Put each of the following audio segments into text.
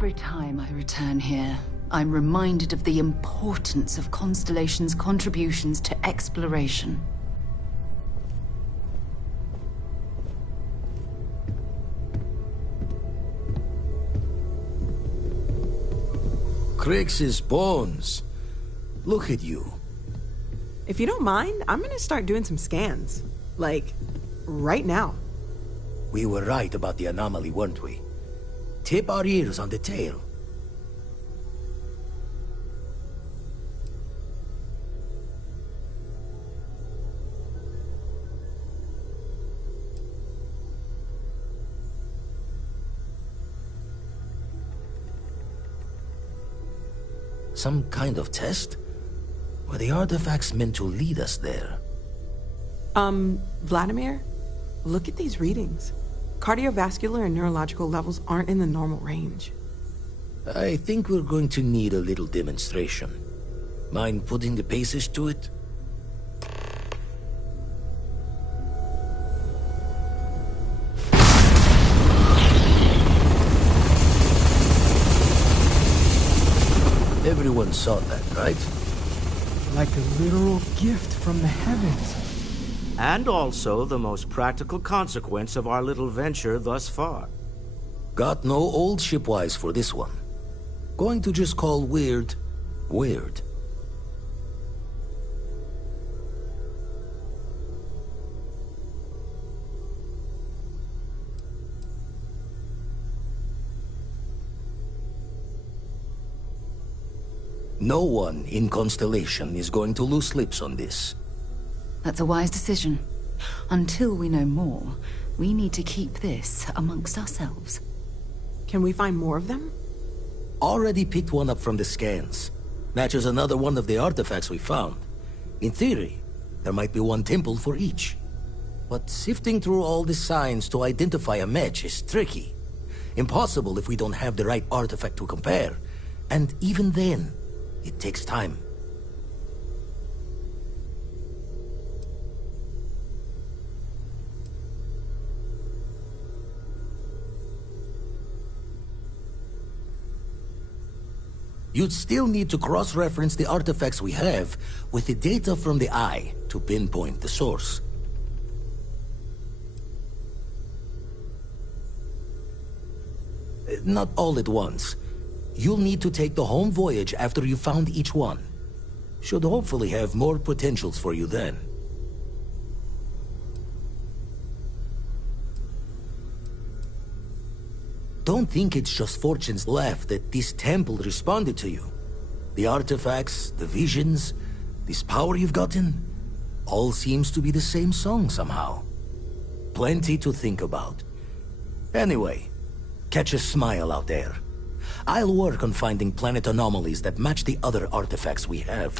Every time I return here, I'm reminded of the importance of Constellation's contributions to exploration. Crix's bones. Look at you. If you don't mind, I'm gonna start doing some scans. Like, right now. We were right about the anomaly, weren't we? Tip our ears on the tail. Some kind of test? Were the artifacts meant to lead us there? Vladimir, look at these readings. Cardiovascular and neurological levels aren't in the normal range. I think we're going to need a little demonstration. Mind putting the paces to it? Everyone saw that, right? Like a literal gift from the heavens. And also the most practical consequence of our little venture thus far. Got no old shipwise for this one. Going to just call weird, weird. No one in Constellation is going to lose slips on this. That's a wise decision. Until we know more, we need to keep this amongst ourselves. Can we find more of them? Already picked one up from the scans. Matches another one of the artifacts we found. In theory, there might be one temple for each. But sifting through all the signs to identify a match is tricky. Impossible if we don't have the right artifact to compare. And even then, it takes time. You'd still need to cross-reference the artifacts we have with the data from the eye to pinpoint the source. Not all at once. You'll need to take the home voyage after you found each one. Should hopefully have more potentials for you then. Don't think it's just fortunes left that this temple responded to you. The artifacts, the visions, this power you've gotten, all seems to be the same song somehow. Plenty to think about. Anyway, catch a smile out there. I'll work on finding planet anomalies that match the other artifacts we have.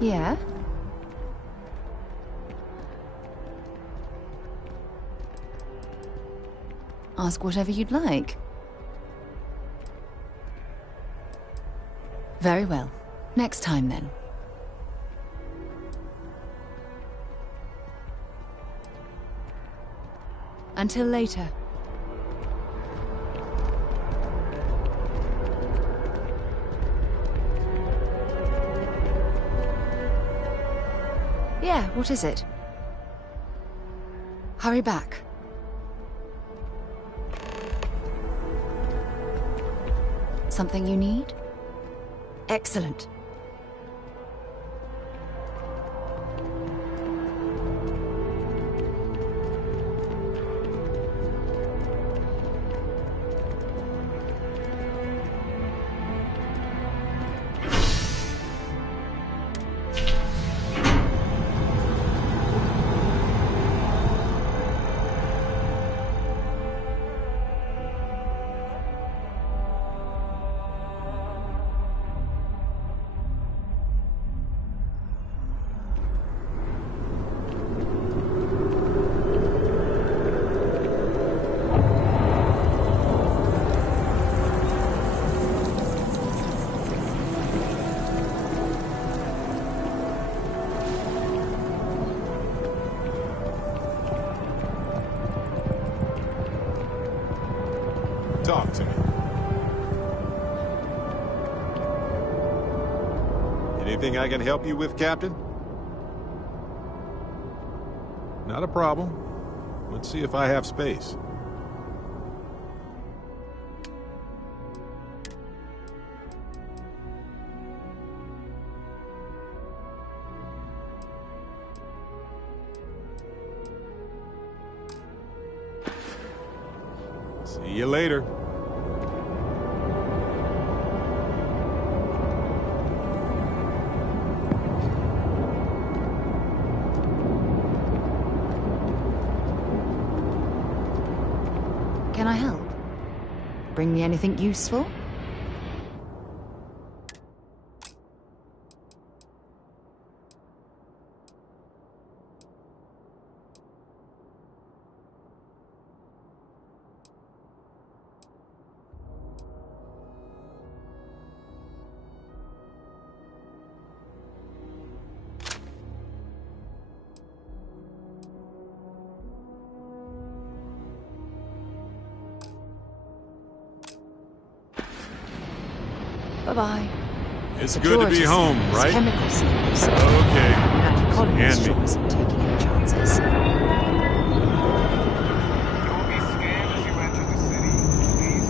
Yeah? Ask whatever you'd like. Very well. Next time, then. Until later. Yeah, what is it? Hurry back. Something you need? Excellent. Talk to me. Anything I can help you with, Captain? Not a problem. Let's see if I have space. See you later. Can I help? Bring me anything useful? Bye-bye. It's good to be home, right? Chemical smells. Okay. United Colonies And me. sure isn't taking any chances.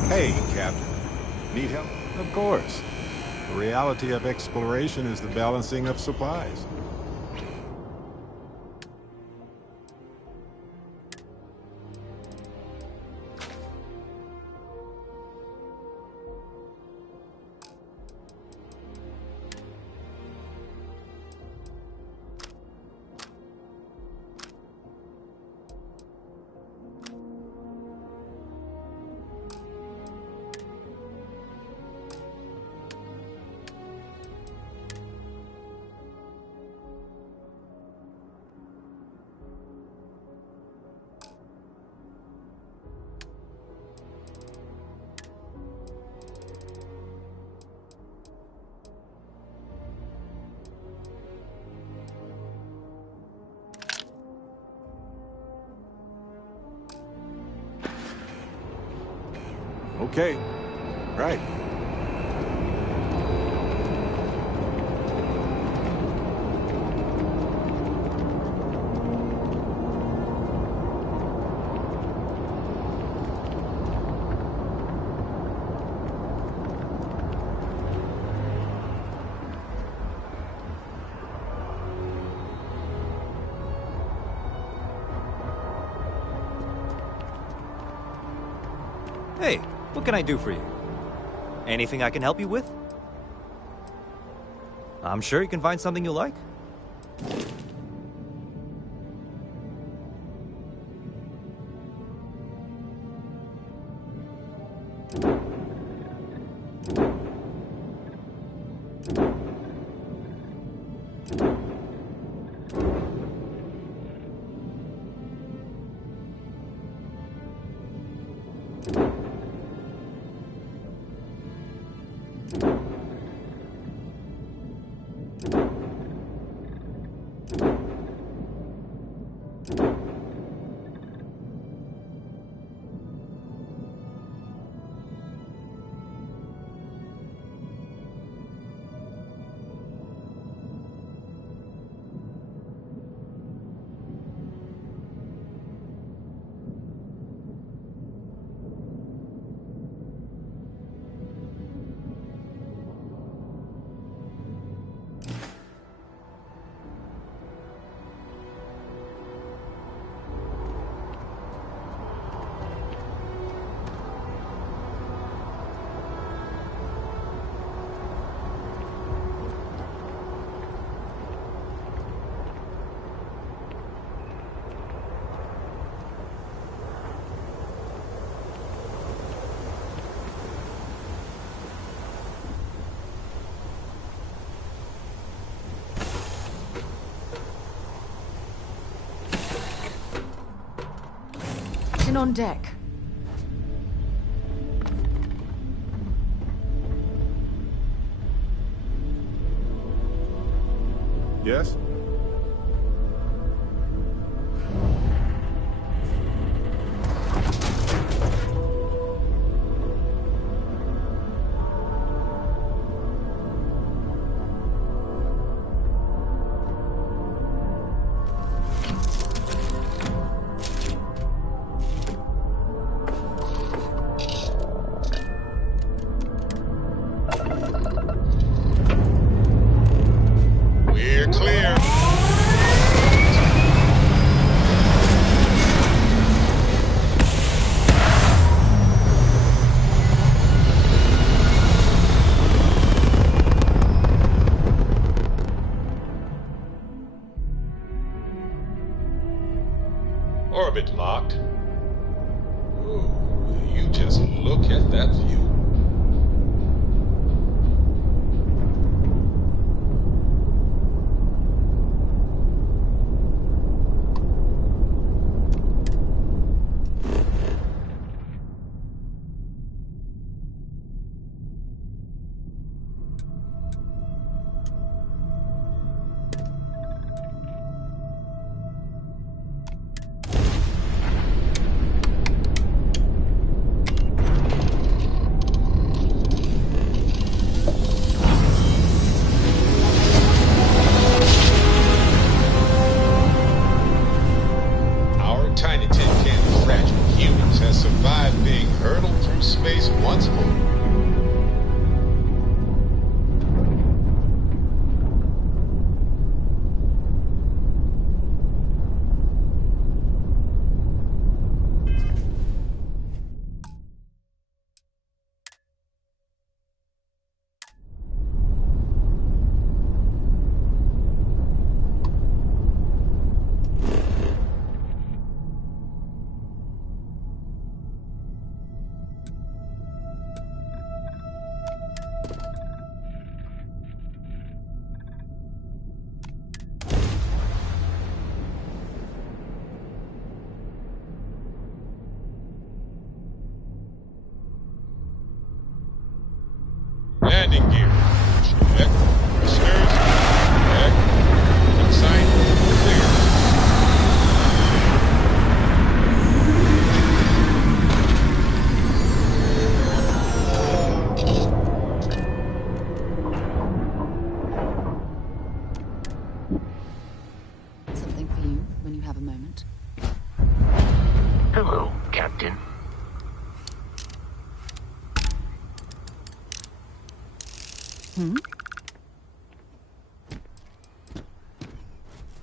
Hey, Captain. Need help? Of course. The reality of exploration is the balancing of supplies. Okay. Right. Hey, what can I do for you? Anything I can help you with? I'm sure you can find something you like. On deck. Yes? We're clear. Orbit locked. Ooh, will you just look at that view? Tiny tin can fragile humans has survived being hurtled through space once more. Landing gear. Check. Thrusters. Check. Inside. Clear. Something for you when you have a moment. Hello, Captain.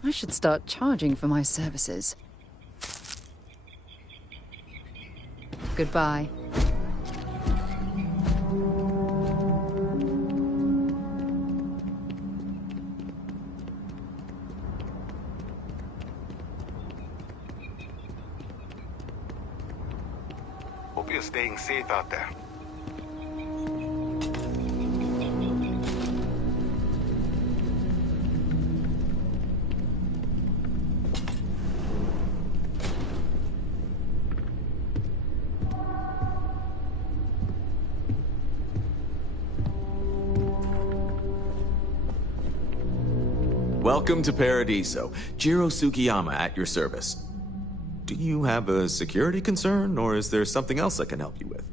I should start charging for my services. Goodbye. Hope you're staying safe out there. Welcome to Paradiso. Jiro Sukiyama at your service. Do you have a security concern, or is there something else I can help you with?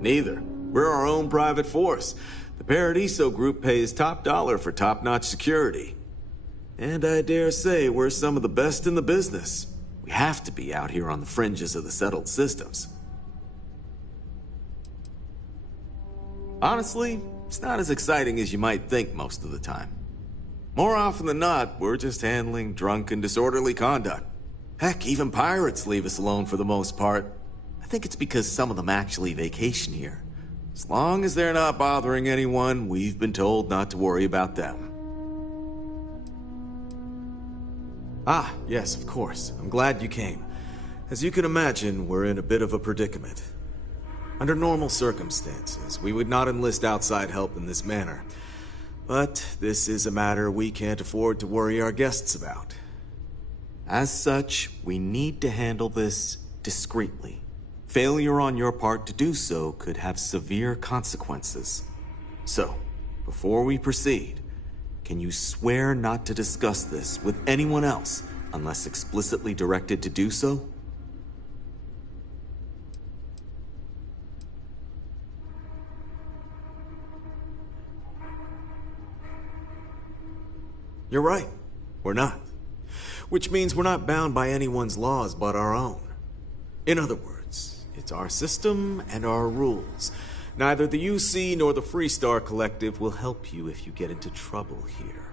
Neither. We're our own private force. The Paradiso group pays top dollar for top-notch security. And I dare say we're some of the best in the business. We have to be out here on the fringes of the settled systems. Honestly, it's not as exciting as you might think most of the time. More often than not, we're just handling drunk and disorderly conduct. Heck, even pirates leave us alone for the most part. I think it's because some of them actually vacation here. As long as they're not bothering anyone, we've been told not to worry about them. Ah, yes, of course. I'm glad you came. As you can imagine, we're in a bit of a predicament. Under normal circumstances, we would not enlist outside help in this manner. But this is a matter we can't afford to worry our guests about. As such, we need to handle this discreetly. Failure on your part to do so could have severe consequences. So, before we proceed, can you swear not to discuss this with anyone else unless explicitly directed to do so? You're right. We're not. Which means we're not bound by anyone's laws but our own. In other words, it's our system and our rules. Neither the UC nor the Freestar Collective will help you if you get into trouble here.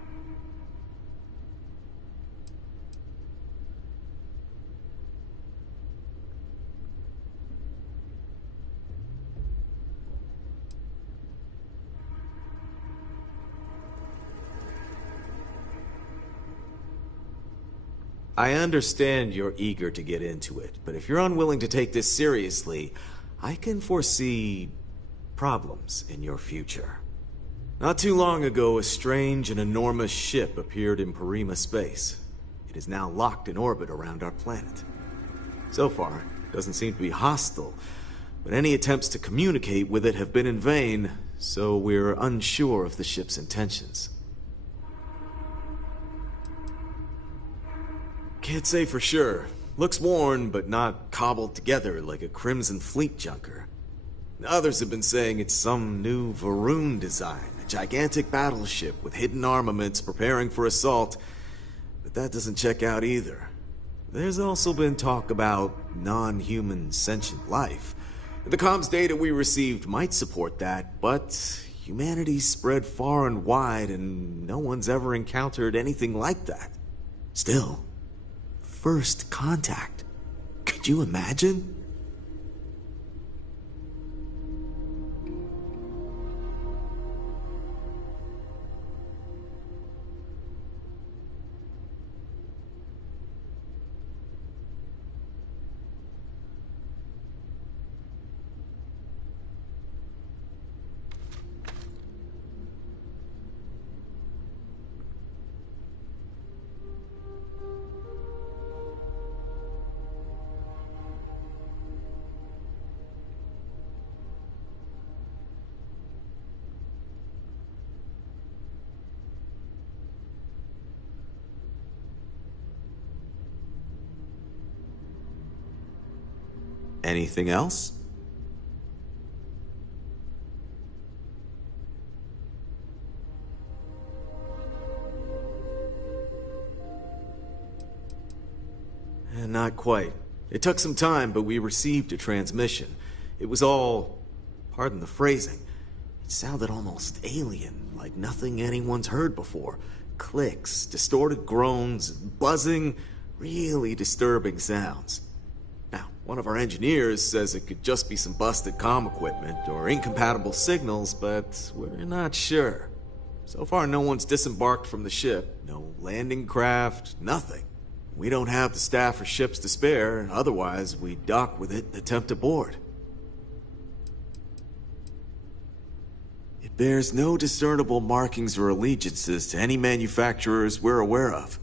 I understand you're eager to get into it, but if you're unwilling to take this seriously, I can foresee problems in your future. Not too long ago, a strange and enormous ship appeared in Parima space. It is now locked in orbit around our planet. So far, it doesn't seem to be hostile, but any attempts to communicate with it have been in vain, so we're unsure of the ship's intentions. Can't say for sure. Looks worn, but not cobbled together like a Crimson Fleet junker. Others have been saying it's some new Varun design, a gigantic battleship with hidden armaments preparing for assault, but that doesn't check out either. There's also been talk about non-human sentient life. The comms data we received might support that, but humanity's spread far and wide and no one's ever encountered anything like that. Still, first contact. Could you imagine? Anything else? Not quite. It took some time, but we received a transmission. It was all, pardon the phrasing, it sounded almost alien, like nothing anyone's heard before. Clicks, distorted groans, buzzing, really disturbing sounds. Now, one of our engineers says it could just be some busted comm equipment or incompatible signals, but we're not sure. So far, no one's disembarked from the ship. No landing craft, nothing. We don't have the staff or ships to spare, otherwise we'd dock with it and attempt to board. It bears no discernible markings or allegiances to any manufacturers we're aware of.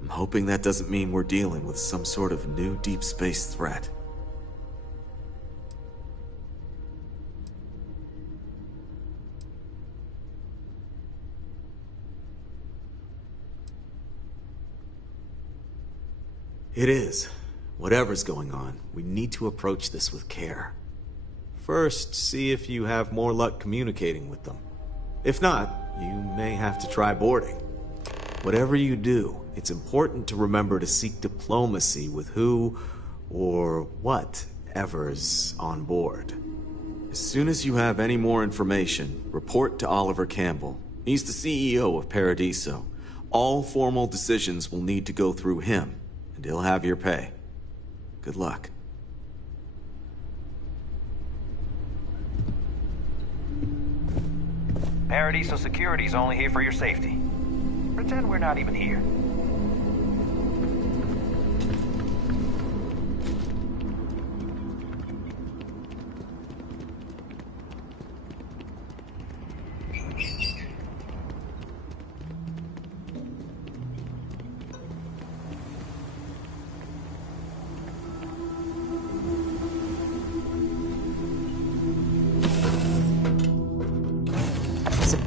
I'm hoping that doesn't mean we're dealing with some sort of new deep space threat. It is. Whatever's going on, we need to approach this with care. First, see if you have more luck communicating with them. If not, you may have to try boarding. Whatever you do, it's important to remember to seek diplomacy with who or whatever's on board. As soon as you have any more information, report to Oliver Campbell. He's the CEO of Paradiso. All formal decisions will need to go through him, and he'll have your pay. Good luck. Paradiso Security's only here for your safety. Pretend we're not even here.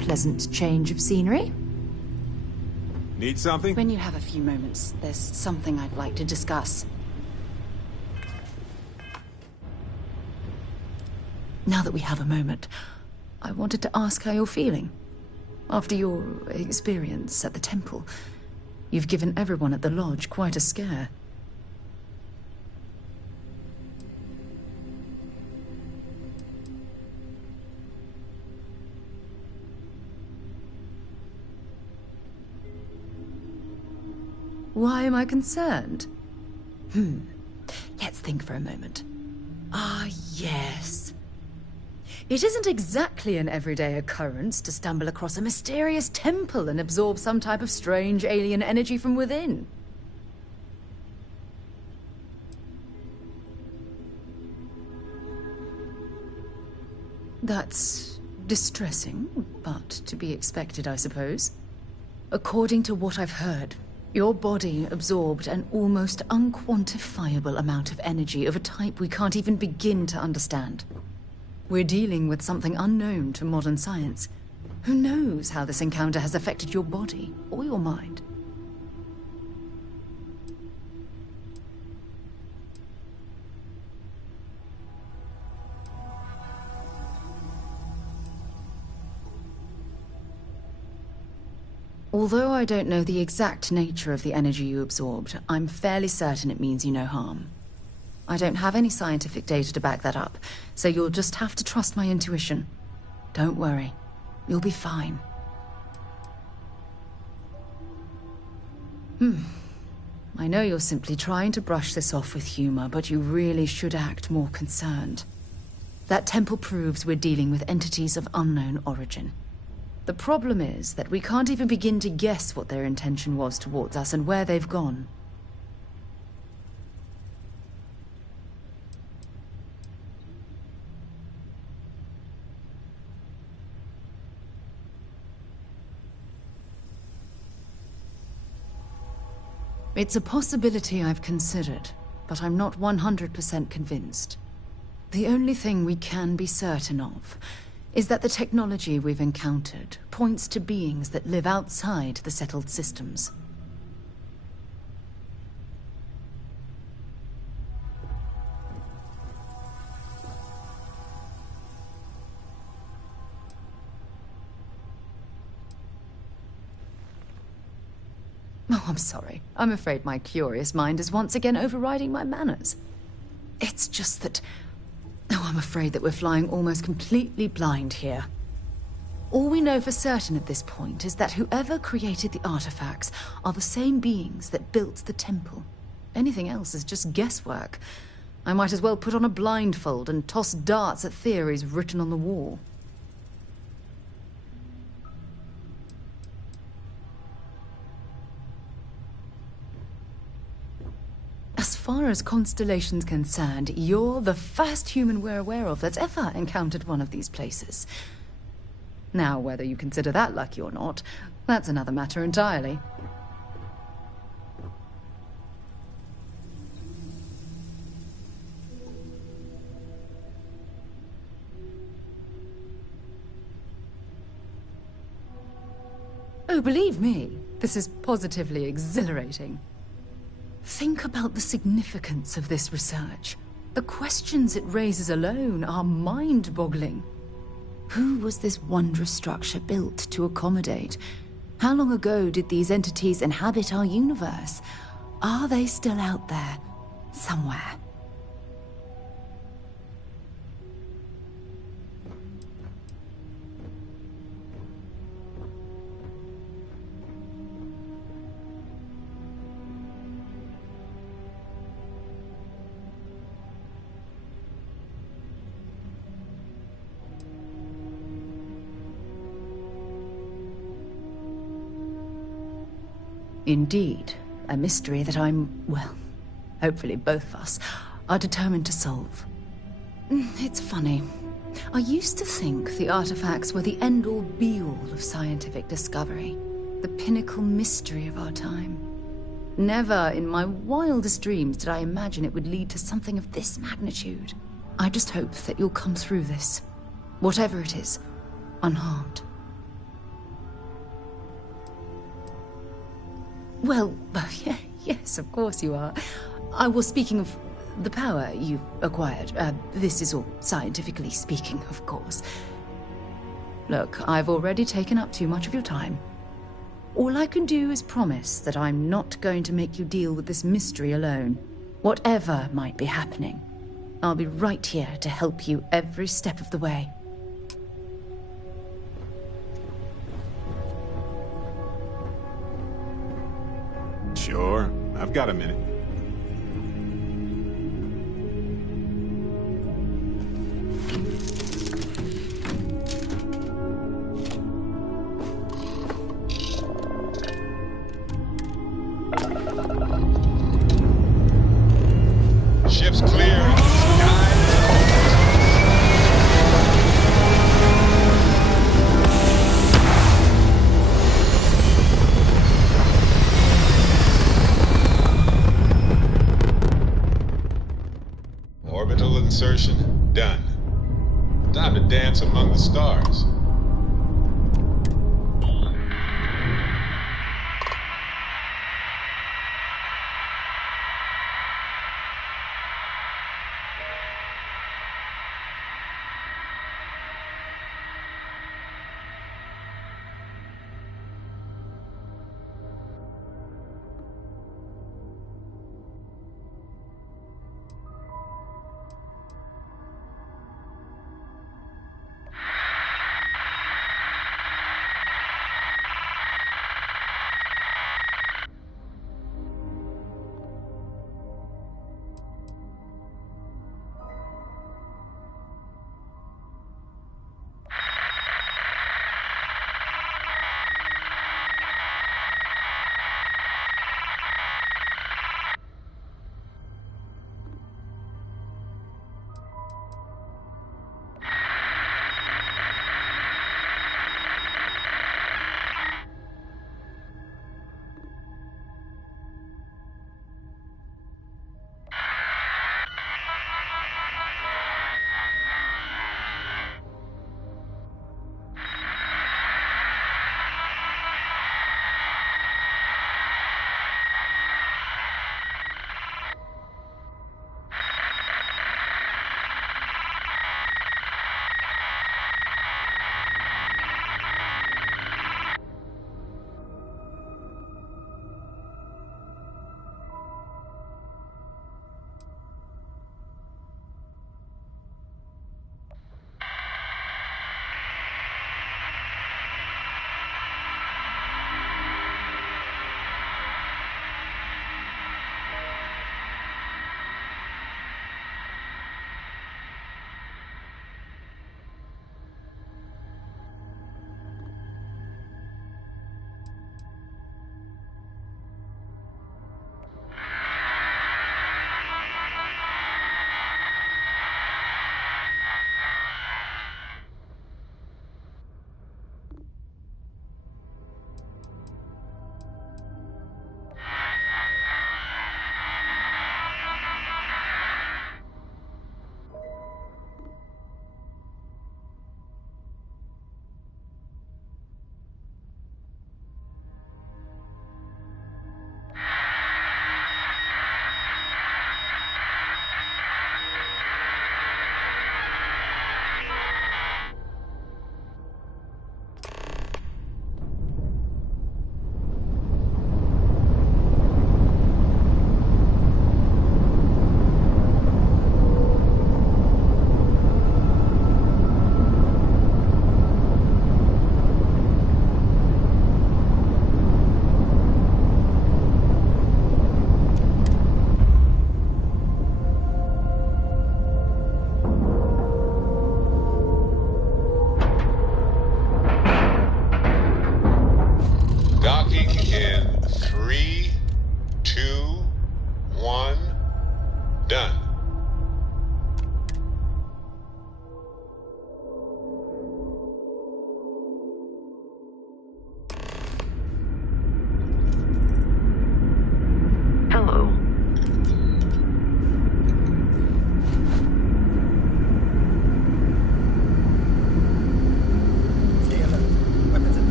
Pleasant change of scenery. Need something? When you have a few moments, there's something I'd like to discuss. Now that we have a moment, I wanted to ask how you're feeling. After your experience at the temple, you've given everyone at the lodge quite a scare. Why am I concerned? Let's think for a moment. Ah, yes. It isn't exactly an everyday occurrence to stumble across a mysterious temple and absorb some type of strange alien energy from within. That's distressing, but to be expected, I suppose. According to what I've heard, your body absorbed an almost unquantifiable amount of energy of a type we can't even begin to understand. We're dealing with something unknown to modern science. Who knows how this encounter has affected your body or your mind? Although I don't know the exact nature of the energy you absorbed, I'm fairly certain it means you no harm. I don't have any scientific data to back that up, so you'll just have to trust my intuition. Don't worry. You'll be fine. I know you're simply trying to brush this off with humor, but you really should act more concerned. That temple proves we're dealing with entities of unknown origin. The problem is that we can't even begin to guess what their intention was towards us and where they've gone. It's a possibility I've considered, but I'm not 100% convinced. The only thing we can be certain of is that the technology we've encountered points to beings that live outside the settled systems. Oh, I'm sorry. I'm afraid my curious mind is once again overriding my manners. It's just that... Oh, I'm afraid that we're flying almost completely blind here. All we know for certain at this point is that whoever created the artifacts are the same beings that built the temple. Anything else is just guesswork. I might as well put on a blindfold and toss darts at theories written on the wall. As far as Constellation's concerned, you're the first human we're aware of that's ever encountered one of these places. Now, whether you consider that lucky or not, that's another matter entirely. Oh, believe me, this is positively exhilarating. Think about the significance of this research. The questions it raises alone are mind-boggling. Who was this wondrous structure built to accommodate? How long ago did these entities inhabit our universe? Are they still out there, somewhere? Indeed, a mystery that well, hopefully both of us are determined to solve. It's funny. I used to think the artifacts were the end-all be-all of scientific discovery, the pinnacle mystery of our time. Never in my wildest dreams did I imagine it would lead to something of this magnitude. I just hope that you'll come through this, whatever it is, unharmed. Well, yes, of course you are. I was speaking of the power you've acquired. This is all scientifically speaking, of course. Look, I've already taken up too much of your time. All I can do is promise that I'm not going to make you deal with this mystery alone. Whatever might be happening, I'll be right here to help you every step of the way. Sure, I've got a minute. Ship's clear. Sky Orbital insertion done. Time to dance among the stars.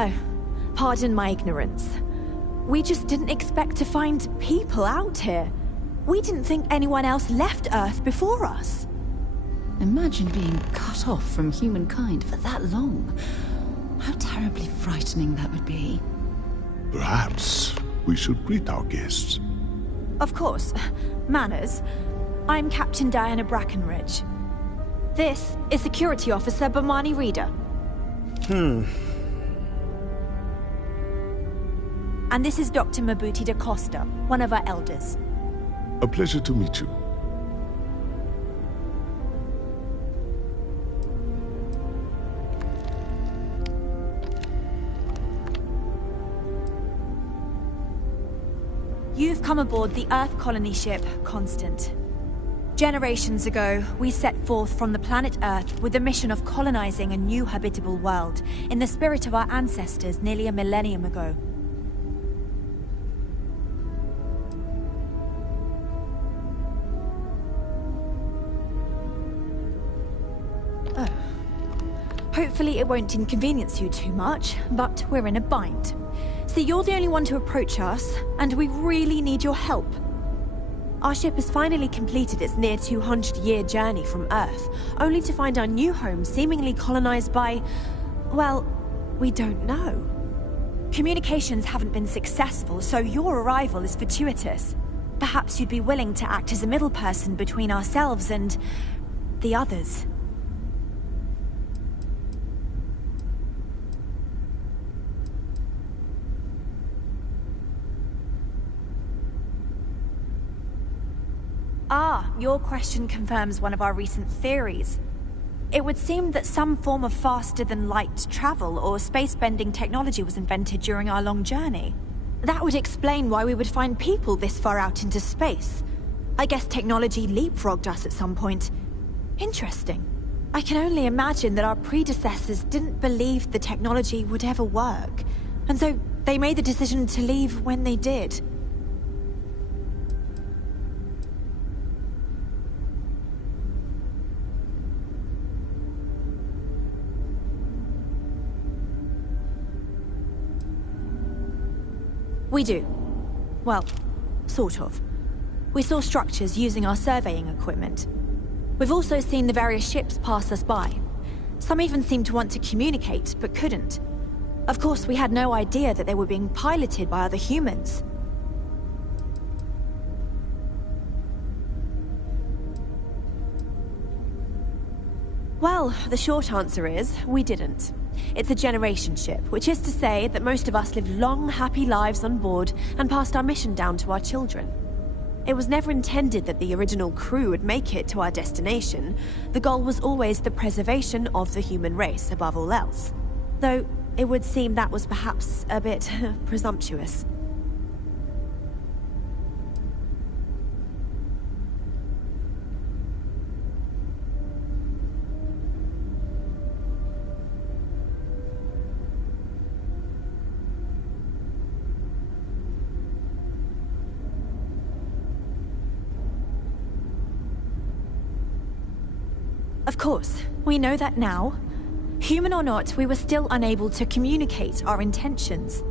Oh, pardon my ignorance. We just didn't expect to find people out here. We didn't think anyone else left Earth before us. Imagine being cut off from humankind for that long. How terribly frightening that would be. Perhaps we should greet our guests. Of course. Manners. I'm Captain Diana Brackenridge. This is Security Officer Bomani Reader. And this is Dr. Mabuti da Costa, one of our elders. A pleasure to meet you. You've come aboard the Earth colony ship, Constant. Generations ago, we set forth from the planet Earth with the mission of colonizing a new habitable world, in the spirit of our ancestors nearly a millennium ago. Oh. Hopefully it won't inconvenience you too much, but we're in a bind. See, you're the only one to approach us, and we really need your help. Our ship has finally completed its near 200-year journey from Earth, only to find our new home seemingly colonized by... well, we don't know. Communications haven't been successful, so your arrival is fortuitous. Perhaps you'd be willing to act as a middle person between ourselves and... the others. Ah, your question confirms one of our recent theories. It would seem that some form of faster-than-light travel or space-bending technology was invented during our long journey. That would explain why we would find people this far out into space. I guess technology leapfrogged us at some point. Interesting. I can only imagine that our predecessors didn't believe the technology would ever work, and so they made the decision to leave when they did. We do. Well, sort of. We saw structures using our surveying equipment. We've also seen the various ships pass us by. Some even seemed to want to communicate, but couldn't. Of course, we had no idea that they were being piloted by other humans. Well, the short answer is, we didn't. It's a generation ship, which is to say that most of us lived long, happy lives on board and passed our mission down to our children. It was never intended that the original crew would make it to our destination. The goal was always the preservation of the human race above all else. Though, it would seem that was perhaps a bit presumptuous. Of course, we know that now. Human or not, we were still unable to communicate our intentions.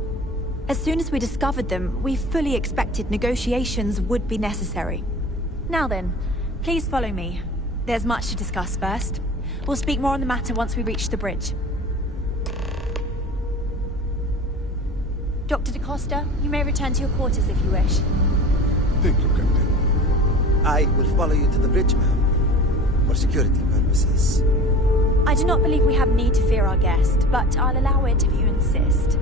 As soon as we discovered them, we fully expected negotiations would be necessary. Now then, please follow me. There's much to discuss first. We'll speak more on the matter once we reach the bridge. Dr. da Costa, you may return to your quarters if you wish. Thank you, Captain. I will follow you to the bridge, ma'am. For security purposes. I do not believe we have need to fear our guest, but I'll allow it if you insist.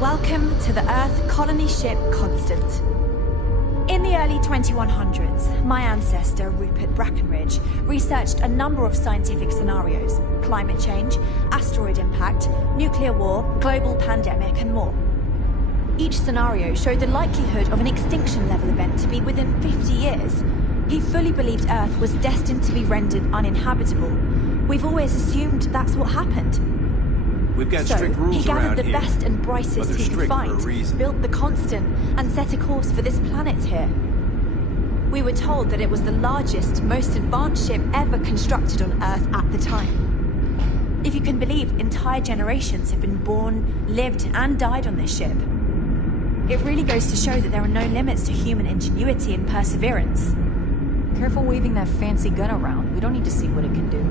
Welcome to the Earth colony ship Constant. In the early 2100s, my ancestor, Rupert Brackenridge, researched a number of scientific scenarios: climate change, asteroid impact, nuclear war, global pandemic, and more. Each scenario showed the likelihood of an extinction-level event to be within 50 years. He fully believed Earth was destined to be rendered uninhabitable. We've always assumed that's what happened. We've got strict rules he around gathered the here, best and brightest he could find, built the Constant, and set a course for this planet here. We were told that it was the largest, most advanced ship ever constructed on Earth at the time. If you can believe, entire generations have been born, lived, and died on this ship. It really goes to show that there are no limits to human ingenuity and perseverance. Careful waving that fancy gun around. We don't need to see what it can do.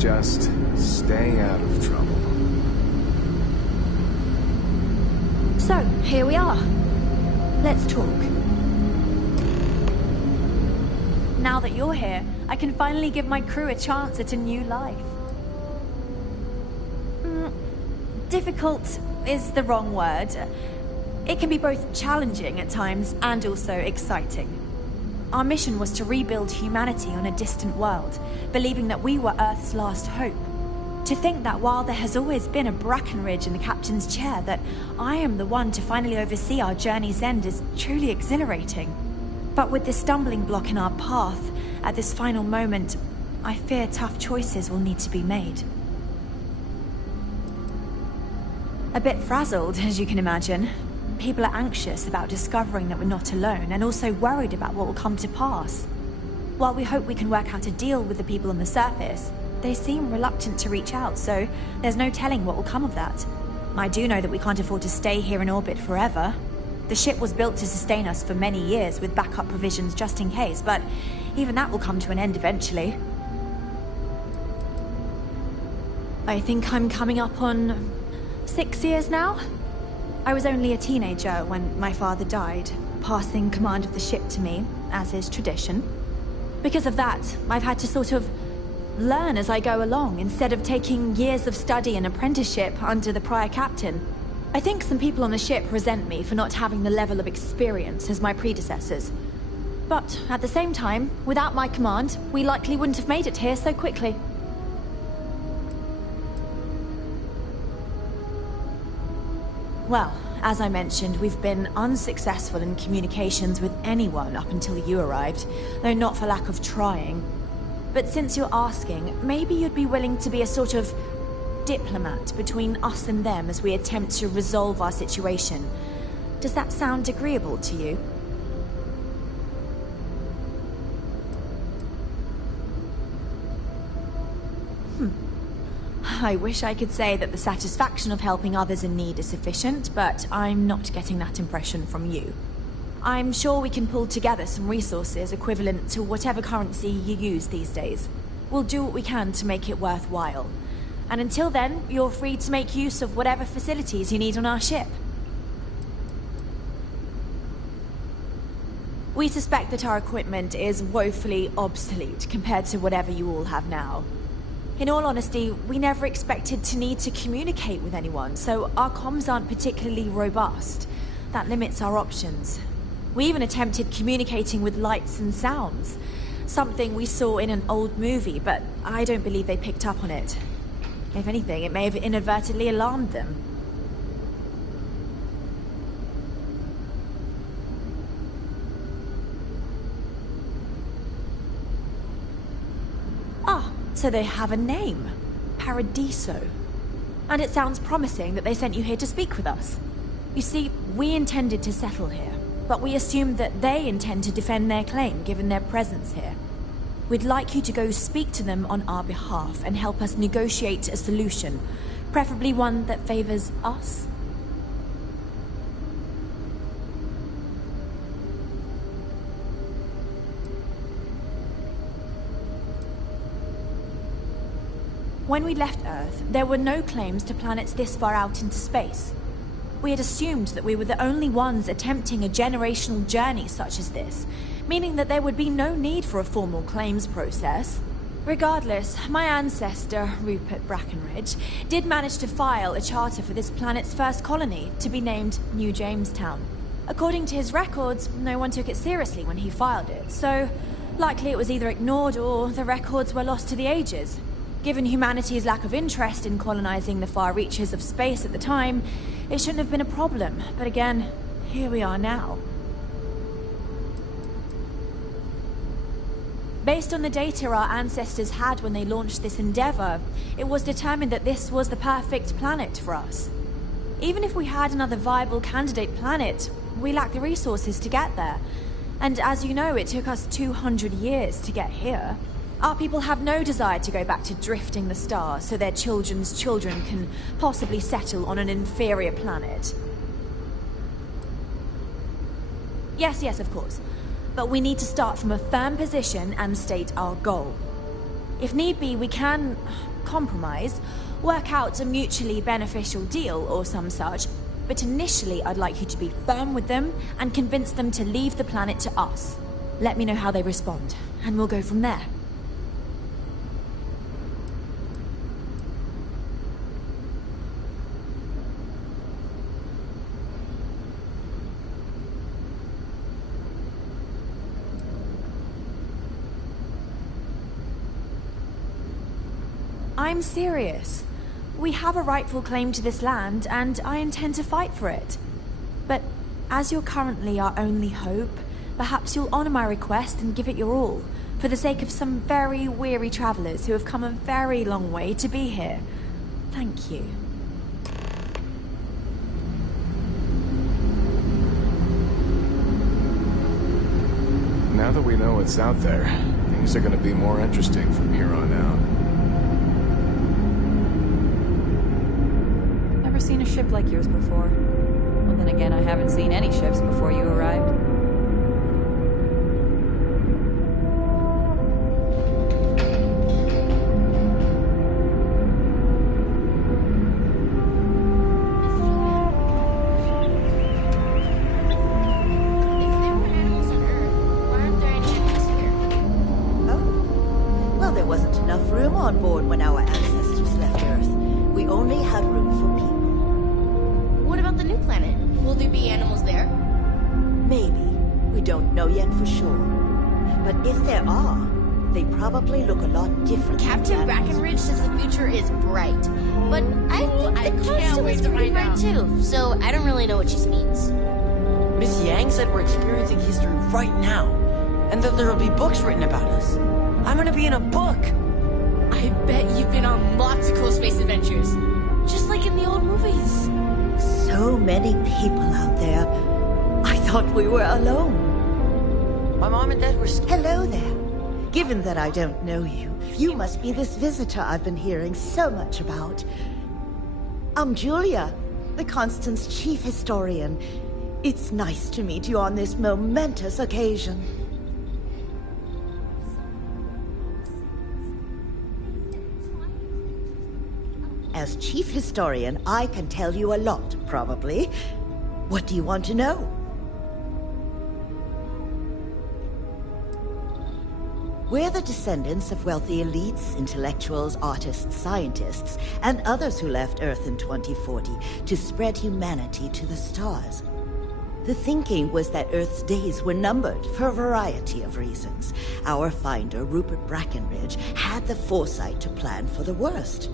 Just stay out of trouble. So, here we are. Let's talk. Now that you're here, I can finally give my crew a chance at a new life. Difficult is the wrong word. It can be both challenging at times and also exciting. Our mission was to rebuild humanity on a distant world, believing that we were Earth's last hope. To think that while there has always been a Brackenridge in the captain's chair, that I am the one to finally oversee our journey's end is truly exhilarating. But with this stumbling block in our path, at this final moment, I fear tough choices will need to be made. A bit frazzled, as you can imagine. People are anxious about discovering that we're not alone, and also worried about what will come to pass. While we hope we can work out a deal with the people on the surface, they seem reluctant to reach out, so there's no telling what will come of that. I do know that we can't afford to stay here in orbit forever. The ship was built to sustain us for many years with backup provisions just in case, but even that will come to an end eventually. I think I'm coming up on 6 years now. I was only a teenager when my father died, passing command of the ship to me, as is tradition. Because of that, I've had to sort of learn as I go along, instead of taking years of study and apprenticeship under the prior captain. I think some people on the ship resent me for not having the level of experience as my predecessors. But at the same time, without my command, we likely wouldn't have made it here so quickly. Well, as I mentioned, we've been unsuccessful in communications with anyone up until you arrived, though not for lack of trying. But since you're asking, maybe you'd be willing to be a sort of diplomat between us and them as we attempt to resolve our situation. Does that sound agreeable to you? I wish I could say that the satisfaction of helping others in need is sufficient, but I'm not getting that impression from you. I'm sure we can pull together some resources equivalent to whatever currency you use these days. We'll do what we can to make it worthwhile. And until then, you're free to make use of whatever facilities you need on our ship. We suspect that our equipment is woefully obsolete compared to whatever you all have now. In all honesty, we never expected to need to communicate with anyone, so our comms aren't particularly robust. That limits our options. We even attempted communicating with lights and sounds, something we saw in an old movie, but I don't believe they picked up on it. If anything, it may have inadvertently alarmed them. So they have a name. Paradiso. And it sounds promising that they sent you here to speak with us. You see, we intended to settle here, but we assumed that they intend to defend their claim given their presence here. We'd like you to go speak to them on our behalf and help us negotiate a solution, preferably one that favors us. When we left Earth, there were no claims to planets this far out into space. We had assumed that we were the only ones attempting a generational journey such as this, meaning that there would be no need for a formal claims process. Regardless, my ancestor, Rupert Brackenridge, did manage to file a charter for this planet's first colony, to be named New Jamestown. According to his records, no one took it seriously when he filed it, so likely it was either ignored or the records were lost to the ages. Given humanity's lack of interest in colonizing the far reaches of space at the time, it shouldn't have been a problem. But again, here we are now. Based on the data our ancestors had when they launched this endeavor, it was determined that this was the perfect planet for us. Even if we had another viable candidate planet, we lack the resources to get there. And as you know, it took us 200 years to get here. Our people have no desire to go back to drifting the stars so their children's children can possibly settle on an inferior planet. Yes, of course. But we need to start from a firm position and state our goal. If need be, we can compromise, work out a mutually beneficial deal or some such, but initially I'd like you to be firm with them and convince them to leave the planet to us. Let me know how they respond, and we'll go from there. I'm serious. We have a rightful claim to this land, and I intend to fight for it. But as you're currently our only hope, perhaps you'll honor my request and give it your all, for the sake of some very weary travelers who have come a very long way to be here. Thank you. Now that we know what's out there, things are going to be more interesting from here on out. Never seen a ship like yours before. Well, then again, I haven't seen any ships before you arrived. Probably look a lot different. Captain Brackenridge says the future is bright, but I think the costume is pretty bright too, so I don't really know what she means. Miss Yang said we're experiencing history right now, and that there'll be books written about us. I'm gonna be in a book. I bet you've been on lots of cool space adventures, just like in the old movies. So many people out there. I thought we were alone. My mom and dad were... Hello there. Given that I don't know you, you must be this visitor I've been hearing so much about. I'm Julia, the Constant's chief historian. It's nice to meet you on this momentous occasion. As chief historian, I can tell you a lot, probably. What do you want to know? We're the descendants of wealthy elites, intellectuals, artists, scientists, and others who left Earth in 2040 to spread humanity to the stars. The thinking was that Earth's days were numbered for a variety of reasons. Our finder, Rupert Brackenridge, had the foresight to plan for the worst.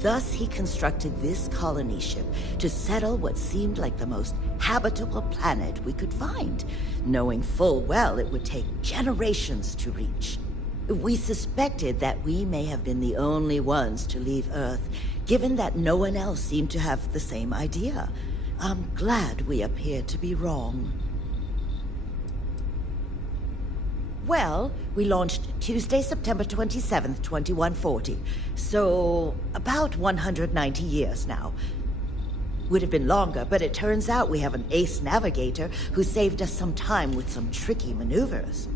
Thus, he constructed this colony ship to settle what seemed like the most habitable planet we could find, knowing full well it would take generations to reach. We suspected that we may have been the only ones to leave Earth, given that no one else seemed to have the same idea. I'm glad we appear to be wrong. Well, we launched Tuesday, September 27th, 2140. So, about 190 years now. Would have been longer, but it turns out we have an ace navigator who saved us some time with some tricky maneuvers.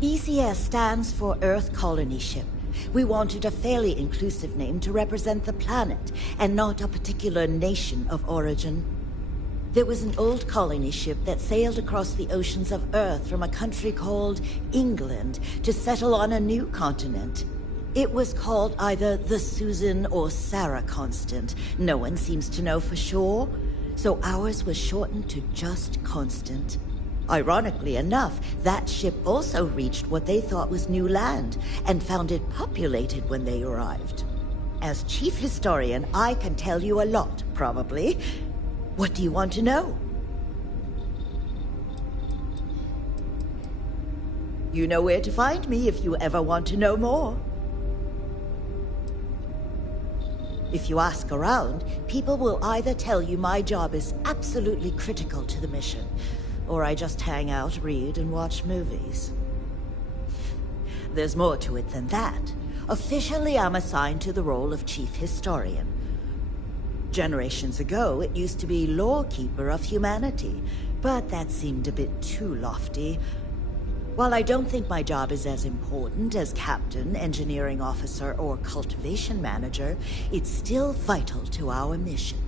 ECS stands for Earth Colony Ship. We wanted a fairly inclusive name to represent the planet, and not a particular nation of origin. There was an old colony ship that sailed across the oceans of Earth from a country called England to settle on a new continent. It was called either the Susan or Sarah Constant. No one seems to know for sure, so ours was shortened to just Constant. Ironically enough, that ship also reached what they thought was new land, and found it populated when they arrived. As chief historian, I can tell you a lot, probably. What do you want to know? You know where to find me if you ever want to know more. If you ask around, people will either tell you my job is absolutely critical to the mission, or I just hang out, read, and watch movies. There's more to it than that. Officially, I'm assigned to the role of Chief Historian. Generations ago, it used to be Lawkeeper of Humanity, but that seemed a bit too lofty. While I don't think my job is as important as Captain, Engineering Officer, or Cultivation Manager, it's still vital to our mission.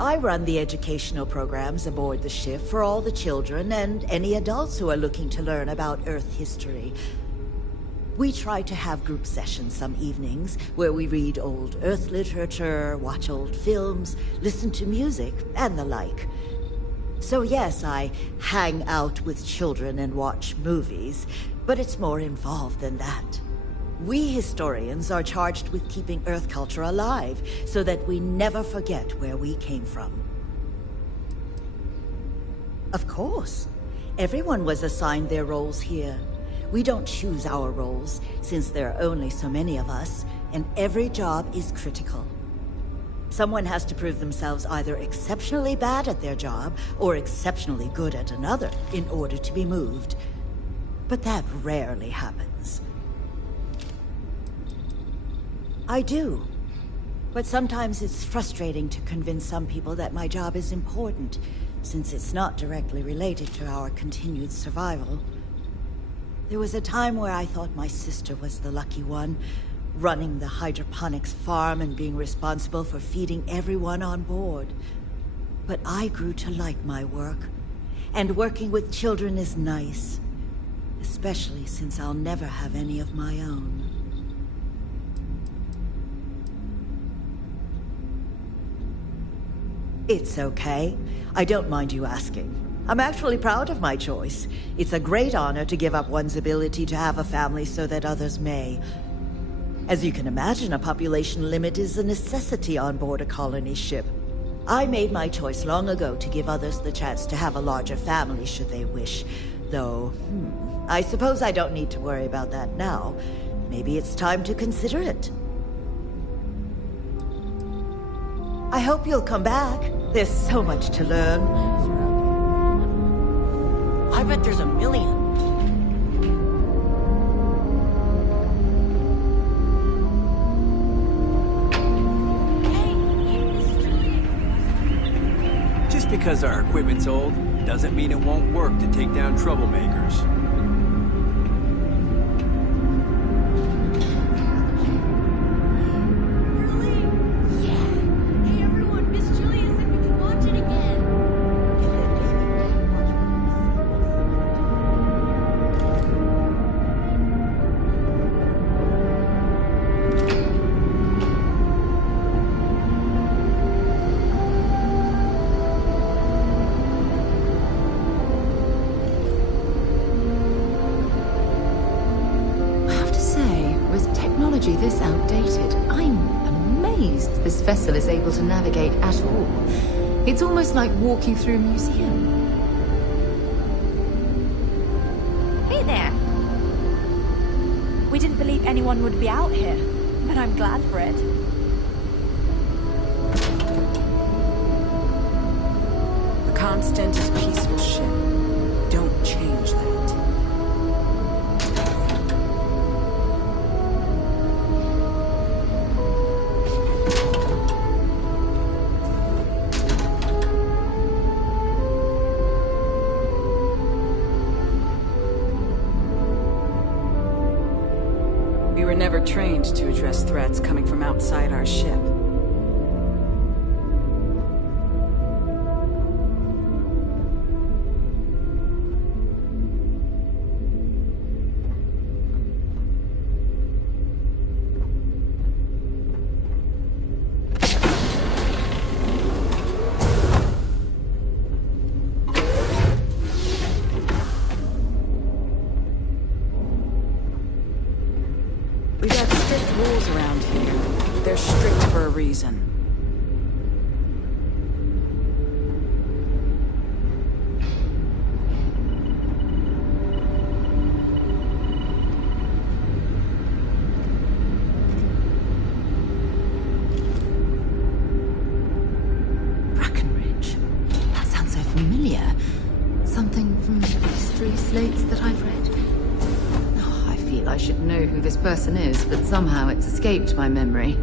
I run the educational programs aboard the ship for all the children and any adults who are looking to learn about Earth history. We try to have group sessions some evenings where we read old Earth literature, watch old films, listen to music, and the like. So yes, I hang out with children and watch movies, but it's more involved than that. We historians are charged with keeping Earth culture alive so that we never forget where we came from. Of course. Everyone was assigned their roles here. We don't choose our roles, since there are only so many of us, and every job is critical. Someone has to prove themselves either exceptionally bad at their job or exceptionally good at another in order to be moved. But that rarely happens. I do. But sometimes it's frustrating to convince some people that my job is important, since it's not directly related to our continued survival. There was a time where I thought my sister was the lucky one, running the hydroponics farm and being responsible for feeding everyone on board. But I grew to like my work, and working with children is nice, especially since I'll never have any of my own. It's okay. I don't mind you asking. I'm actually proud of my choice. It's a great honor to give up one's ability to have a family so that others may. As you can imagine, a population limit is a necessity on board a colony ship. I made my choice long ago to give others the chance to have a larger family should they wish. Though, I suppose I don't need to worry about that now. Maybe it's time to consider it. I hope you'll come back. There's so much to learn. I bet there's a million. Just because our equipment's old doesn't mean it won't work to take down troublemakers. This outdated, I'm amazed this vessel is able to navigate at all. It's almost like walking through a museum. Hey there. We didn't believe anyone would be out here, but I'm glad for it. The Constant is a peaceful ship. Don't change that. We were never trained to address threats coming from outside our ship. We got strict rules around here. They're strict for a reason. should know who this person is, but somehow it's escaped my memory.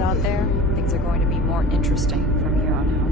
Out there, things are going to be more interesting from here on out.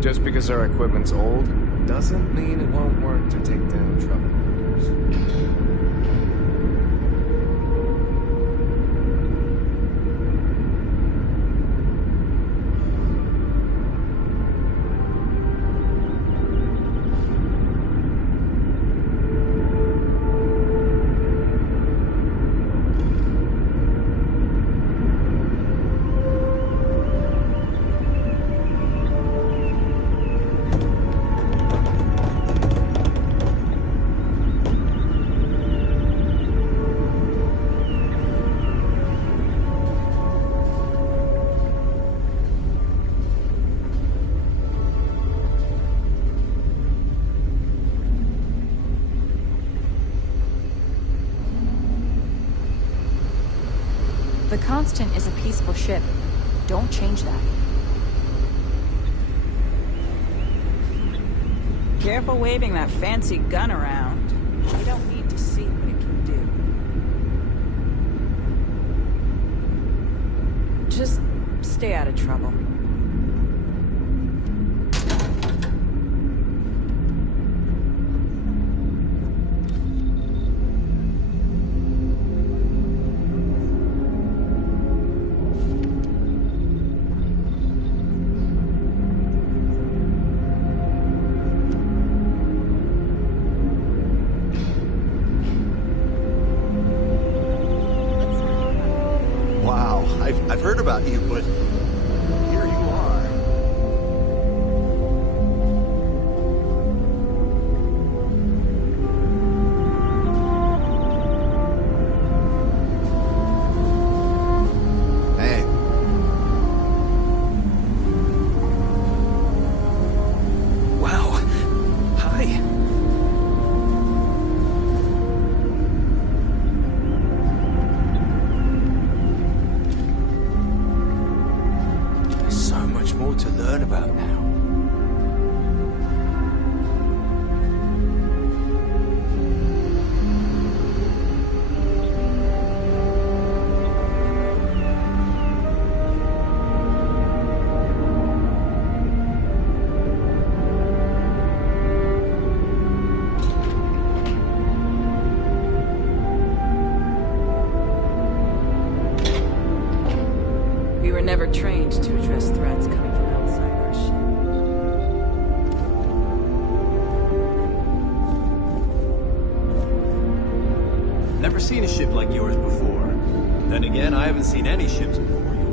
Just because our equipment's old, doesn't mean it won't work to take down troublemakers. The Constant is a peaceful ship. Don't change that. Careful waving that fancy gun around. We don't need to see what it can do. Just stay out of trouble. I've heard about you, but here you are. Hey. Wow. Hi. More to learn about now. We were never trained to address threats coming from outside our ship. Never seen a ship like yours before. Then again, I haven't seen any ships before you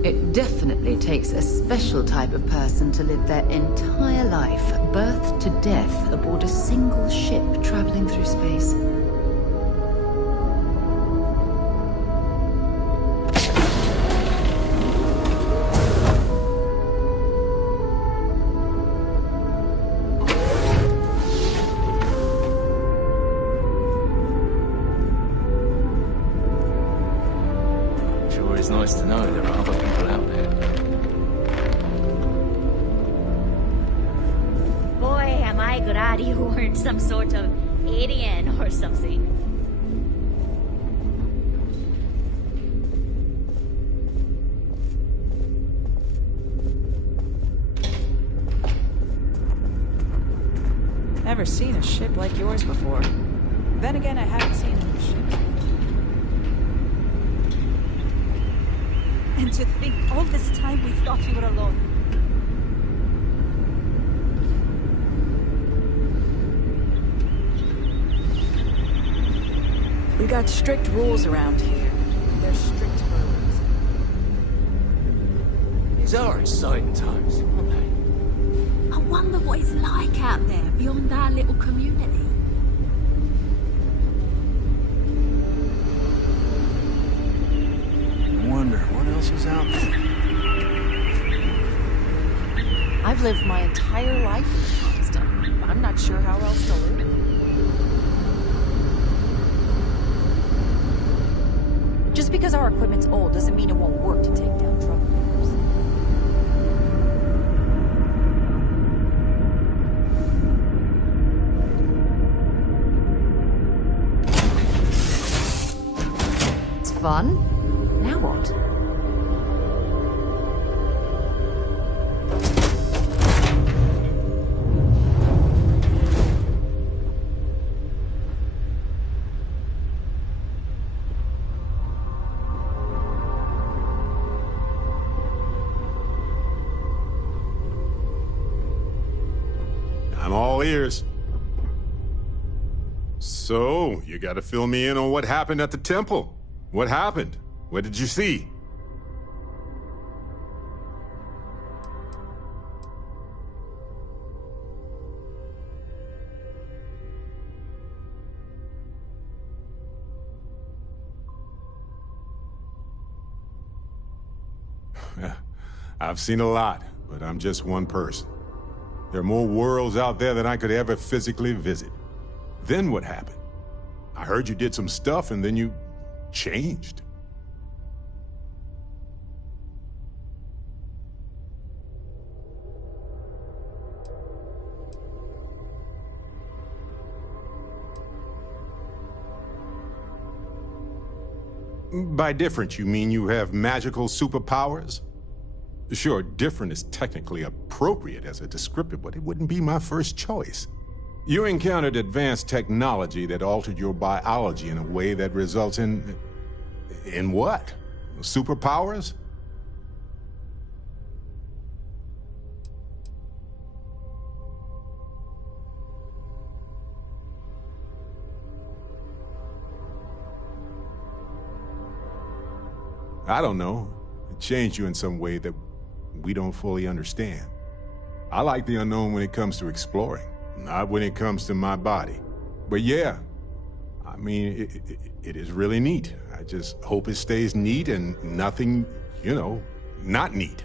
arrived. It definitely takes a special type of person to live their entire life, birth to death, aboard a single ship traveling through space. It's nice to know there are other people out there. Boy, am I I glad you weren't some sort of alien or something. Never seen a ship like yours before. Then again, I haven't seen a ship. And to think all this time we thought you were alone. We got strict rules around here. They're strict rules. These are exciting times, aren't they? I wonder what it's like out there beyond our little community. I wonder what else is out there. I've lived my entire life in Constant. I'm not sure how else to live. Just because our equipment's old doesn't mean it won't work to take down troublemakers. It's fun. Now what? I'm all ears. So, you gotta fill me in on what happened at the temple. What happened? What did you see? I've seen a lot, but I'm just one person. There are more worlds out there than I could ever physically visit. Then what happened? I heard you did some stuff and then you changed. By different, you mean you have magical superpowers? Sure, different is technically appropriate as a descriptor, but it wouldn't be my first choice. You encountered advanced technology that altered your biology in a way that results in... in what? Superpowers? I don't know. It changed you in some way that we don't fully understand. I like the unknown when it comes to exploring, not when it comes to my body. But yeah, I mean, it is really neat. I just hope it stays neat and nothing, you know, not neat.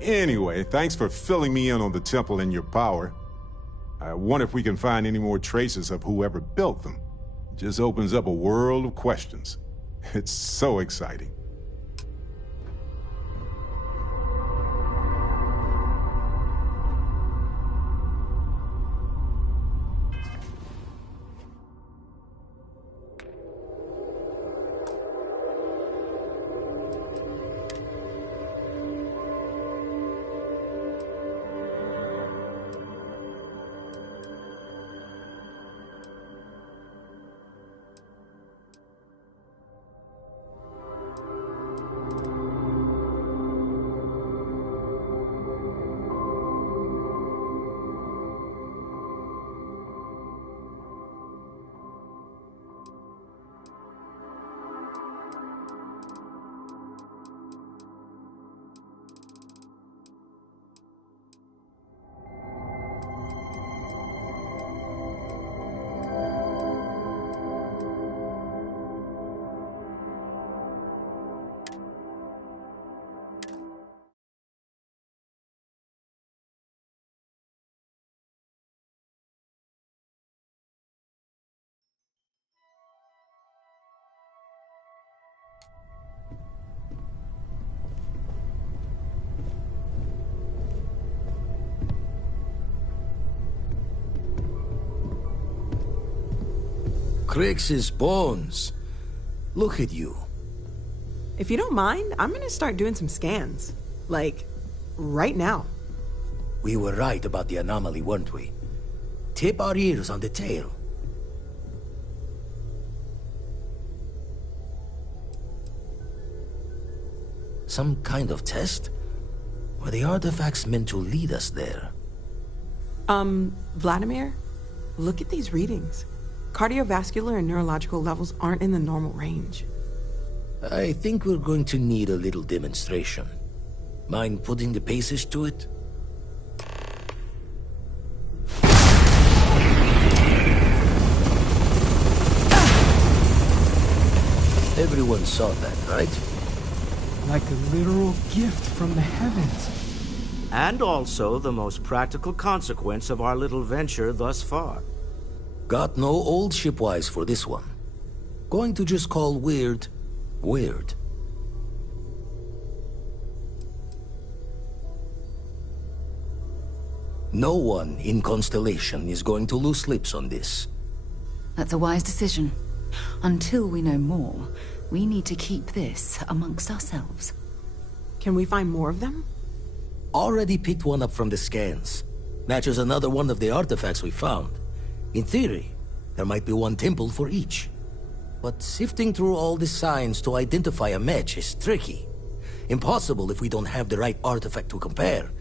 Anyway, thanks for filling me in on the temple and your power. I wonder if we can find any more traces of whoever built them. It just opens up a world of questions. It's so exciting. Crix's bones. Look at you. If you don't mind, I'm gonna start doing some scans. Like, right now. We were right about the anomaly, weren't we? Tip our ears on the tail. Some kind of test? Were the artifacts meant to lead us there? Vladimir? Look at these readings. Cardiovascular and neurological levels aren't in the normal range. I think we're going to need a little demonstration. Mind putting the paces to it? Everyone saw that, right? Like a literal gift from the heavens. And also the most practical consequence of our little venture thus far. Got no old shipwise for this one. Going to just call weird, weird. No one in Constellation is going to lose slips on this. That's a wise decision. Until we know more, we need to keep this amongst ourselves. Can we find more of them? Already picked one up from the scans. Matches another one of the artifacts we found. In theory, there might be one temple for each. But sifting through all the signs to identify a match is tricky. Impossible if we don't have the right artifact to compare.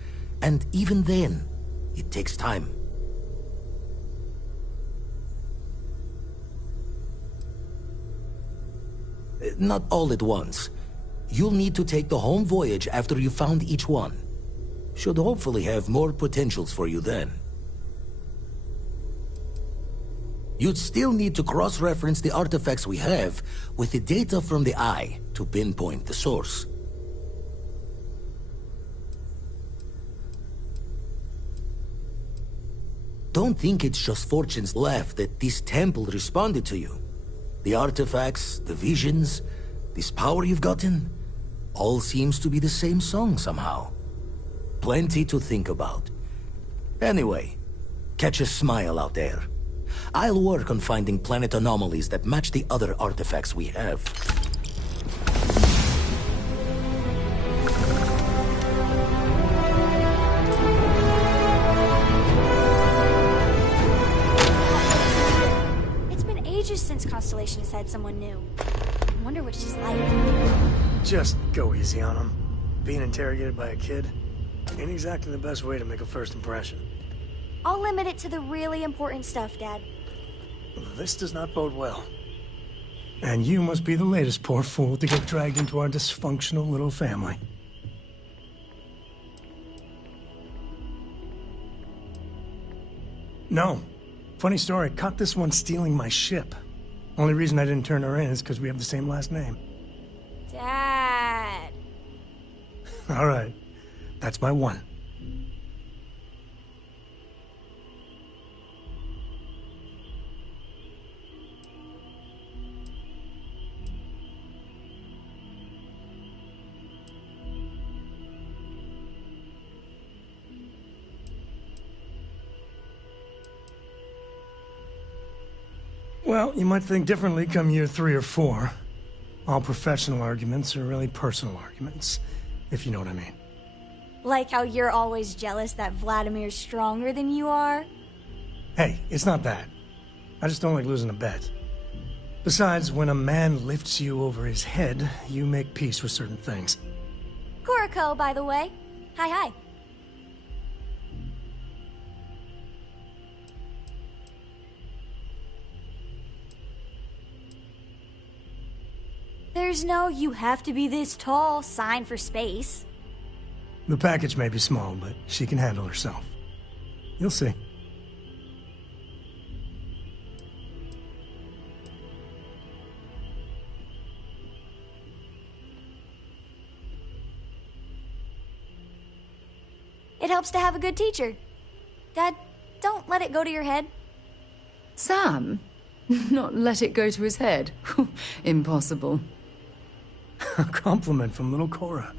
And even then, it takes time. Not all at once. You'll need to take the home voyage after you found each one. Should hopefully have more potentials for you then. You'd still need to cross-reference the artifacts we have with the data from the eye to pinpoint the source. Don't think it's just Fortune's laugh that this temple responded to you. The artifacts, the visions, this power you've gotten, all seems to be the same song somehow. Plenty to think about. Anyway, catch a smile out there. I'll work on finding planet anomalies that match the other artifacts we have. It's been ages since Constellation has had someone new. I wonder what she's like. Just go easy on him. Being interrogated by a kid ain't exactly the best way to make a first impression. I'll limit it to the really important stuff, Dad. This does not bode well. And you must be the latest poor fool to get dragged into our dysfunctional little family. No. Funny story, caught this one stealing my ship. Only reason I didn't turn her in is because we have the same last name. Dad. All right. That's my one. Well, you might think differently come year 3 or 4. All professional arguments are really personal arguments, if you know what I mean. Like how you're always jealous that Vladimir's stronger than you are? Hey, it's not that. I just don't like losing a bet. Besides, when a man lifts you over his head, you make peace with certain things. Kuriko, by the way. Hi. There's no "you have to be this tall" sign for space. The package may be small, but she can handle herself. You'll see. It helps to have a good teacher. Dad, don't let it go to your head. Sam? Not let it go to his head? Impossible. A compliment from little Cora.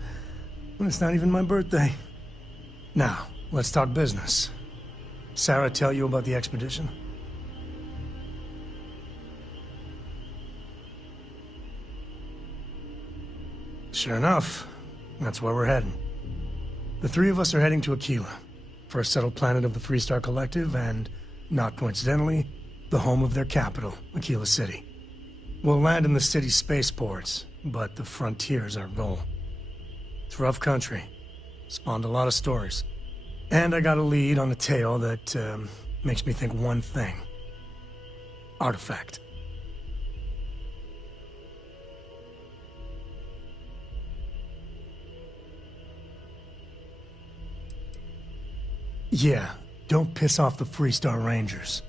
And it's not even my birthday. Now, let's talk business. Sarah tell you about the expedition? Sure enough, that's where we're heading. The three of us are heading to Aquila, first settled planet of the Freestar Collective, and, not coincidentally, the home of their capital, Aquila City. We'll land in the city's spaceports, but the frontier's our goal. It's rough country. Spawned a lot of stories. And I got a lead on a tale that makes me think one thing. Artifact. Yeah, don't piss off the Freestar Rangers.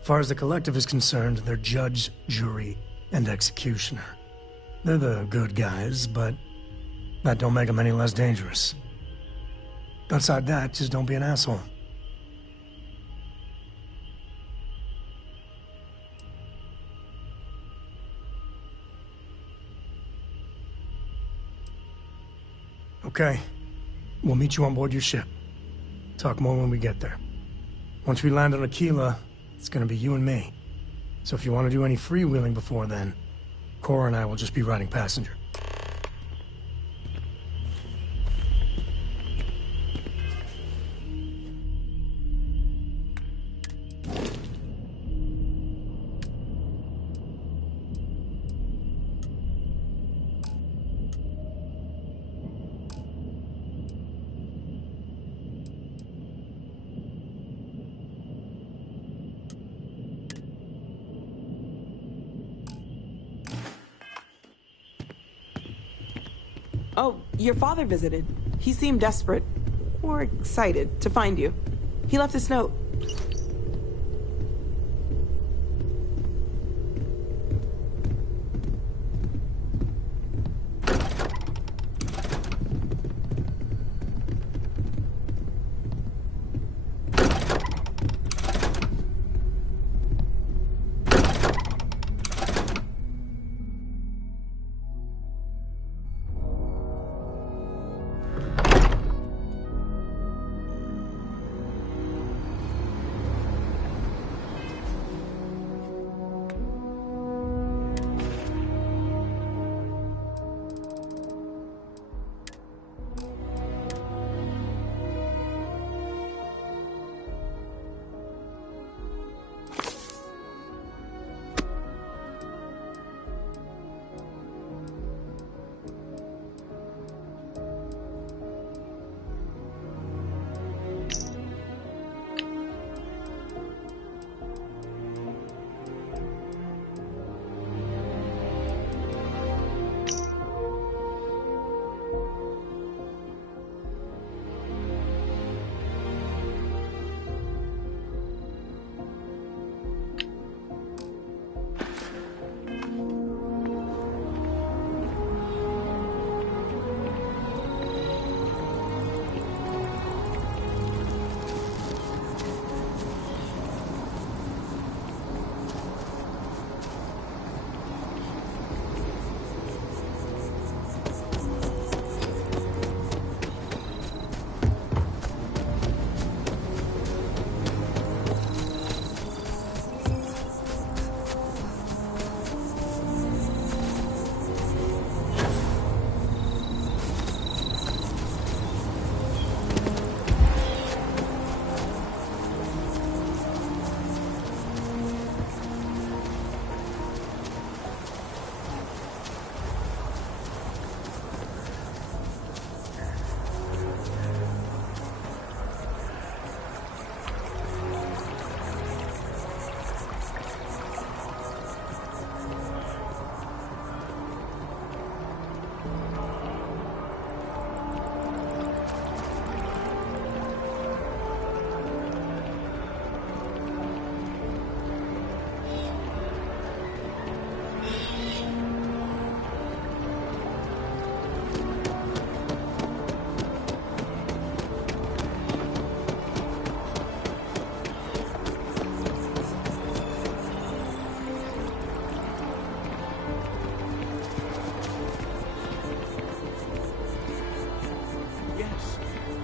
As far as the Collective is concerned, they're judge, jury, and executioner. They're the good guys, but that don't make them any less dangerous. Outside that, just don't be an asshole. Okay. We'll meet you on board your ship. Talk more when we get there. Once we land on Aquila, it's gonna be you and me. So if you want to do any freewheeling before then, Cora and I will just be riding passenger. Oh, your father visited. He seemed desperate, or excited, to find you. He left this note.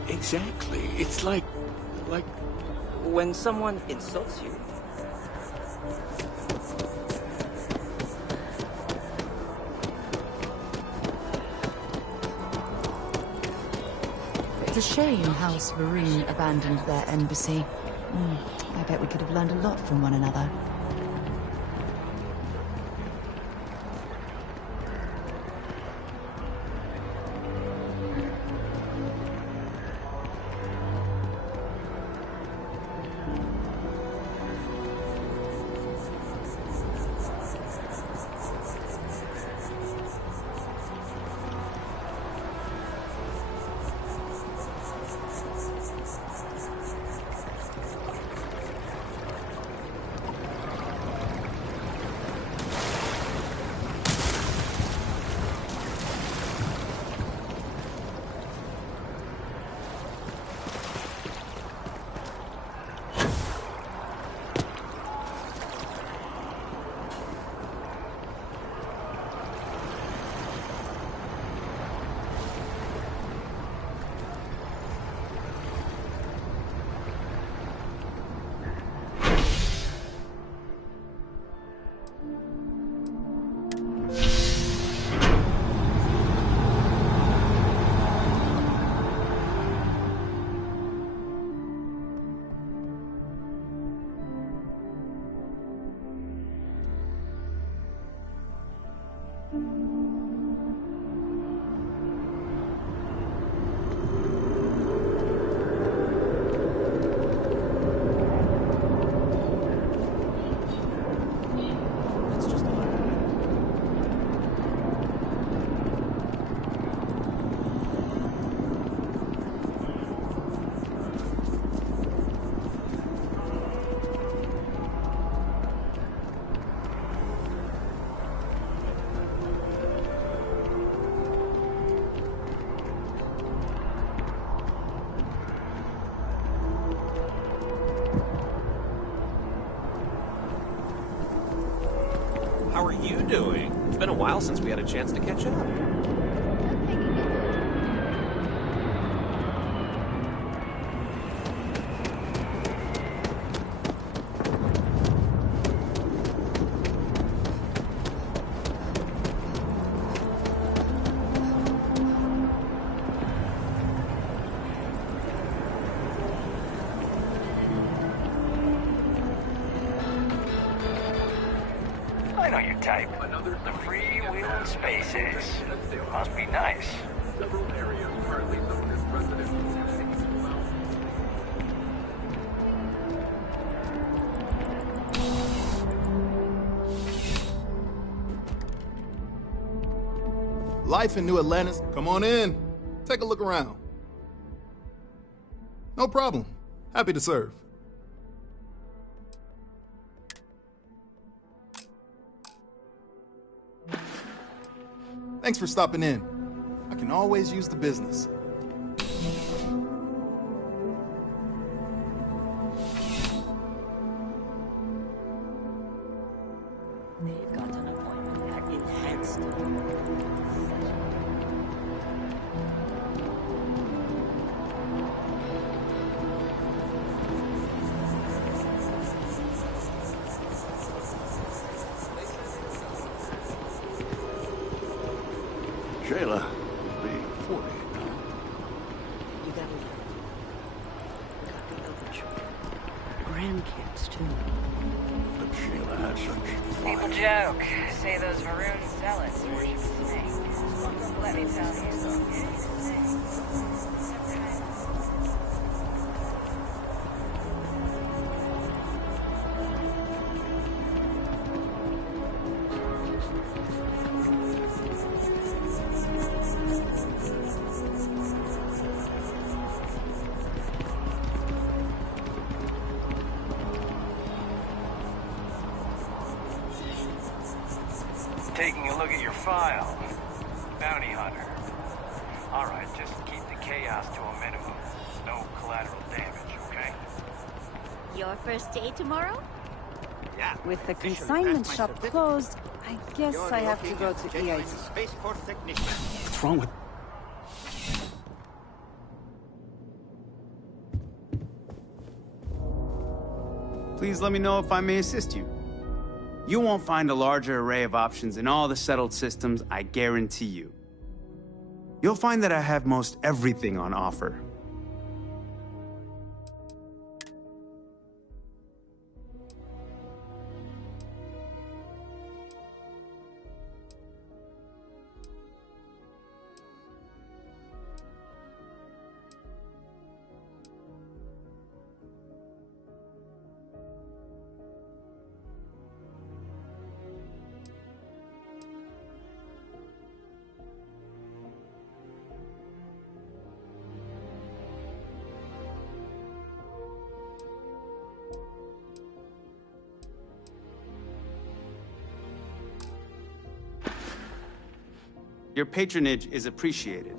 Exactly. It's like when someone insults you. a shame House Varun abandoned their embassy. I bet we could have learned a lot from one another. How are you doing? It's been a while since we had a chance to catch up. I know your type. The free-wheeling space ace. Must be nice. Life in New Atlantis. Come on in. Take a look around. No problem. Happy to serve. Thanks for stopping in. I can always use the business. They've got an appointment at Enhanced. Shayla, be 40 now. You got the elder children. Grandkids, too. But Shayla had such People joke. Say those Varun zealots worship a snake. Let me tell you. Taking a look at your file. Bounty hunter. Alright, just keep the chaos to a minimum. No collateral damage, okay? Your first day tomorrow? Yeah. With the consignment shop closed, I guess I have to go to EIT. What's wrong with... Please let me know if I may assist you. You won't find a larger array of options in all the settled systems, I guarantee you. You'll find that I have most everything on offer. Your patronage is appreciated.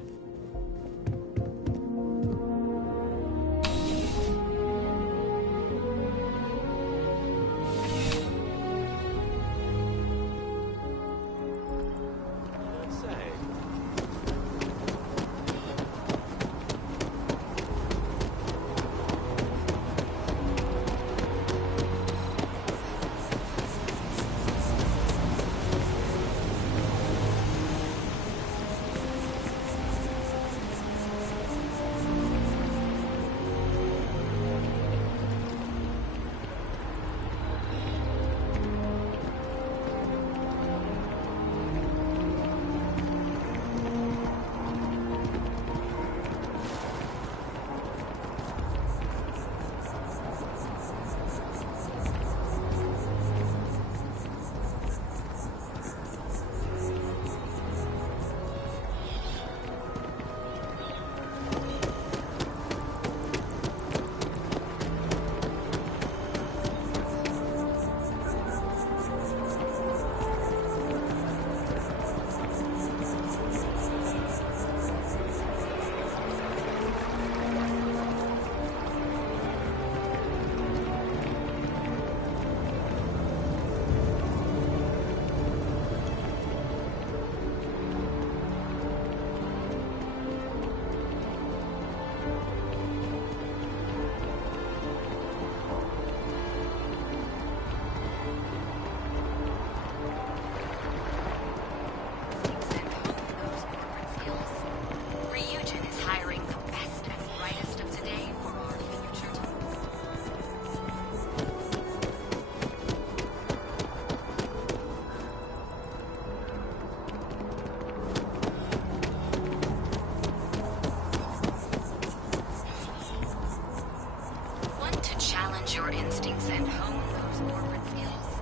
Your instincts and hone those corporate skills.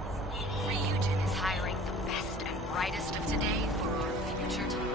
Ryujin is hiring the best and brightest of today for our future tomorrow.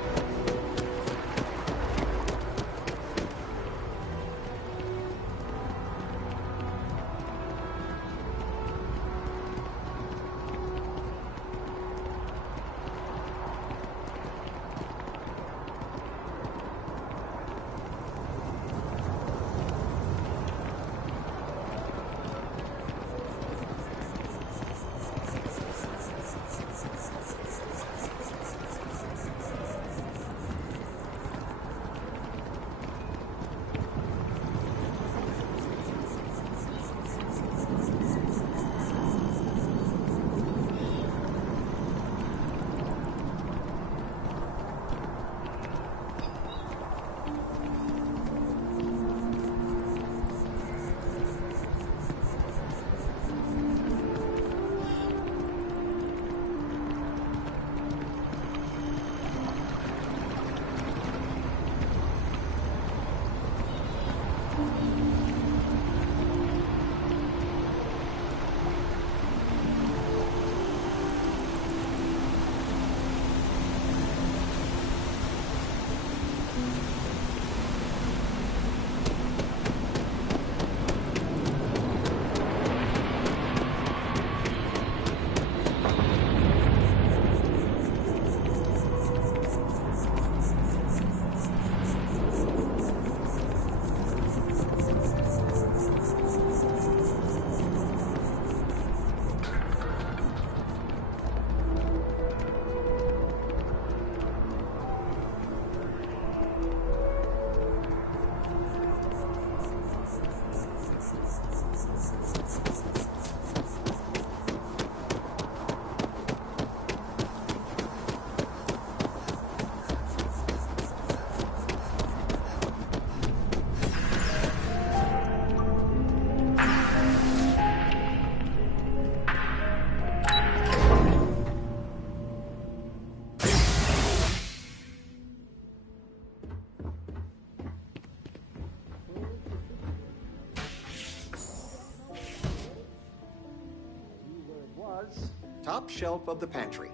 Top shelf of the pantry.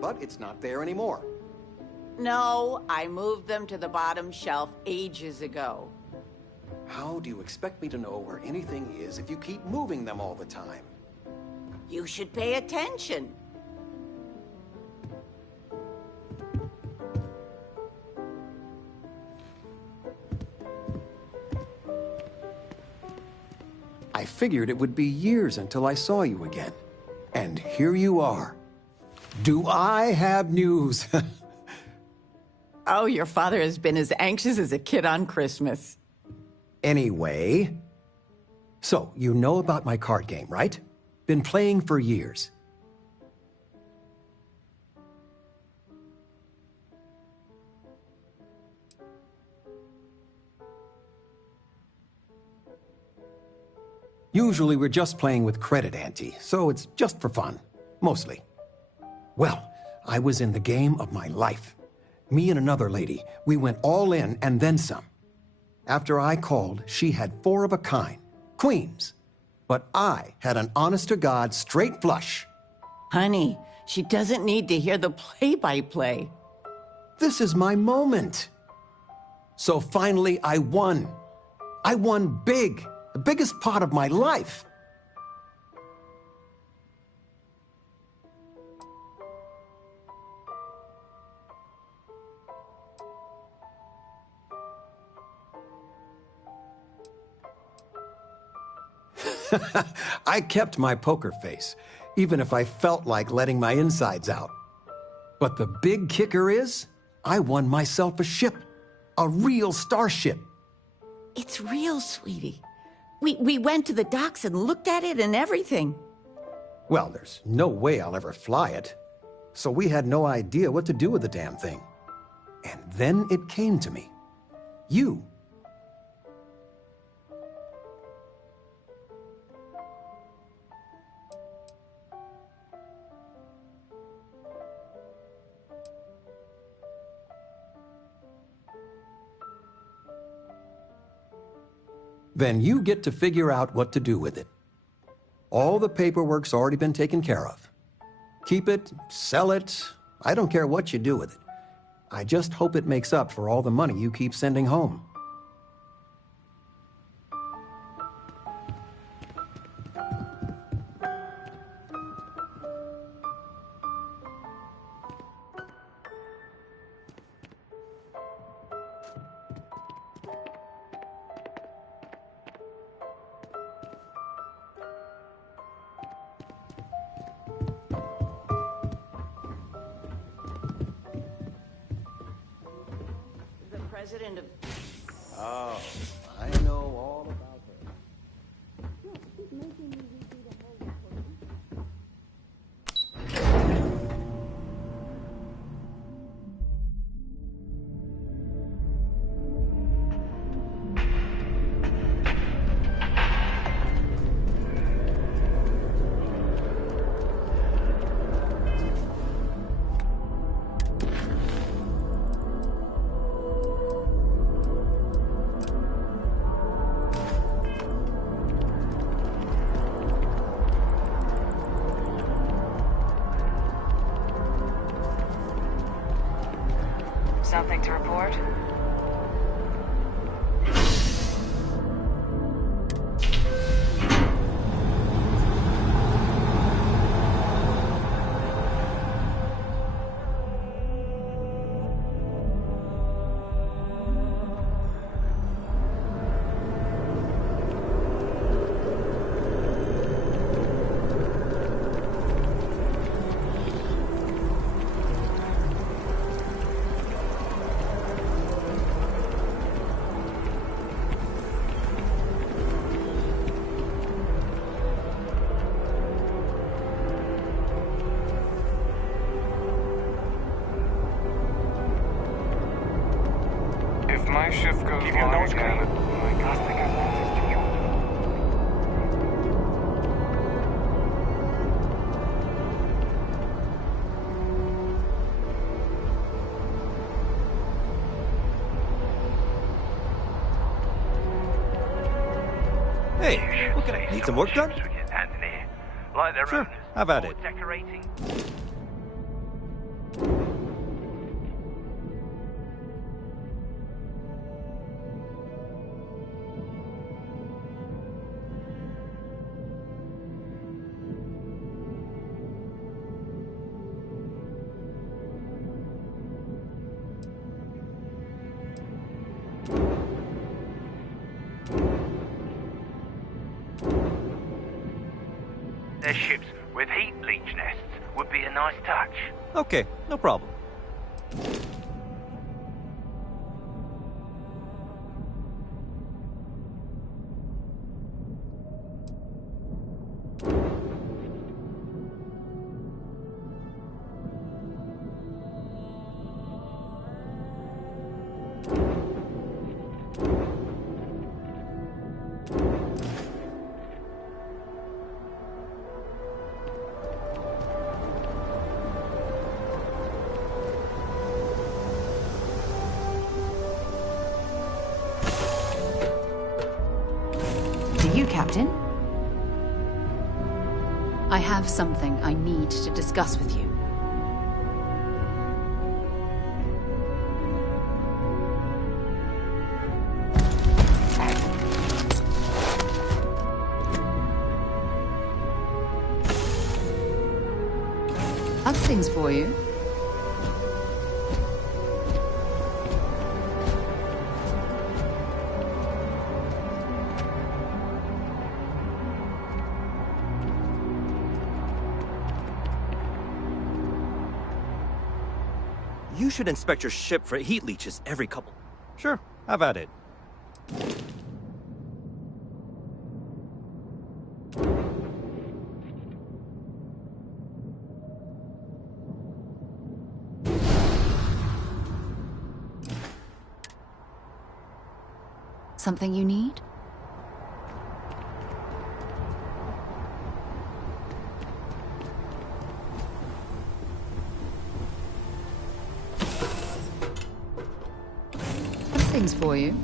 But it's not there anymore. No, I moved them to the bottom shelf ages ago. How do you expect me to know where anything is if you keep moving them all the time? You should pay attention. I figured it would be years until I saw you again. And here you are. Do I have news? Oh, your father has been as anxious as a kid on Christmas. Anyway, so you know about my card game, right? Been playing for years. Usually we're just playing with credit ante, so it's just for fun, mostly. Well, I was in the game of my life. Me and another lady, we went all in and then some. After I called, she had 4 of a kind, queens. But I had an honest-to-God straight flush. Honey, she doesn't need to hear the play-by-play. This is my moment. So finally, I won. I won big. The biggest part of my life. I kept my poker face, even if I felt like letting my insides out. But the big kicker is, I won myself a ship. A real starship. It's real, sweetie. We went to the docks and looked at it and everything. Well, there's no way I'll ever fly it. So we had no idea what to do with the damn thing. And then it came to me. You. Then you get to figure out what to do with it. All the paperwork's already been taken care of. Keep it, sell it, I don't care what you do with it. I just hope it makes up for all the money you keep sending home. President of... Oh, I know all about her. Something to report? My shift goes Keep your nose clean. my casting advantage to you. Hey, what can I... Need some work done? Anthony. Like their Sure, own. how about it? Decorating. Their ships with heat leech nests would be a nice touch. Okay, no problem. You, Captain? I have something I need to discuss with you. I've things for you. You should inspect your ship for heat leeches every couple... Sure, have at it. Something you need? Things for you.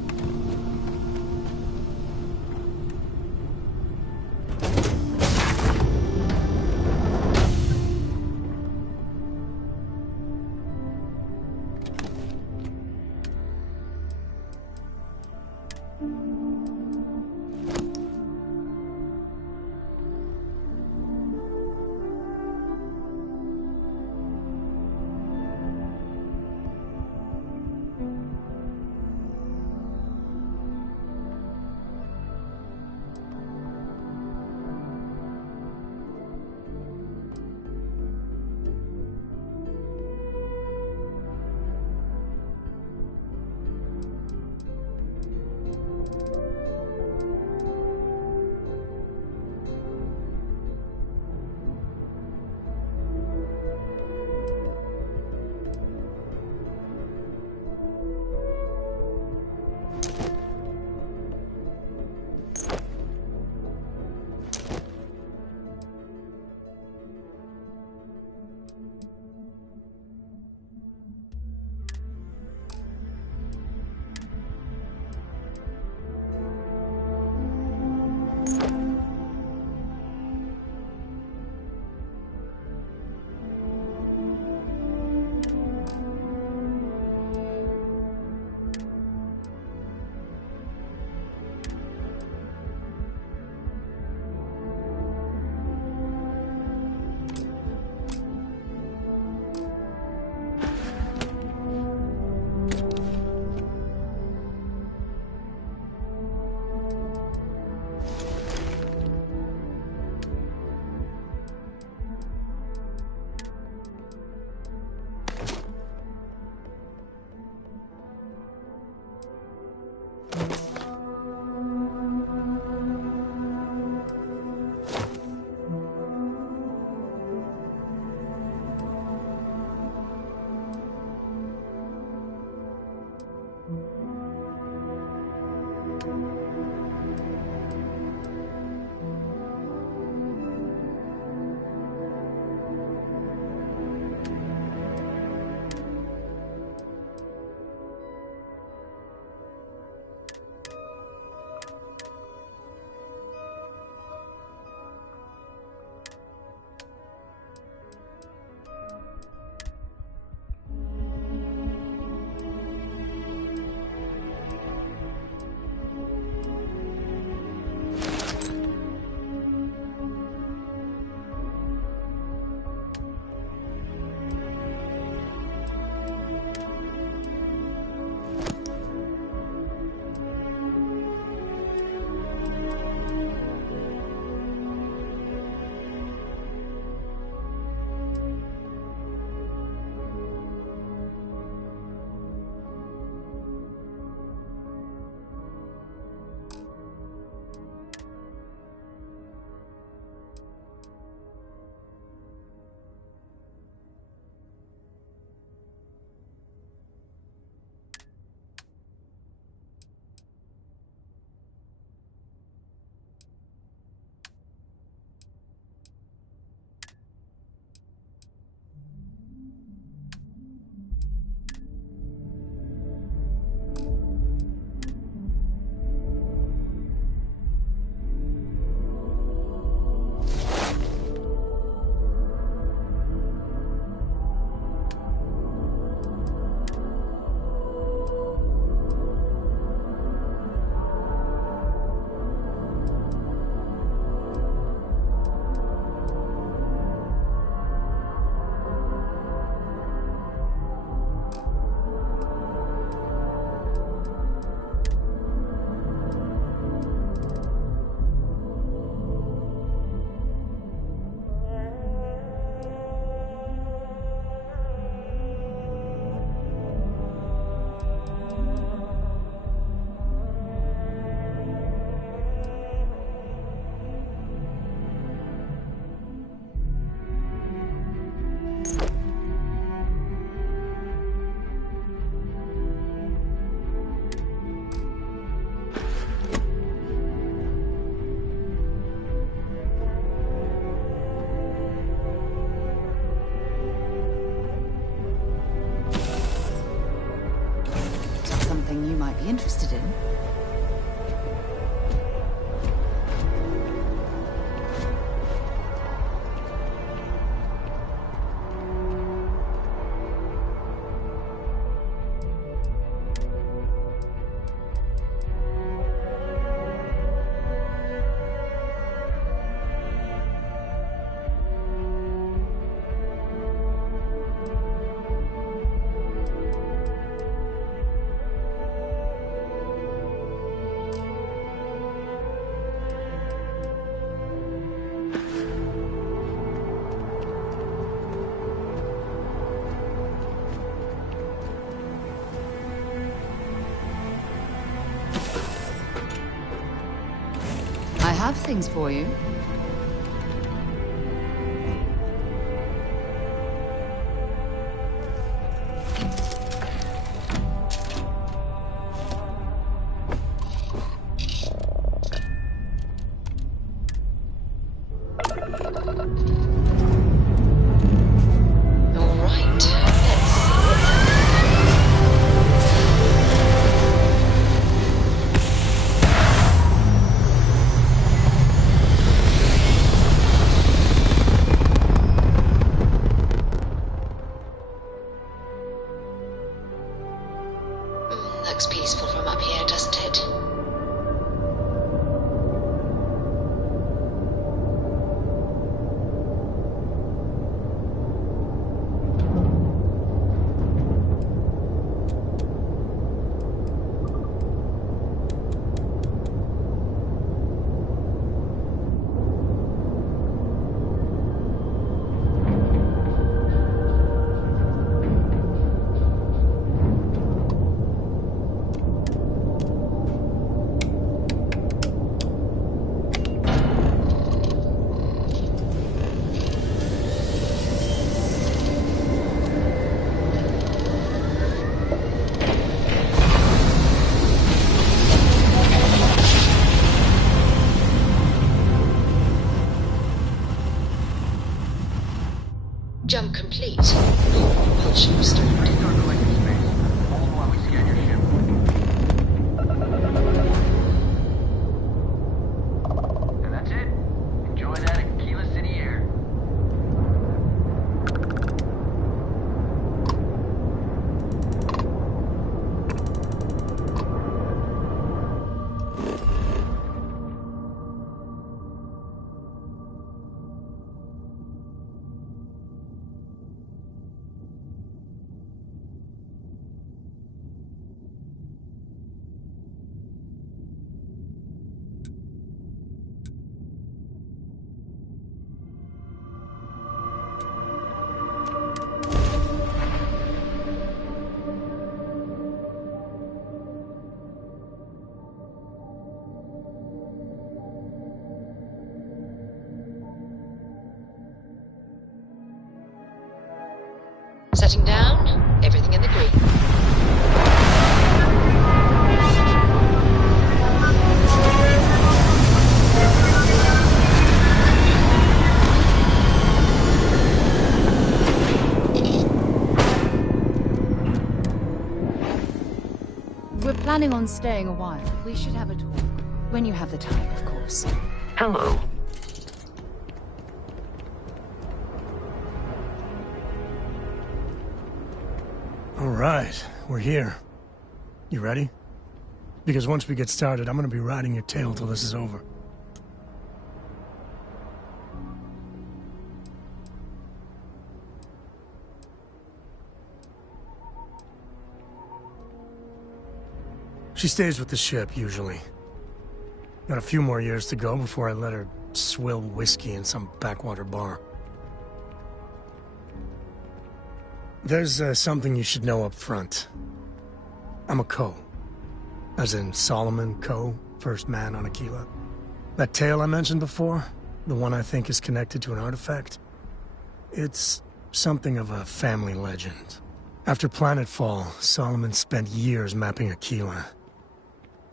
might be interested in. I have things for you. Looks peaceful from up here, doesn't it? Jump complete. Propulsion restored. And that's it. Enjoy that Aquila City air. Setting down, everything in the green. We're planning on staying a while. We should have a talk. When you have the time, of course. Hello. All right, we're here. You ready? Because once we get started, I'm gonna be riding your tail till this is over. She stays with the ship, usually. Got a few more years to go before I let her swill whiskey in some backwater bar. There's something you should know up front. I'm a Co. As in Solomon Co., first man on Aquila. That tale I mentioned before, the one I think is connected to an artifact, it's something of a family legend. After Planetfall, Solomon spent years mapping Aquila,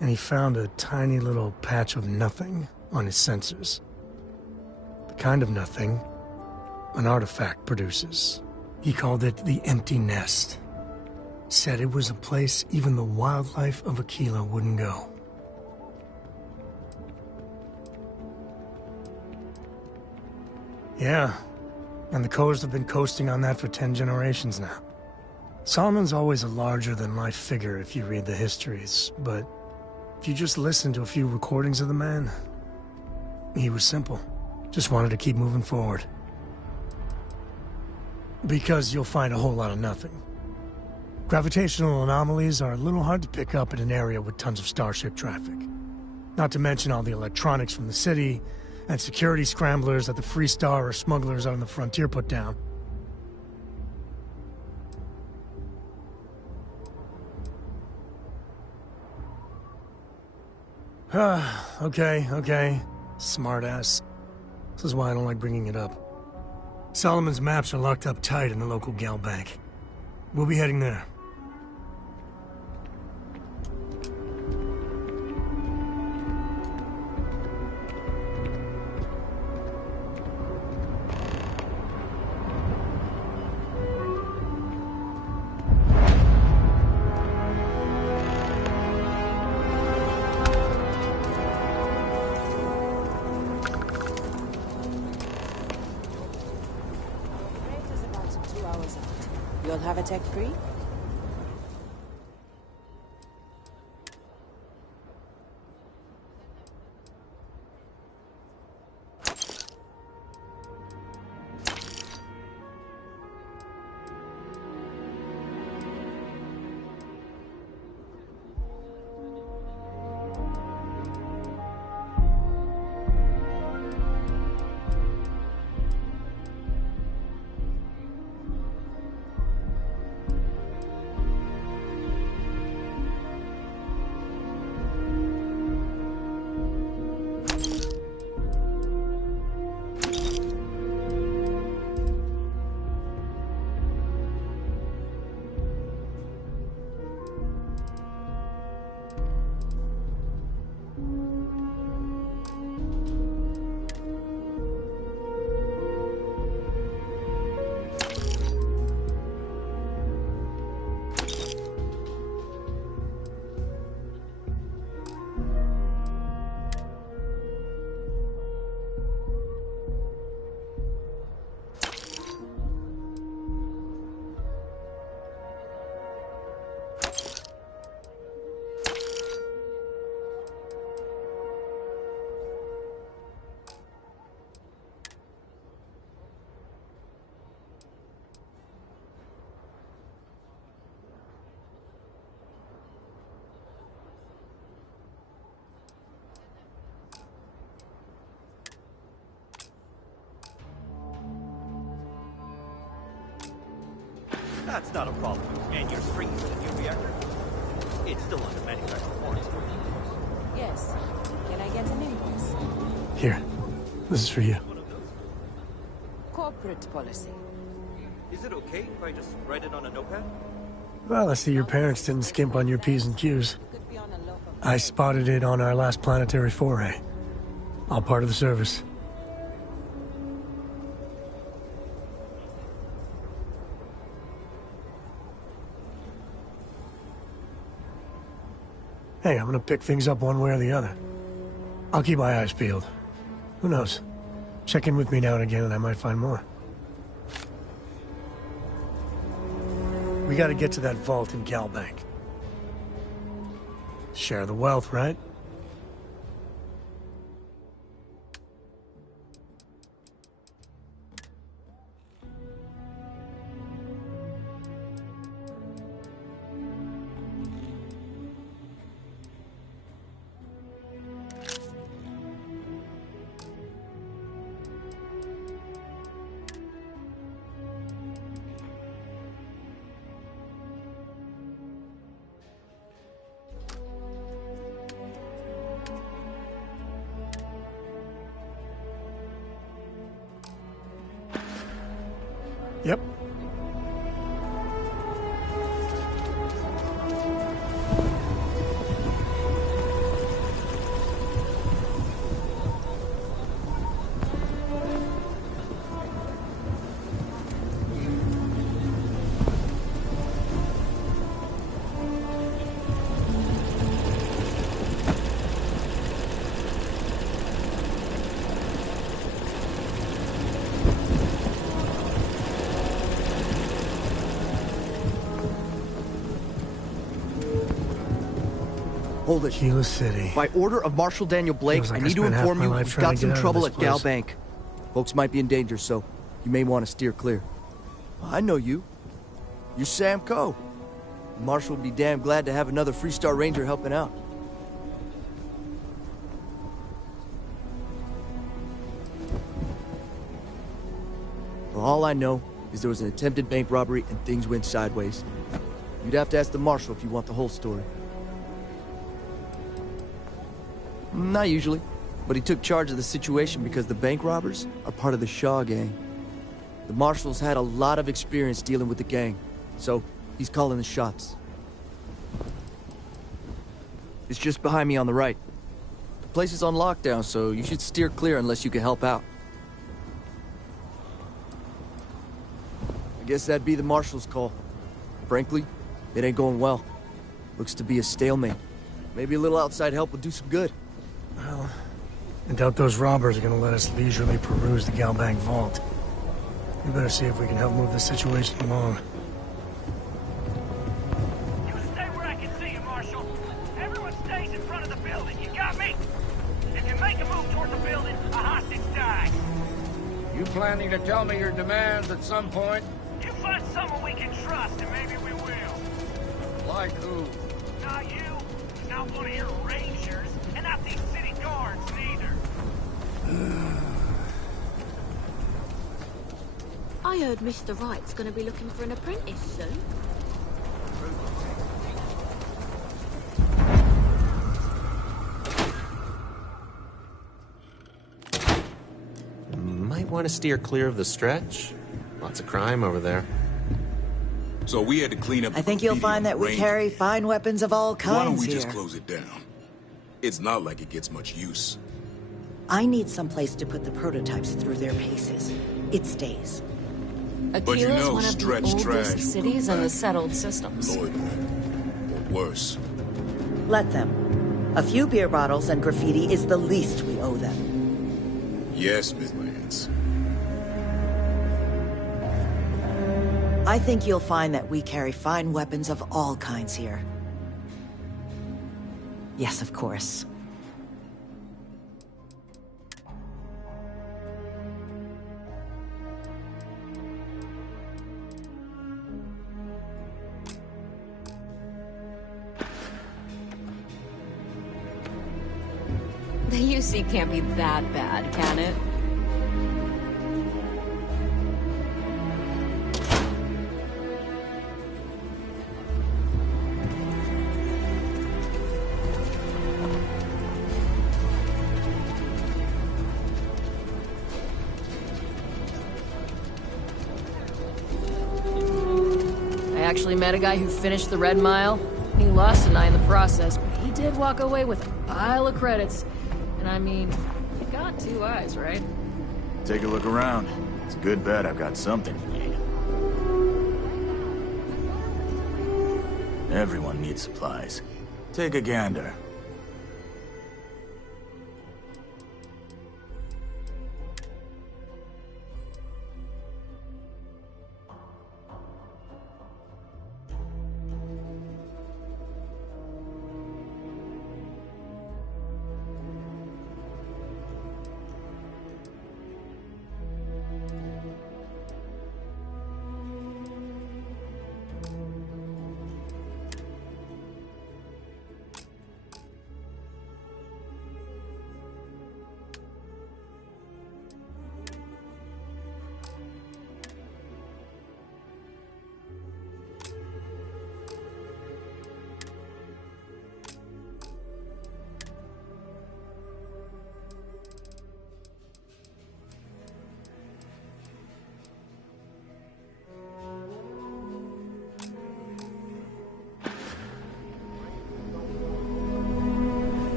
and he found a tiny little patch of nothing on his sensors. The kind of nothing an artifact produces. He called it the Empty Nest. said it was a place even the wildlife of Aquila wouldn't go. Yeah, and the Coast have been coasting on that for 10 generations now. Solomon's always a larger-than-life figure if you read the histories, but if you just listen to a few recordings of the man, he was simple. Just wanted to keep moving forward. Because you'll find a whole lot of nothing. Gravitational anomalies are a little hard to pick up in an area with tons of starship traffic. Not to mention all the electronics from the city, and security scramblers that the Free Star or smugglers out on the frontier put down. Okay. Smartass. This is why I don't like bringing it up. Solomon's maps are locked up tight in the local gal bank. We'll be heading there. You'll have a tech free? That's not a problem. And you're bringing the new reactor? It's still under manufacturer warranty. Yes. Can I get an invoice? Here. This is for you. Corporate policy. Is it okay if I just write it on a notepad? Well, I see your parents didn't skimp on your P's and Q's. I spotted it on our last planetary foray. All part of the service. Hey, I'm gonna pick things up one way or the other. I'll keep my eyes peeled. Who knows? Check in with me now and again and I might find more. We gotta get to that vault in Galbank. Share the wealth, right? Yep. Hold it. Aquila City. By order of Marshal Daniel Blake, Feels like I need to spent half inform my you life we've trying got to some get out of trouble this at Gal place. Bank. Folks might be in danger, so you may want to steer clear. I know you. You're Sam Coe. Marshal would be damn glad to have another Freestar Ranger helping out. Well, all I know is there was an attempted bank robbery and things went sideways. You'd have to ask the Marshal if you want the whole story. Not usually, but he took charge of the situation because the bank robbers are part of the Shaw gang. The Marshal's had a lot of experience dealing with the gang, so he's calling the shots. It's just behind me on the right. The place is on lockdown, so you should steer clear unless you can help out. I guess that'd be the Marshal's call. Frankly, it ain't going well. Looks to be a stalemate. Maybe a little outside help would do some good. Well, I doubt those robbers are gonna let us leisurely peruse the Galbank vault. We better see if we can help move the situation along. You stay where I can see you, Marshal. Everyone stays in front of the building. You got me? If you make a move toward the building, a hostage dies. You planning to tell me your demands at some point? You find someone we can trust, and maybe we will. Like who? Not you, not one of your rangers, and not these city guards, neither. I heard Mr. Wright's gonna be looking for an apprentice soon. Might want to steer clear of the stretch. Lots of crime over there. So we had to clean up. I think you'll find that we carry fine weapons of all kinds Why don't we here. just close it down? It's not like it gets much use. I need someplace to put the prototypes through their paces. It stays. But you Aquila's know, one of the stretch oldest trash cities in the settled systems. Loiter, or worse. Let them. A few beer bottles and graffiti is the least we owe them. Yes, Miss Lance. I think you'll find that we carry fine weapons of all kinds here. Yes, of course. The UC can't be that bad, can it? I actually met a guy who finished the Red Mile. He lost an eye in the process, but he did walk away with a pile of credits. And I mean, you got 2 eyes, right? Take a look around. It's a good bet I've got something you need. Everyone needs supplies. Take a gander.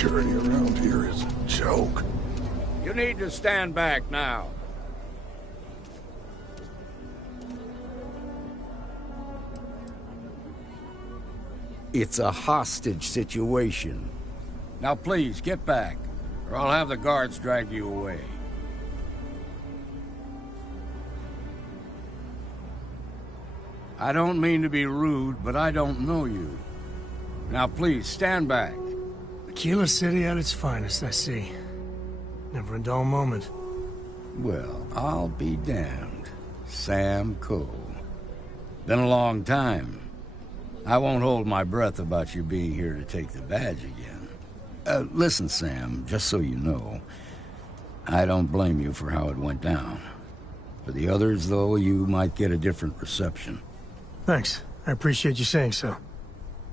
Security around here is a joke. You need to stand back now. It's a hostage situation. Now please, get back, or I'll have the guards drag you away. I don't mean to be rude, but I don't know you. Now please, stand back. Aquila City at its finest, I see. Never a dull moment. Well, I'll be damned. Sam Cole. Been a long time. I won't hold my breath about you being here to take the badge again. Listen, Sam, just so you know, I don't blame you for how it went down. For the others, though, you might get a different reception. Thanks. I appreciate you saying so.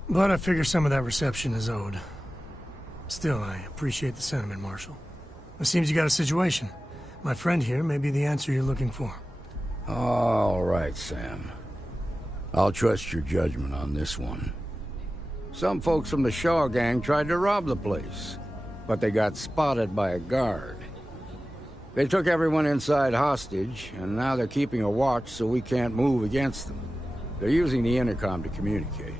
But I figure some of that reception is owed. Still, I appreciate the sentiment, Marshal. It seems you got a situation. My friend here may be the answer you're looking for. All right, Sam. I'll trust your judgment on this one. Some folks from the Shaw gang tried to rob the place, but they got spotted by a guard. They took everyone inside hostage, and now they're keeping a watch so we can't move against them. They're using the intercom to communicate.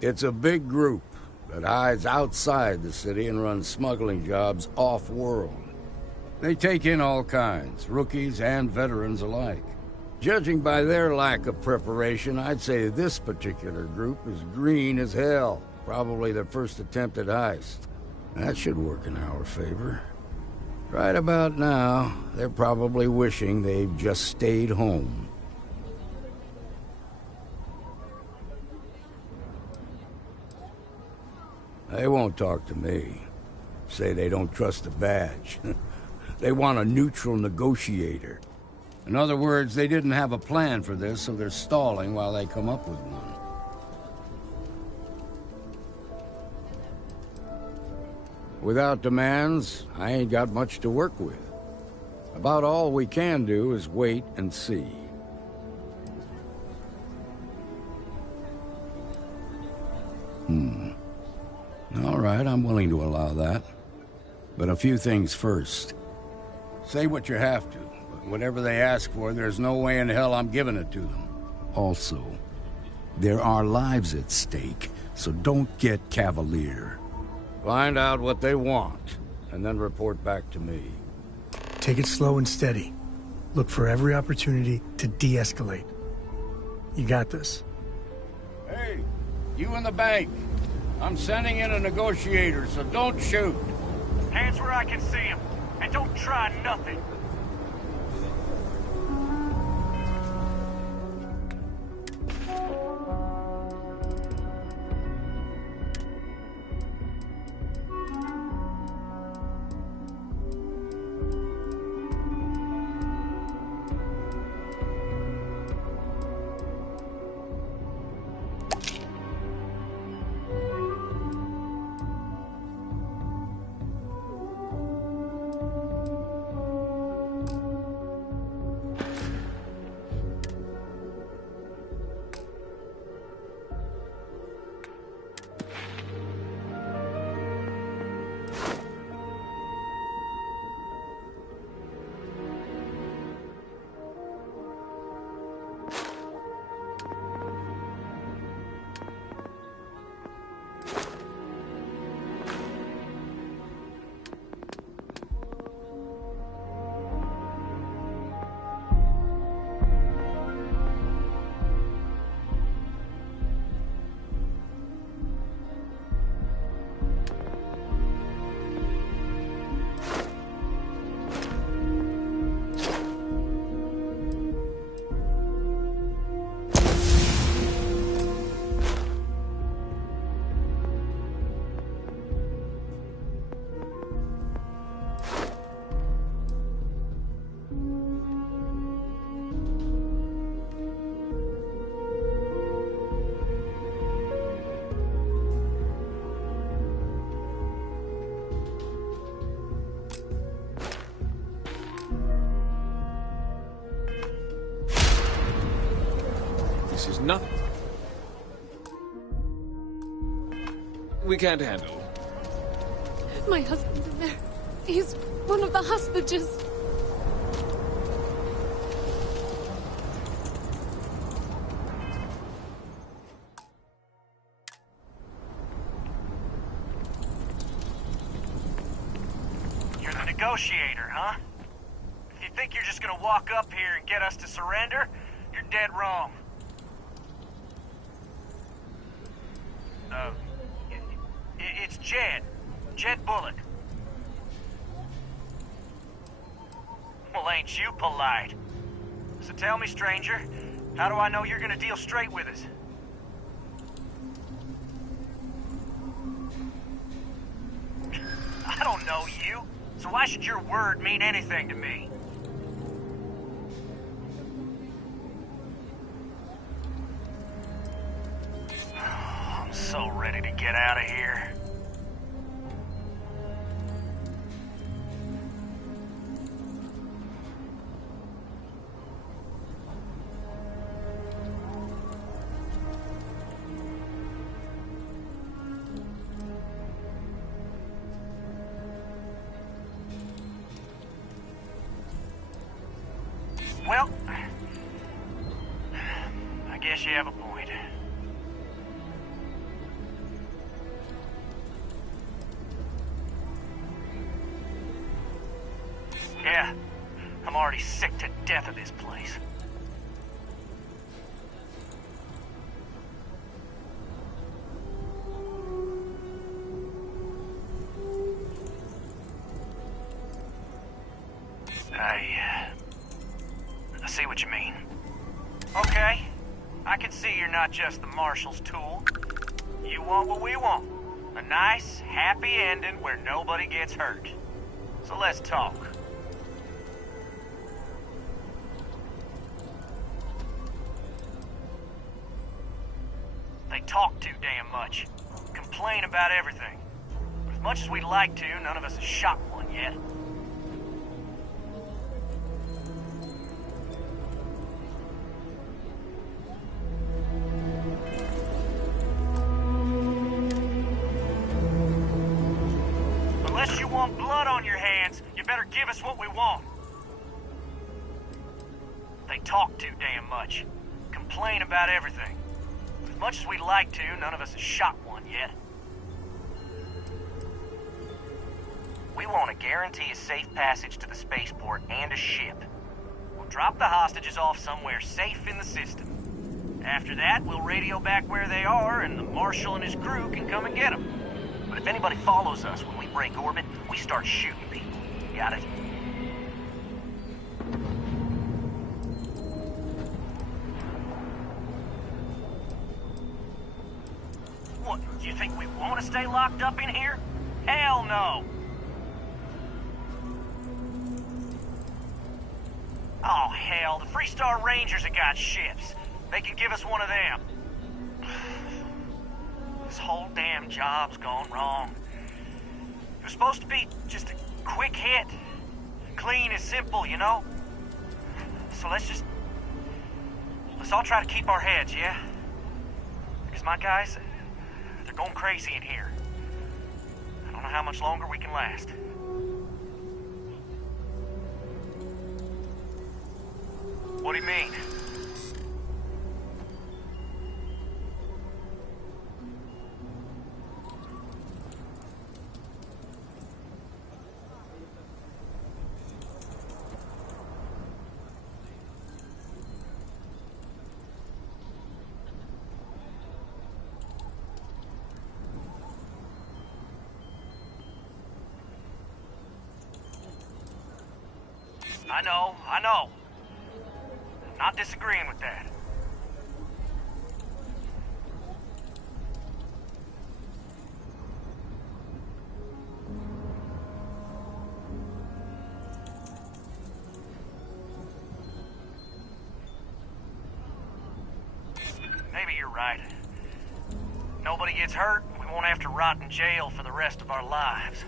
It's a big group that hides outside the city and runs smuggling jobs off-world. They take in all kinds, rookies and veterans alike. Judging by their lack of preparation, I'd say this particular group is green as hell. Probably their first attempt at heist. That should work in our favor. Right about now, they're probably wishing they'd just stayed home. They won't talk to me. Say they don't trust the badge. They want a neutral negotiator. In other words, they didn't have a plan for this, so they're stalling while they come up with one. Without demands, I ain't got much to work with. About all we can do is wait and see. All right, I'm willing to allow that. But a few things first. Say what you have to, but whatever they ask for, there's no way in hell I'm giving it to them. Also, there are lives at stake, so don't get cavalier. Find out what they want, and then report back to me. Take it slow and steady. Look for every opportunity to de-escalate. You got this. Hey, you in the bank. I'm sending in a negotiator, so don't shoot. Hands where I can see him, and don't try nothing. This is nothing. We can't handle it. My husband's in there. He's one of the hostages. You're the negotiator, huh? If you think you're just gonna walk up here and get us to surrender, you're dead wrong. It's Jed. Jed Bullock. Well, ain't you polite? So tell me, stranger, how do I know you're gonna deal straight with us? I don't know you, so why should your word mean anything to me? I'm so ready to get out of here. Well, I guess you have a point. Yeah, I'm already sick to death of this place. I see what you mean. Okay, I can see you're not just the Marshal's tool. You want what we want. A nice, happy ending where nobody gets hurt. So let's talk. They talk too damn much. Complain about everything. But as much as we'd like to, none of us has shot one yet. Unless you want blood on your hands, you better give us what we want. They talk too damn much. Complain about everything. As much as we'd like to, none of us has shot one yet. We want to guarantee a safe passage to the spaceport and a ship. We'll drop the hostages off somewhere safe in the system. After that, we'll radio back where they are, and the Marshal and his crew can come and get them. But if anybody follows us when we break orbit, we start shooting people. Got it? What, you think we want to stay locked up in here? Hell no! Oh, hell, the Freestar Rangers have got ships. They can give us one of them. This whole damn job's gone wrong. It was supposed to be just a quick hit. Clean and simple, you know? So let's all try to keep our heads, yeah? Because my guys, they're going crazy in here. I don't know how much longer we can last. What do you mean? I know. Not disagreeing with that. Maybe you're right. Nobody gets hurt, we won't have to rot in jail for the rest of our lives.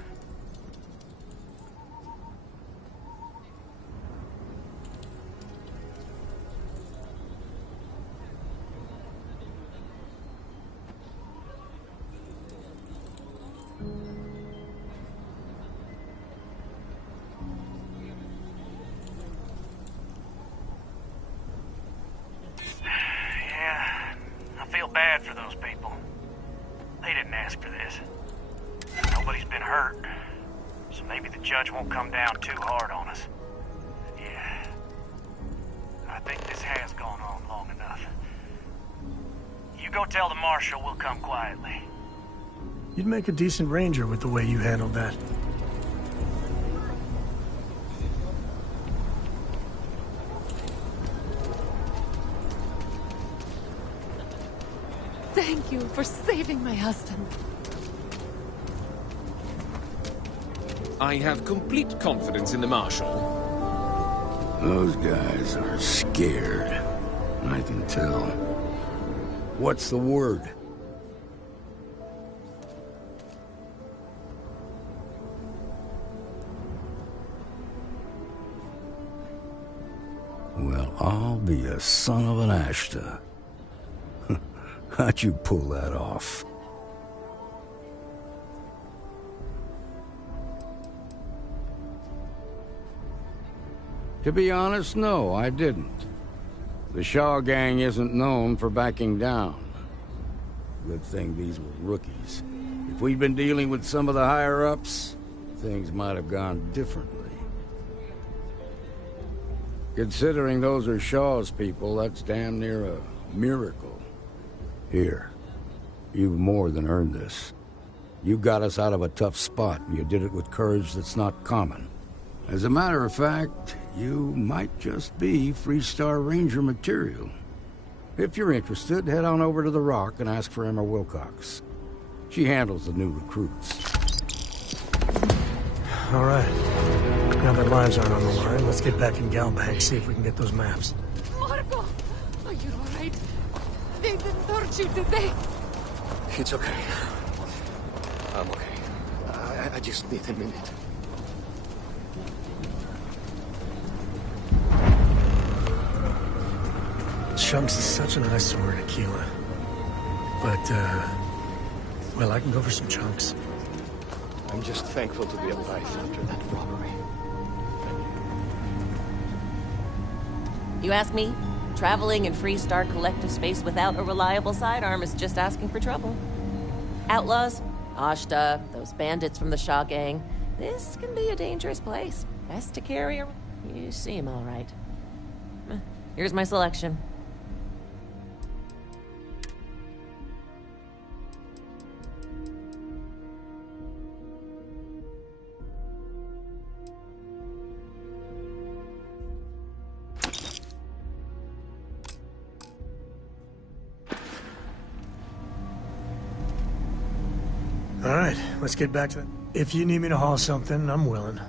maybe the judge won't come down too hard on us. Yeah. I think this has gone on long enough. You go tell the marshal we'll come quietly. You'd make a decent ranger with the way you handled that. Thank you for saving my husband. I have complete confidence in the Marshal. Those guys are scared. I can tell. What's the word? Well, I'll be a son of an Ashta. How'd you pull that off? To be honest, no, I didn't. The Shaw gang isn't known for backing down. Good thing these were rookies. If we'd been dealing with some of the higher-ups, things might have gone differently. Considering those are Shaw's people, that's damn near a miracle. Here, you've more than earned this. You got us out of a tough spot, and you did it with courage that's not common. As a matter of fact, you might just be Freestar Ranger material. If you're interested, head on over to the Rock and ask for Emma Wilcox. She handles the new recruits. All right. Now that lives aren't on the line, let's get back in Galbank, see if we can get those maps. Marco! Are you alright? They didn't hurt you, did they? It's okay. I'm okay. I just need a minute. Chunks is such an eyesore in Aquila. But, well, I can go for some chunks. I'm just thankful to be alive after that robbery. You ask me? Traveling in Freestar collective space without a reliable sidearm is just asking for trouble. Outlaws, Ashta, those bandits from the Shaw gang. This can be a dangerous place. Best to carry a... You seem all right. Here's my selection. All right, let's get back to it. If you need me to haul something, I'm willing.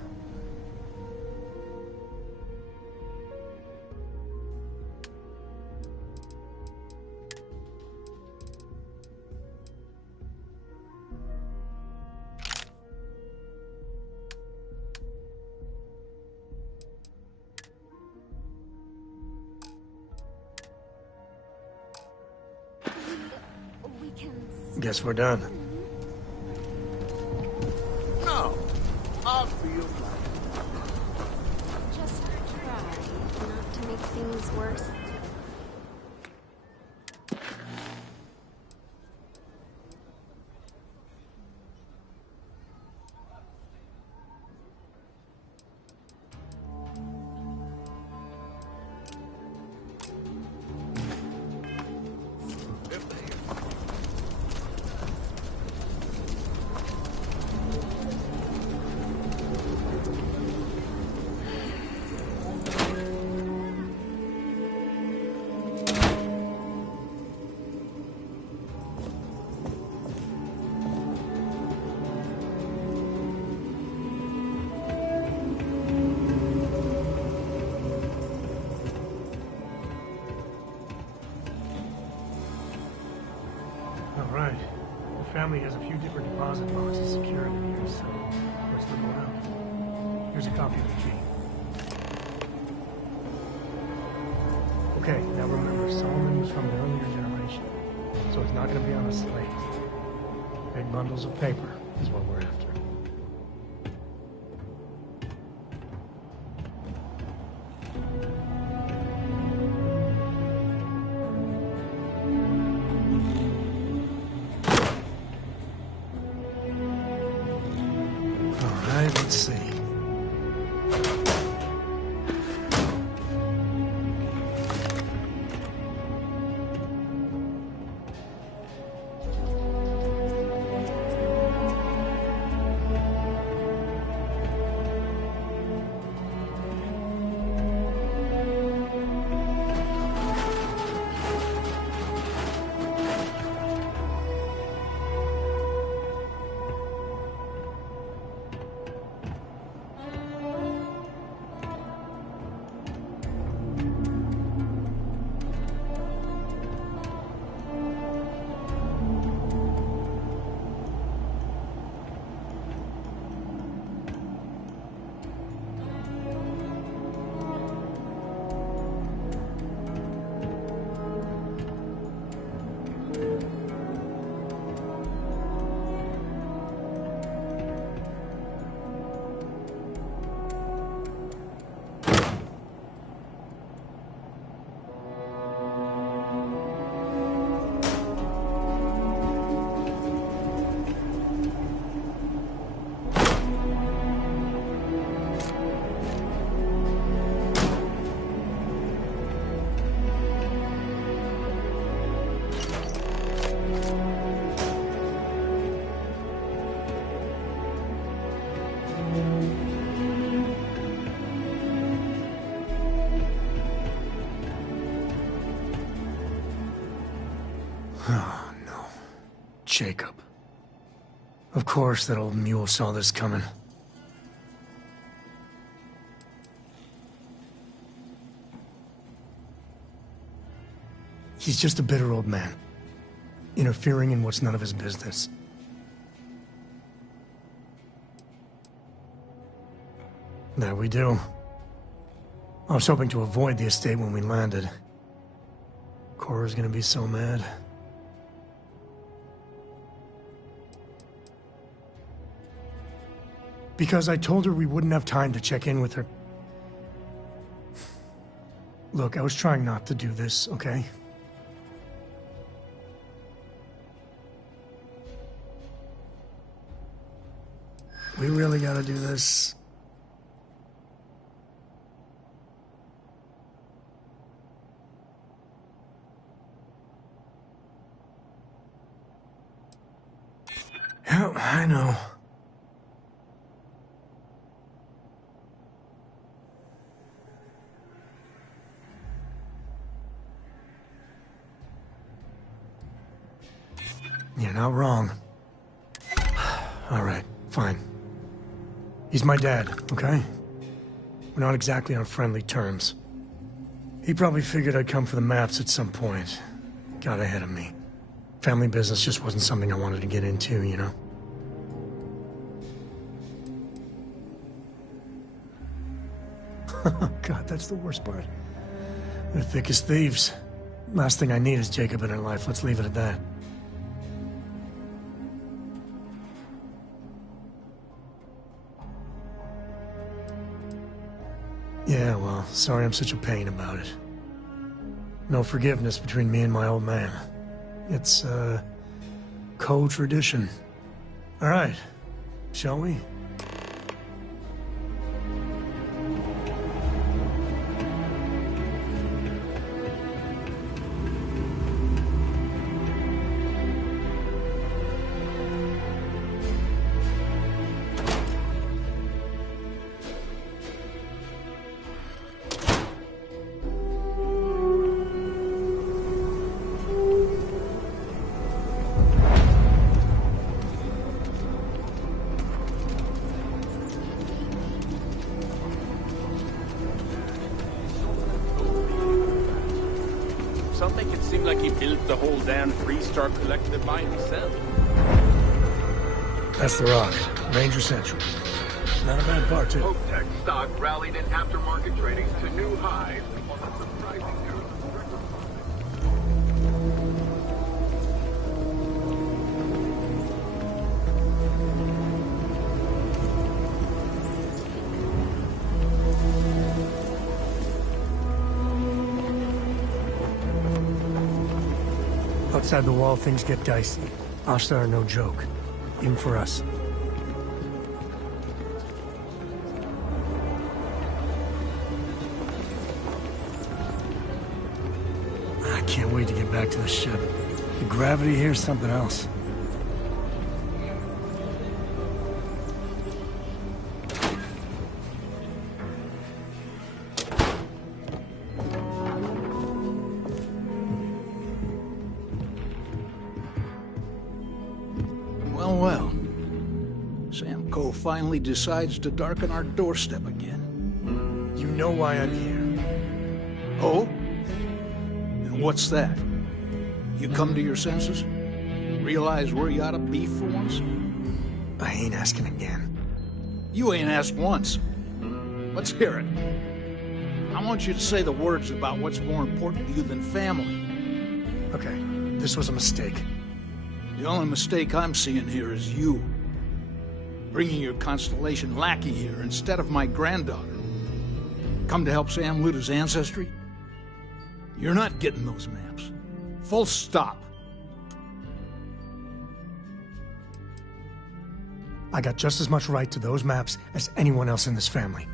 Guess we're done. No, I feel like Just try not to make things worse. Alright. The family has a few different deposit boxes secured in here, so let's look around. Here's a copy of the key. Okay, now remember, Solomon was from an earlier generation, so it's not going to be on a slate. Big bundles of paper is what we're after. All right, Let's see. Oh, no. Jacob. Of course that old mule saw this coming. He's just a bitter old man, interfering in what's none of his business. There we do. I was hoping to avoid the estate when we landed. Cora's gonna be so mad. Because I told her we wouldn't have time to check in with her. Look, I was trying not to do this, okay? We really gotta do this. Yeah, I know. You're not wrong. All right, fine. He's my dad, okay? We're not exactly on friendly terms. He probably figured I'd come for the maps at some point. Got ahead of me. Family business just wasn't something I wanted to get into, you know? God, that's the worst part. They're thick as thieves. Last thing I need is Jacob in her life. Let's leave it at that. Yeah, well, sorry I'm such a pain about it. No forgiveness between me and my old man. It's, co-tradition. All right, shall we? Some make it seem like he built the whole damn Freestar Collective by himself. That's the Rock, Ranger Central. Not a bad part, too. Tech stock rallied in aftermarket trading to new highs on a surprising Outside the wall, things get dicey. Ashtar are no joke. Even for us. can't wait to get back to the ship. The gravity here's something else. Well. Sam Coe finally decides to darken our doorstep again. You know why I'm here. Oh? And what's that? You come to your senses? Realize where you ought to be for once? I ain't asking again. You ain't asked once. Let's hear it. I want you to say the words about what's more important to you than family. Okay, this was a mistake. The only mistake I'm seeing here is you. Bringing your Constellation lackey here instead of my granddaughter. Come to help Sam loot his ancestry? You're not getting those maps. Full stop. I got just as much right to those maps as anyone else in this family.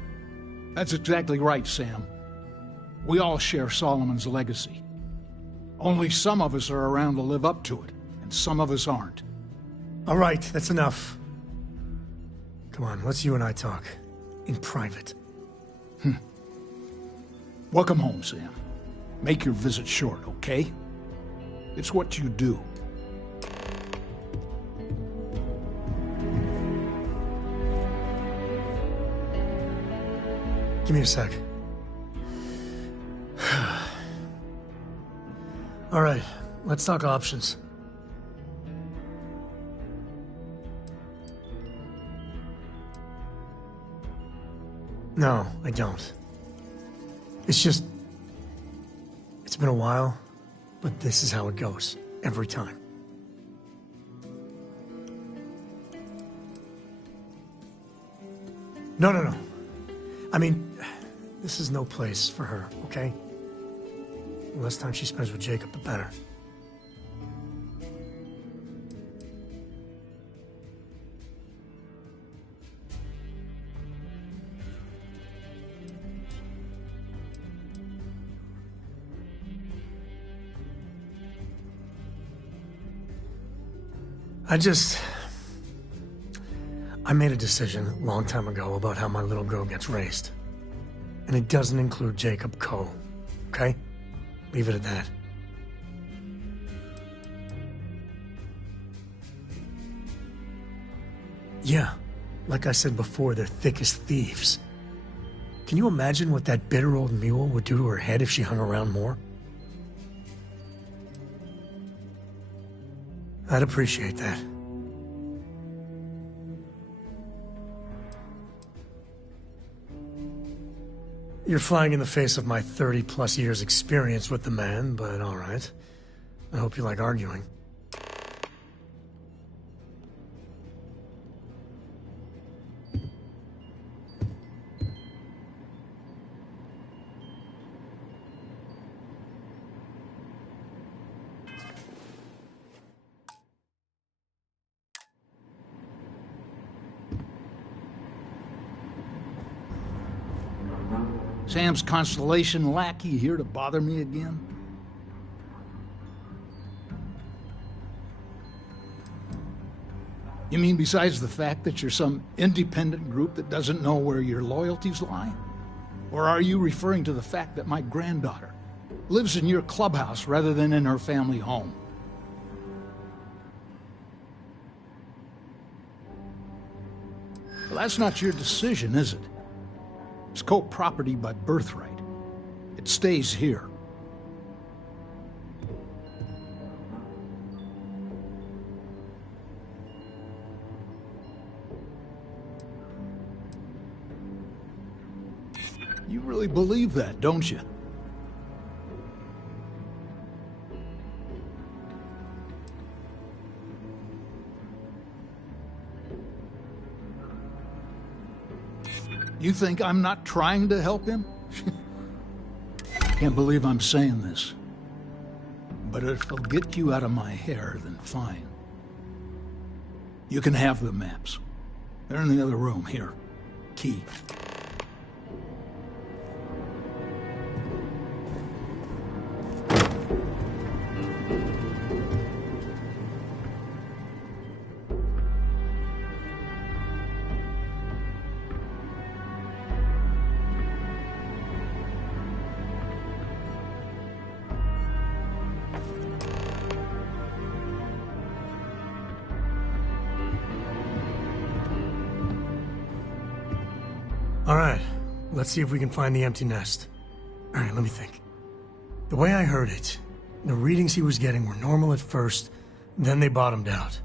That's exactly right, Sam. We all share Solomon's legacy. Only some of us are around to live up to it, and some of us aren't. All right, that's enough. Come on, let's you and I talk. In private. Welcome home, Sam. Make your visit short, okay? It's what you do. Give me a sec. All right, let's talk options. No, I don't. It's been a while, but this is how it goes, every time. No. I mean, this is no place for her, okay? The less time she spends with Jacob, the better. I made a decision a long time ago about how my little girl gets raised. And it doesn't include Jacob Coe, okay? Leave it at that. Yeah, like I said before, they're thick as thieves. Can you imagine what that bitter old mule would do to her head if she hung around more? I'd appreciate that. You're flying in the face of my 30-plus years experience with the man, but all right. I hope you like arguing. Sam's Constellation lackey here to bother me again? You mean besides the fact that you're some independent group that doesn't know where your loyalties lie? Or are you referring to the fact that my granddaughter lives in your clubhouse rather than in her family home? Well, that's not your decision, is it? It's co-property by birthright. It stays here. You really believe that, don't you? You think I'm not trying to help him? Can't believe I'm saying this. But if it'll get you out of my hair, then fine. You can have the maps. They're in the other room. Here. Key. Alright, let's see if we can find the empty nest. Alright, let me think. The way I heard it, the readings he was getting were normal at first, then they bottomed out.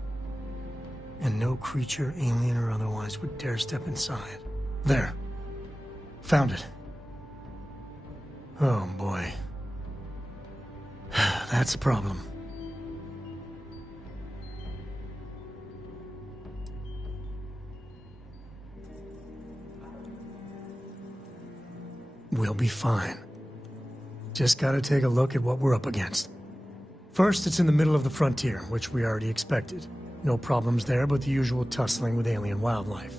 And no creature, alien or otherwise, would dare step inside. There. Found it. Oh boy. That's a problem. We'll be fine. Just gotta take a look at what we're up against. First, it's in the middle of the frontier, which we already expected. No problems there, but the usual tussling with alien wildlife.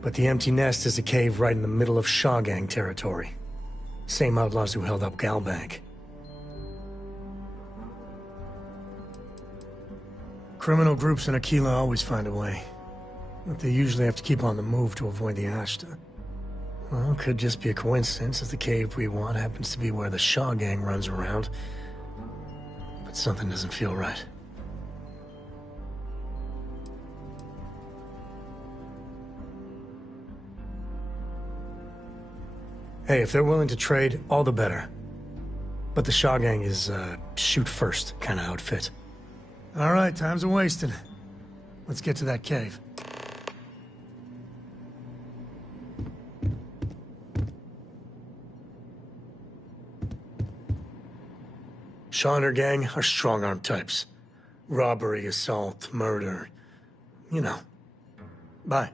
But the empty nest is a cave right in the middle of Shaw Gang territory. Same outlaws who held up Galbank. Criminal groups in Aquila always find a way. But they usually have to keep on the move to avoid the Ashta. Well, could just be a coincidence, as the cave we want happens to be where the Shaw Gang runs around. But something doesn't feel right. Hey, if they're willing to trade, all the better. But the Shaw Gang is, shoot first kind of outfit. All right, time's a-wasting. Let's get to that cave. Shaw and her gang are strong-arm types. Robbery, assault, murder. You know. Bye.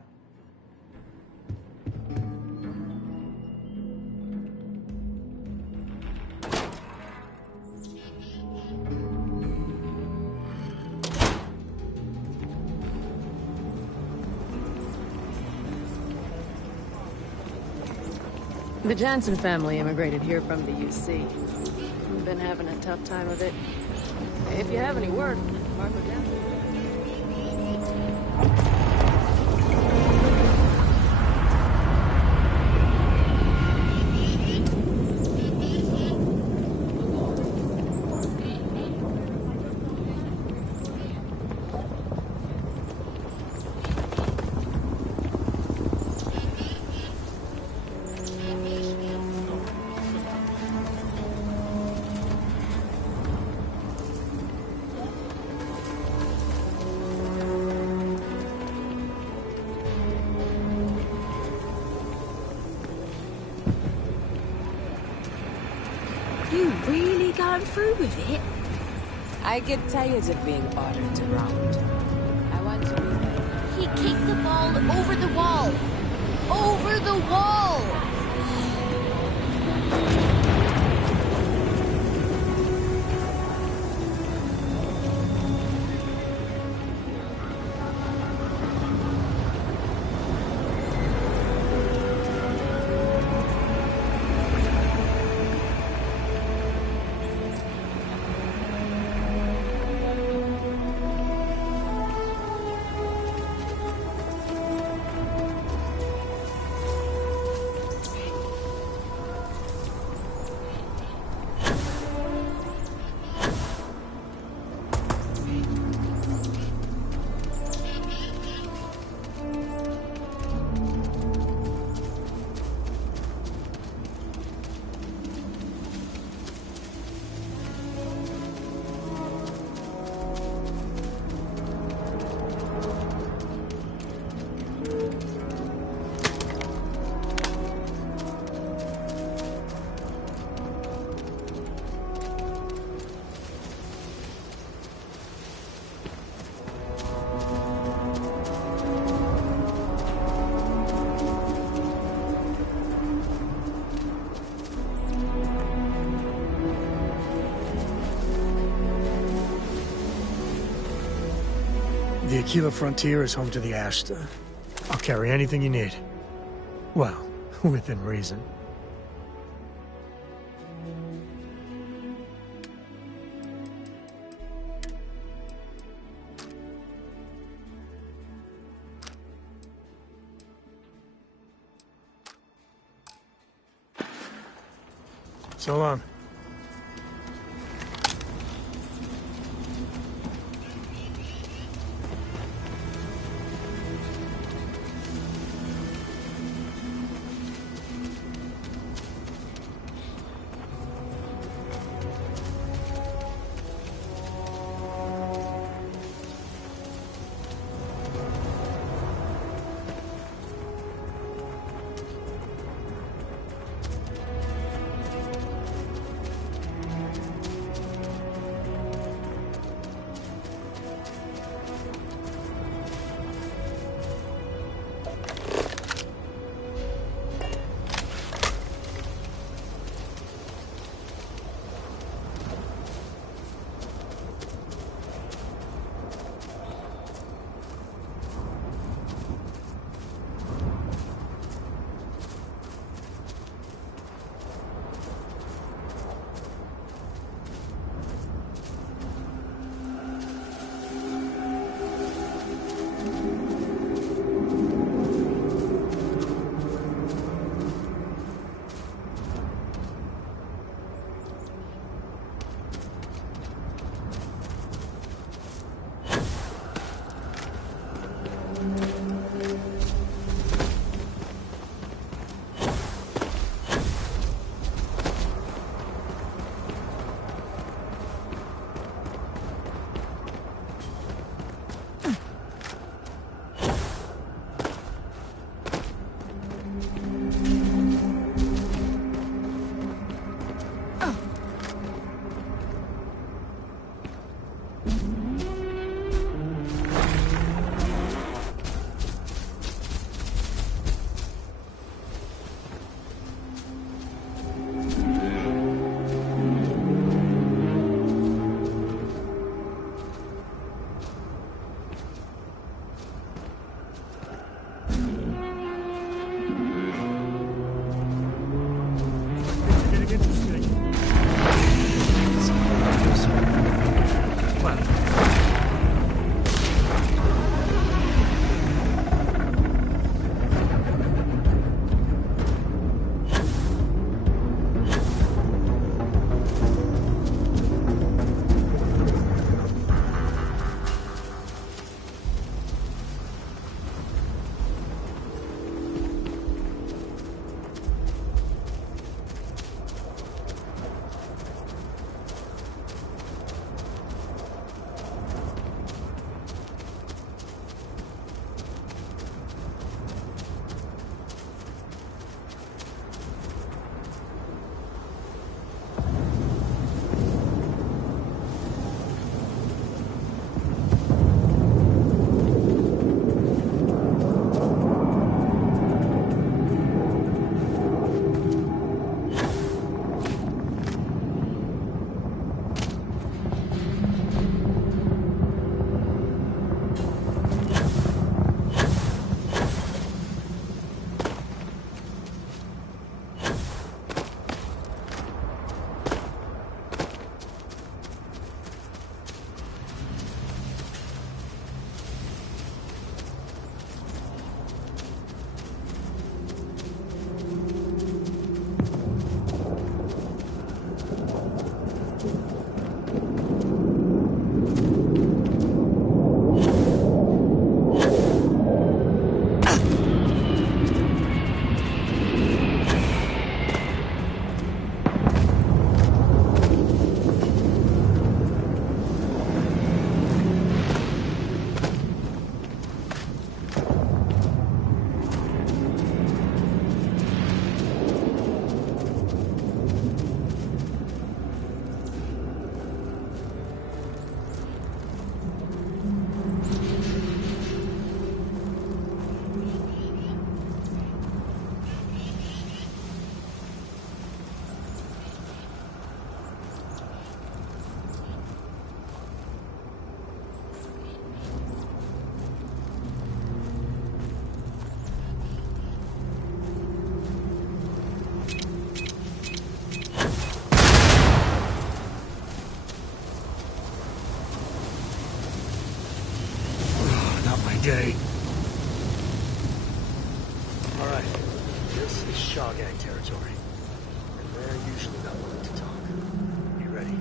The Jansen family immigrated here from the UC. We've been having a tough time of it. If you have any work, mark it down. You really going through with it? I get tired of being ordered around. I want to be there. He kicked the ball over the wall! Over the wall! The Aquila frontier is home to the Ashta. I'll carry anything you need. Well, within reason. So long. is Shaw Gang territory. And they're usually not willing to talk. Be ready.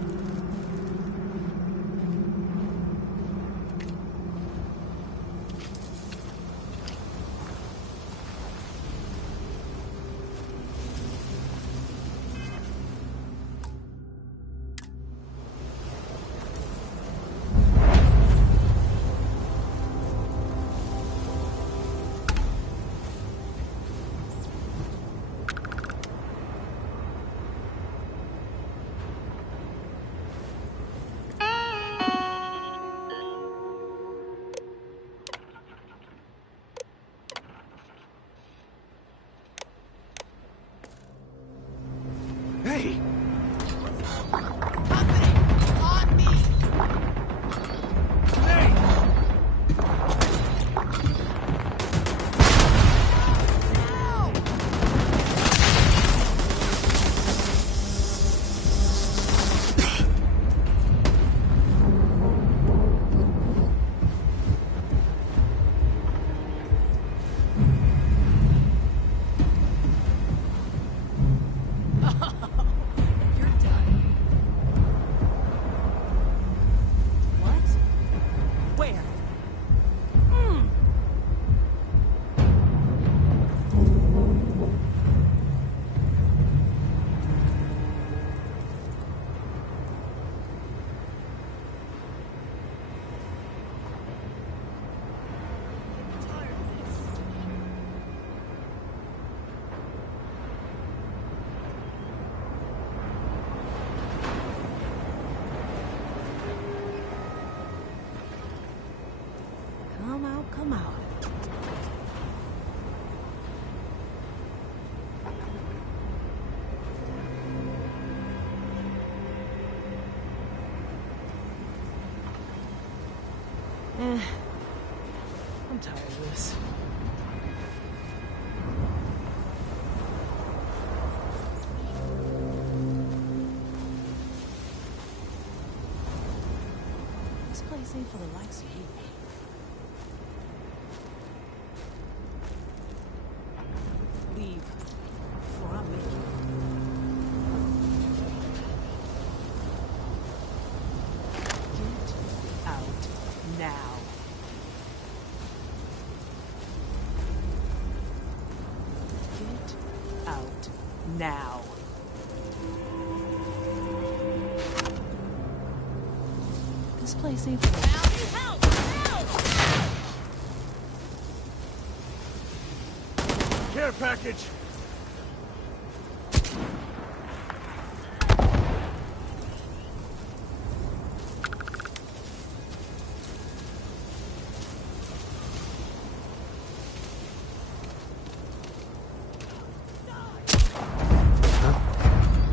Hey! Come out. I'm tired of this. This place ain't for the likes of you. Leave before I make you. Get out now. Get out now. This place ain't for Care package!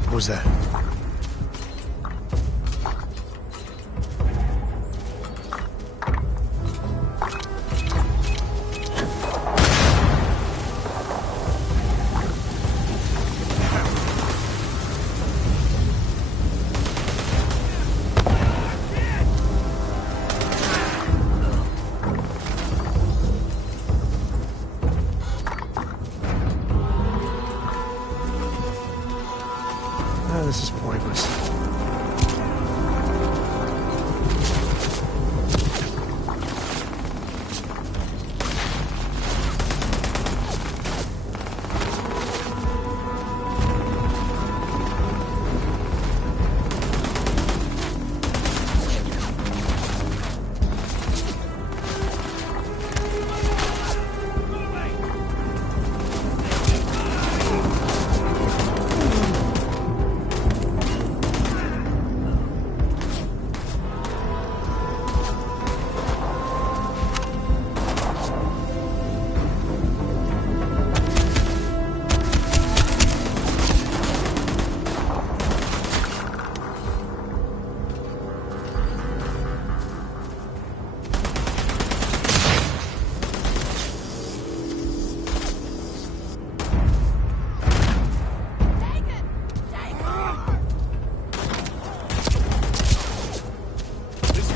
What was that? This is pointless.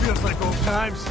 Feels like old times.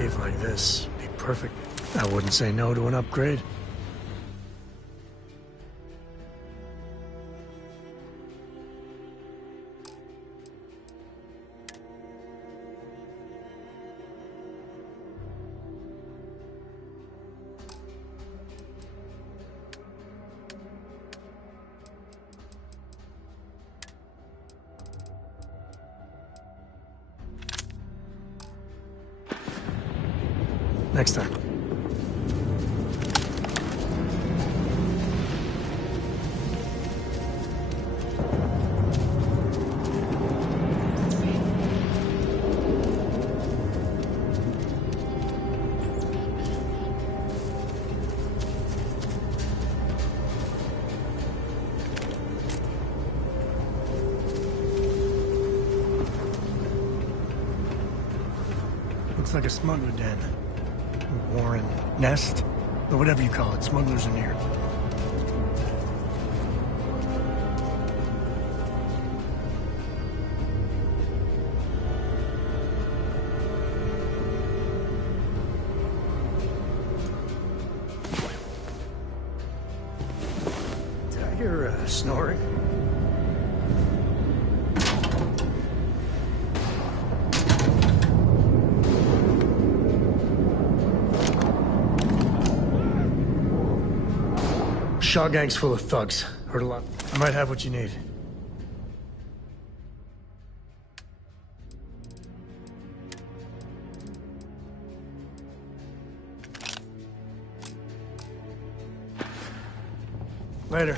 cave like this, be perfect. I wouldn't say no to an upgrade. Next time. Looks like a smuggler den. Warren, nest, or whatever you call it. Smugglers in here. Did I hear snoring? Shaw gang's full of thugs. Heard a lot. I might have what you need. Later.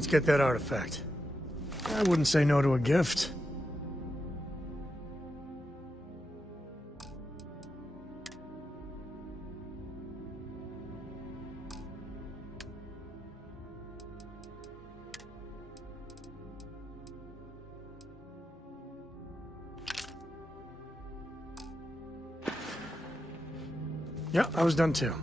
Let's get that artifact. I wouldn't say no to a gift. Yeah, I was done too.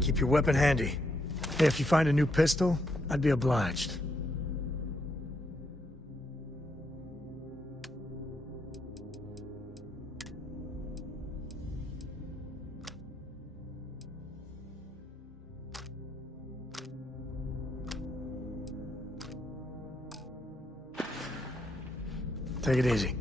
Keep your weapon handy. Hey, if you find a new pistol, I'd be obliged. Take it easy.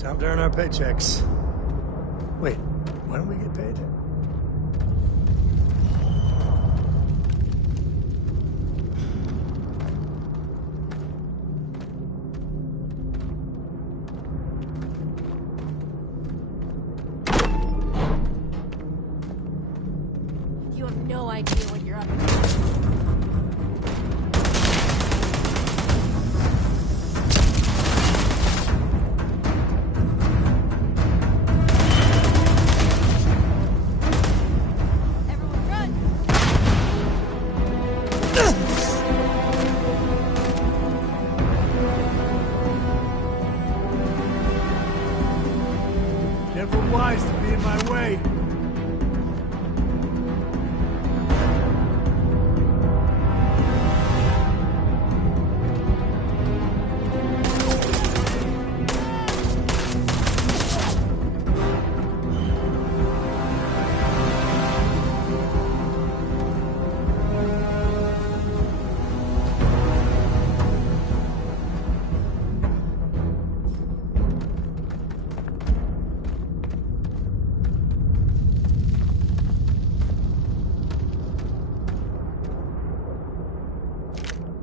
Time to earn our paychecks. Wait, when do we get paid? You have no idea what you're up to. Never wise to be in my way.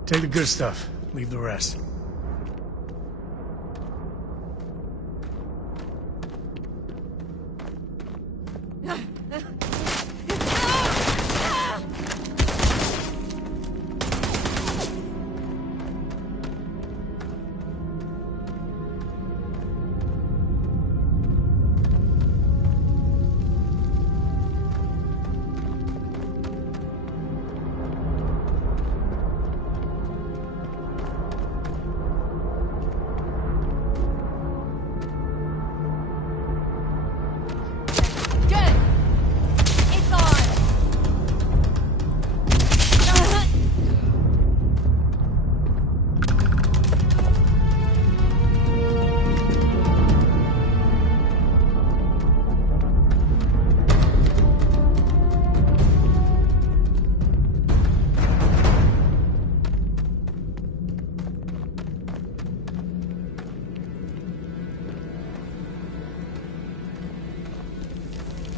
Take the good stuff, leave the rest.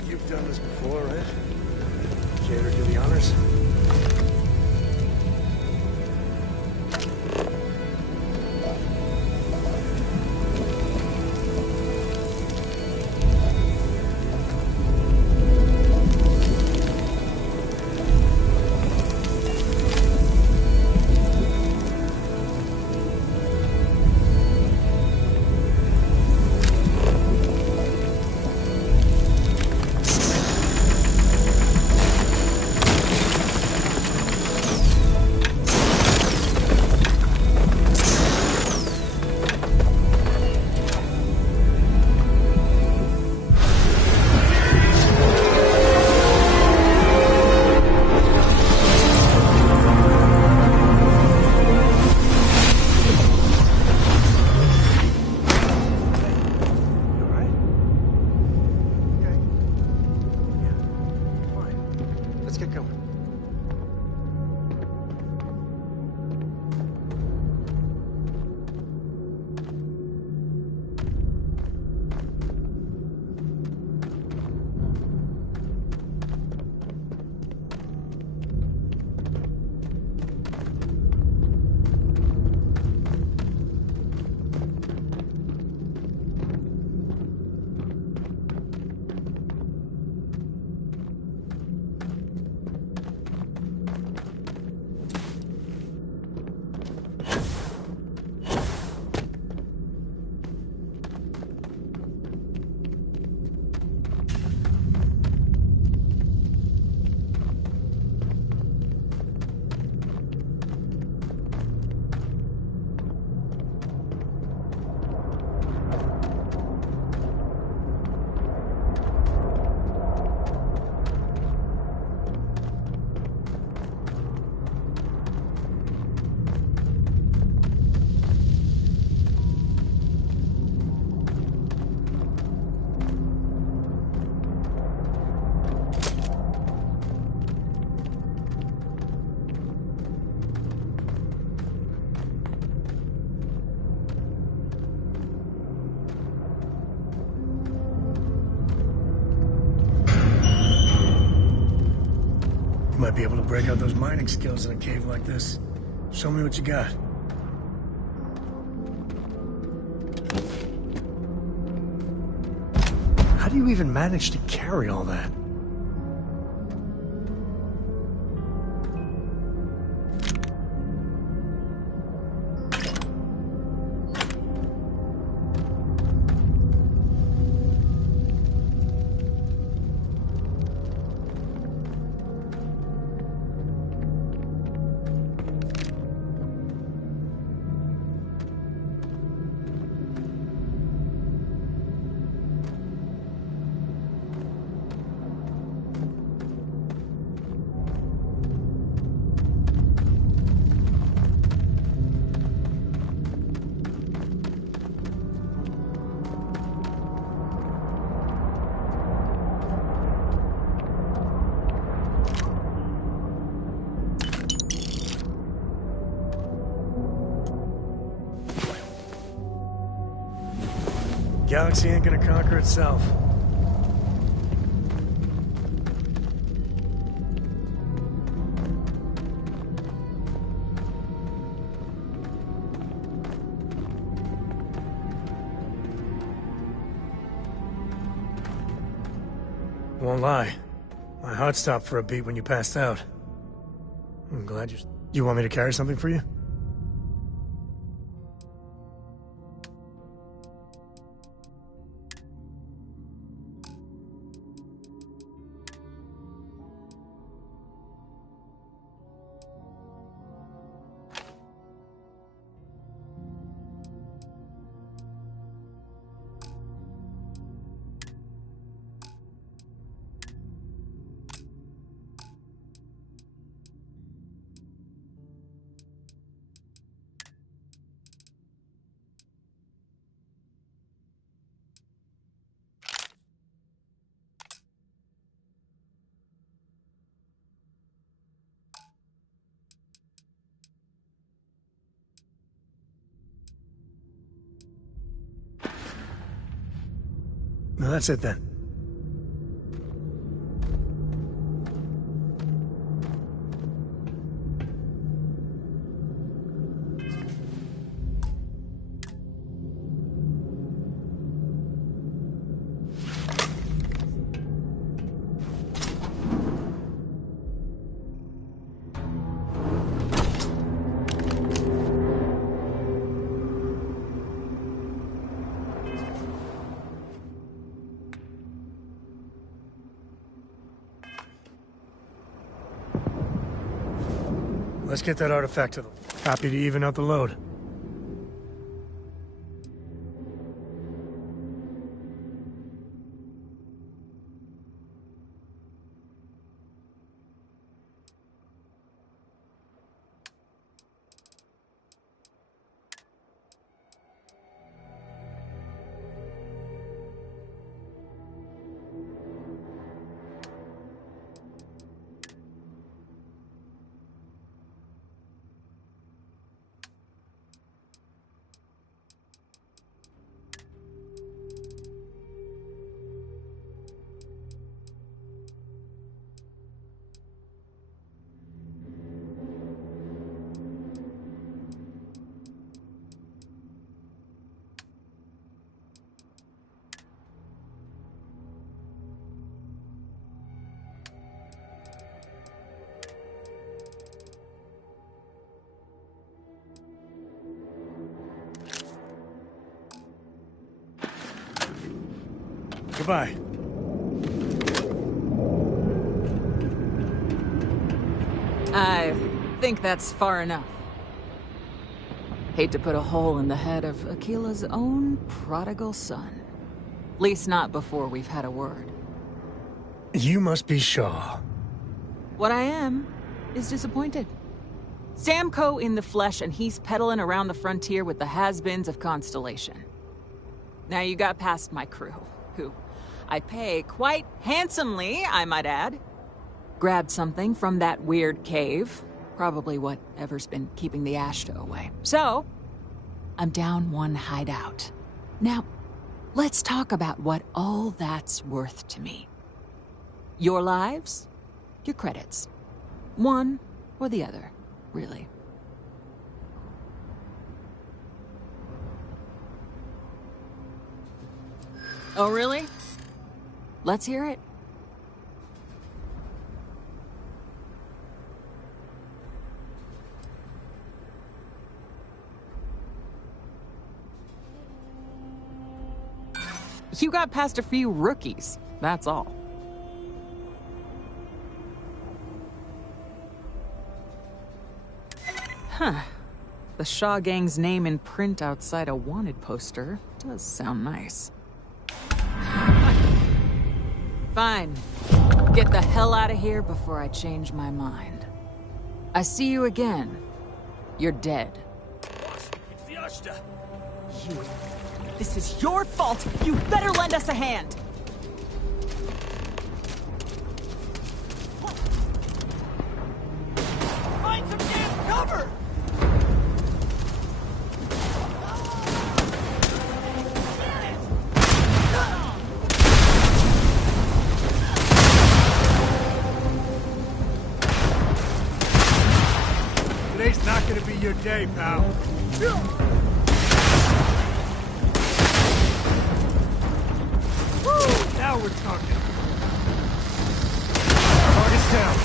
You've done this before, right? Care to do the honors? might be able to break out those mining skills in a cave like this. Show me what you got. How do you even manage to carry all that? Galaxy ain't gonna conquer itself. Won't lie. My heart stopped for a beat when you passed out. I'm glad you... You want me to carry something for you? No, that's it then. Let's get that artifact to them. Happy to even out the load. Goodbye. I think that's far enough. Hate to put a hole in the head of Aquila's own prodigal son. At least not before we've had a word. You must be Shaw. What I am is disappointed. Samco in the flesh, and he's peddling around the frontier with the has-beens of Constellation. Now you got past my crew, who I pay quite handsomely, I might add. Grabbed something from that weird cave. Probably whatever's been keeping the Ashta away. So, I'm down one hideout. Now, let's talk about what all that's worth to me. Your lives, your credits. One or the other, really. Oh, really? Let's hear it. You got past a few rookies, that's all. Huh. The Shaw Gang's name in print outside a wanted poster does sound nice. Fine. Get the hell out of here before I change my mind. I see you again. You're dead. It's the Ashta. You. This is your fault. You better lend us a hand. Find some damn cover! Today's not gonna be your day, pal. Woo! Now we're talking. Target's down.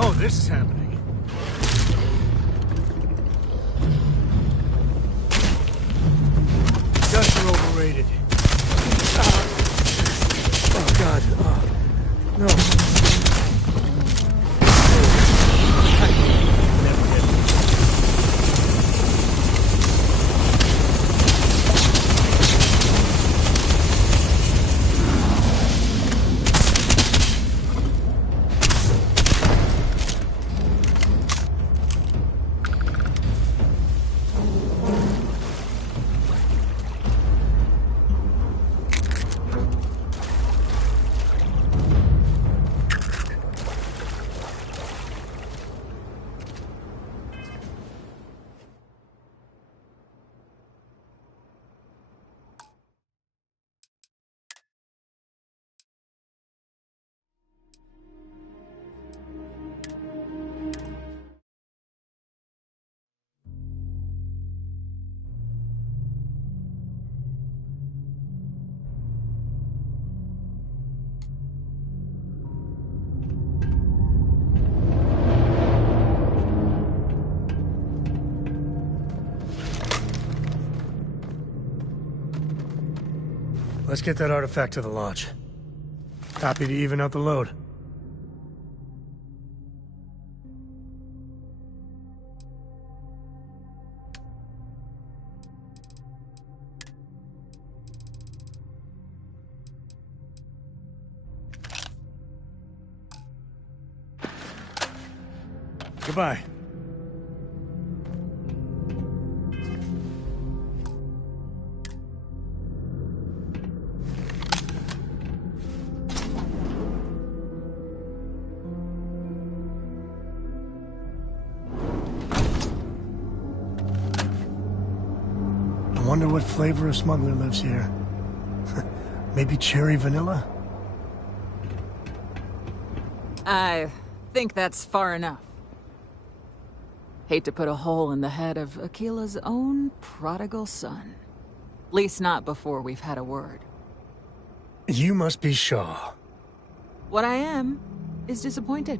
Oh, this is happening. Guns are overrated. Oh, God. No. Never hit me. Let's get that artifact to the launch. Happy to even out the load. Goodbye. I wonder what flavor of smuggler lives here. Maybe cherry vanilla? I think that's far enough. Hate to put a hole in the head of Aquila's own prodigal son. Least not before we've had a word. You must be Shaw. What I am is disappointed.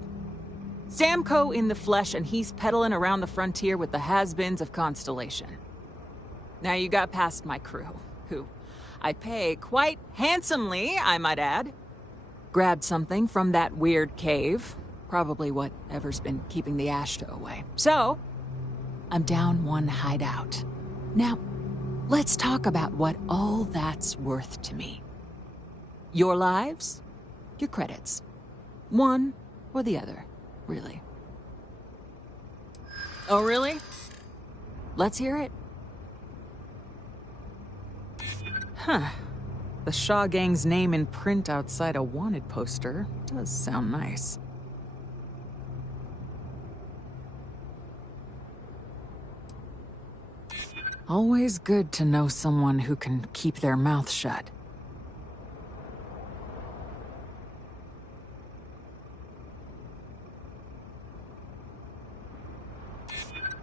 Sam Coe in the flesh, and he's peddling around the frontier with the has-beens of Constellation. Now you got past my crew, who I pay quite handsomely, I might add. Grabbed something from that weird cave. Probably whatever's been keeping the Ashta away. So, I'm down one hideout. Now, let's talk about what all that's worth to me. Your lives, your credits. One or the other, really. Oh, really? Let's hear it. Huh. The Shaw Gang's name in print outside a wanted poster does sound nice. Always good to know someone who can keep their mouth shut.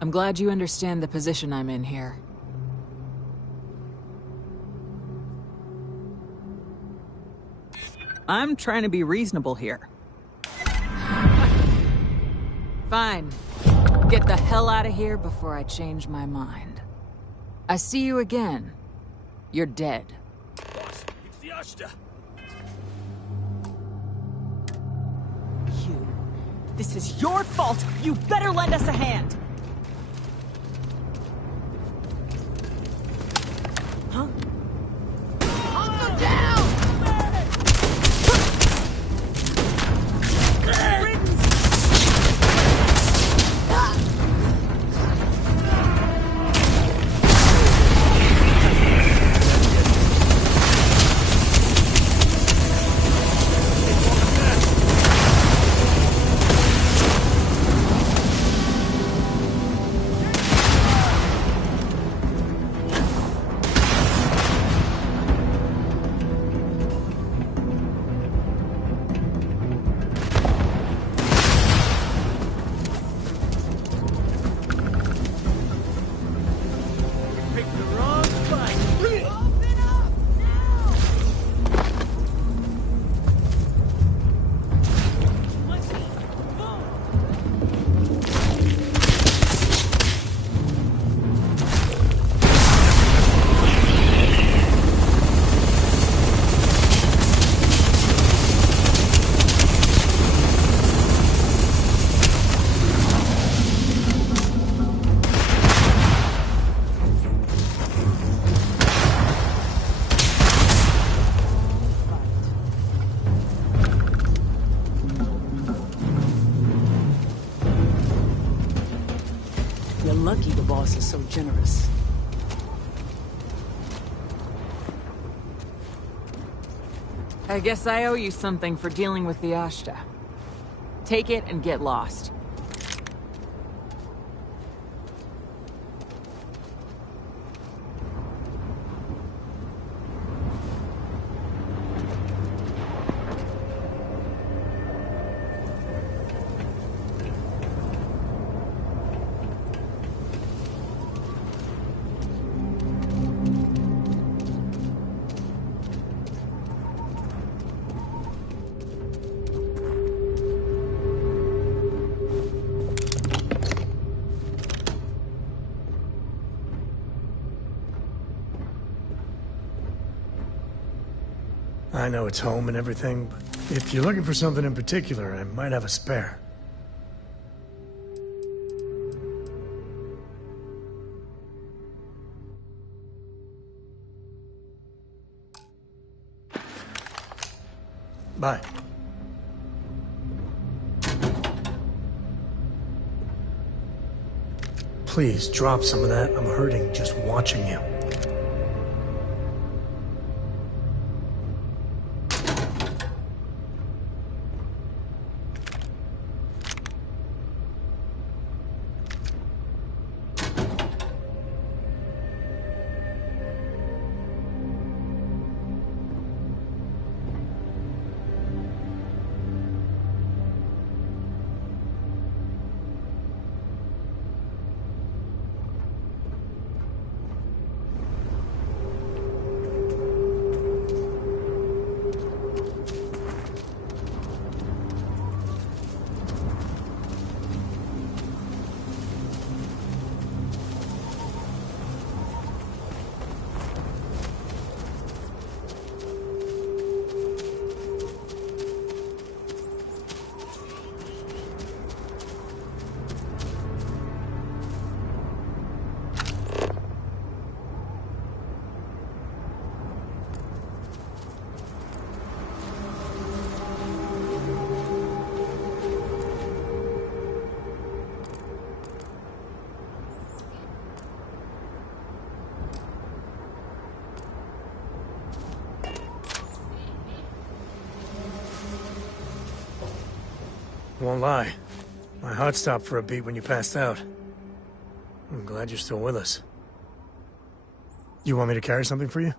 I'm glad you understand the position I'm in here. I'm trying to be reasonable here. Fine. Get the hell out of here before I change my mind. I see you again. You're dead. Boss, it's the Ashta. You. This is your fault. You better lend us a hand. Huh? Hunt them down! You're lucky the boss is so generous. I guess I owe you something for dealing with the Ashta. Take it and get lost. I know it's home and everything, but if you're looking for something in particular, I might have a spare. Bye. Please, drop some of that. I'm hurting just watching you. Won't lie. My heart stopped for a beat when you passed out. I'm glad you're still with us. You want me to carry something for you?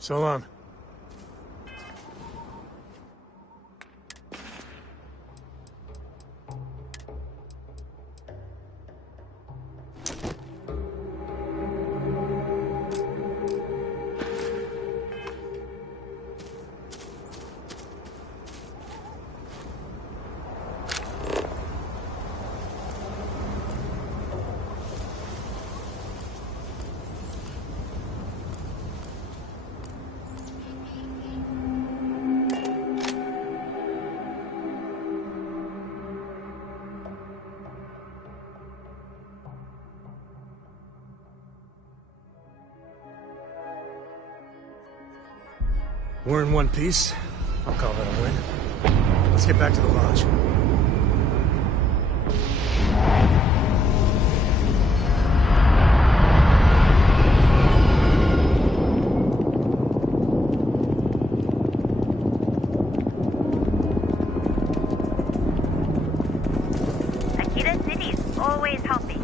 So long. We're in one piece. I'll call that a win. Let's get back to the lodge. Akita City's always healthy.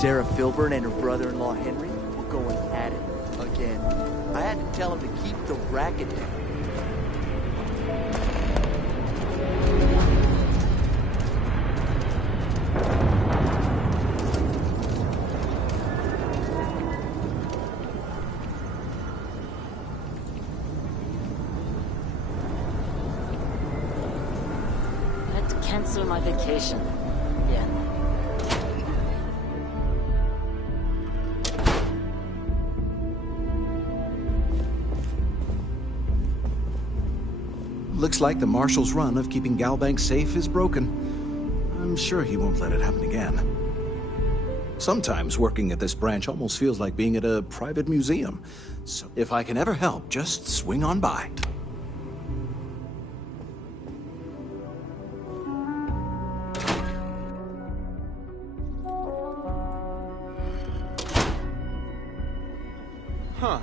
Sarah Filburn and her brother-in-law Henry were going at it again. I had to tell him to keep the racket down. I had to cancel my vacation. Again. Looks like the Marshal's run of keeping Galbank safe is broken. I'm sure he won't let it happen again. Sometimes working at this branch almost feels like being at a private museum. So if I can ever help, just swing on by. Huh.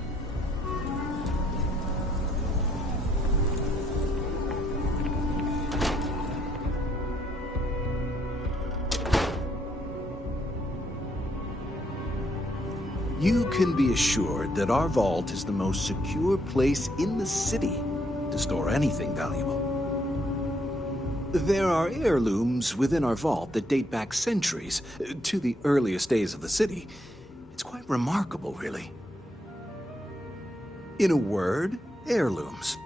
You can be assured that our vault is the most secure place in the city to store anything valuable. There are heirlooms within our vault that date back centuries, to the earliest days of the city. It's quite remarkable, really. In a word, heirlooms.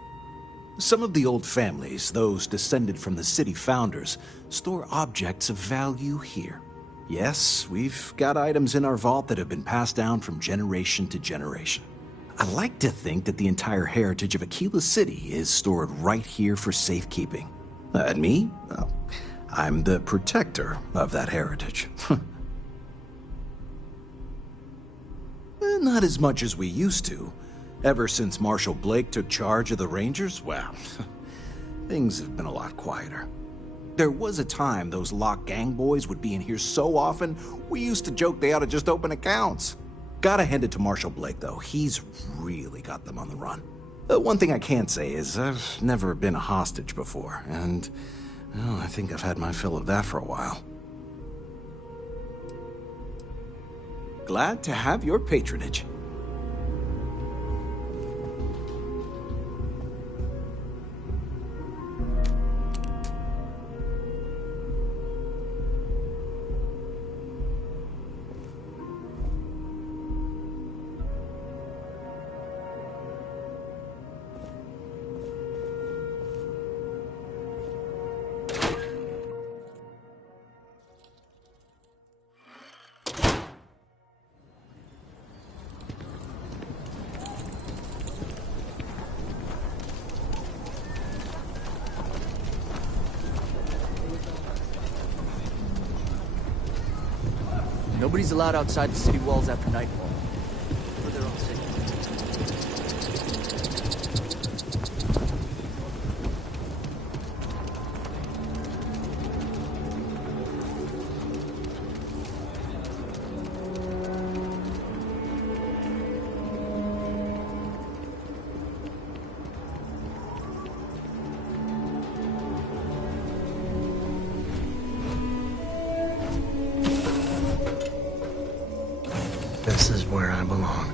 Some of the old families, those descended from the city founders, store objects of value here. Yes, we've got items in our vault that have been passed down from generation to generation. I like to think that the entire heritage of Aquila City is stored right here for safekeeping. And me? Well, I'm the protector of that heritage. Not as much as we used to. Ever since Marshal Blake took charge of the Rangers, well, things have been a lot quieter. There was a time those lock gang boys would be in here so often, we used to joke they ought to just open accounts. Gotta hand it to Marshal Blake, though. He's really got them on the run. One thing I can say is I've never been a hostage before, and well, I think I've had my fill of that for a while. Glad to have your patronage. Nobody's allowed outside the city walls after nightfall. For their own safety. This is where I belong.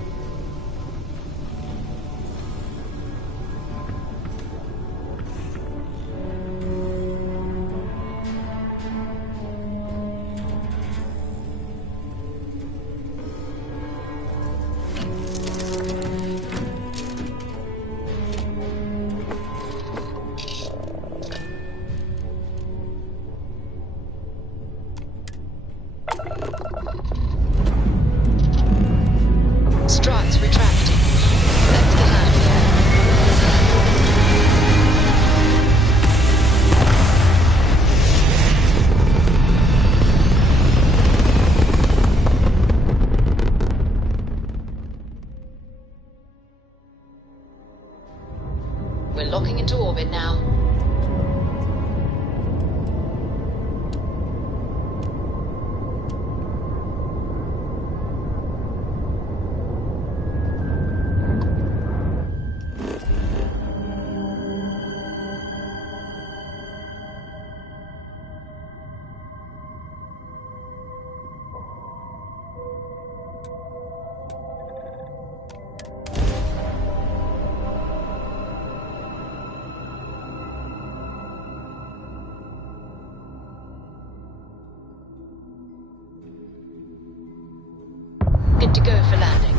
Struts retracting. Left the land. We're locking into orbit now. Good to go for landing.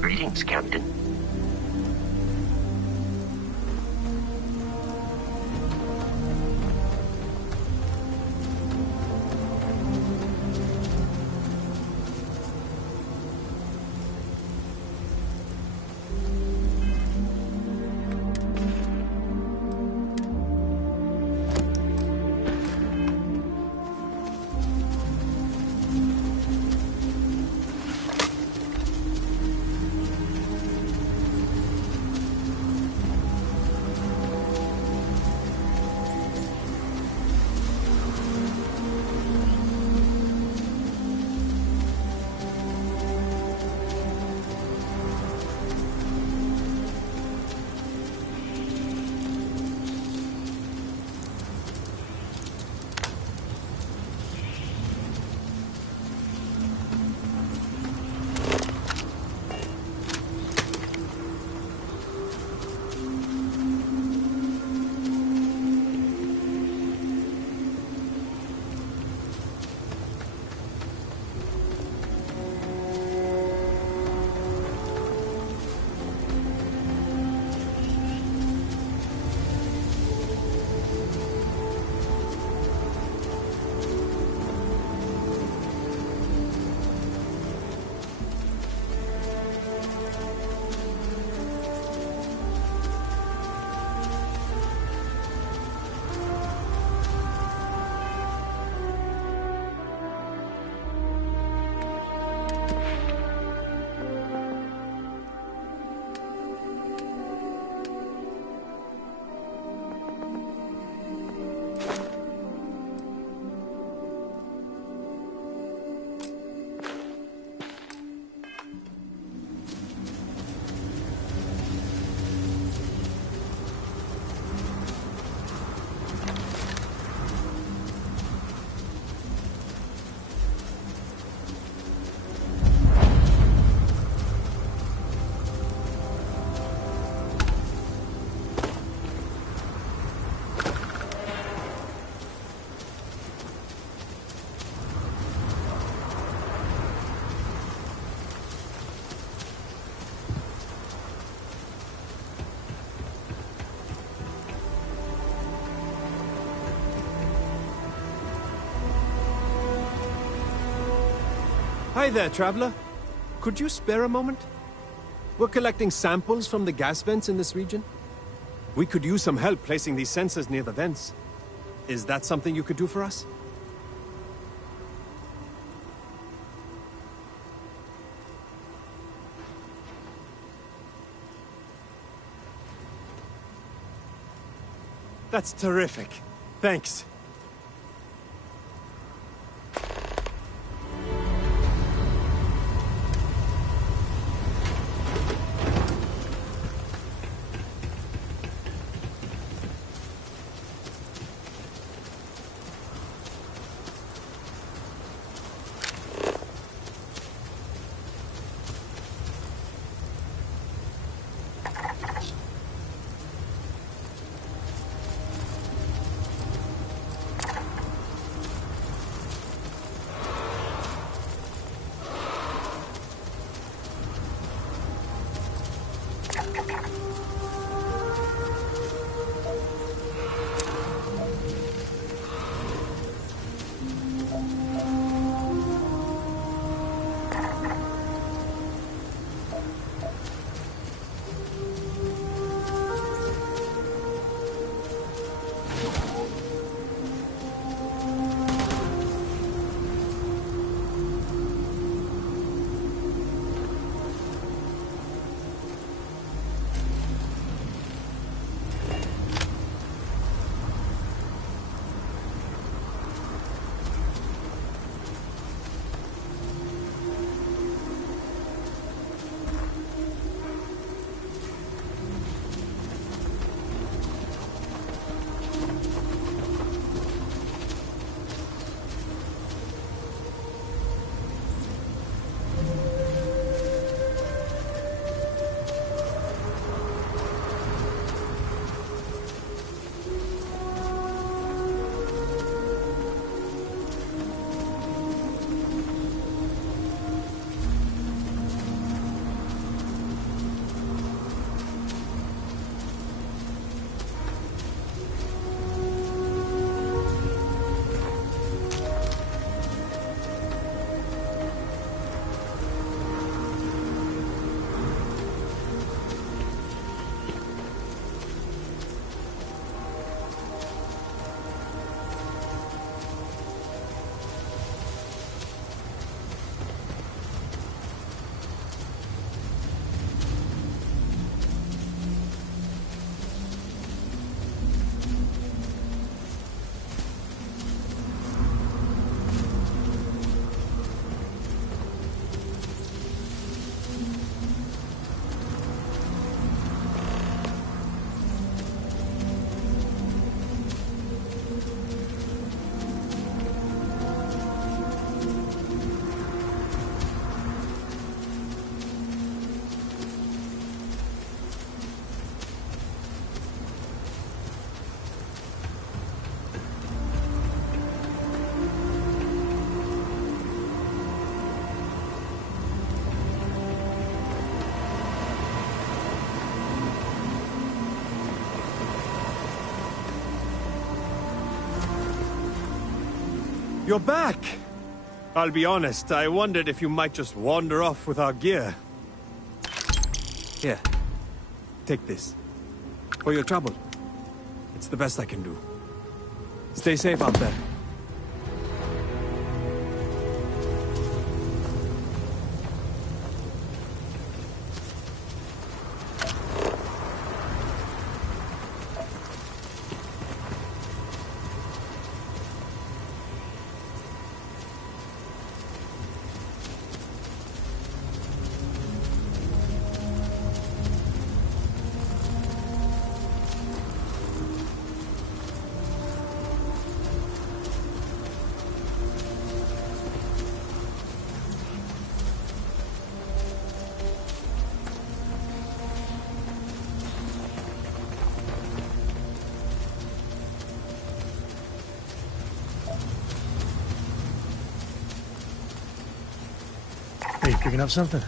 Greetings, Captain. Hi there, traveler. Could you spare a moment? We're collecting samples from the gas vents in this region. We could use some help placing these sensors near the vents. Is that something you could do for us? That's terrific. Thanks. You're back! I'll be honest, I wondered if you might just wander off with our gear. Here, take this. For your trouble. It's the best I can do. Stay safe out there. Hey, picking up something?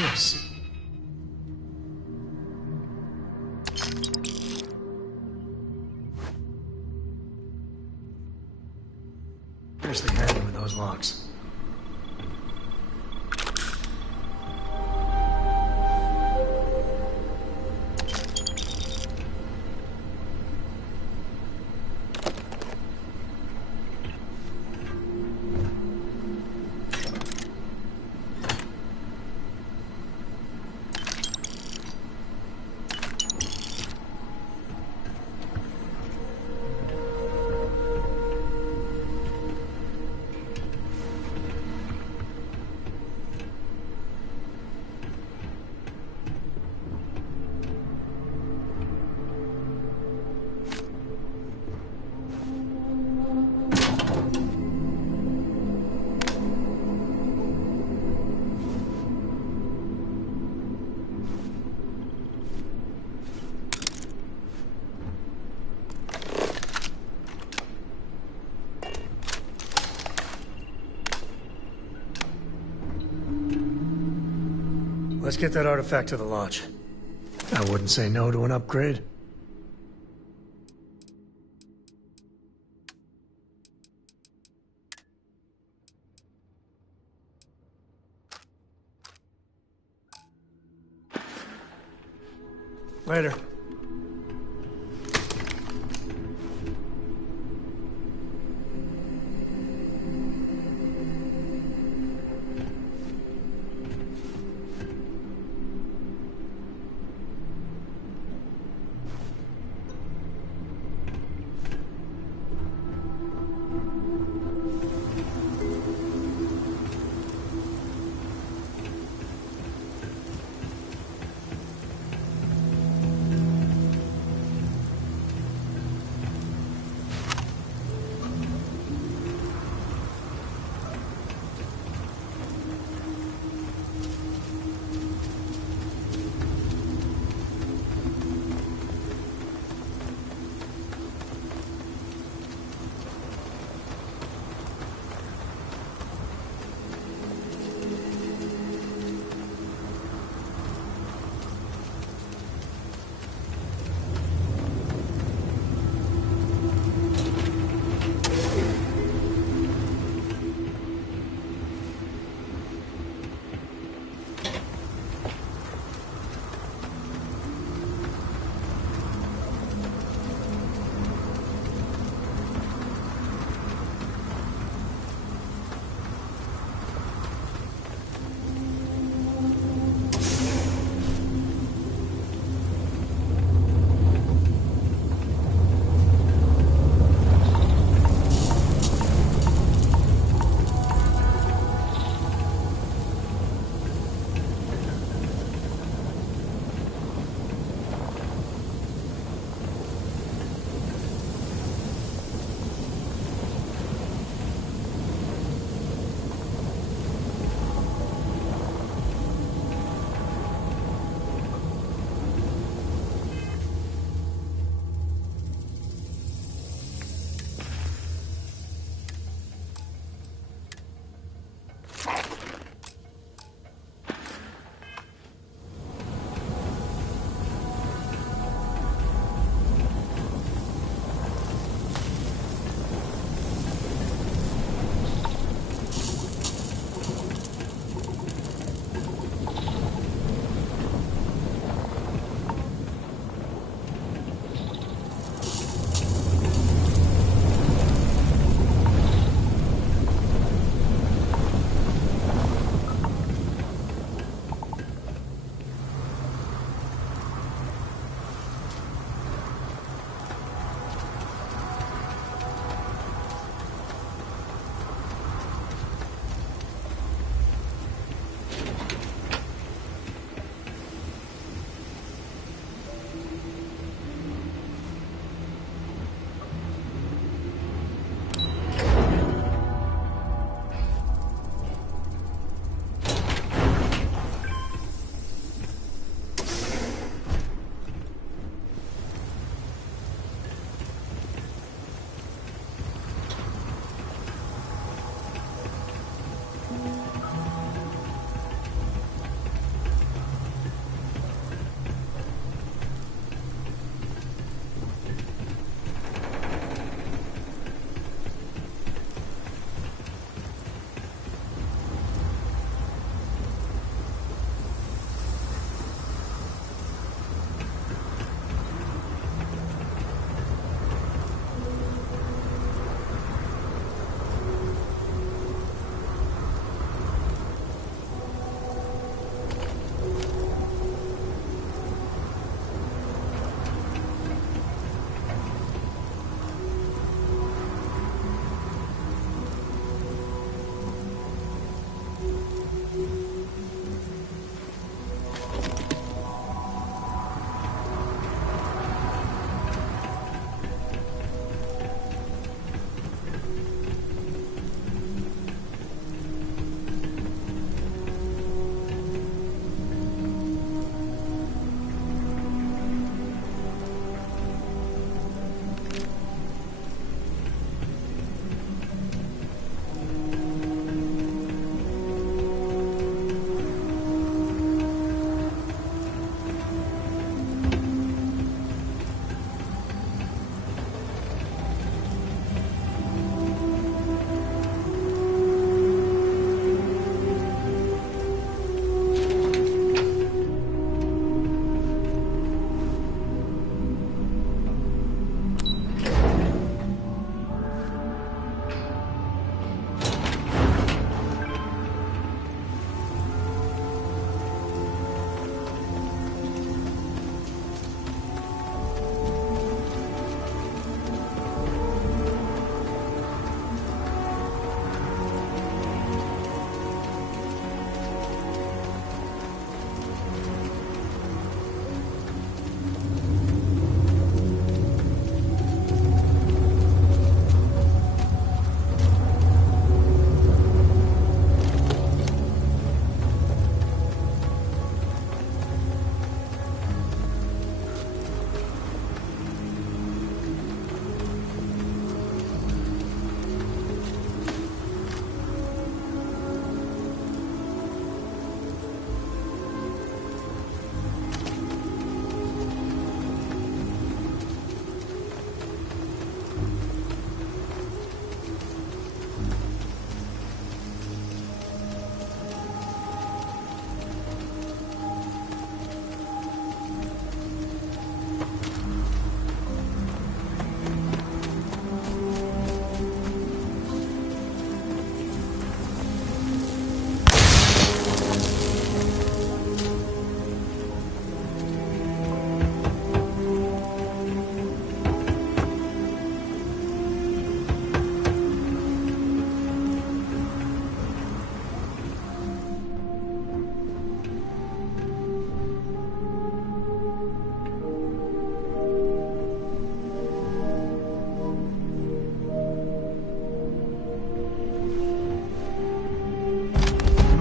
Yes. Seriously handy with those locks. Let's get that artifact to the lodge. I wouldn't say no to an upgrade. Later.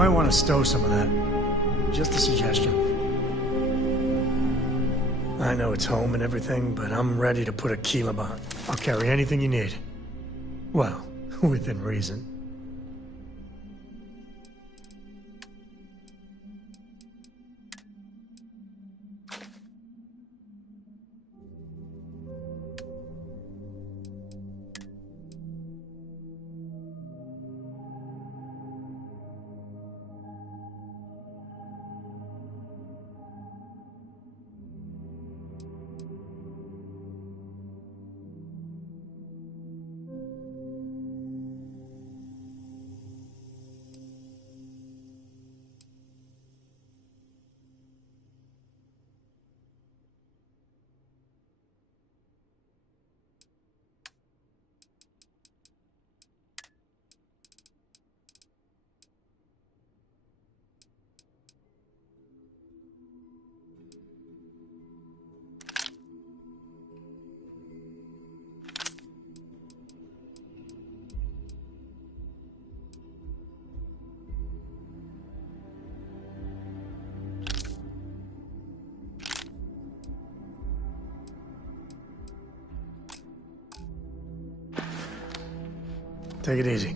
might want to stow some of that. Just a suggestion. I know it's home and everything, but I'm ready to put Aquila behind. I'll carry anything you need. Well, within reason. Take it easy.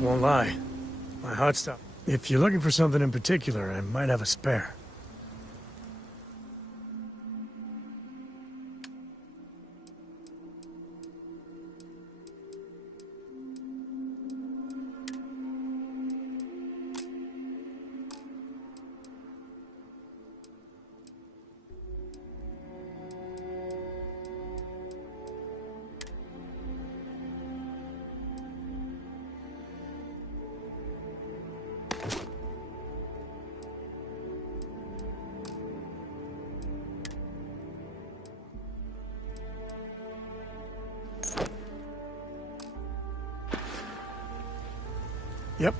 Won't lie. My heart stopped. If you're looking for something in particular, I might have a spare. Yep.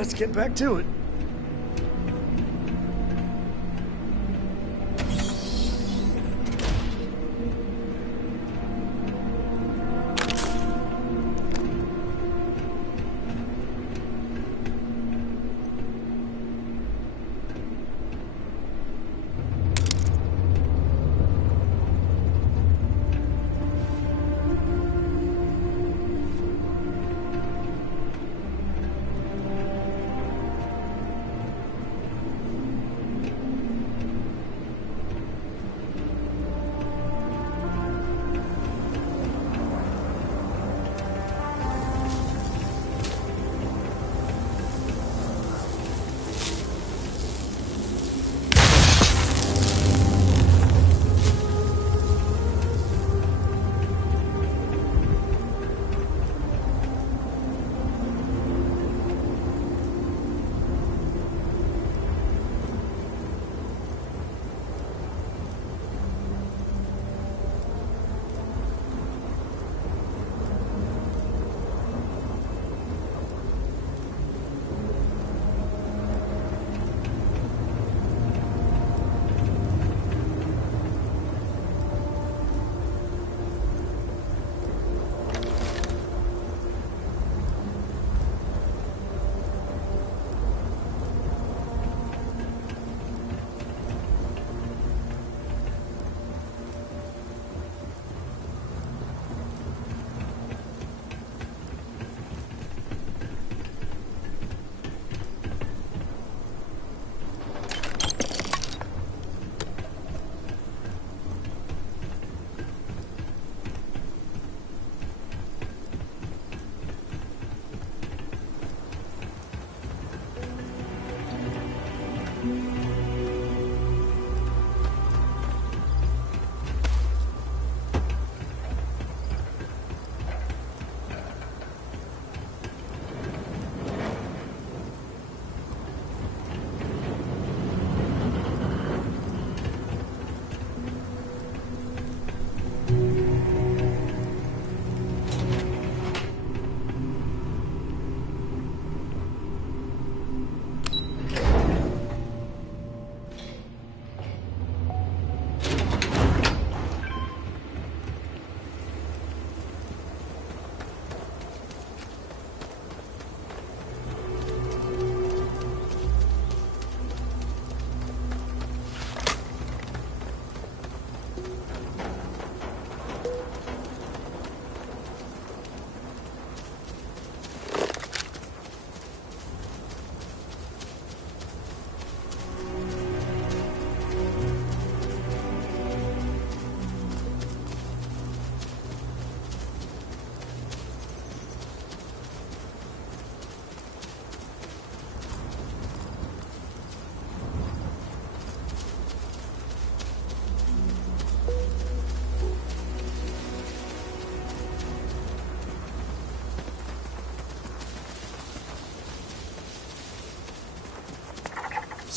Let's get back to it.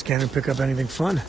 Scanner pick up anything fun?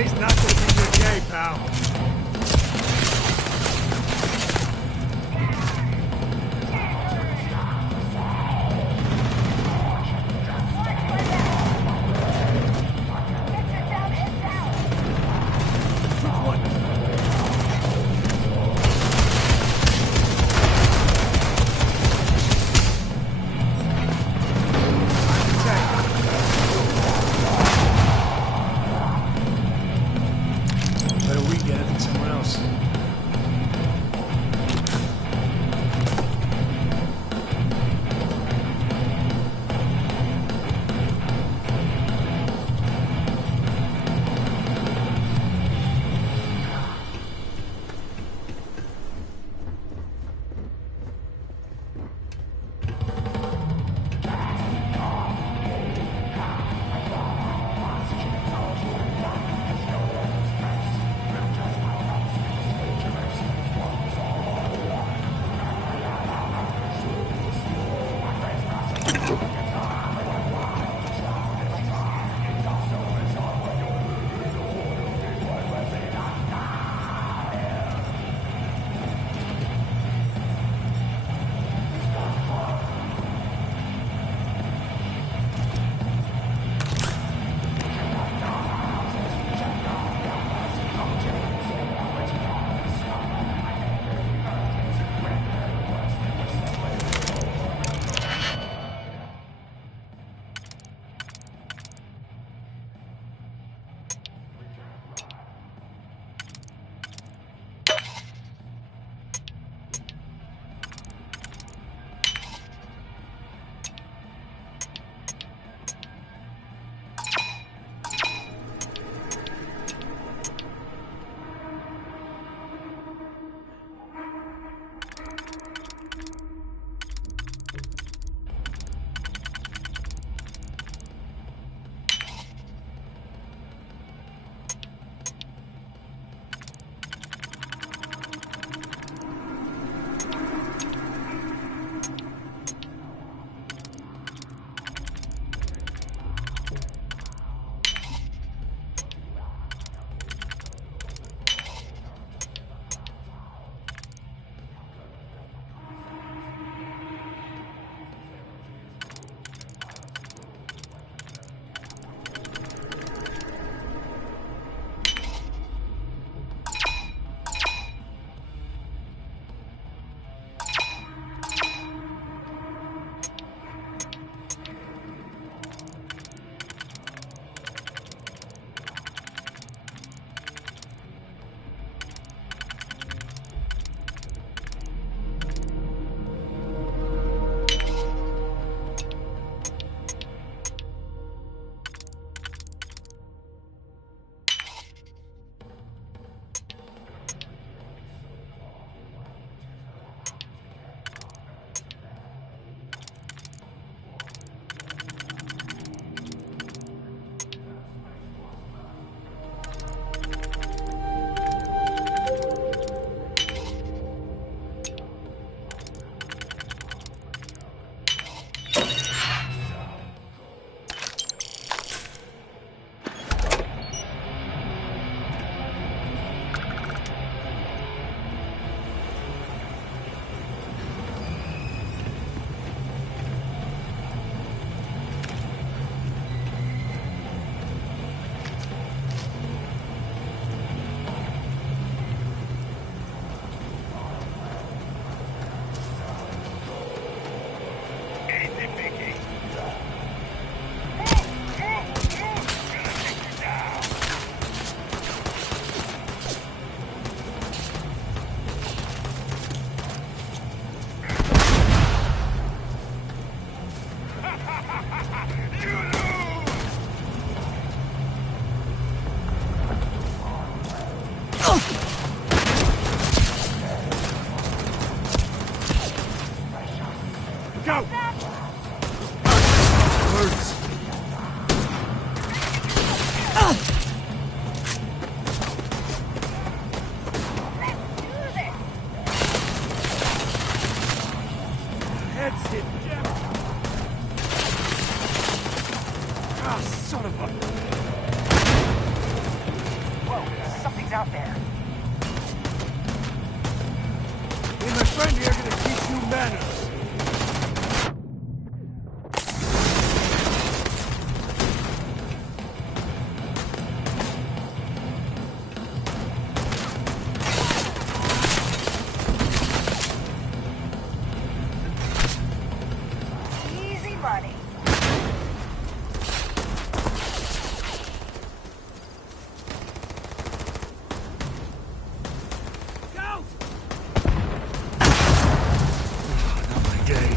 Today's not gonna be your day, pal. Better we get it than someone else. he's out there. Me and my friend here are gonna teach you manners. Easy money. Go! Not my day.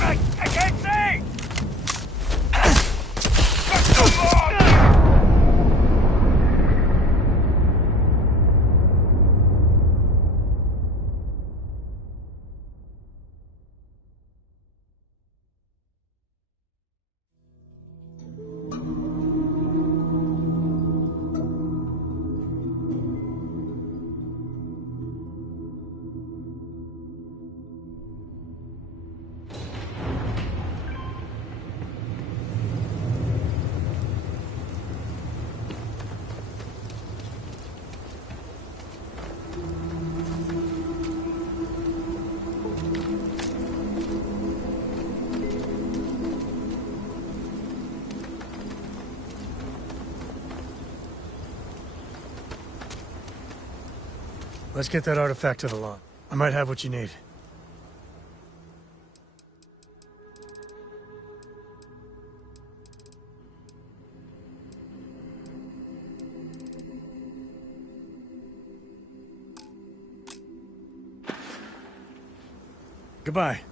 I can't see! Let's get that artifact to the lawn. I might have what you need. Goodbye.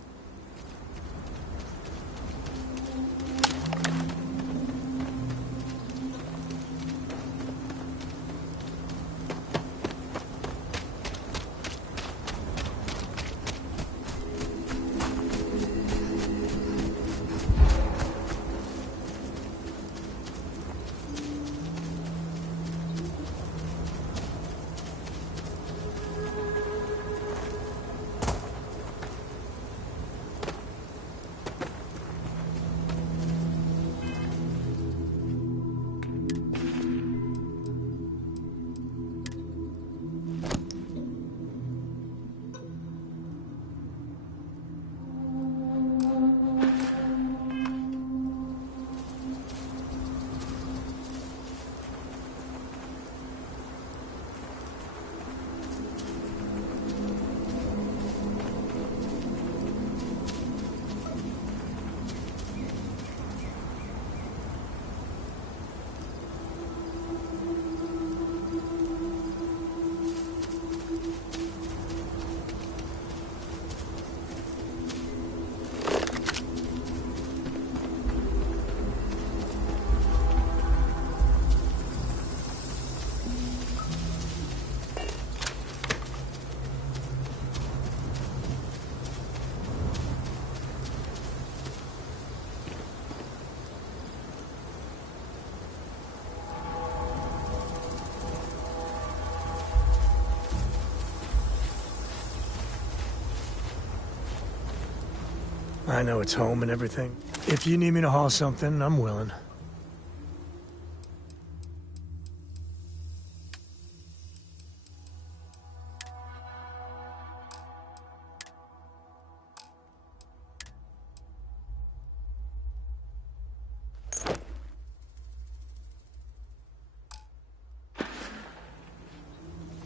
I know it's home and everything. If you need me to haul something, I'm willing.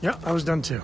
Yeah, I was done too.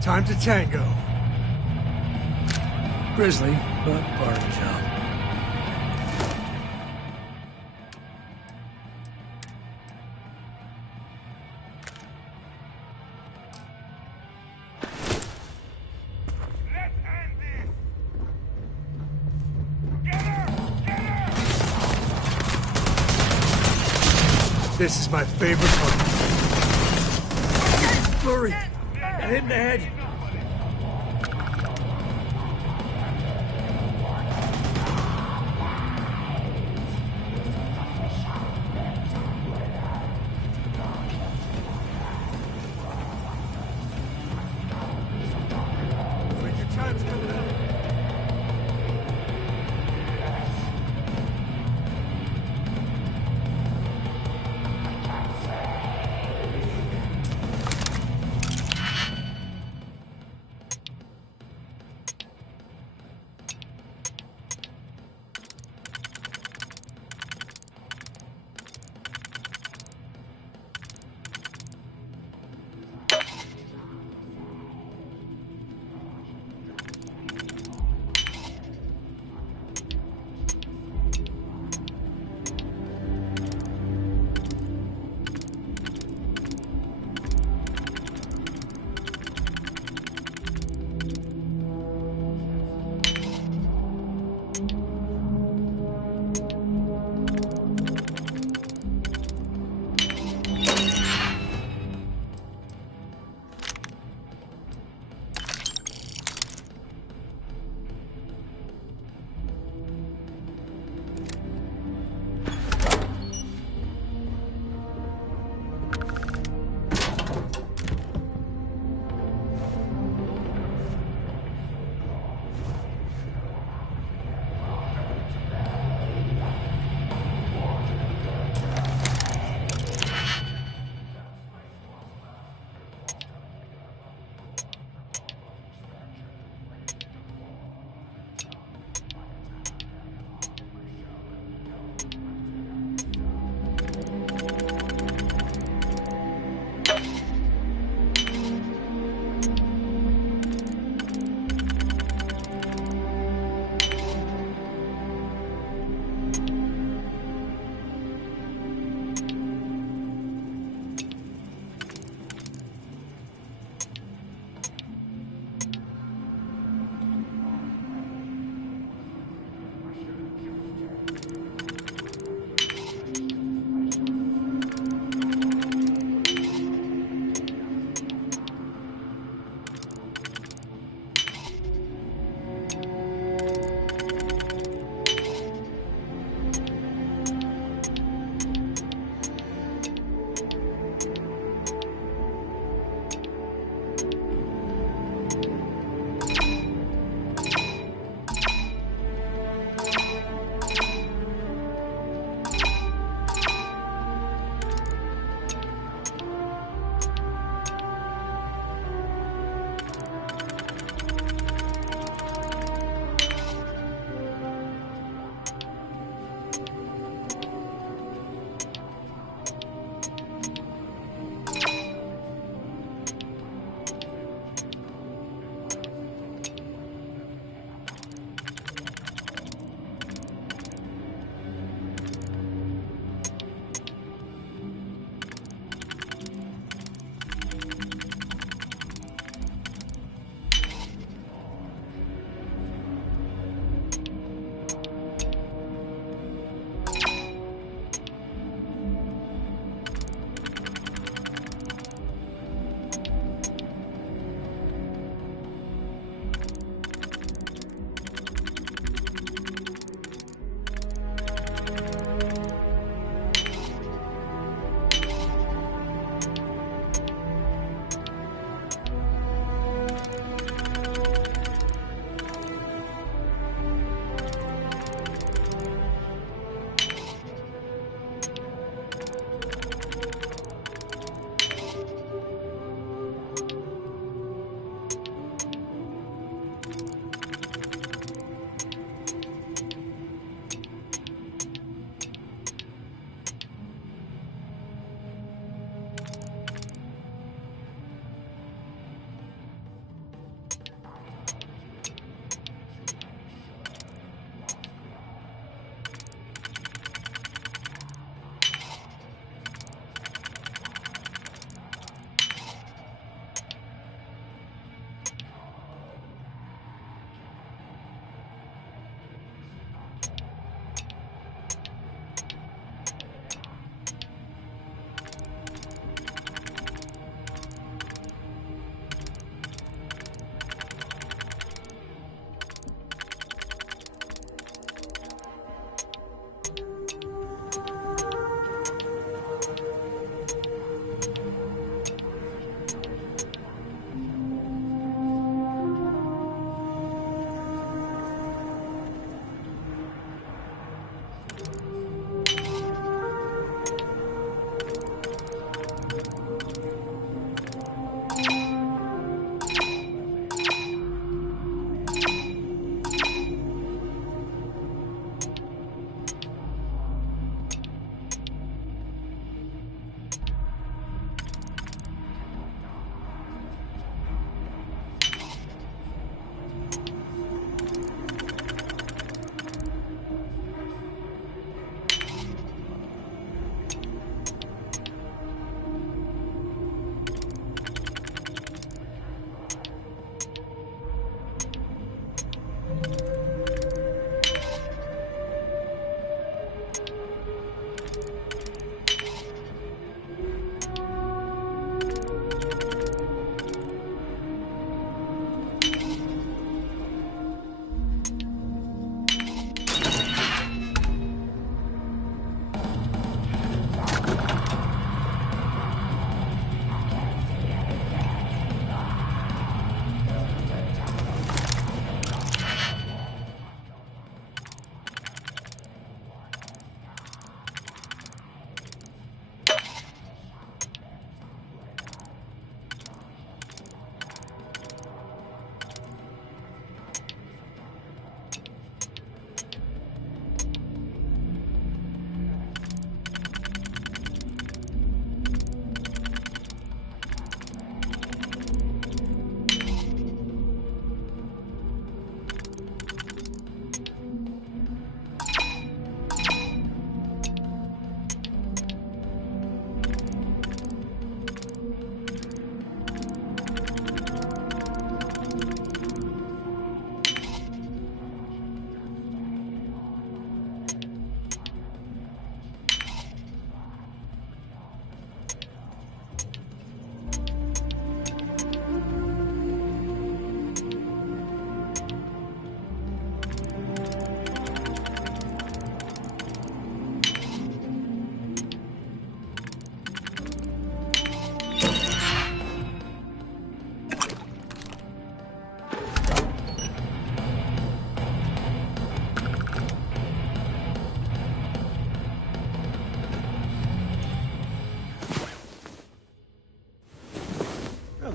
Time to tango. Grisly, but part of the job. This is my favorite part. Flurry! Got hit in the head.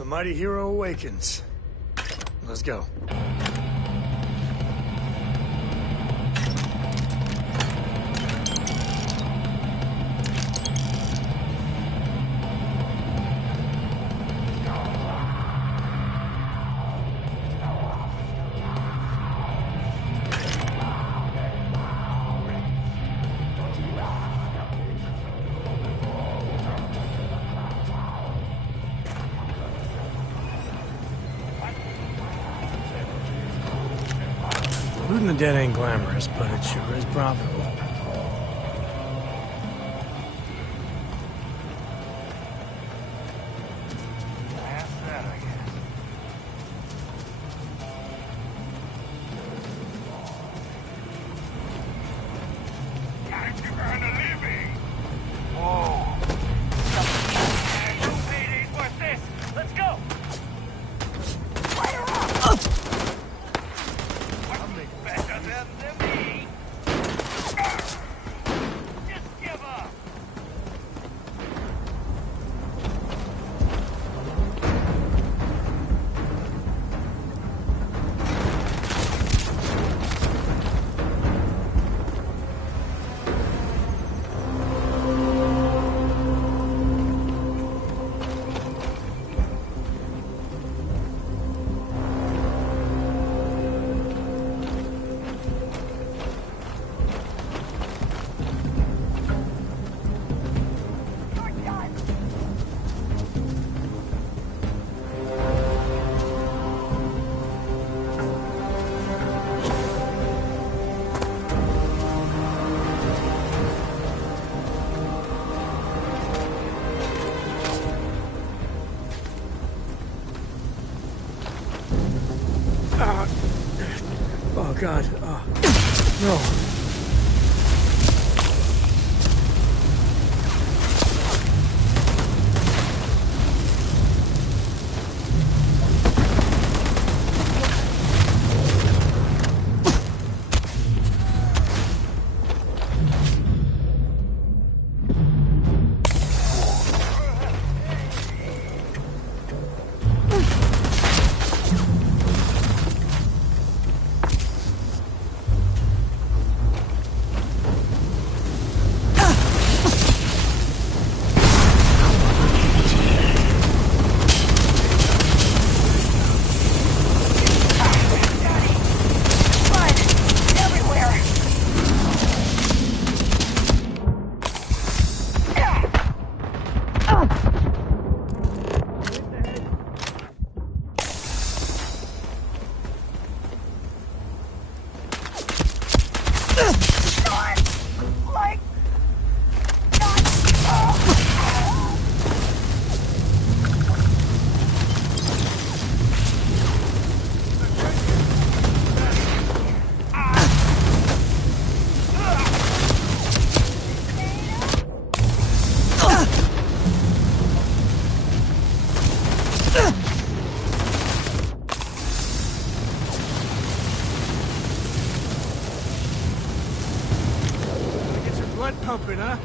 The mighty hero awakens. Let's go. Looting the dead ain't glamorous, but it sure is profitable. Oh, God. No. Blood pumping, huh?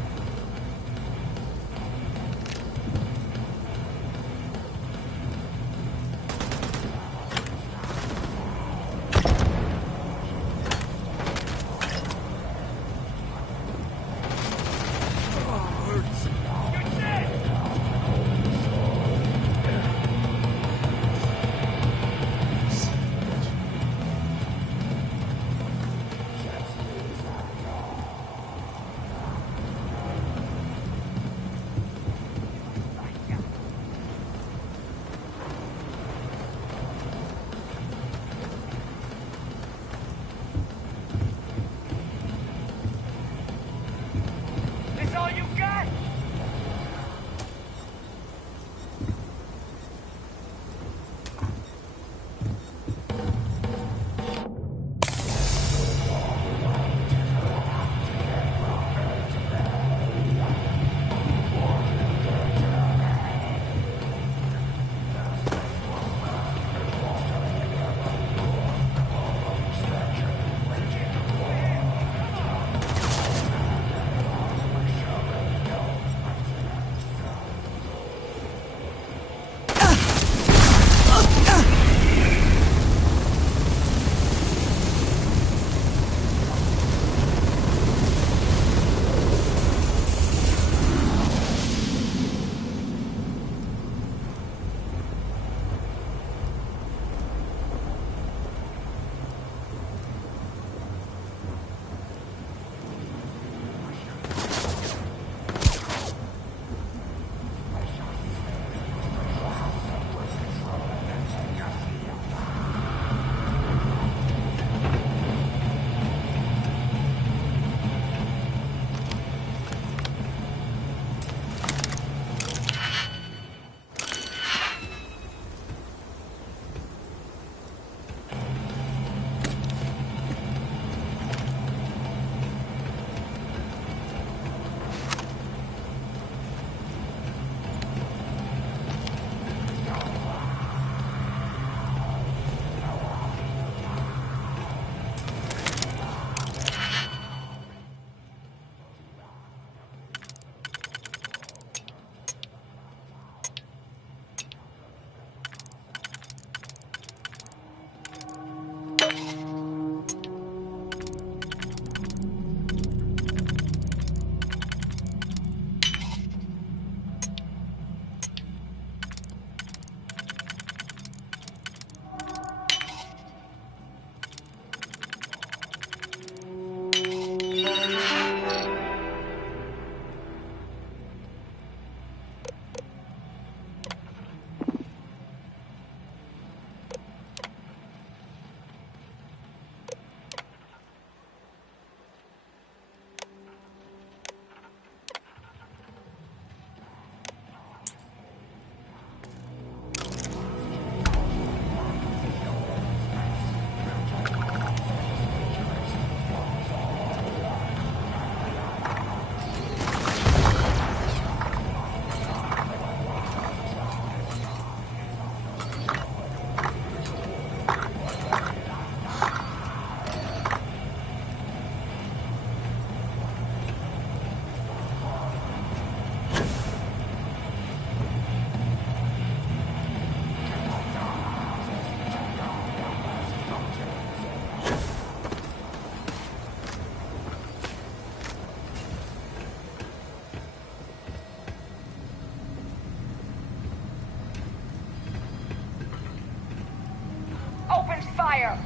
fire!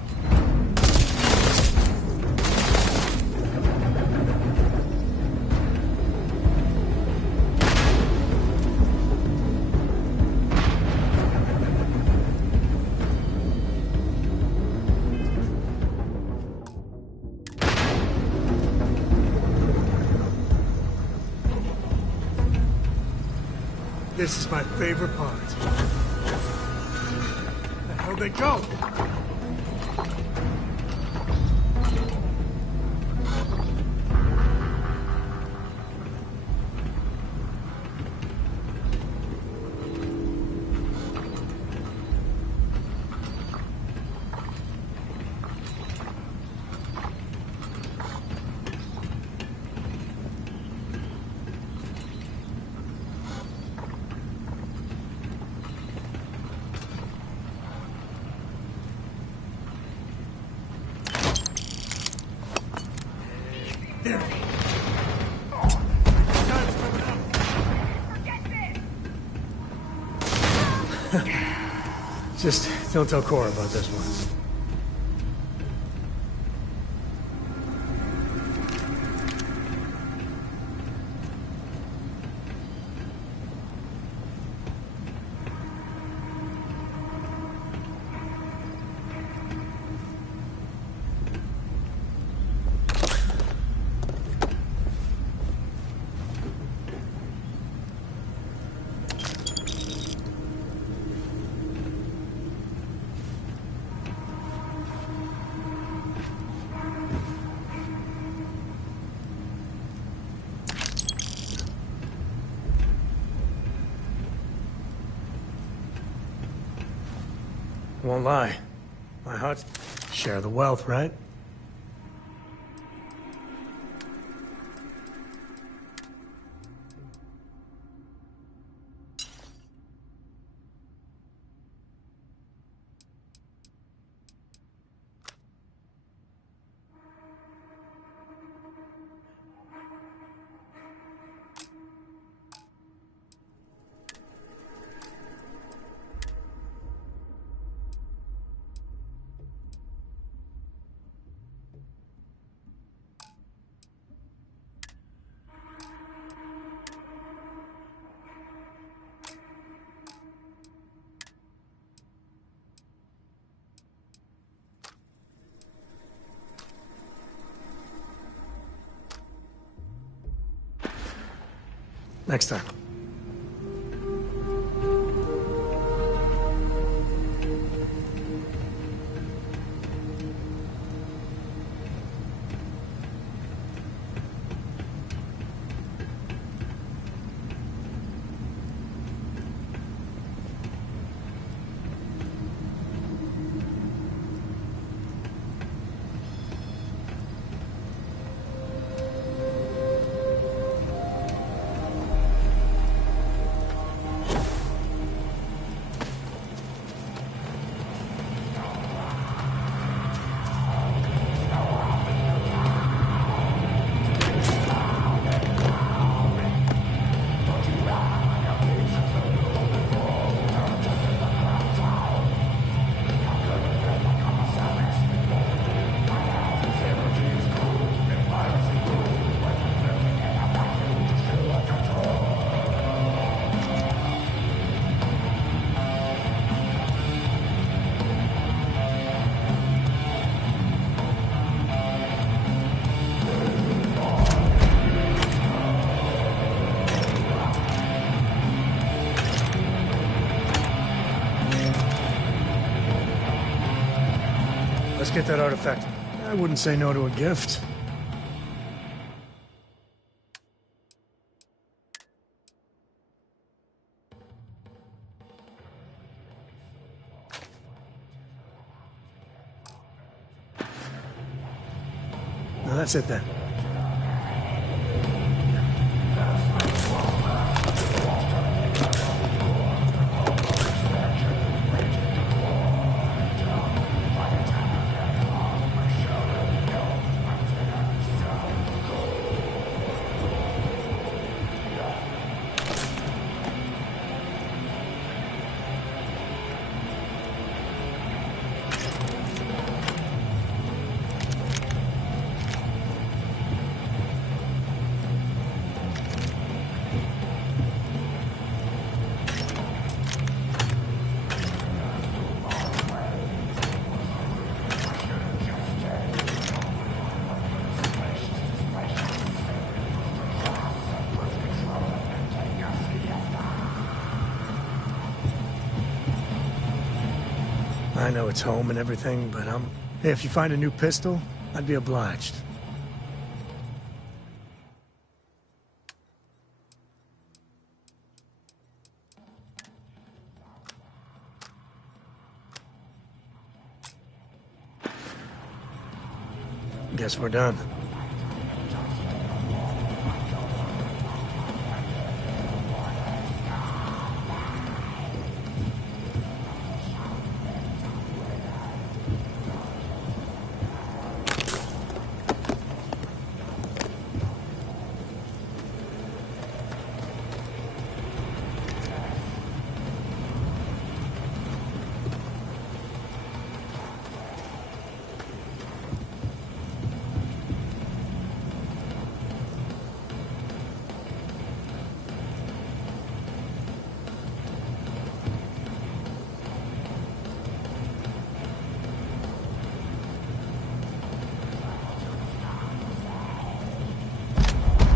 This is my favorite part. Where the hell they go? Just don't tell Cora about this one. Won't lie. My heart... Share the wealth, right? Next time. Let's get that artifact. I wouldn't say no to a gift. Now that's it then. I know it's home and everything, but Hey, if you find a new pistol, I'd be obliged. Guess we're done.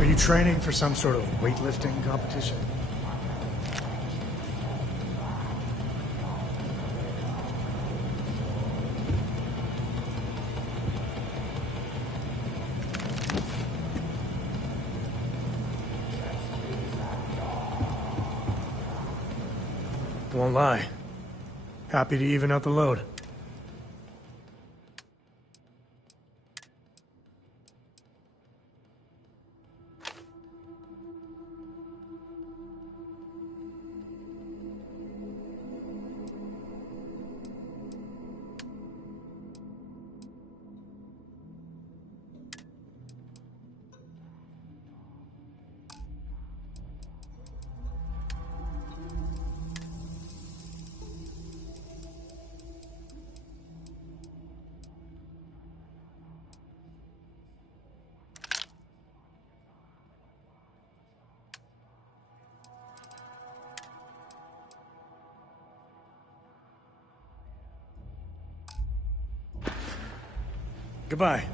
Are you training for some sort of weightlifting competition? Won't lie. Happy to even out the load. Goodbye.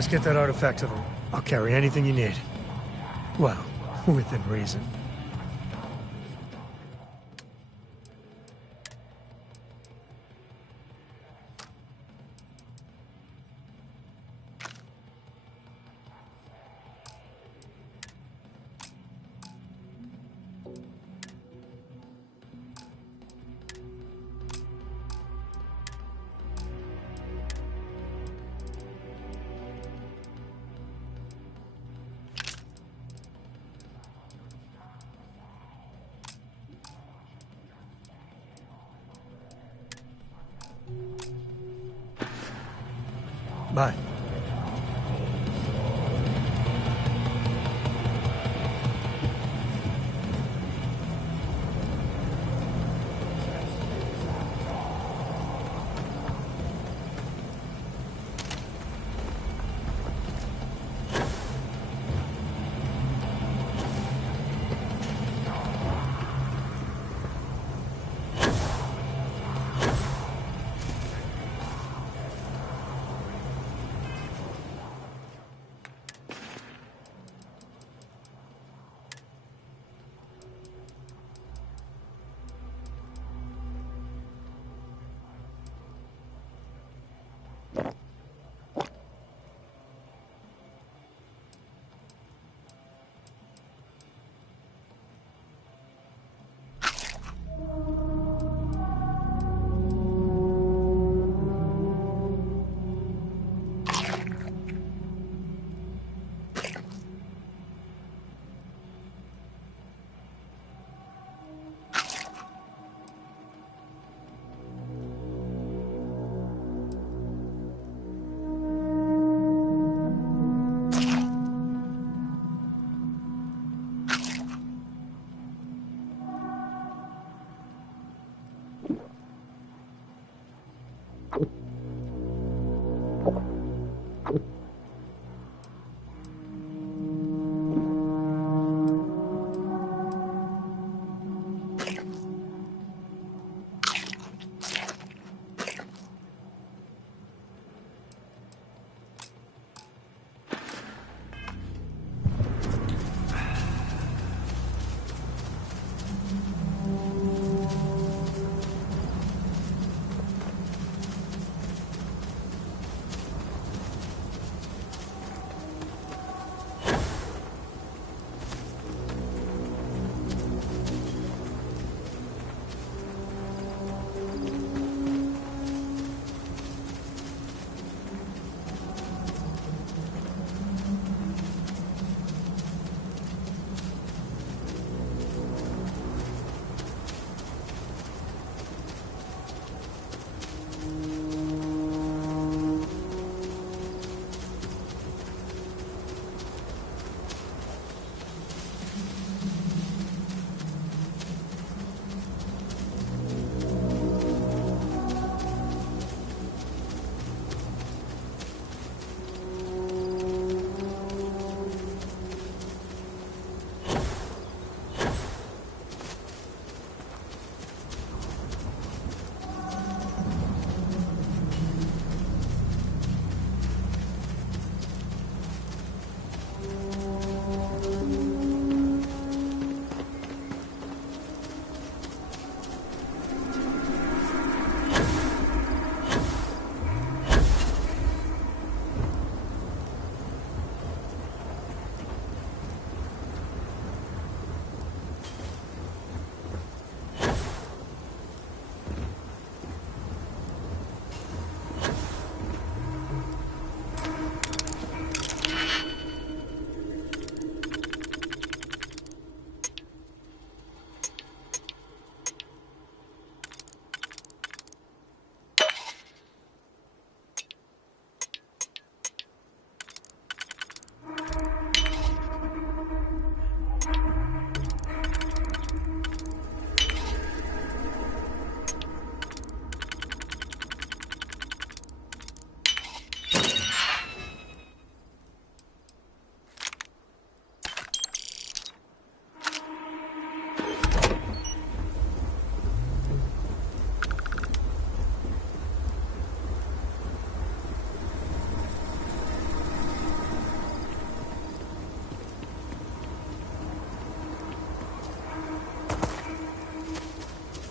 Let's get that artifact to them. I'll carry anything you need. Well, within reason. Bye.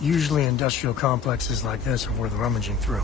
Usually industrial complexes like this are worth rummaging through.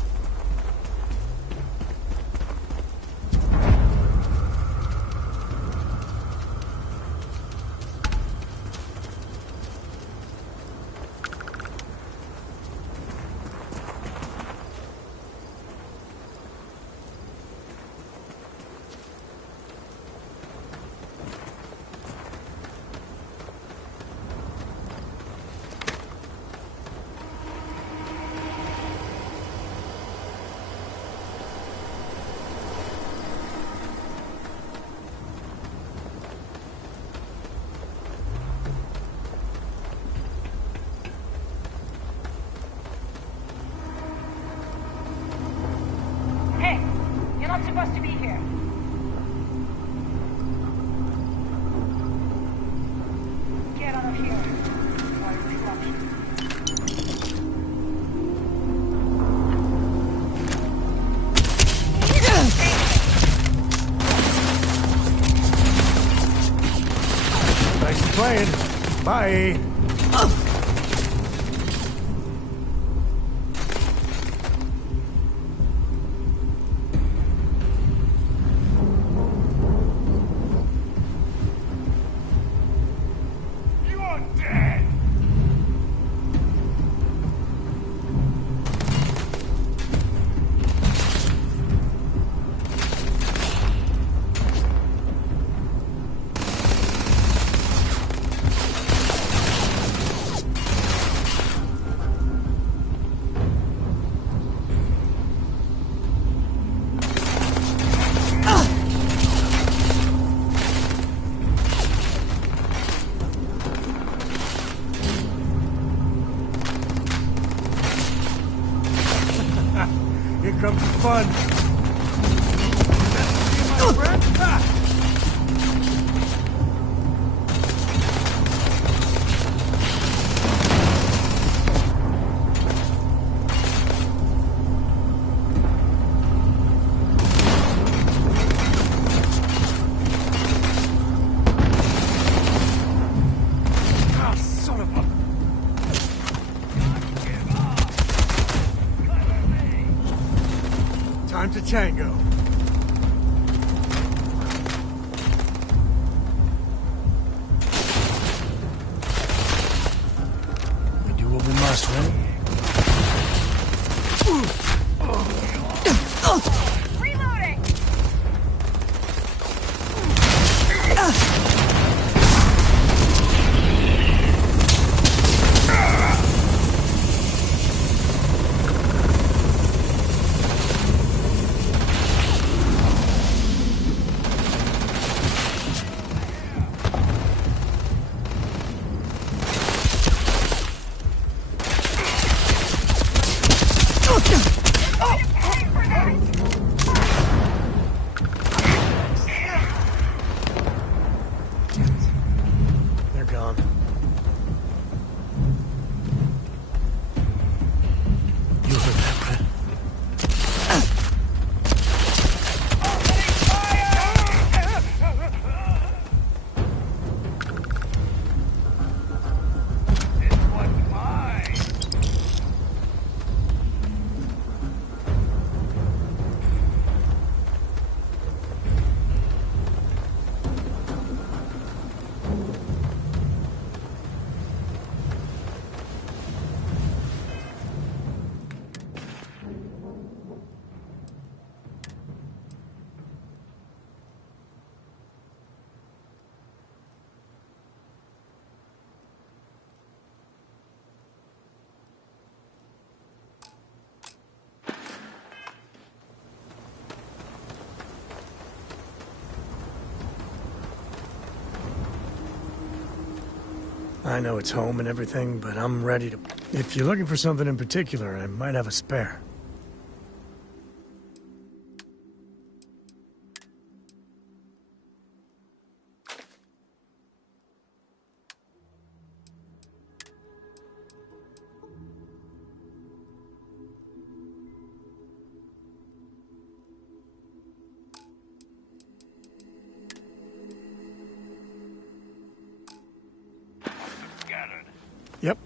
Hey, you're not supposed to be here. Get out of here. Or interruption. Nice playing. Bye. You're dead! Here comes the fun. Ah, son of a... Time to tango. We do what we must, right? Reloading! They're gone. You heard that, Brett? I know it's home and everything, but I'm ready to... If you're looking for something in particular, I might have a spare. Yep.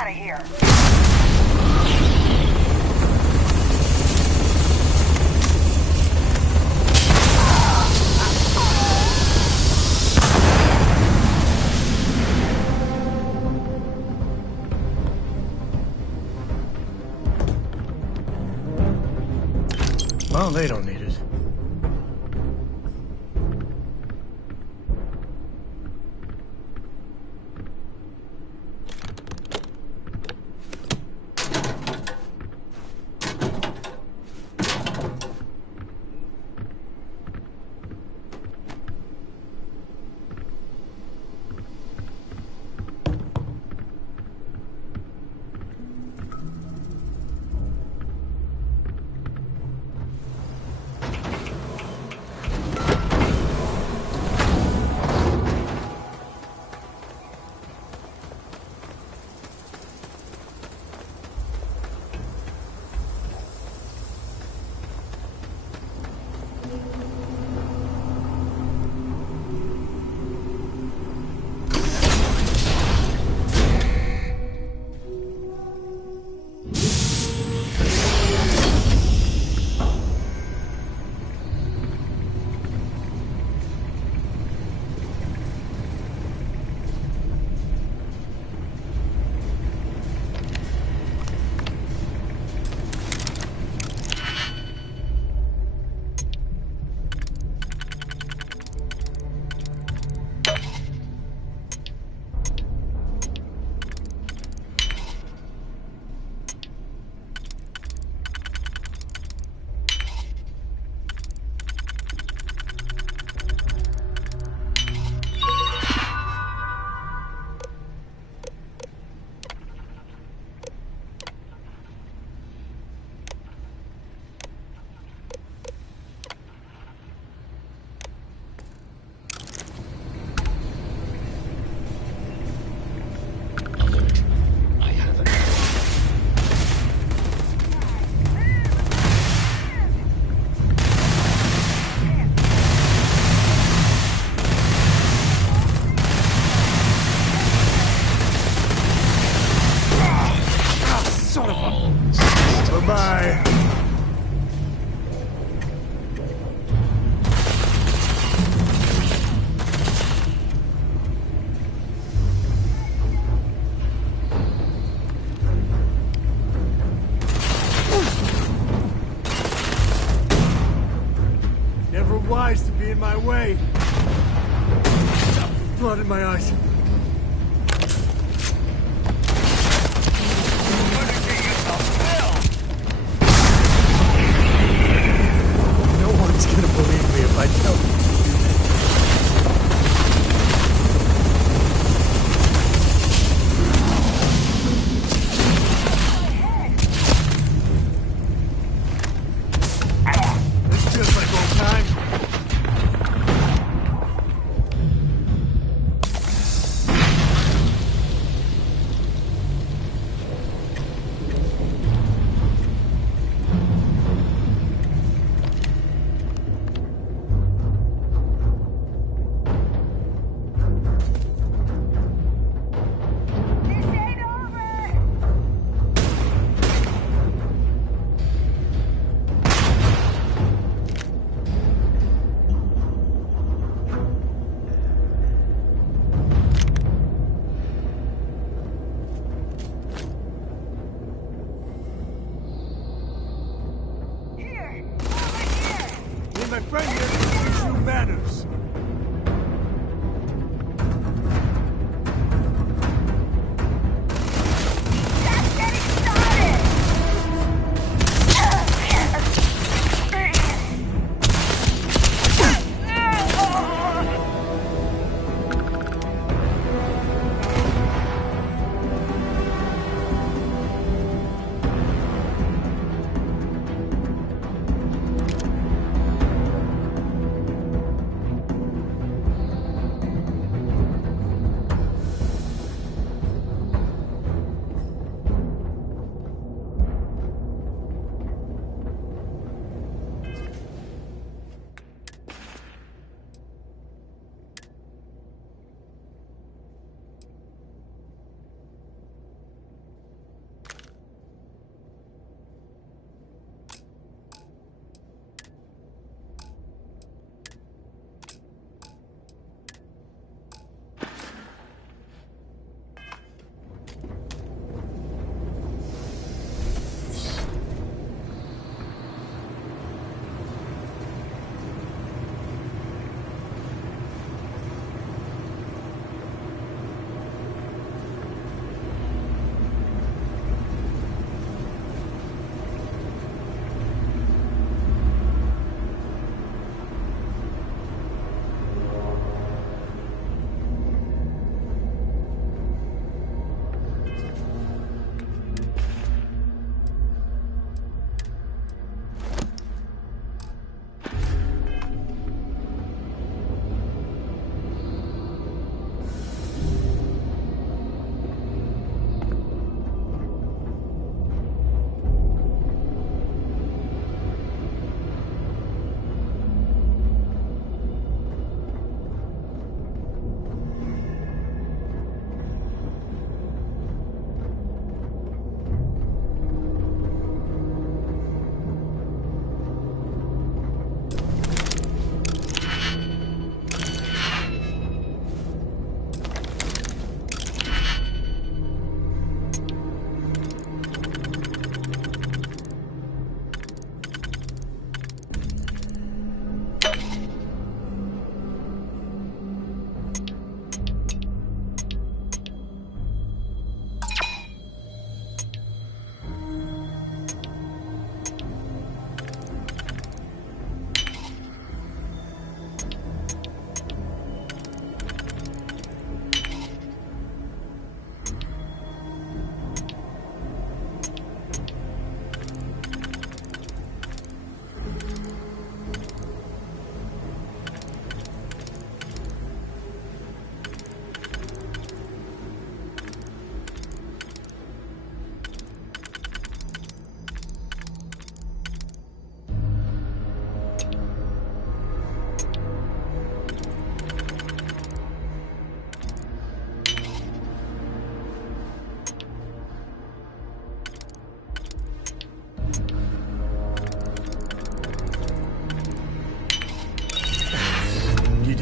out of here. Well, they don't need it. Bye-bye. Never wise to be in my way. Blood in my eyes. Gonna believe me if I tell you. It's just like old times.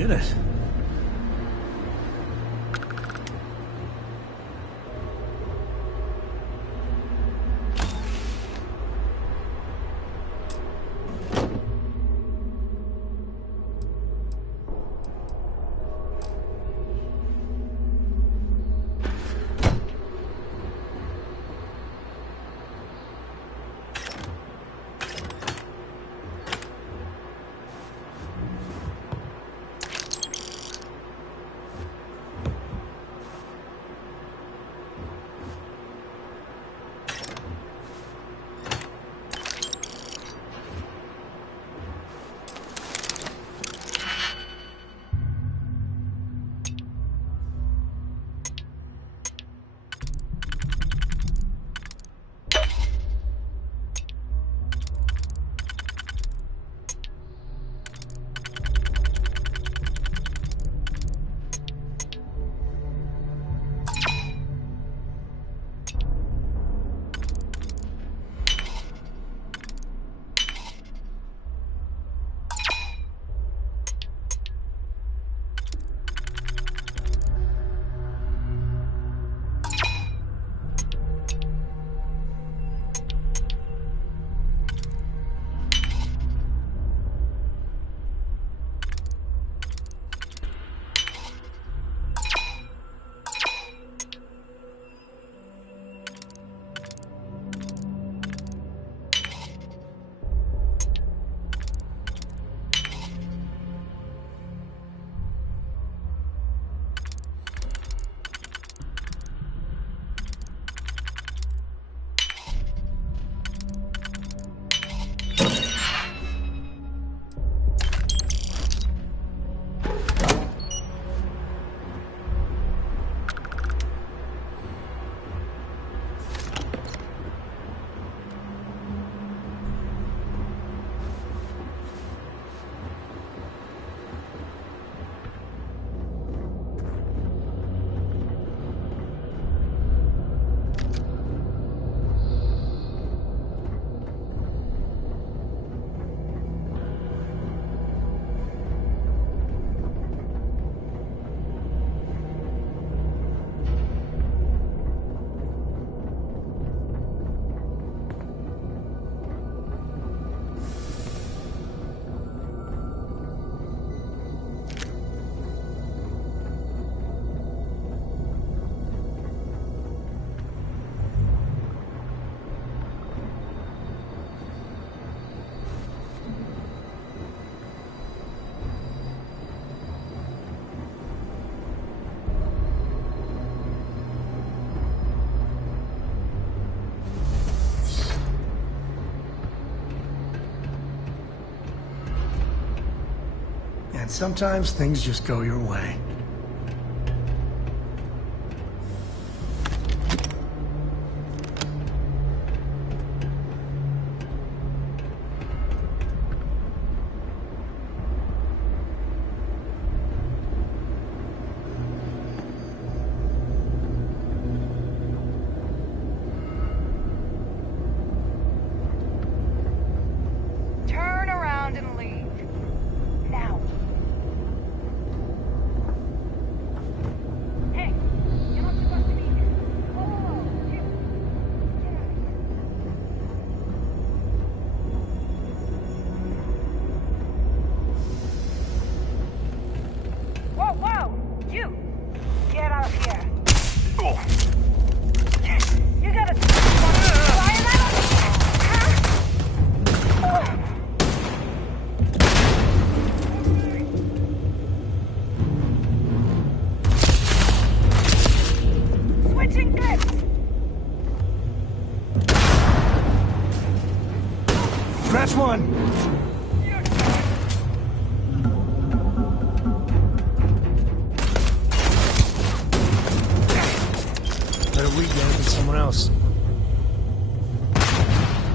did it. And sometimes things just go your way. Turn around and leave. Now. Hey, you're not supposed to be here. Whoa, you. Get out of here. Whoa, whoa, you. Get out of here. You gotta fire that on me, huh? Switching grips. Scratch one! Better we get it than someone else.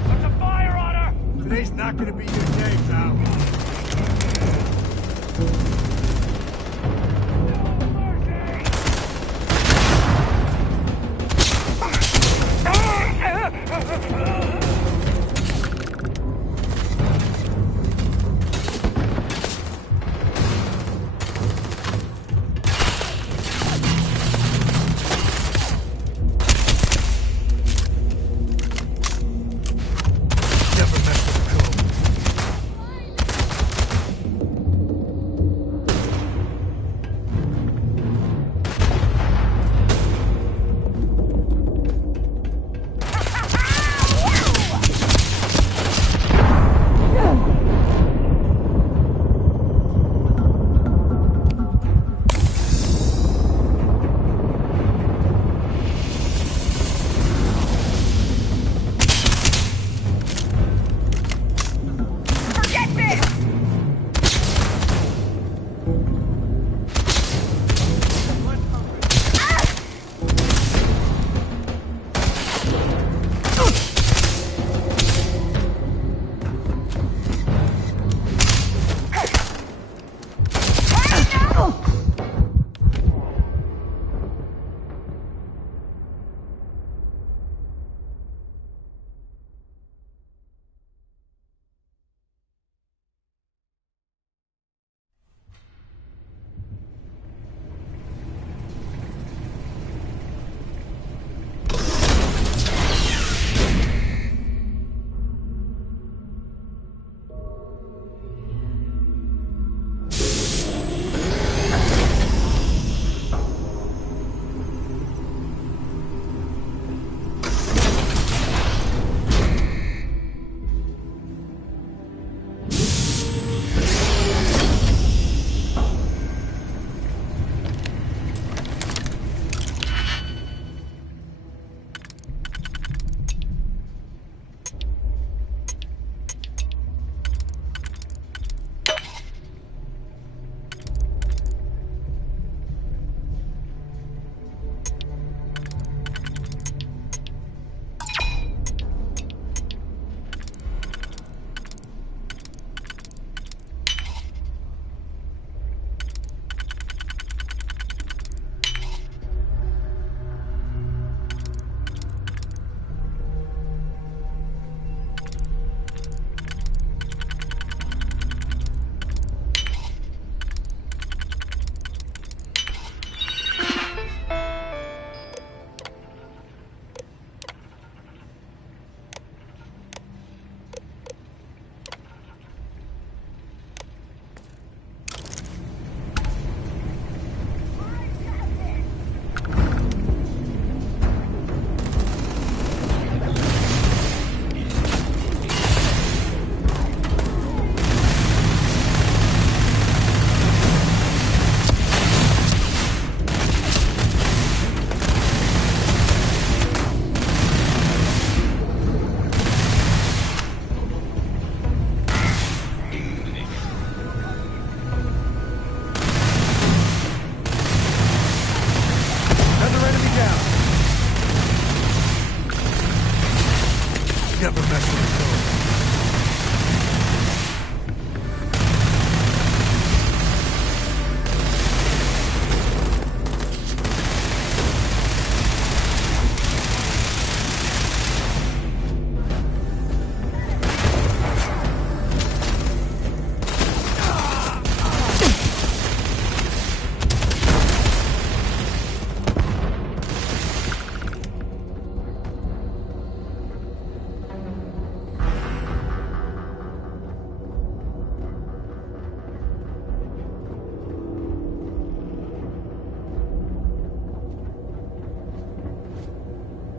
There's a fire on her! Today's not gonna be your day, pal. Never mess with his door.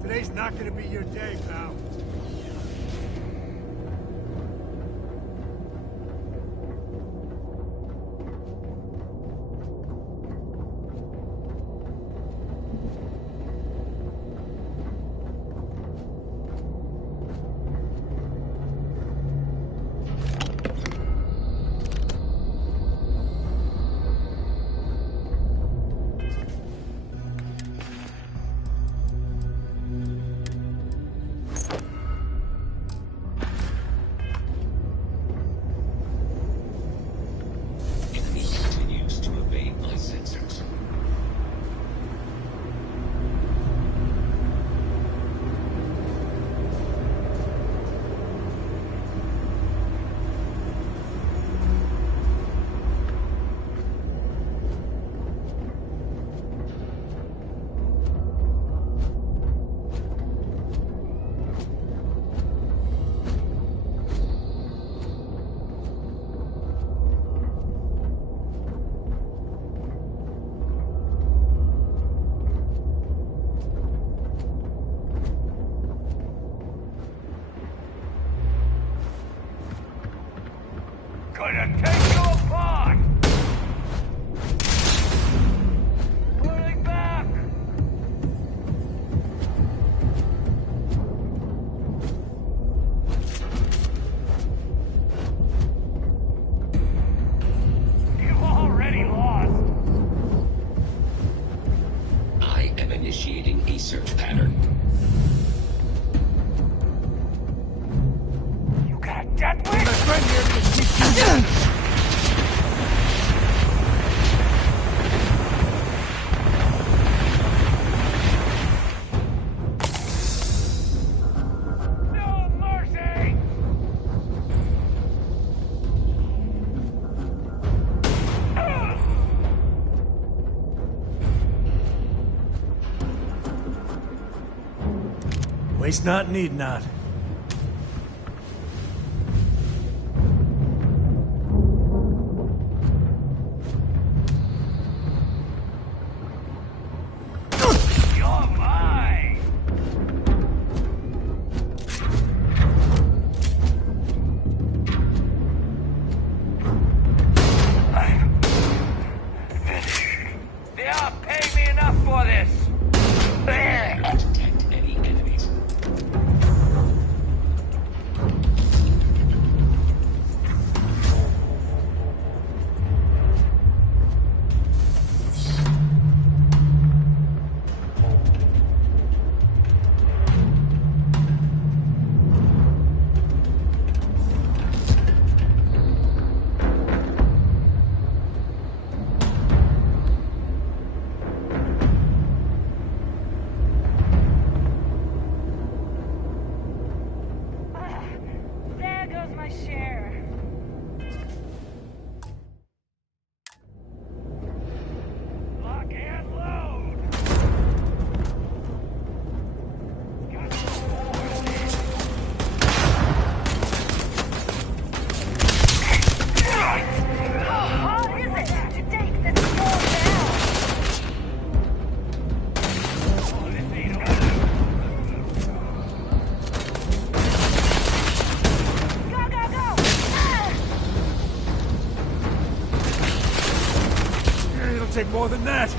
Today's not gonna be your day, pal. Gonna take you apart! Pulling back! You've already lost! I am initiating a search pattern. You got a death wish? My friend here can keep No mercy! Waste not, need not. You're mine! I'm finished. They aren't paying me enough for this! detect any enemies. There goes my share. Lock and load! How hard is it to take this floor down? Go, go, go! It'll take more than that!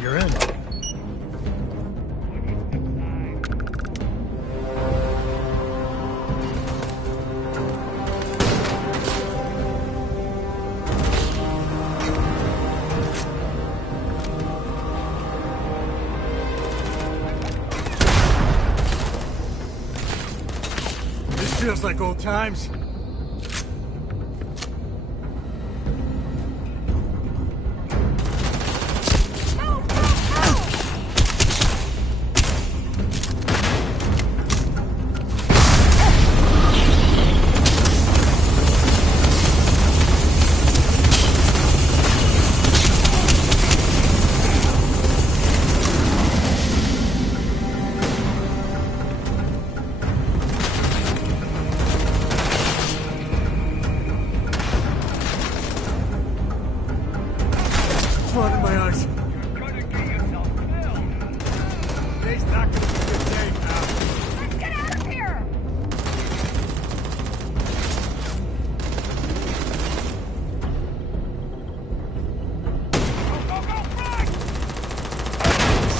You're in. This feels like old times. Blood in my eyes. Today's not gonna be a good day, pal. Let's get out of here!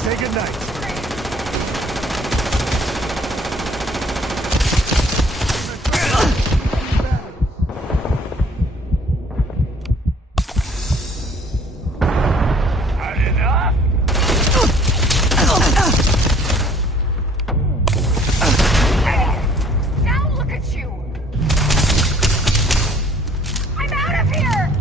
Say goodnight. Now look at you! I'm out of here!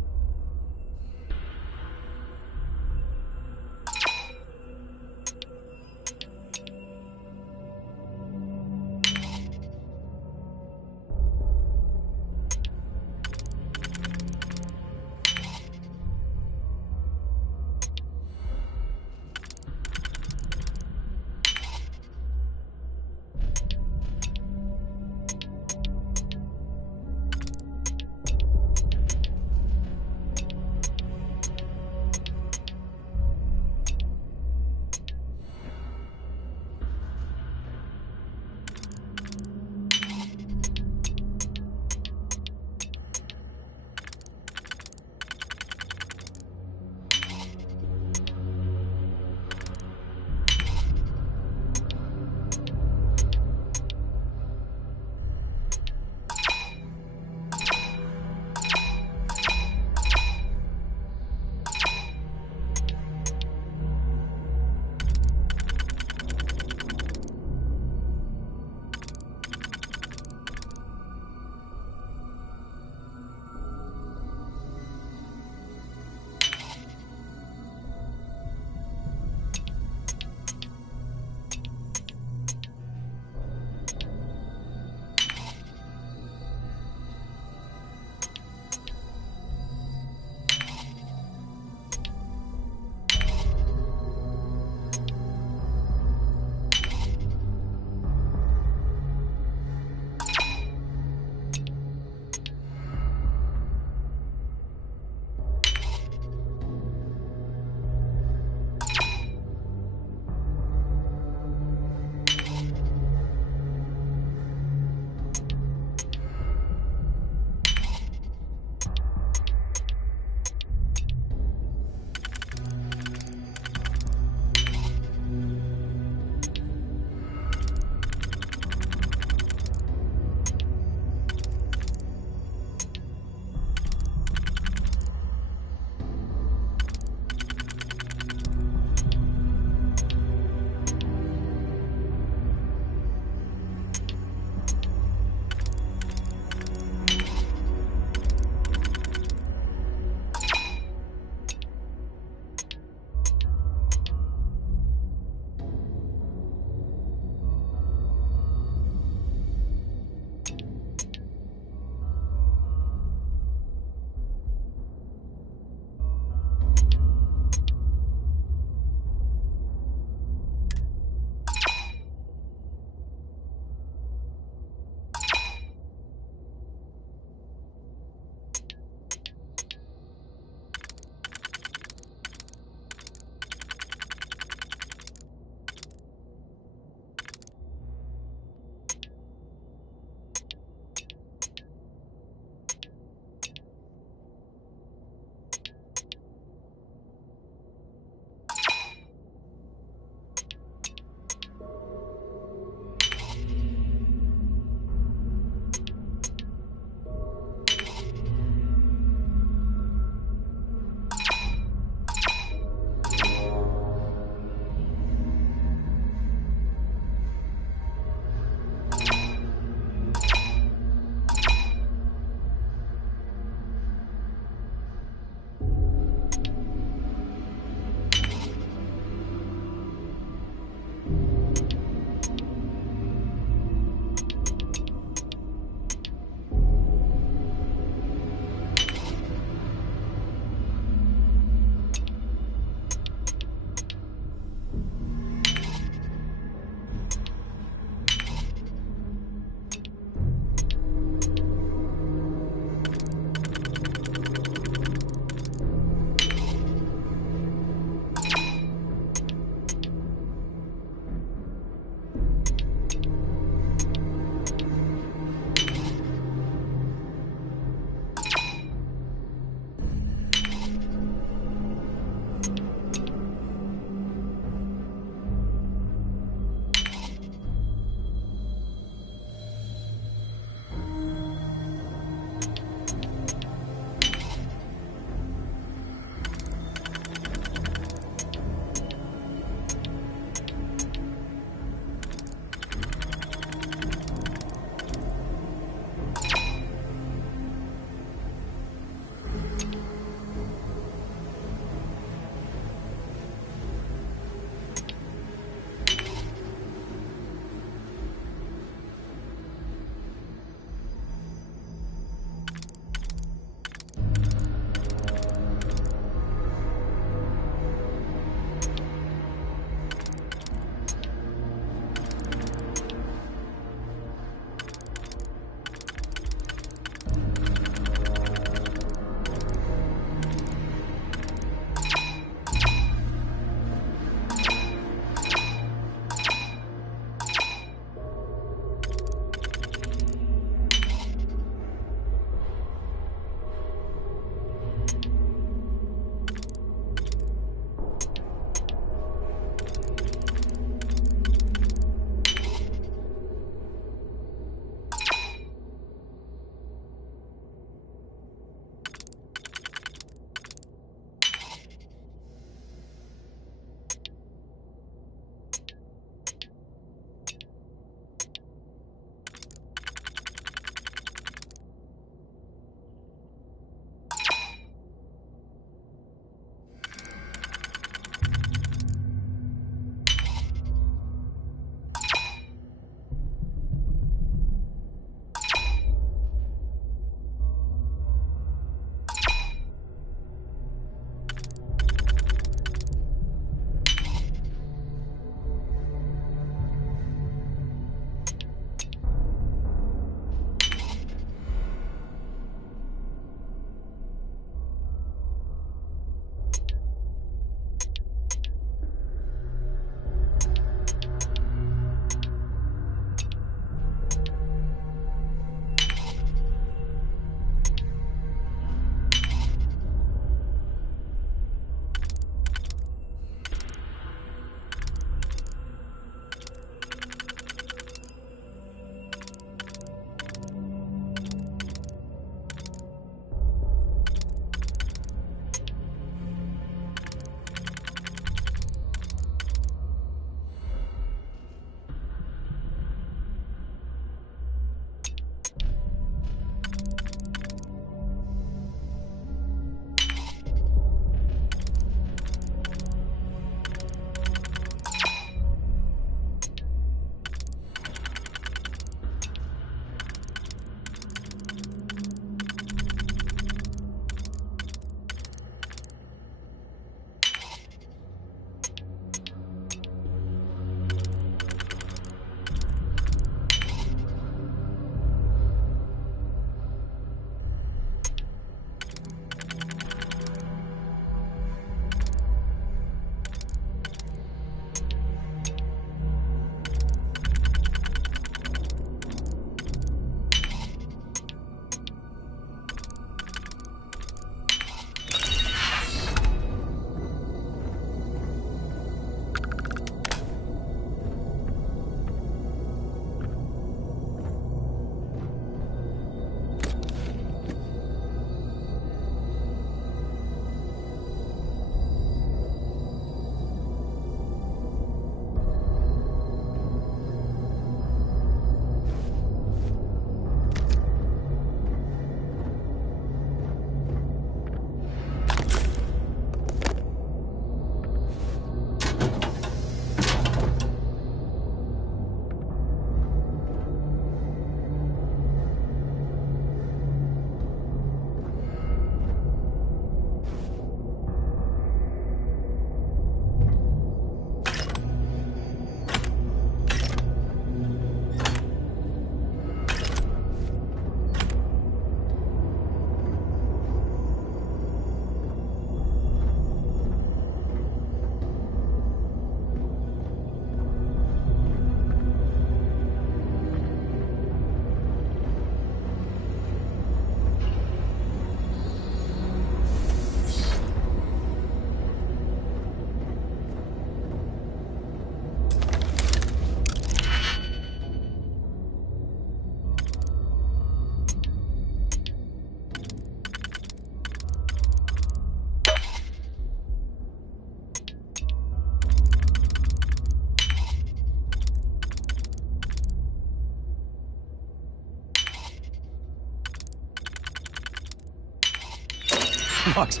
What?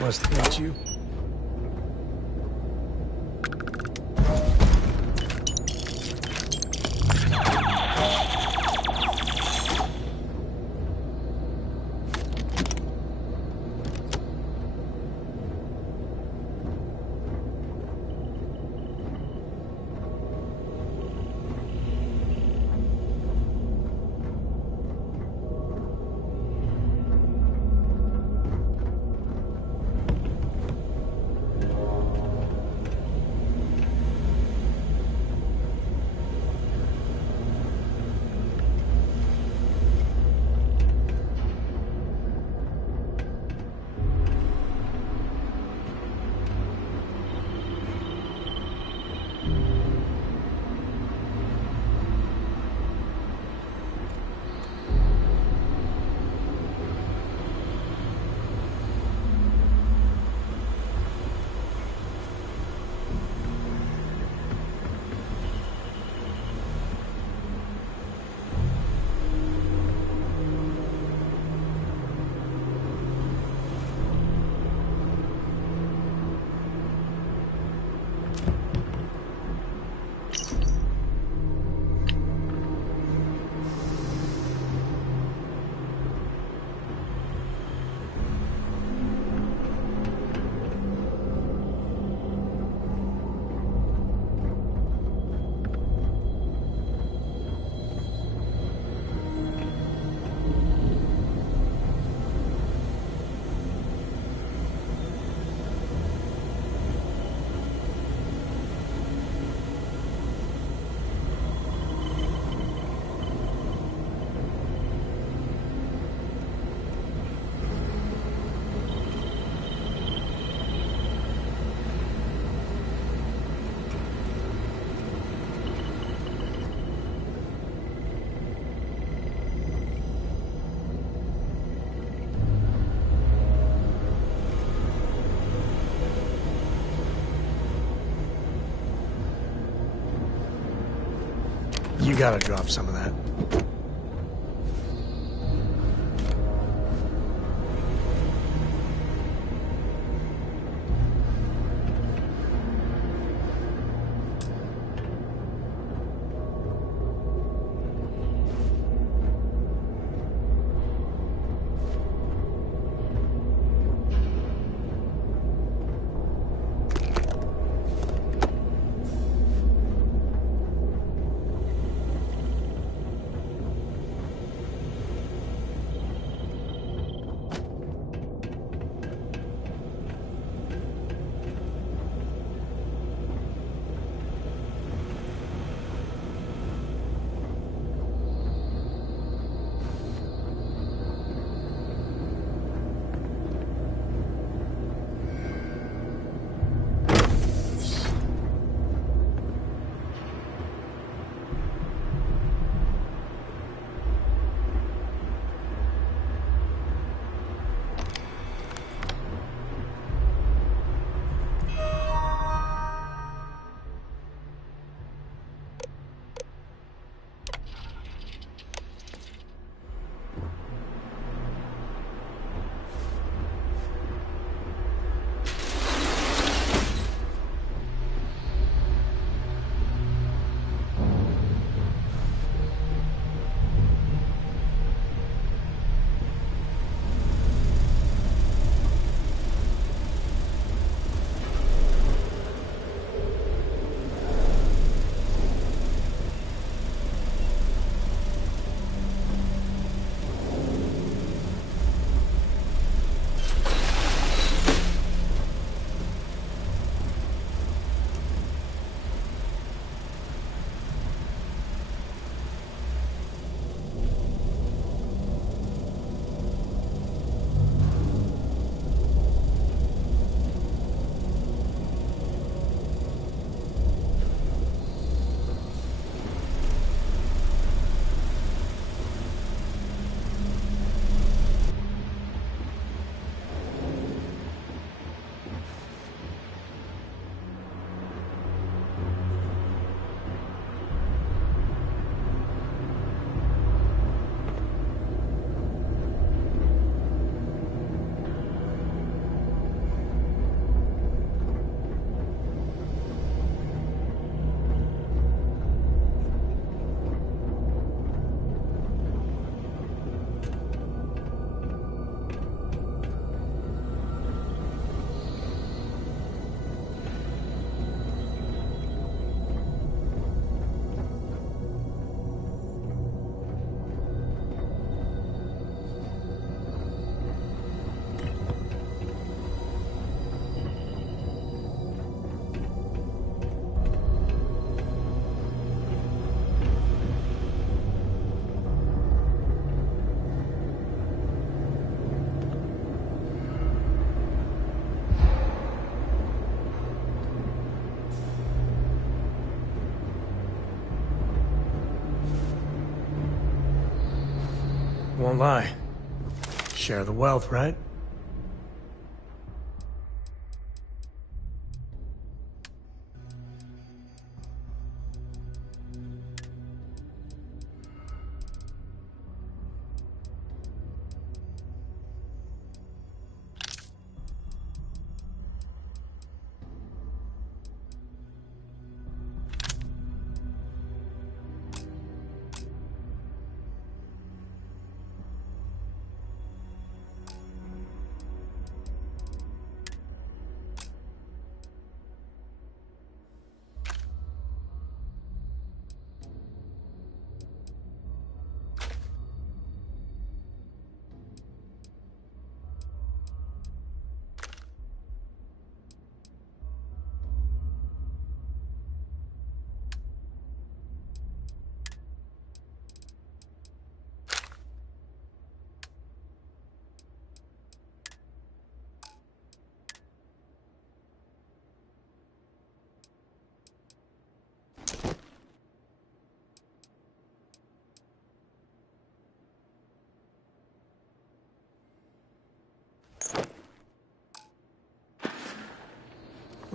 Must hate you. You gotta drop some of that. Won't lie. Share the wealth, right?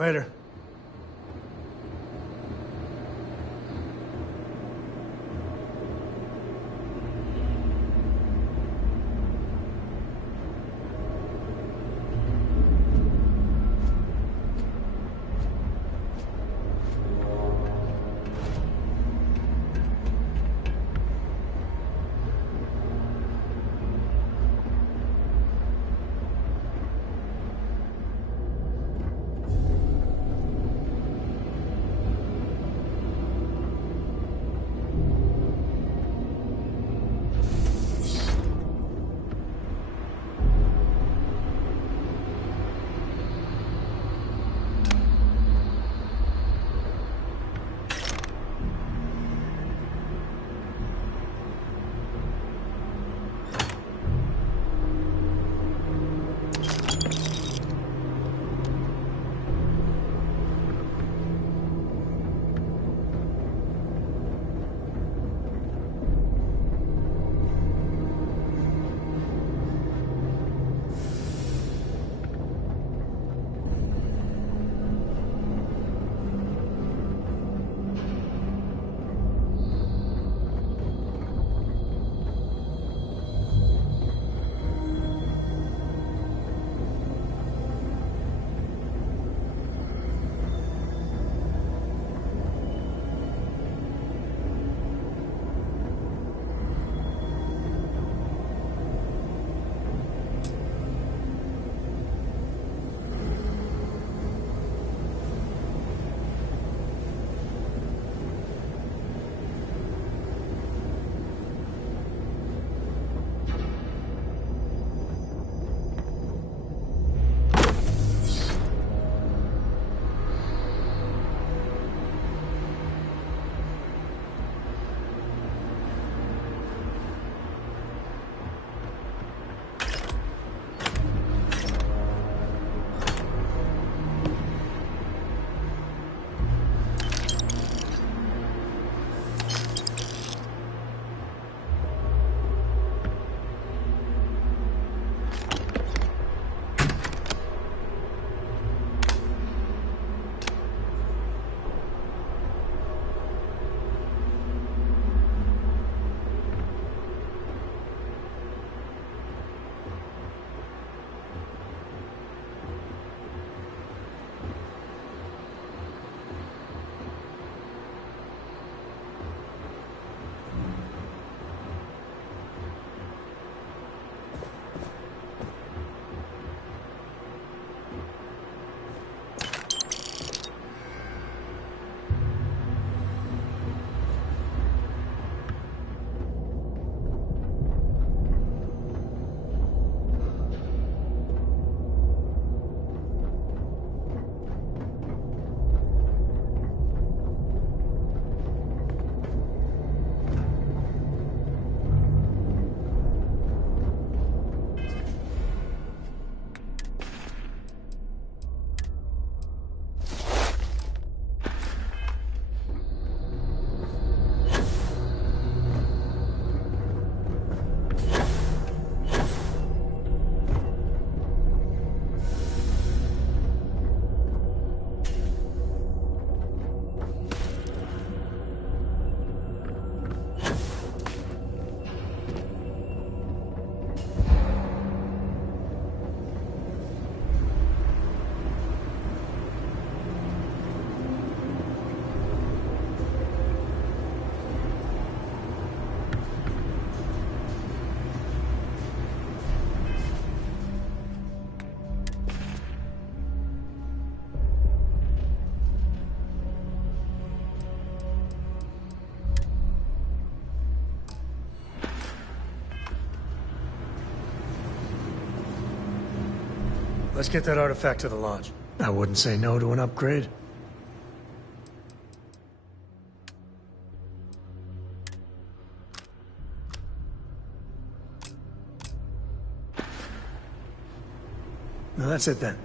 Later. let's get that artifact to the lodge. I wouldn't say no to an upgrade. No, that's it then.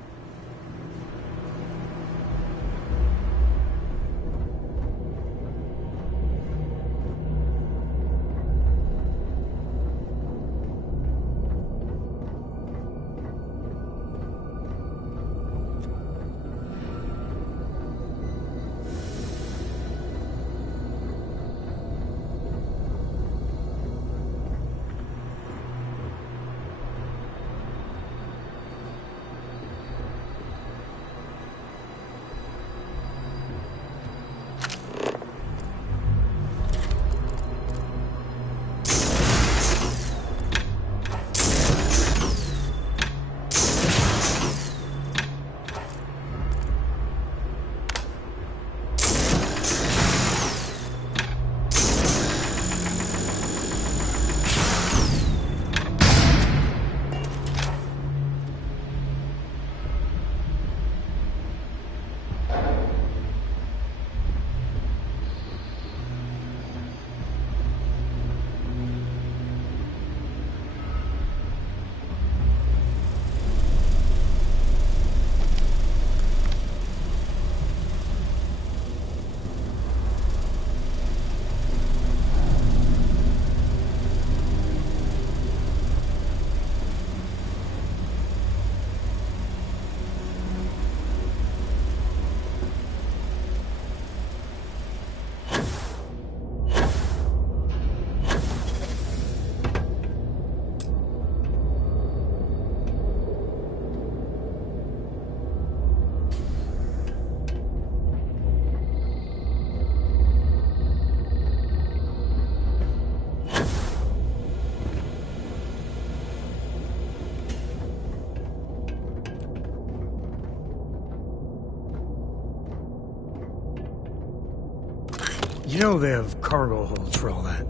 You know they have cargo holds for all that.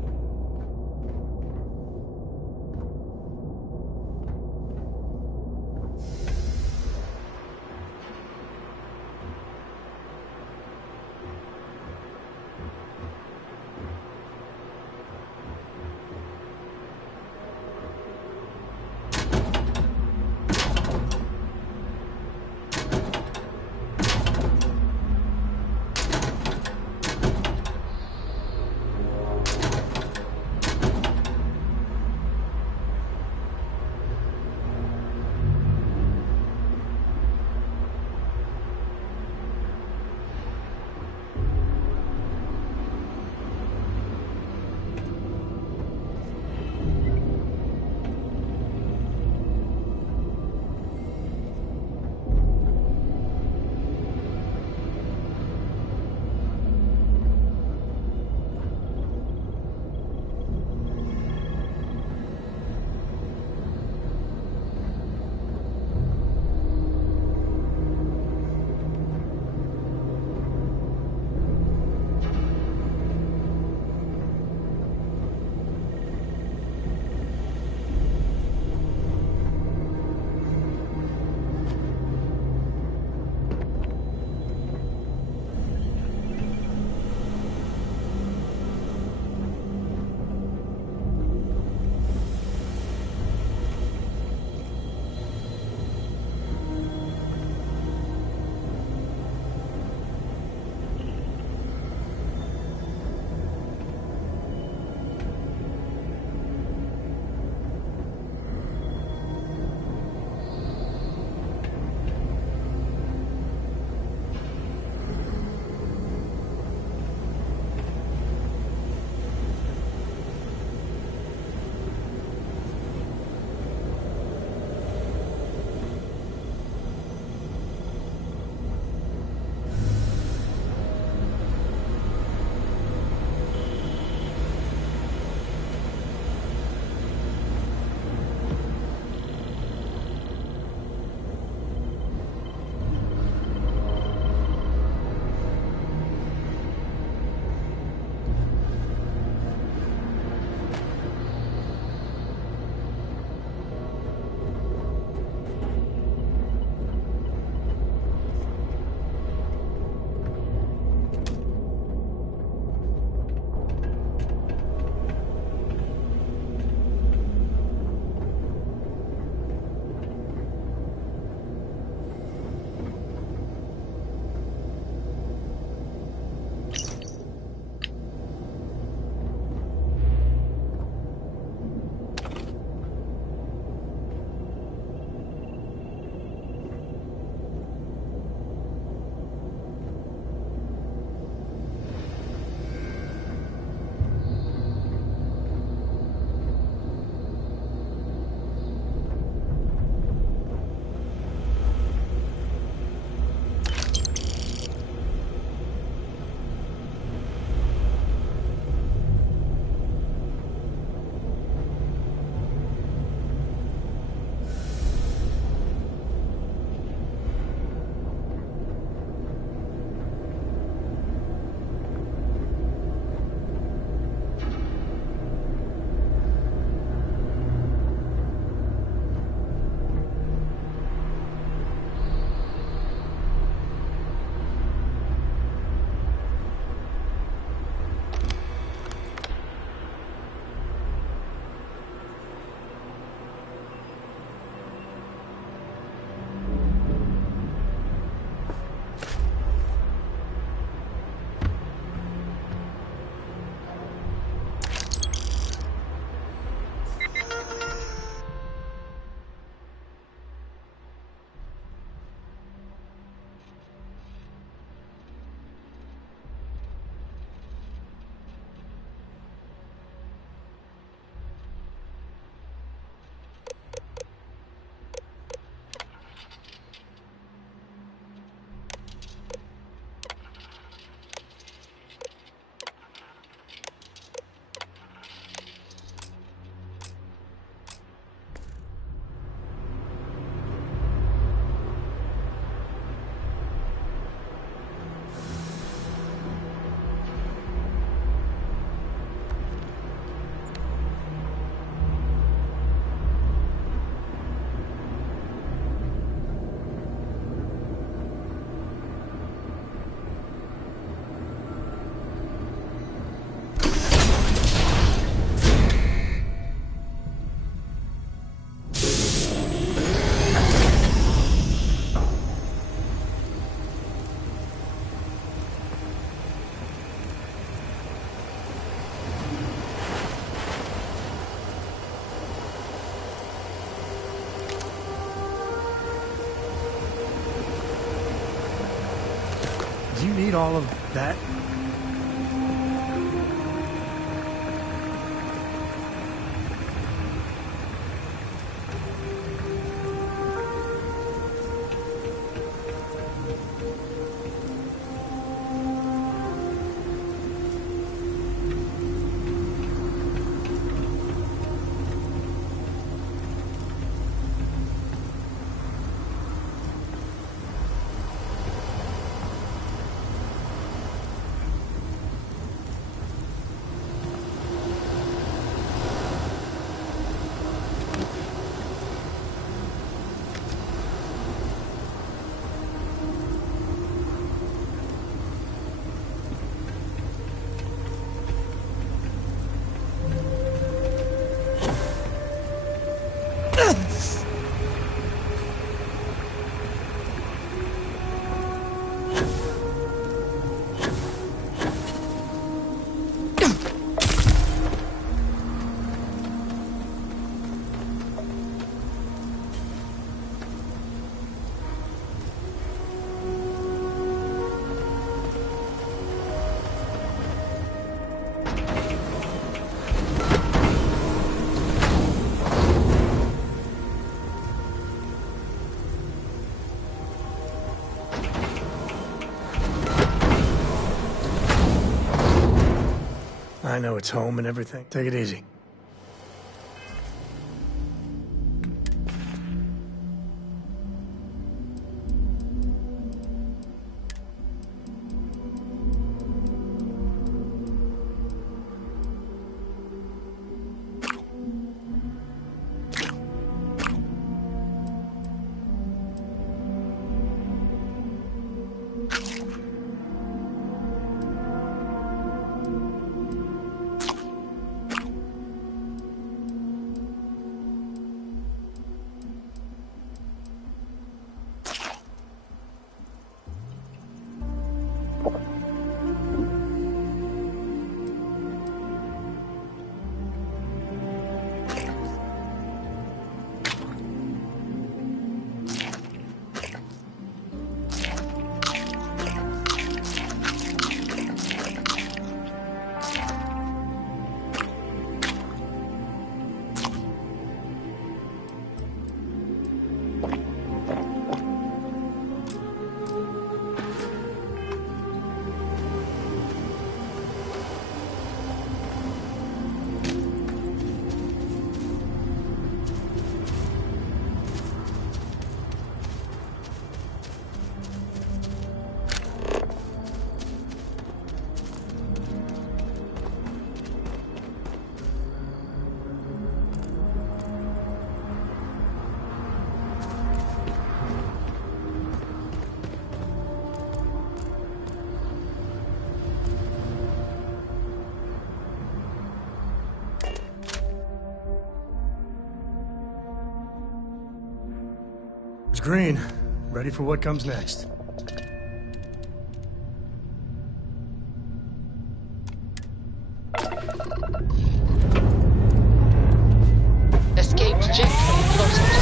need all of that? I know it's home and everything. Take it easy. It's green. Ready for what comes next. Escape trajectory plotted.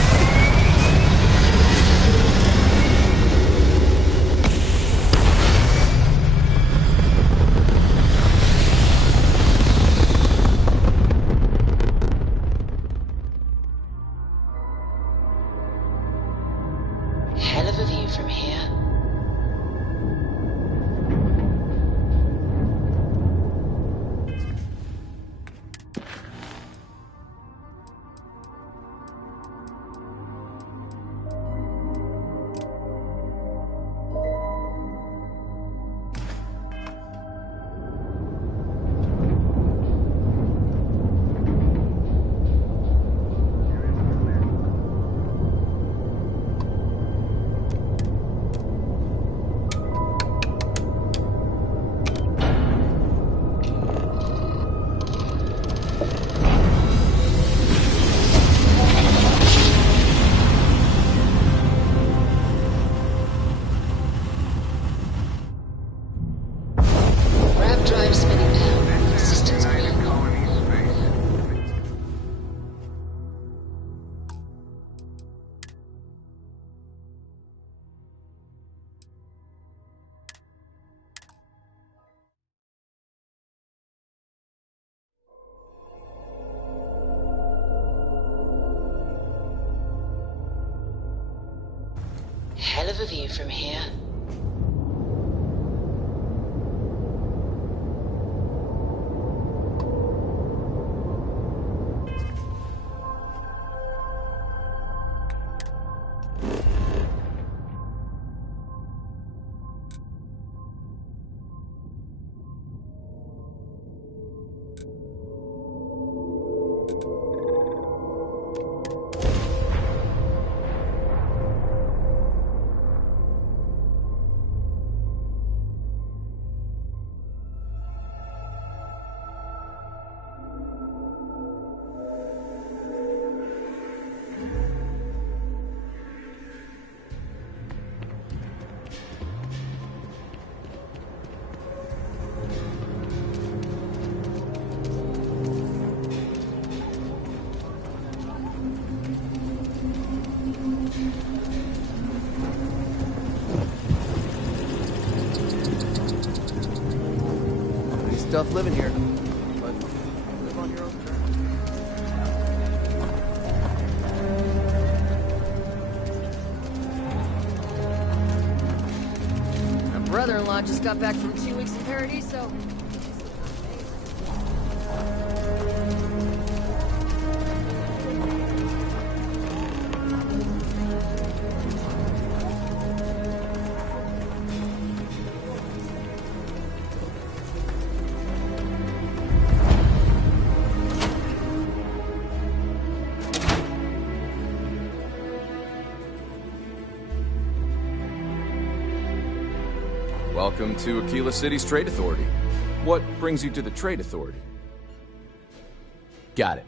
Hell of a view from here. hell of a view from here. Tough living here, but live on your own terms. My brother-in-law just got back from 2 weeks in Paradiso. Welcome to Aquila City's Trade Authority. What brings you to the Trade Authority? Got it.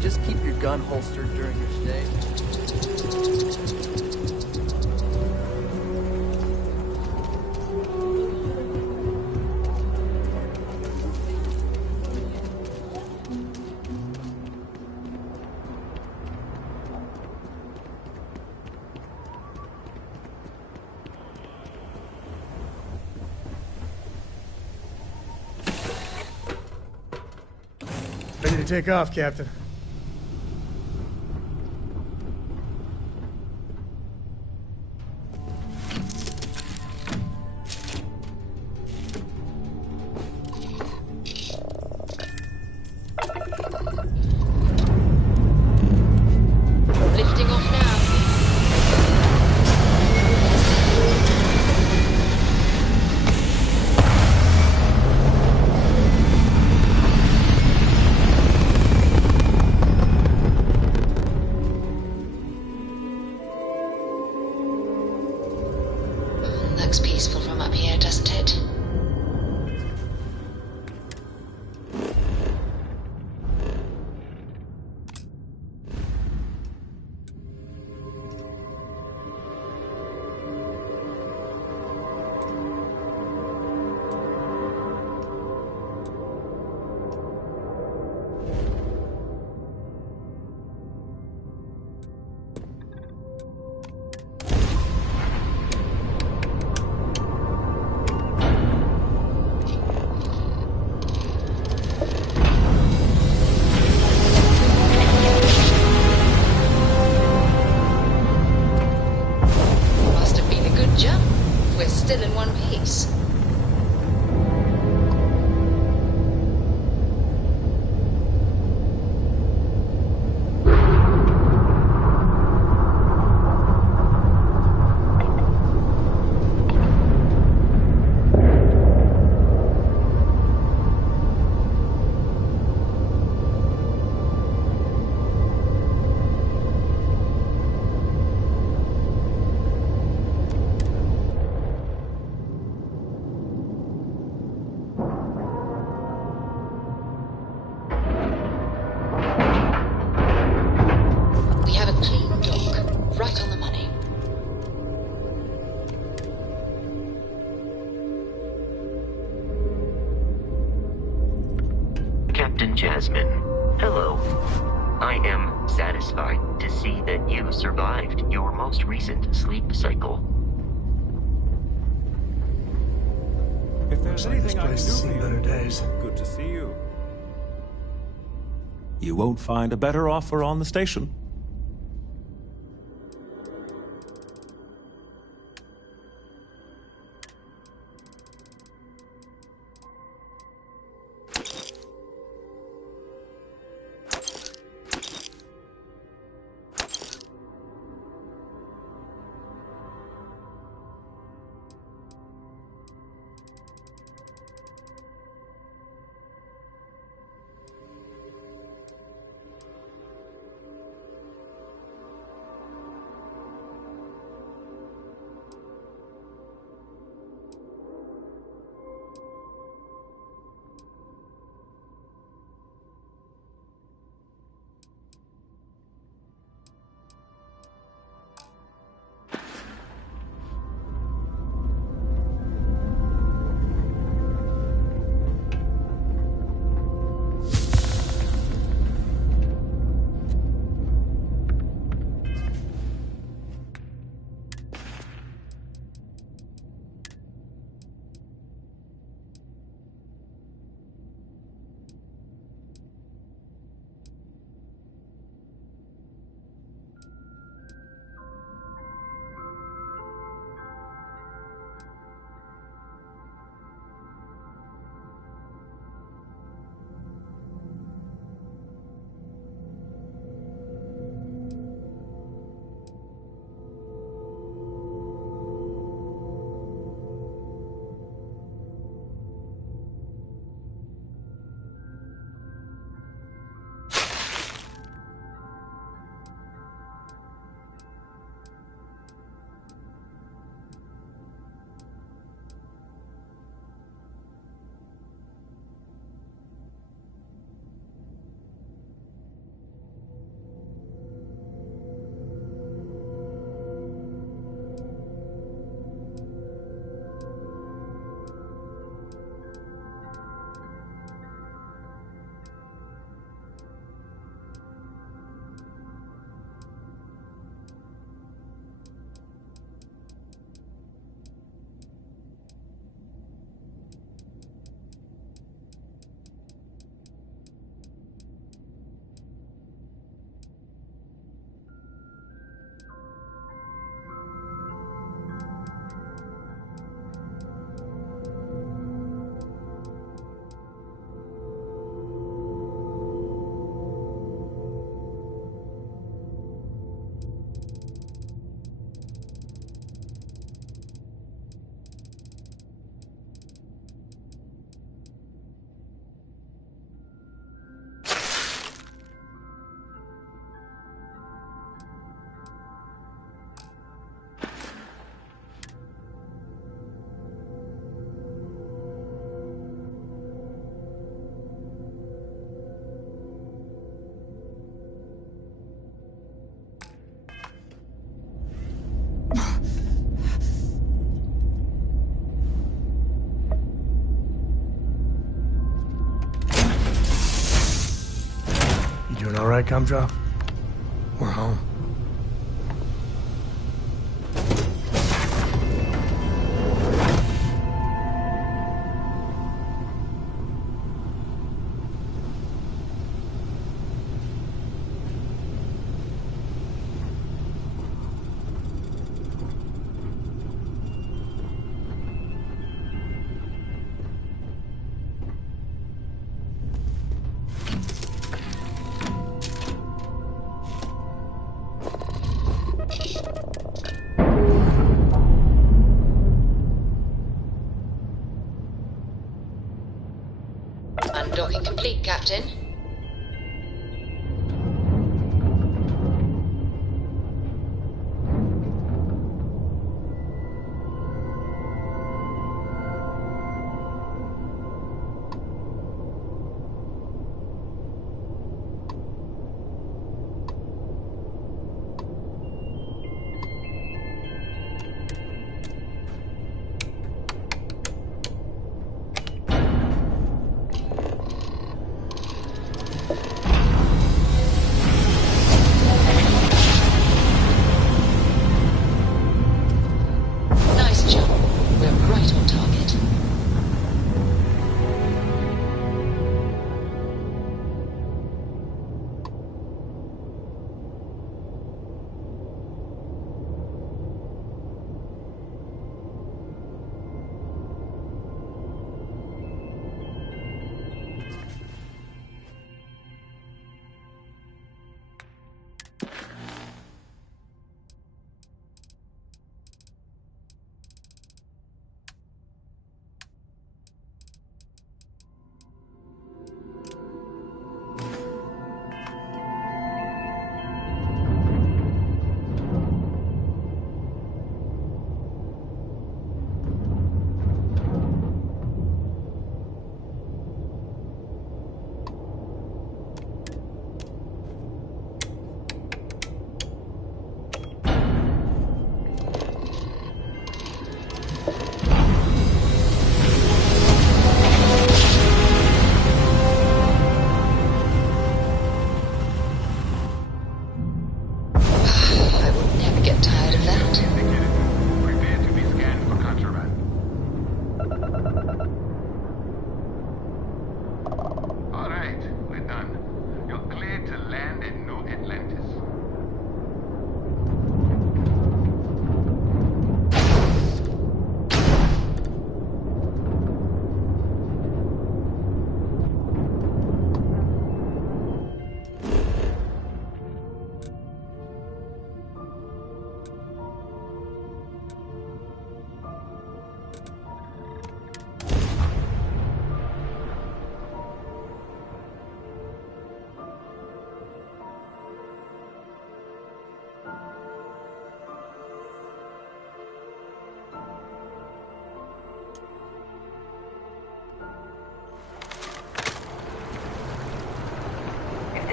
Just keep your gun holstered during your stay. Ready to take off, Captain. Lifting off now. Captain Jasmine. Hello. I am satisfied to see that you survived your most recent sleep cycle. If there's anything I can do for you, better days. Good to see you. You won't find a better offer on the station. Doing all right, Gumdrop? We're home. Undocking complete, Captain.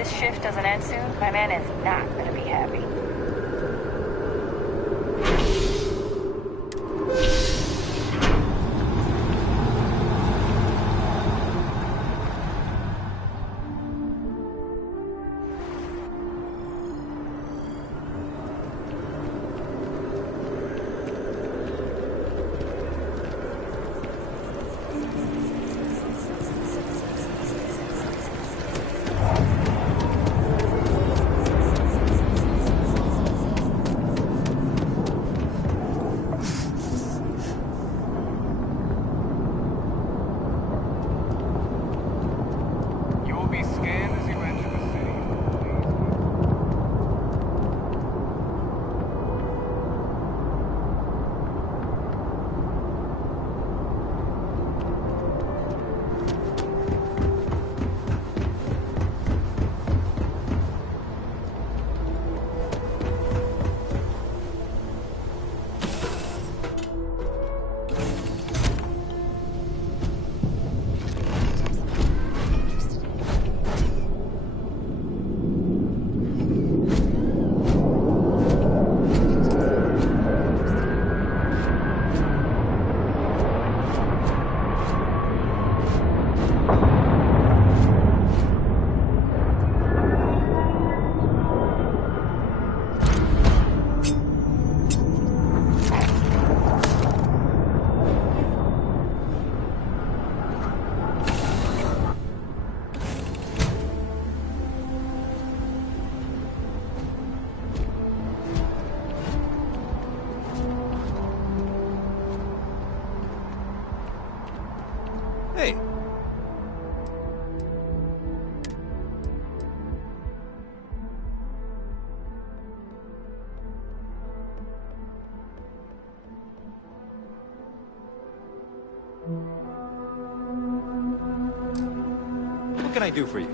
this shift doesn't end soon, my man is not gonna be happy. Hey. What can I do for you?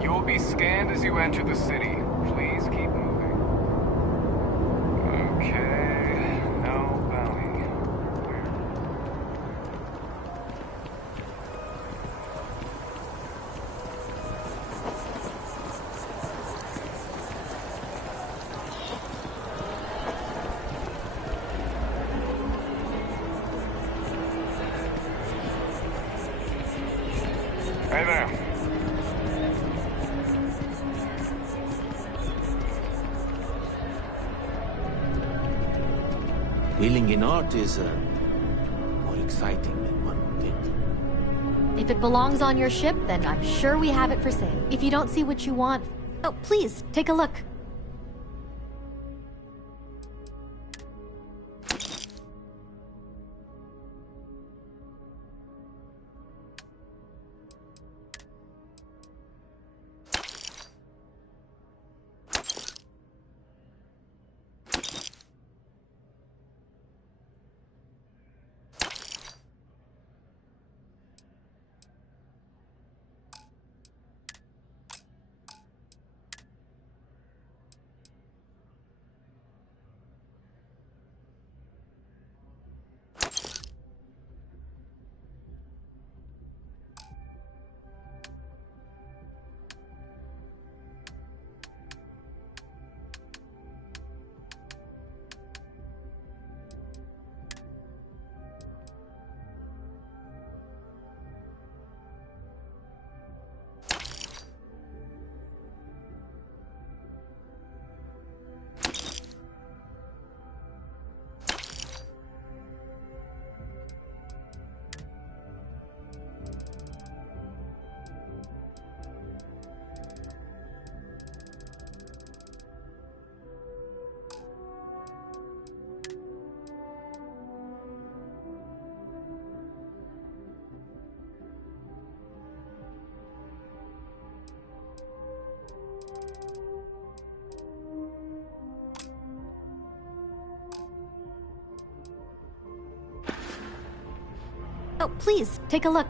You will be scanned as you enter the city. Please keep moving. Okay, no bounty. Hey there. Dealing in art is more exciting than one would think. If it belongs on your ship, then I'm sure we have it for sale. If you don't see what you want, oh, please, take a look. Oh, please, take a look.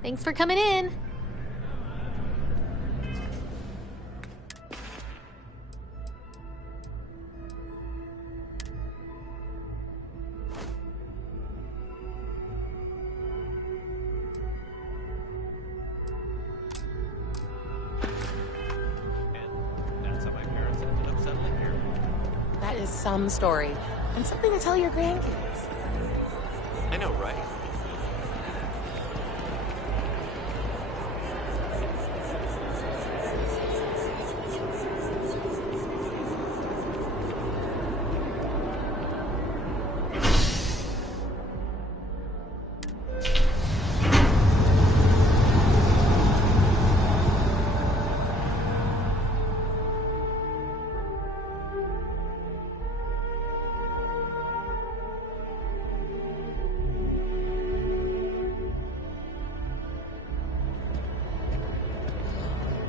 Thanks for coming in. That is some story. And something to tell your grandkids. I know, right?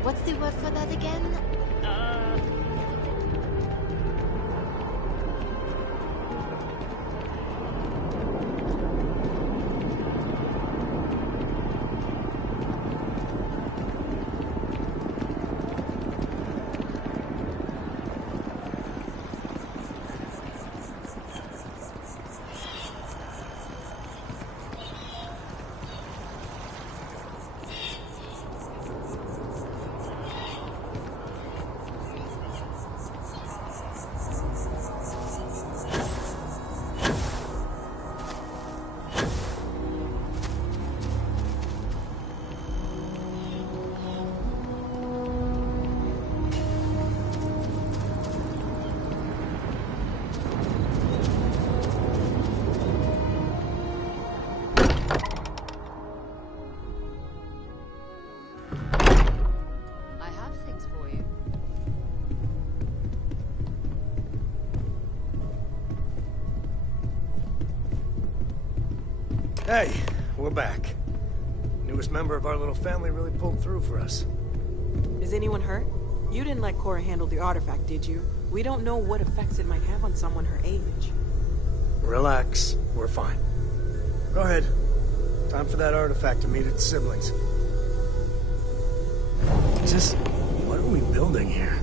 What's the word for that again? Hey, we're back. Newest member of our little family really pulled through for us. Is anyone hurt? You didn't let Cora handle the artifact, did you? We don't know what effects it might have on someone her age. Relax, we're fine. Go ahead. Time for that artifact to meet its siblings. Just, what are we building here?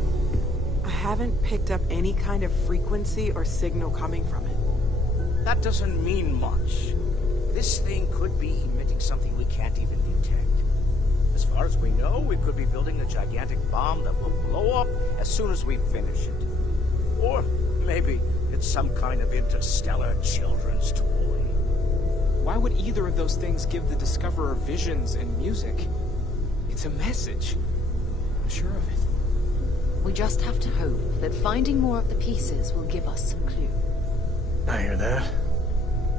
I haven't picked up any kind of frequency or signal coming from it. That doesn't mean much. This thing could be emitting something we can't even detect. As far as we know, we could be building a gigantic bomb that will blow up as soon as we finish it. Or maybe it's some kind of interstellar children's toy. Why would either of those things give the Discoverer visions and music? It's a message. I'm sure of it. We just have to hope that finding more of the pieces will give us some clue. I hear that.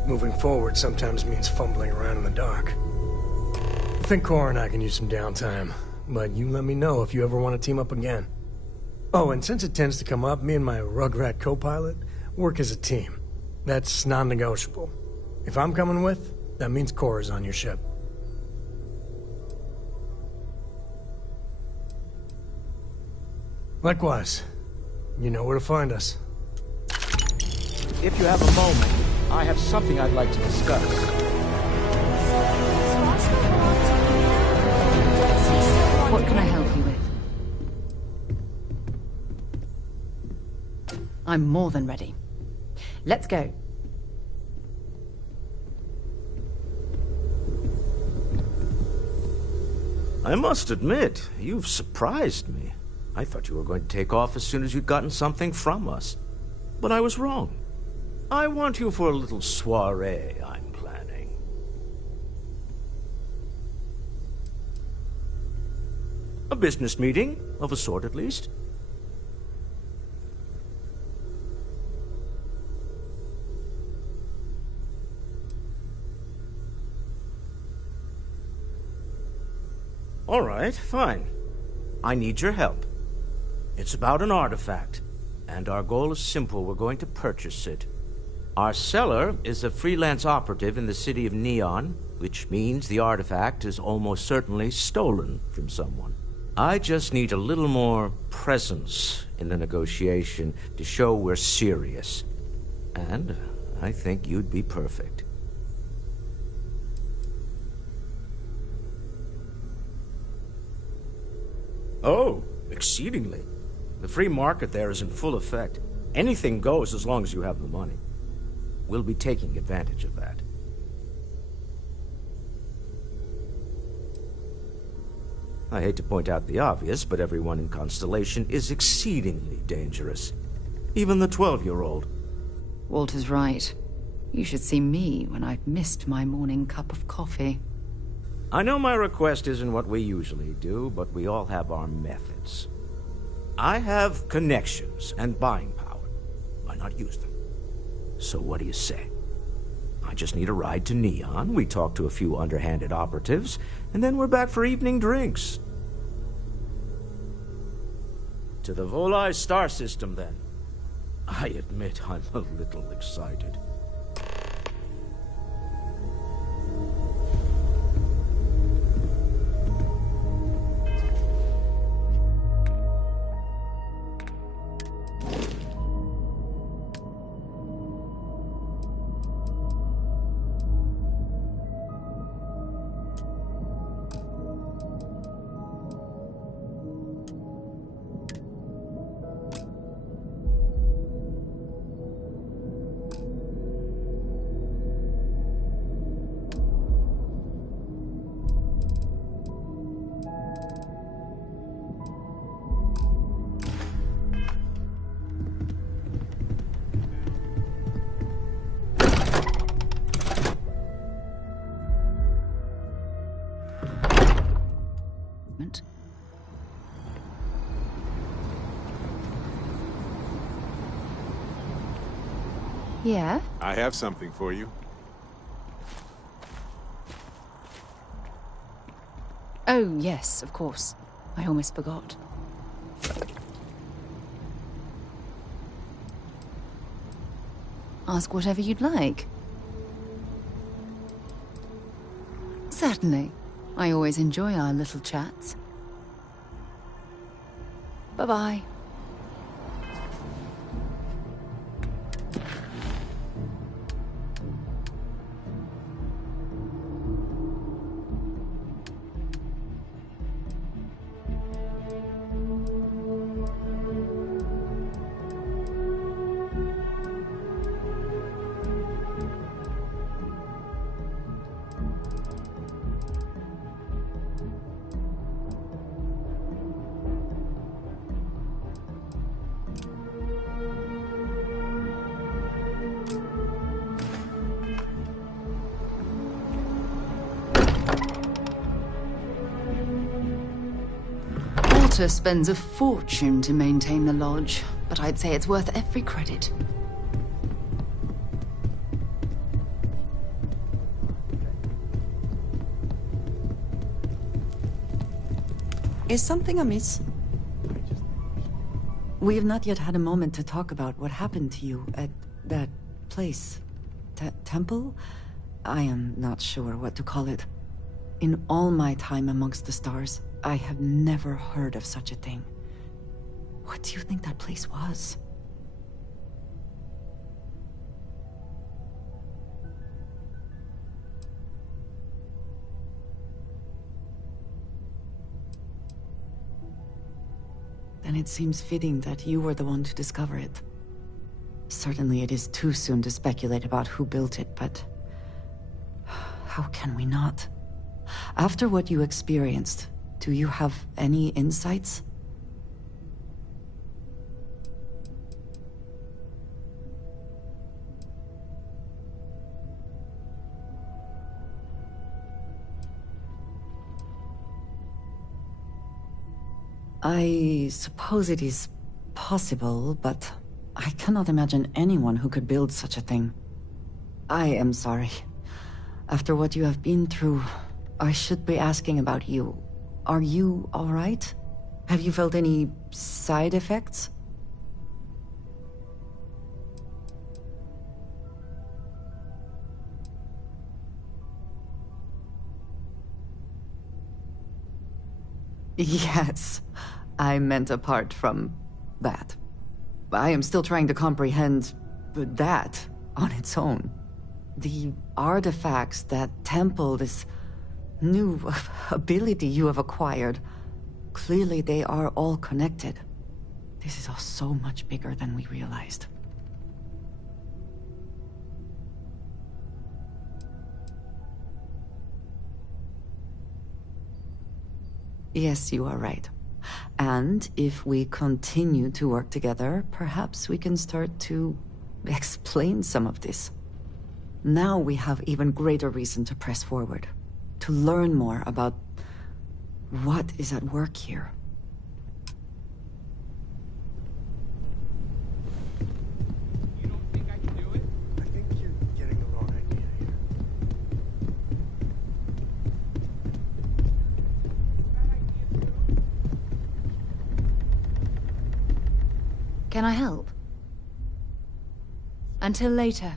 Moving forward sometimes means fumbling around in the dark. I think Cora and I can use some downtime, but you let me know if you ever want to team up again. Oh, and since it tends to come up, me and my Rugrat co-pilot work as a team. That's non-negotiable. If I'm coming with, that means Cora's on your ship. Likewise, you know where to find us. If you have a moment, I have something I'd like to discuss. What can I help you with? I'm more than ready. Let's go. I must admit, you've surprised me. I thought you were going to take off as soon as you'd gotten something from us. But I was wrong. I want you for a little soiree I'm planning. A business meeting, of a sort at least. All right, fine. I need your help. It's about an artifact, and our goal is simple. We're going to purchase it. Our seller is a freelance operative in the city of Neon, which means the artifact is almost certainly stolen from someone. I just need a little more presence in the negotiation to show we're serious. And I think you'd be perfect. Oh, exceedingly. The free market there is in full effect. Anything goes as long as you have the money. We'll be taking advantage of that. I hate to point out the obvious, but everyone in Constellation is exceedingly dangerous. Even the 12-year-old. Walter's right. You should see me when I've missed my morning cup of coffee. I know my request isn't what we usually do, but we all have our methods. I have connections and buying power. Why not use them? So what do you say? I just need a ride to Neon, we talk to a few underhanded operatives, and then we're back for evening drinks. To the Volai star system, then. I admit I'm a little excited. Yeah? I have something for you. Oh, yes, of course. I almost forgot. Ask whatever you'd like. Certainly. I always enjoy our little chats. Bye-bye. Walter spends a fortune to maintain the lodge, but I'd say it's worth every credit. Is something amiss? We have not yet had a moment to talk about what happened to you at that place. Temple? I am not sure what to call it. In all my time amongst the stars, I have never heard of such a thing. What do you think that place was? Then it seems fitting that you were the one to discover it. Certainly it is too soon to speculate about who built it, but... how can we not? After what you experienced, do you have any insights? I suppose it is possible, but I cannot imagine anyone who could build such a thing. I am sorry. After what you have been through, I should be asking about you. Are you all right? Have you felt any side effects? Yes, I meant apart from that. I am still trying to comprehend that on its own. The artifacts, that temple, this new ability you have acquired. Clearly they are all connected. This is all so much bigger than we realized. Yes, you are right. And if we continue to work together, perhaps we can start to explain some of this. Now we have even greater reason to press forward, to learn more about what is at work here. You don't think I can do it? I think you're getting the wrong idea here. Can I help? Until later.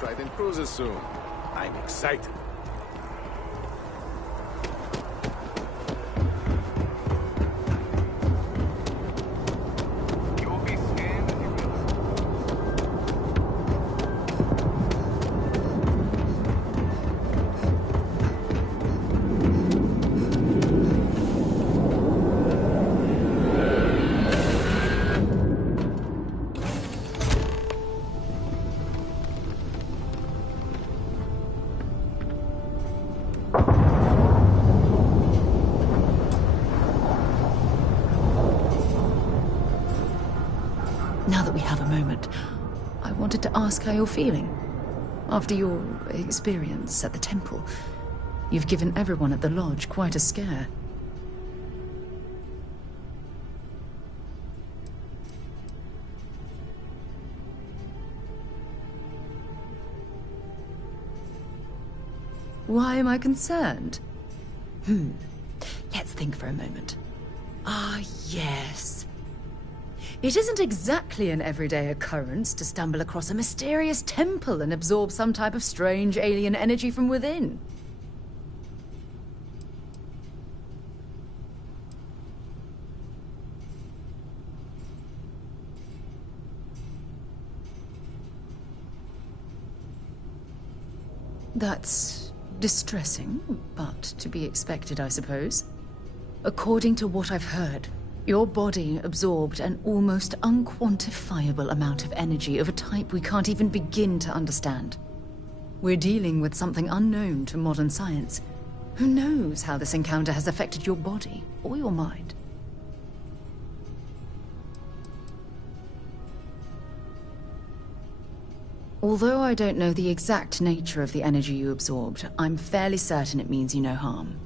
Trident cruises soon. I'm excited. Now that we have a moment, I wanted to ask how you're feeling. After your experience at the temple, you've given everyone at the lodge quite a scare. Why am I concerned? Let's think for a moment. Ah, yes. It isn't exactly an everyday occurrence to stumble across a mysterious temple and absorb some type of strange alien energy from within. That's distressing, but to be expected, I suppose. According to what I've heard, Your body absorbed an almost unquantifiable amount of energy of a type we can't even begin to understand. We're dealing with something unknown to modern science. Who knows how this encounter has affected your body or your mind? Although I don't know the exact nature of the energy you absorbed, I'm fairly certain it means you no harm.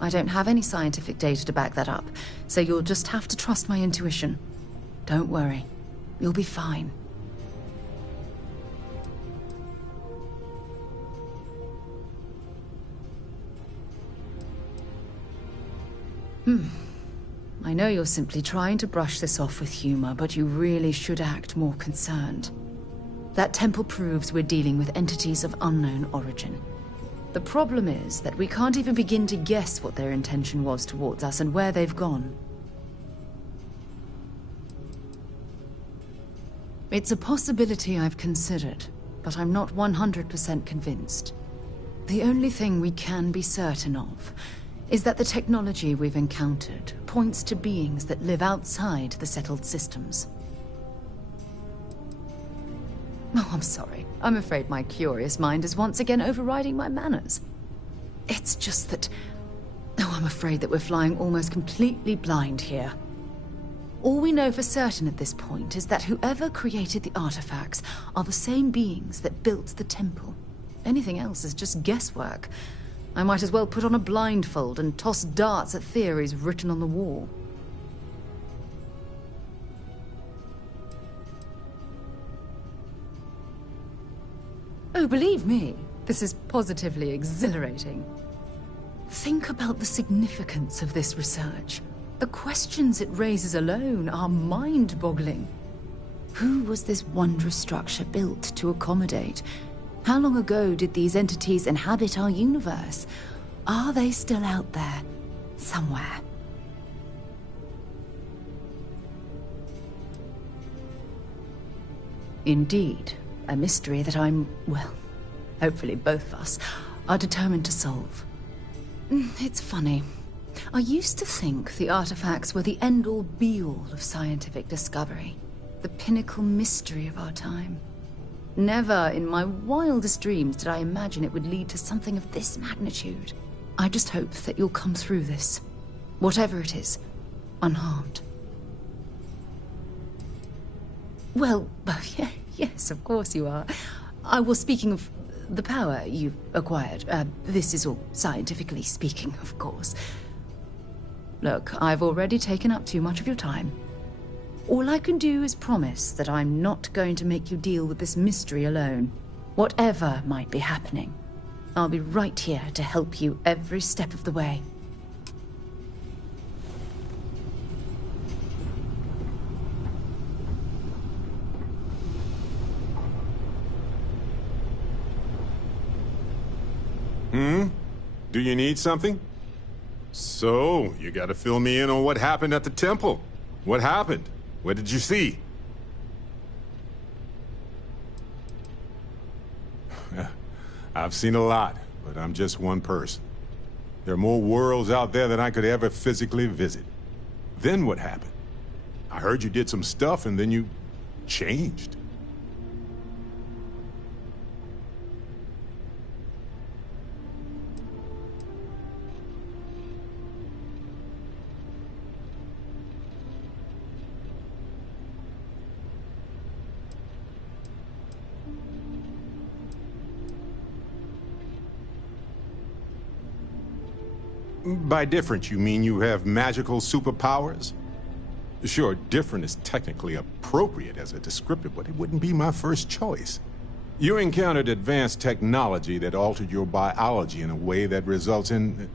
I don't have any scientific data to back that up, so you'll just have to trust my intuition. Don't worry. You'll be fine. I know you're simply trying to brush this off with humor, but you really should act more concerned. That temple proves we're dealing with entities of unknown origin. The problem is that we can't even begin to guess what their intention was towards us and where they've gone. It's a possibility I've considered, but I'm not 100% convinced. The only thing we can be certain of is that the technology we've encountered points to beings that live outside the settled systems. Oh, I'm sorry. I'm afraid my curious mind is once again overriding my manners. It's just that... Oh, I'm afraid that we're flying almost completely blind here. All we know for certain at this point is that whoever created the artifacts are the same beings that built the temple. Anything else is just guesswork. I might as well put on a blindfold and toss darts at theories written on the wall. Oh, believe me, this is positively exhilarating. Think about the significance of this research. The questions it raises alone are mind-boggling. Who was this wondrous structure built to accommodate? How long ago did these entities inhabit our universe? Are they still out there, somewhere? Indeed, a mystery that well, hopefully both of us are determined to solve. It's funny. I used to think the artifacts were the end-all be-all of scientific discovery, the pinnacle mystery of our time. Never in my wildest dreams did I imagine it would lead to something of this magnitude. I just hope that you'll come through this, whatever it is, unharmed. Well, yes, of course you are. I was speaking of the power you've acquired. This is all scientifically speaking, of course. Look, I've already taken up too much of your time. All I can do is promise that I'm not going to make you deal with this mystery alone. Whatever might be happening, I'll be right here to help you every step of the way. Do you need something? So, you gotta fill me in on what happened at the temple. What happened? What did you see? I've seen a lot, but I'm just one person. There are more worlds out there than I could ever physically visit. Then what happened? I heard you did some stuff and then you changed. By different, you mean you have magical superpowers? Sure, different is technically appropriate as a descriptor, but it wouldn't be my first choice. You encountered advanced technology that altered your biology in a way that results in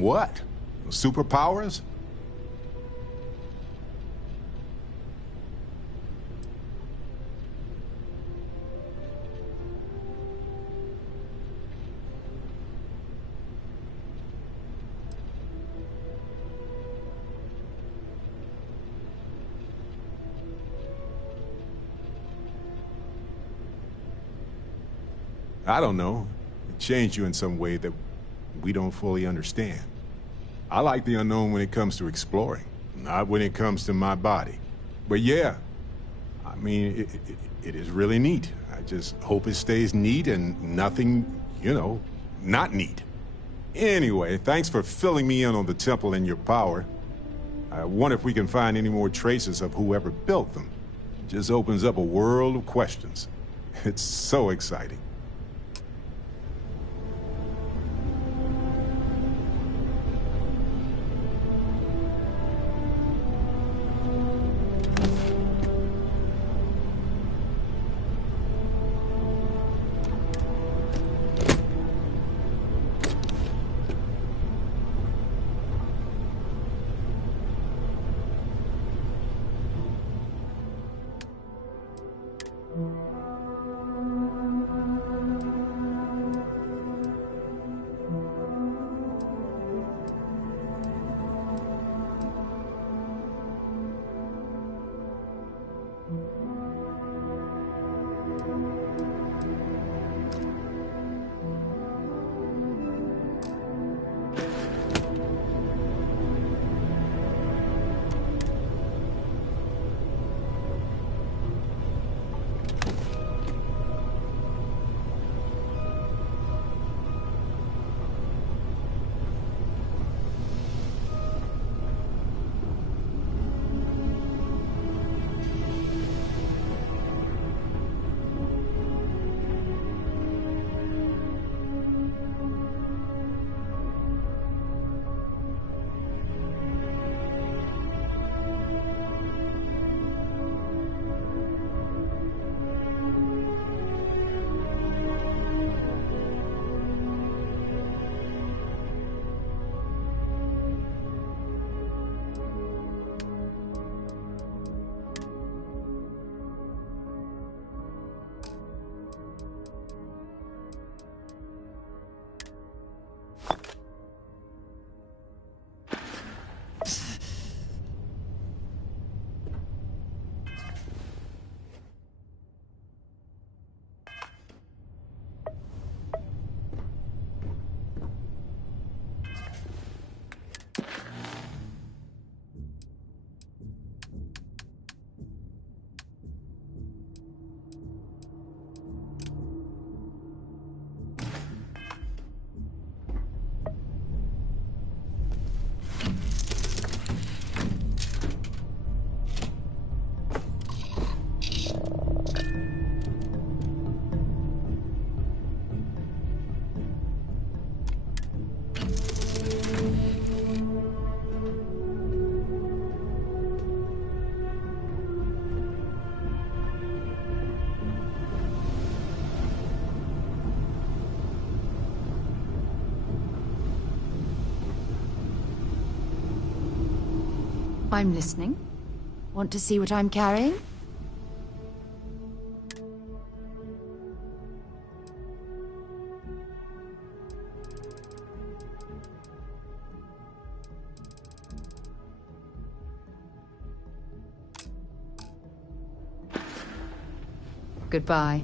what? Superpowers? I don't know. It changed you in some way that we don't fully understand. I like the unknown when it comes to exploring. Not when it comes to my body. But yeah, I mean, it is really neat. I just hope it stays neat and nothing, you know, not neat. Anyway, thanks for filling me in on the temple and your power. I wonder if we can find any more traces of whoever built them. It just opens up a world of questions. It's so exciting. I'm listening. Want to see what I'm carrying? Goodbye.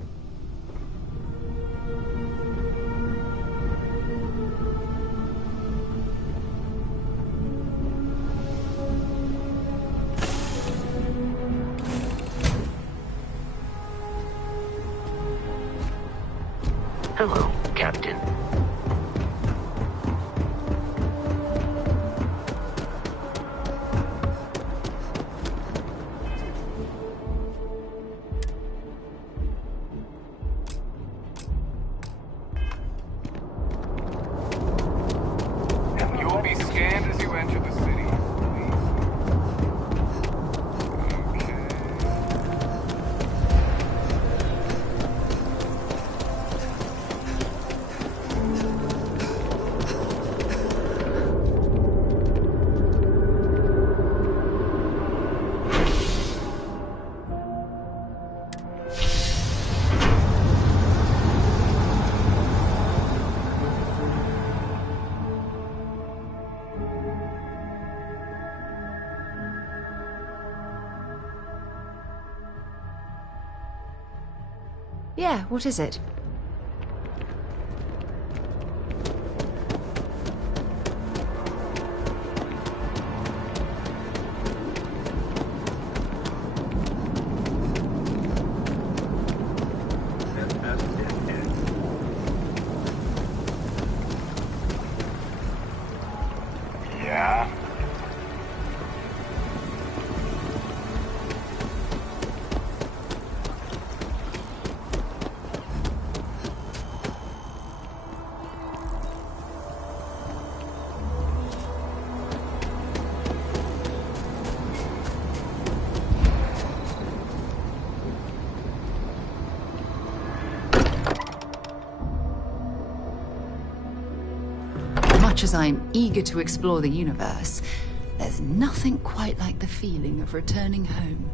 Hello, Captain. You will be scanned as you enter the city. Yeah, what is it? Much as I'm eager to explore the universe, there's nothing quite like the feeling of returning home.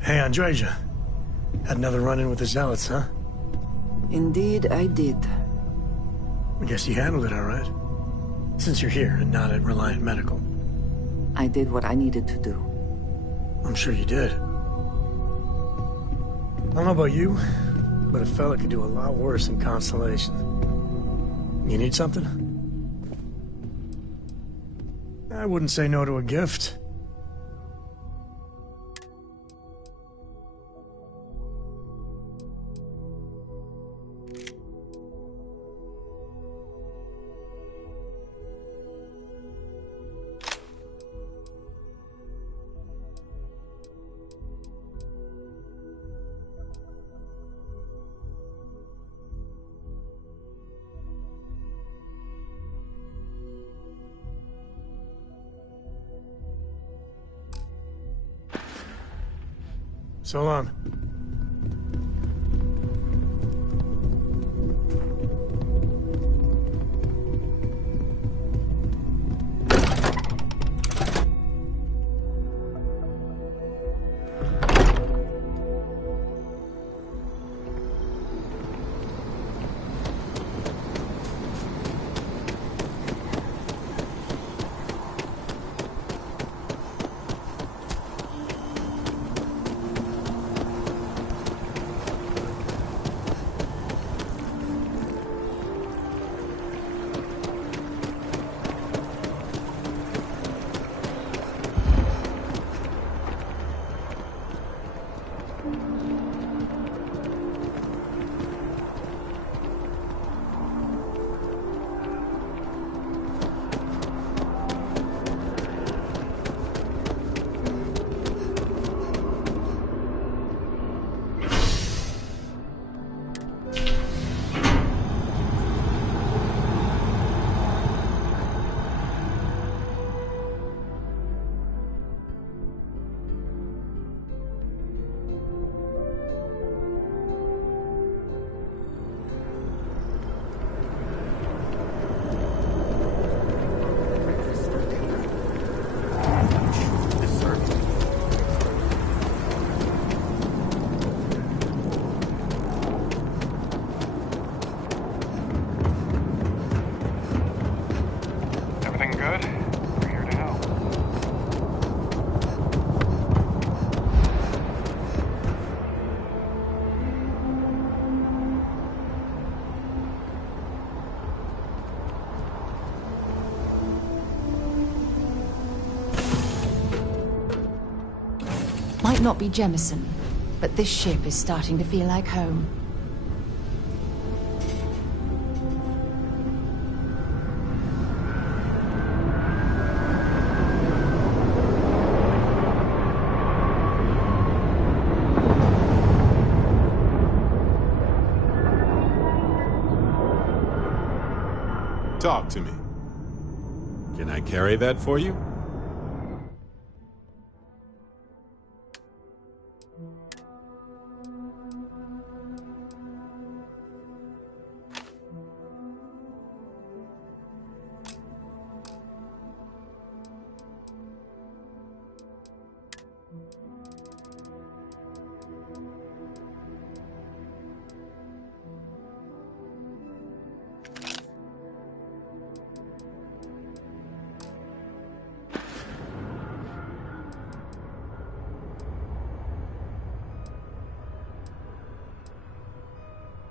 Hey, Andreja. Had another run-in with the Zealots, huh? Indeed, I did. I guess you handled it all right. Since you're here and not at Reliant Medical. I did what I needed to do. I'm sure you did. I don't know about you, but a fella could do a lot worse in Constellation. You need something? I wouldn't say no to a gift. So long. Might not be Jemison, but this ship is starting to feel like home. Talk to me. Can I carry that for you?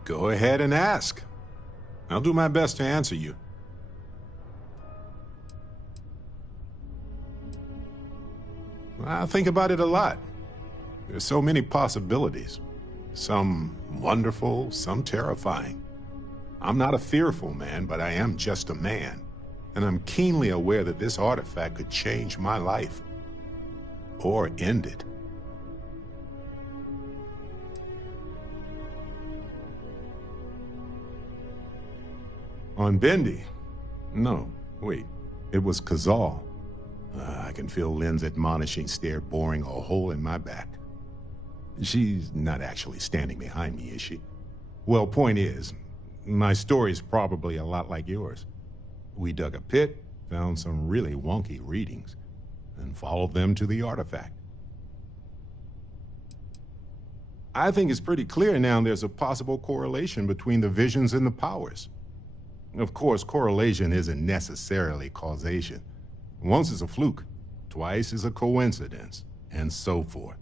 Go ahead and ask. I'll do my best to answer you. I think about it a lot. There's so many possibilities. Some wonderful, some terrifying. I'm not a fearful man, but I am just a man. And I'm keenly aware that this artifact could change my life. Or end it. On Bendy? No, wait. It was Kazal. I can feel Lynn's admonishing stare boring a hole in my back. She's not actually standing behind me, is she? Well, point is, my story's probably a lot like yours. We dug a pit, found some really wonky readings, and followed them to the artifact. I think it's pretty clear now there's a possible correlation between the visions and the powers. Of course, correlation isn't necessarily causation. Once is a fluke, twice is a coincidence, and so forth.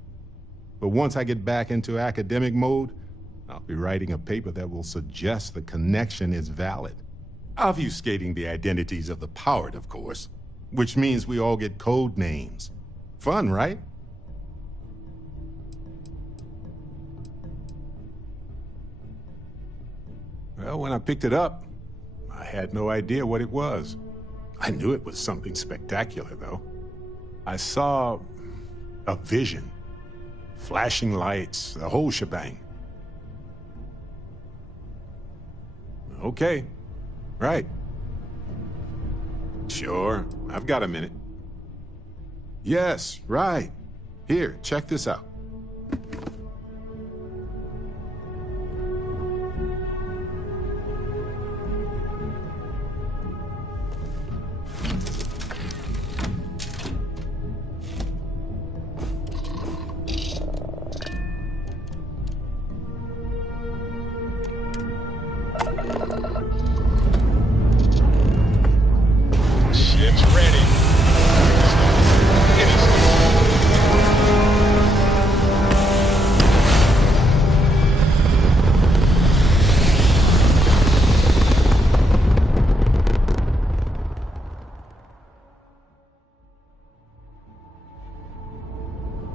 But once I get back into academic mode, I'll be writing a paper that will suggest the connection is valid. Obfuscating the identities of the powered, of course, which means we all get code names. Fun, right? Well, when I picked it up, I had no idea what it was. I knew it was something spectacular, though. I saw a vision. Flashing lights, the whole shebang. Okay. Right. Sure, I've got a minute. Yes, right. Here, check this out.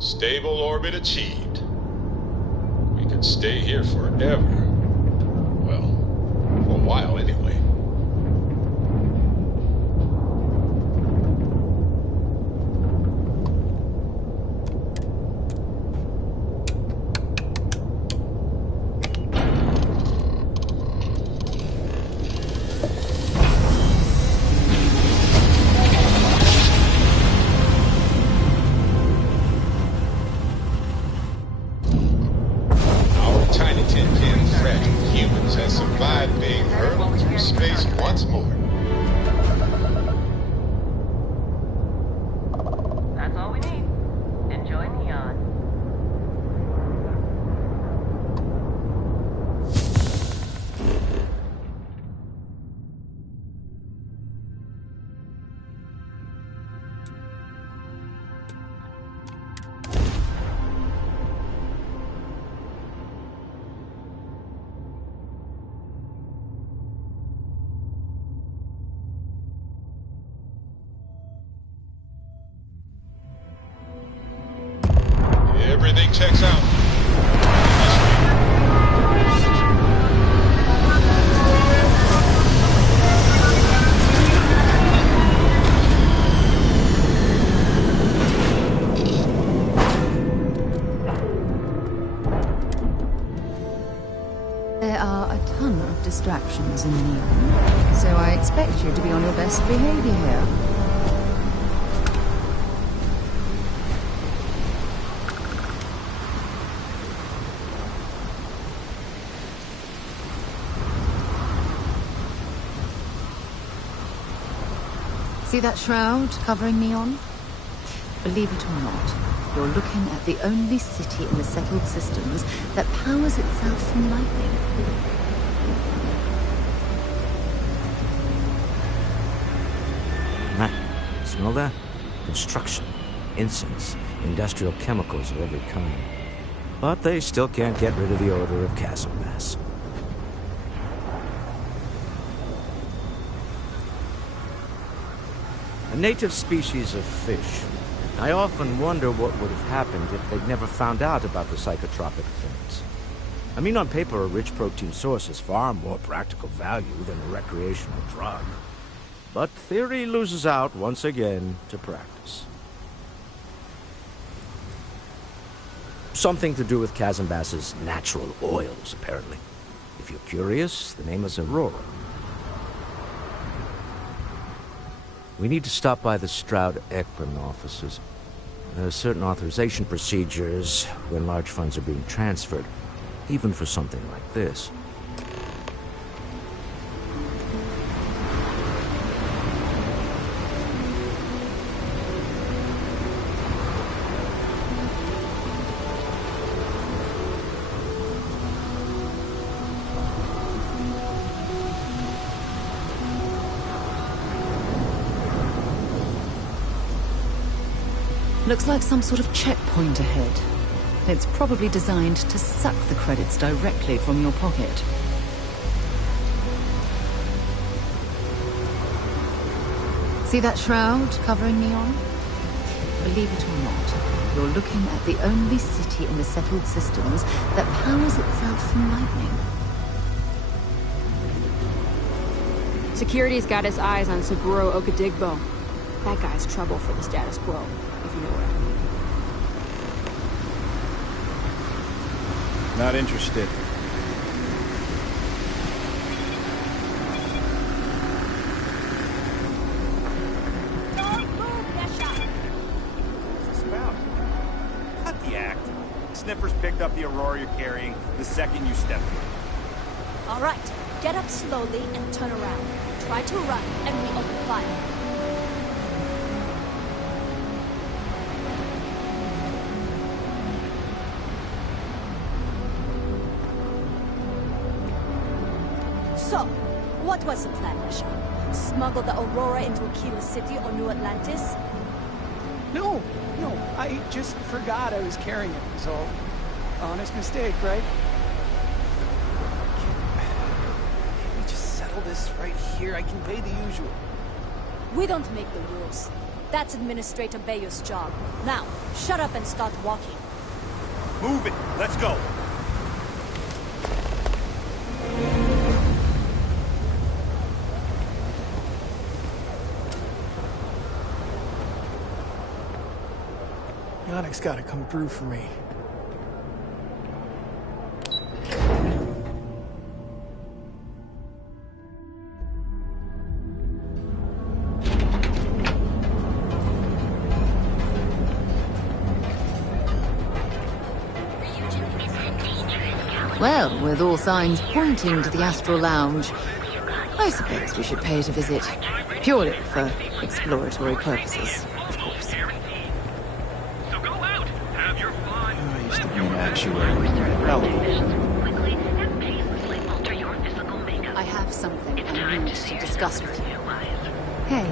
Stable orbit achieved. We could stay here forever. Well, for a while anyway. Everything checks out. There are a ton of distractions in Neon, so I expect you to be on your best behavior here. See that shroud covering Neon? Believe it or not, you're looking at the only city in the settled systems that powers itself from lightning. Smell that? Construction, incense, industrial chemicals of every kind. But they still can't get rid of the odor of chasm gas. A native species of fish. I often wonder what would have happened if they'd never found out about the psychotropic effects. I mean, on paper, a rich protein source has far more practical value than a recreational drug. But theory loses out once again to practice. Something to do with Chasm-Bass's natural oils, apparently. If you're curious, the name is Aurora. We need to stop by the Stroud-Ekman offices. There are certain authorization procedures when large funds are being transferred, even for something like this. Looks like some sort of checkpoint ahead. It's probably designed to suck the credits directly from your pocket. See that shroud covering Neon? Believe it or not, you're looking at the only city in the settled systems that powers itself from lightning. Security's got its eyes on Saburo Okadigbo. That guy's trouble for the status quo, if you know what I mean. Not interested. What's this about? Cut the act. Sniffers picked up the Aurora you're carrying the second you stepped in. All right, get up slowly and turn around. Try to run, and we open fire. So, what was the plan, Misha? Smuggle the Aurora into Aquila City or New Atlantis? No, I just forgot I was carrying it, was all. Honest mistake, right? Can we just settle this right here? I can pay the usual. We don't make the rules. That's Administrator Bayer's job. Now, shut up and start walking. Move it! Let's go! Yannick's gotta come through for me. Well, with all signs pointing to the Astral Lounge, I suppose we should pay it a visit. Purely for exploratory purposes, of course. I used to be an actuary. I have something I need to discuss with you. Hey.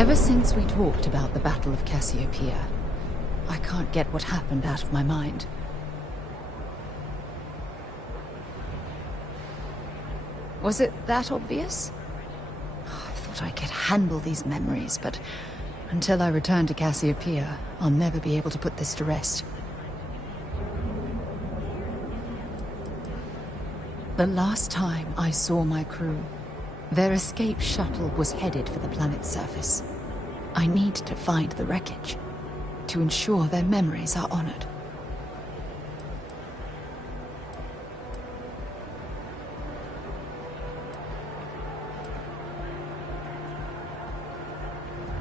Ever since we talked about the Battle of Cassiopeia, I can't get what happened out of my mind. Was it that obvious? I thought I could handle these memories, but until I return to Cassiopeia, I'll never be able to put this to rest. The last time I saw my crew, their escape shuttle was headed for the planet's surface. I need to find the wreckage, to ensure their memories are honored.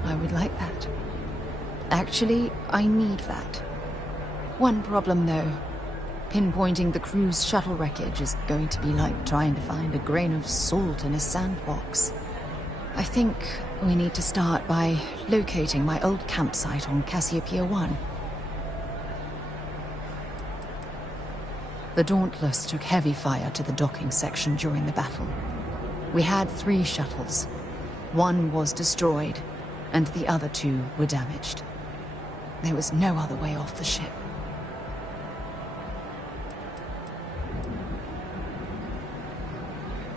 I would like that. Actually, I need that. One problem, though. Pinpointing the crew's shuttle wreckage is going to be like trying to find a grain of salt in a sandbox. I think we need to start by locating my old campsite on Cassiopeia 1. The Dauntless took heavy fire to the docking section during the battle. We had 3 shuttles. One was destroyed, and the other 2 were damaged. There was no other way off the ship.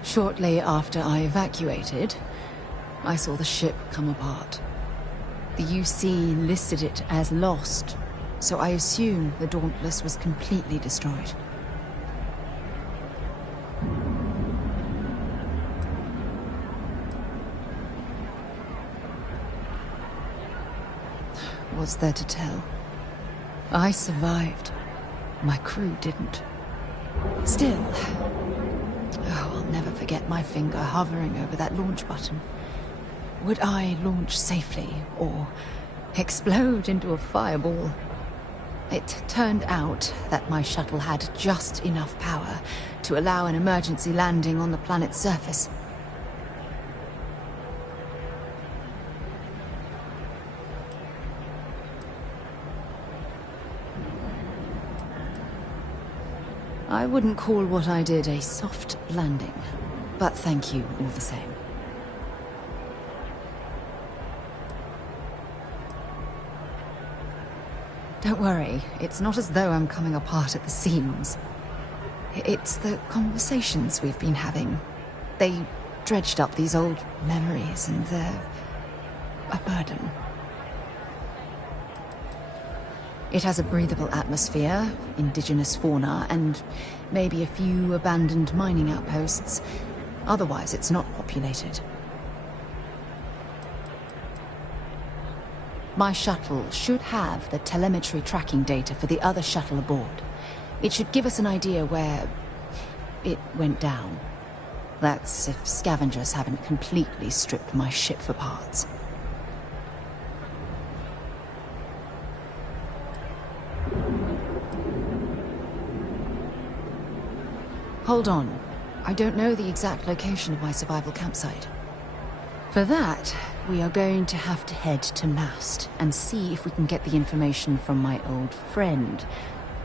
Shortly after I evacuated, I saw the ship come apart. The UC listed it as lost, so I assume the Dauntless was completely destroyed. What's there to tell? I survived. My crew didn't. Still, I'll never forget my finger hovering over that launch button, would I launch safely or explode into a fireball? It turned out that my shuttle had just enough power to allow an emergency landing on the planet's surface. I wouldn't call what I did a soft landing, but thank you all the same. Don't worry, it's not as though I'm coming apart at the seams. It's the conversations we've been having. They dredged up these old memories, and they're a burden. It has a breathable atmosphere, indigenous fauna, and maybe a few abandoned mining outposts. Otherwise, it's not populated. My shuttle should have the telemetry tracking data for the other shuttle aboard. It should give us an idea where it went down. That's if scavengers haven't completely stripped my ship for parts. Hold on. I don't know the exact location of my survival campsite. For that, we are going to have to head to Mast and see if we can get the information from my old friend,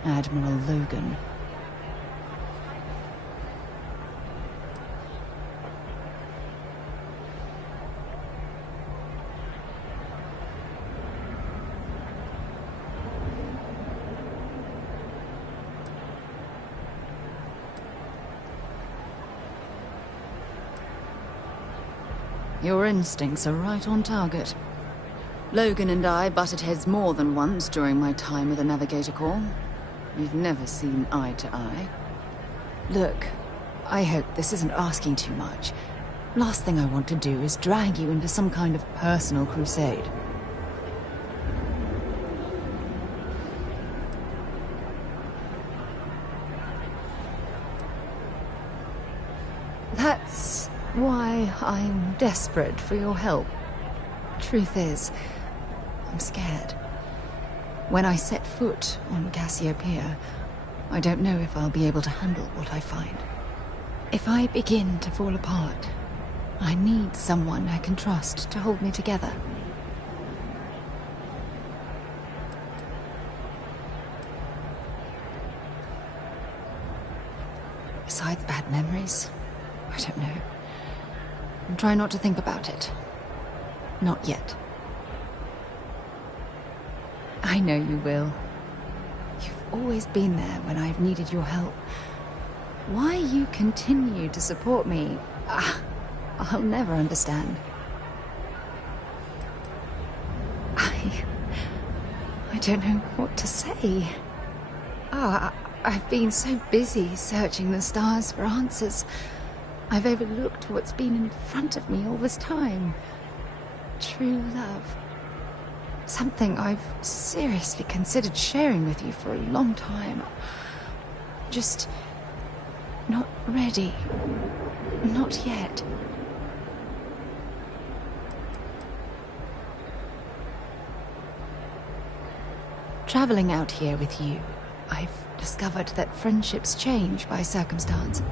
Admiral Logan. Your instincts are right on target. Logan and I butted heads more than once during my time with the Navigator Corps. We've never seen eye to eye. Look, I hope this isn't asking too much. Last thing I want to do is drag you into some kind of personal crusade. That's why I'm desperate for your help. Truth is, I'm scared. When I set foot on Cassiopeia, I don't know if I'll be able to handle what I find. If I begin to fall apart, I need someone I can trust to hold me together. Besides bad memories, I don't know. I'm trying not to think about it. Not yet. I know you will. You've always been there when I've needed your help. Why you continue to support me, I'll never understand. I don't know what to say. I've been so busy searching the stars for answers. I've overlooked what's been in front of me all this time. True love. Something I've seriously considered sharing with you for a long time. Just not ready. Not yet. Traveling out here with you, I've discovered that friendships change by circumstance.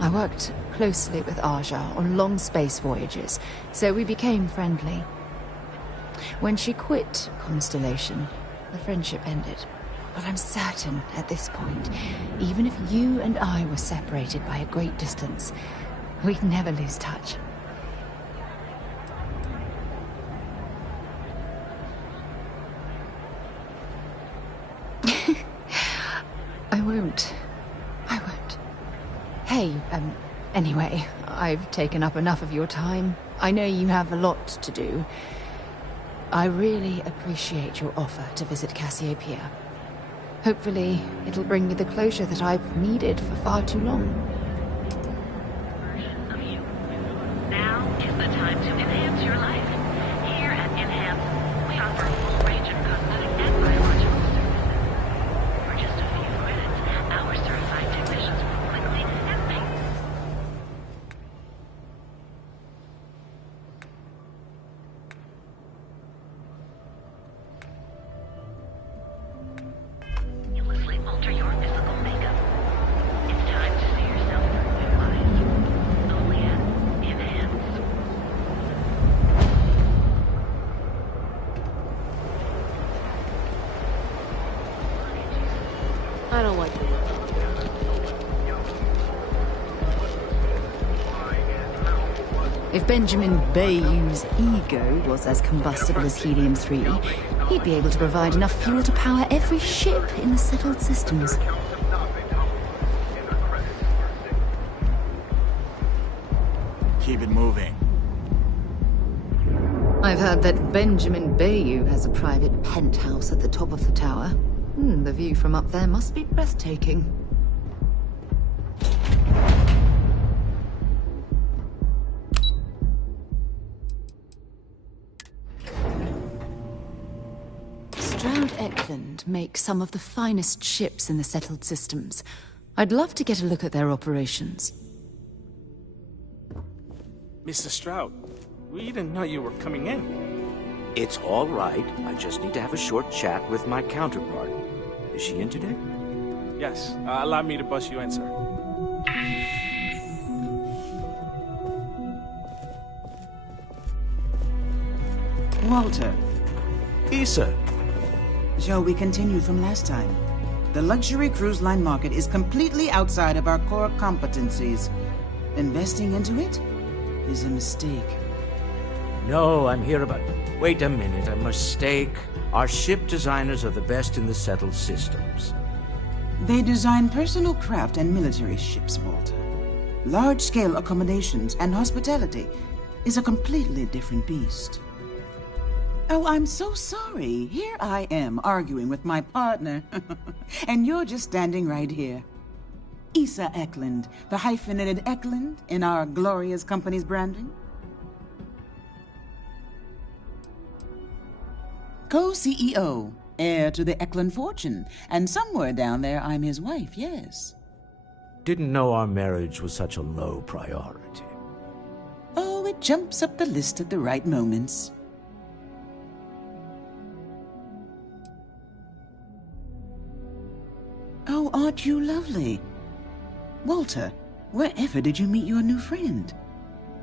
I worked closely with Aja on long space voyages, so we became friendly. When she quit Constellation, the friendship ended. But I'm certain at this point, even if you and I were separated by a great distance, we'd never lose touch. I won't. Hey, anyway, I've taken up enough of your time. I know you have a lot to do. I really appreciate your offer to visit Cassiopeia. Hopefully, it'll bring me the closure that I've needed for far too long. Now is the time to enhance your life. Here at Enhance, we offer a full range of cosmetic and biological services. For just a few credits, our certified technicians will quickly and I don't like the look. If Benjamin Bayou's ego was as combustible as helium-3, he'd be able to provide enough fuel to power every ship in the settled systems. Keep it moving. I've heard that Benjamin Bayou has a private penthouse at the top of the tower. The view from up there must be breathtaking. Stroud Eklund makes some of the finest ships in the settled systems. I'd love to get a look at their operations. Mr. Stroud, we didn't know you were coming in. It's all right. I just need to have a short chat with my counterpart. Is she in today? Yes, allow me to bust you in, sir. Walter. Issa. Shall we continue from last time? The luxury cruise line market is completely outside of our core competencies. Investing into it is a mistake. No, I'm here about... Wait a minute, a mistake. Our ship designers are the best in the settled systems. They design personal craft and military ships, Walter. Large-scale accommodations and hospitality is a completely different beast. Oh, I'm so sorry. Here I am arguing with my partner, and you're just standing right here. Issa Eklund, the hyphenated Eklund in our glorious company's branding. Co-CEO, heir to the Eklund fortune, and somewhere down there I'm his wife, yes. Didn't know our marriage was such a low priority. Oh, it jumps up the list at the right moments. Oh, aren't you lovely? Walter, wherever did you meet your new friend?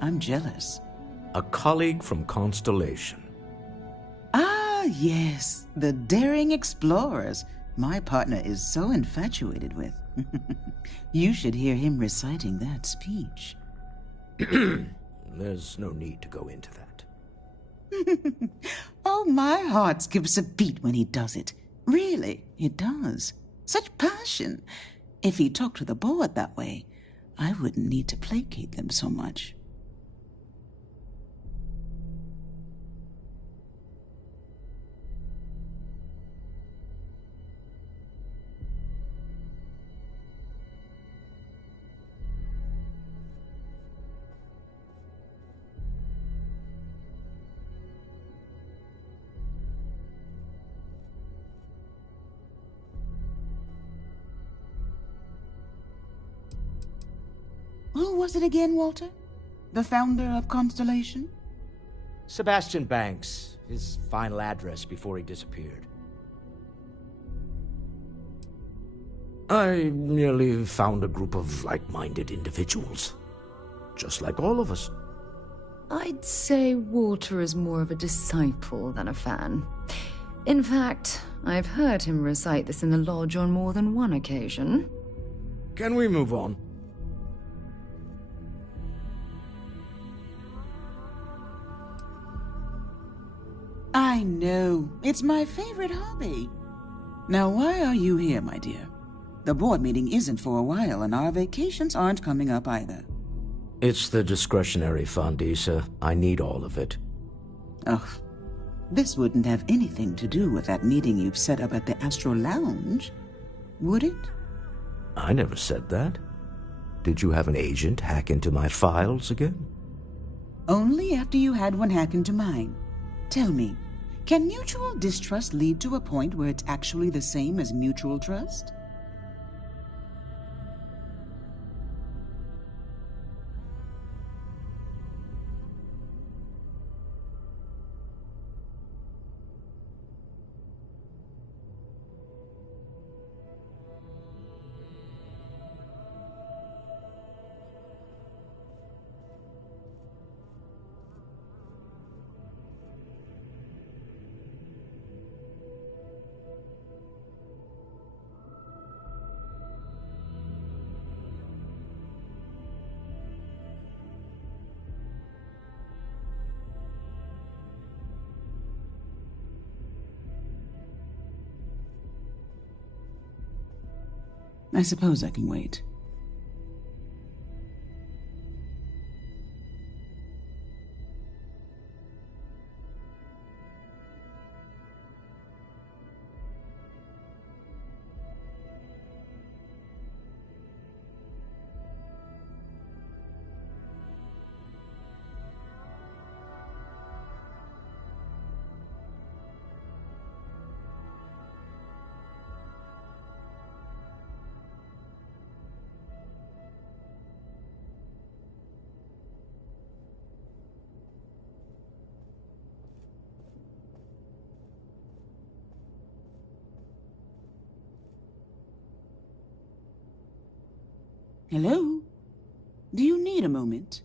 I'm jealous. A colleague from Constellation. Ah, yes, the daring explorers my partner is so infatuated with. You should hear him reciting that speech. There's no need to go into that. Oh, my heart skips a beat when he does it. Really, it does. Such passion. If he talked to the board that way, I wouldn't need to placate them so much. Who was it again, Walter? The founder of Constellation? Sebastian Banks, his final address before he disappeared. I merely found a group of like-minded individuals. Just like all of us. I'd say Walter is more of a disciple than a fan. In fact, I've heard him recite this in the lodge on more than one occasion. Can we move on? I know. It's my favorite hobby. Now, why are you here, my dear? The board meeting isn't for a while, and our vacations aren't coming up either. It's the discretionary fund, Issa. I need all of it. Ugh. This wouldn't have anything to do with that meeting you've set up at the Astro Lounge, would it? I never said that. Did you have an agent hack into my files again? Only after you had one hack into mine. Tell me, can mutual distrust lead to a point where it's actually the same as mutual trust? I suppose I can wait. Hello? Do you need a moment?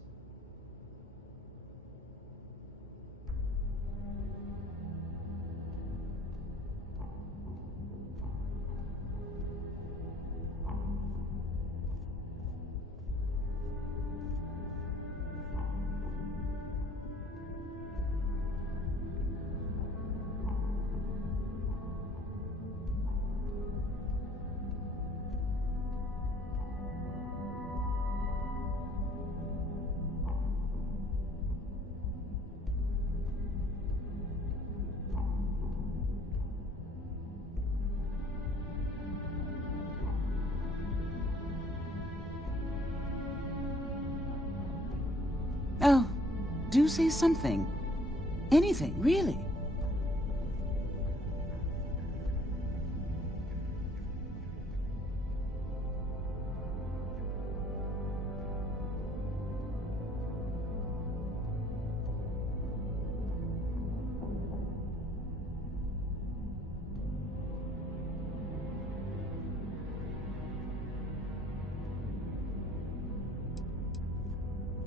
Oh, do say something. Anything, really.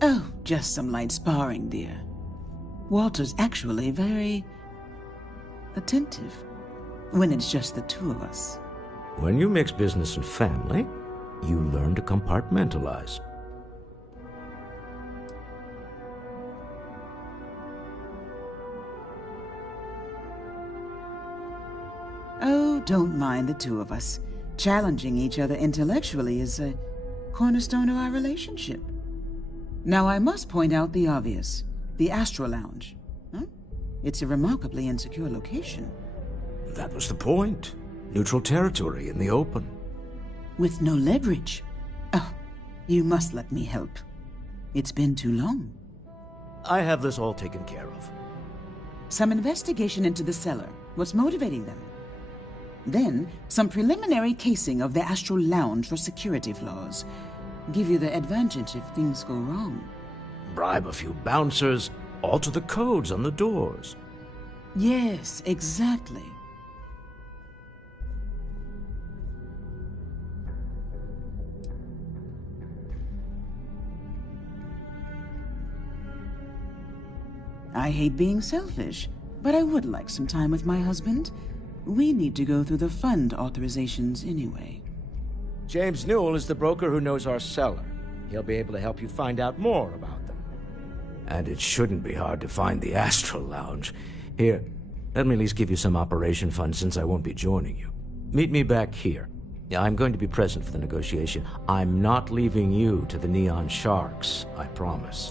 Oh, just some light sparring, dear. Walter's actually very attentive when it's just the two of us. When you mix business and family, you learn to compartmentalize. Oh, don't mind the two of us. Challenging each other intellectually is a cornerstone of our relationship. Now, I must point out the obvious. The Astro Lounge. Huh? It's a remarkably insecure location. That was the point. Neutral territory in the open. With no leverage. Oh, you must let me help. It's been too long. I have this all taken care of. Some investigation into the cellar. What's motivating them? Then, some preliminary casing of the Astral Lounge for security flaws. Give you the advantage if things go wrong. Bribe a few bouncers, alter the codes on the doors. Yes, exactly. I hate being selfish, but I would like some time with my husband. We need to go through the fund authorizations anyway. James Newell is the broker who knows our cellar. He'll be able to help you find out more about them. And it shouldn't be hard to find the Astral Lounge. Here, let me at least give you some operation funds since I won't be joining you. Meet me back here. I'm going to be present for the negotiation. I'm not leaving you to the Neon Sharks, I promise.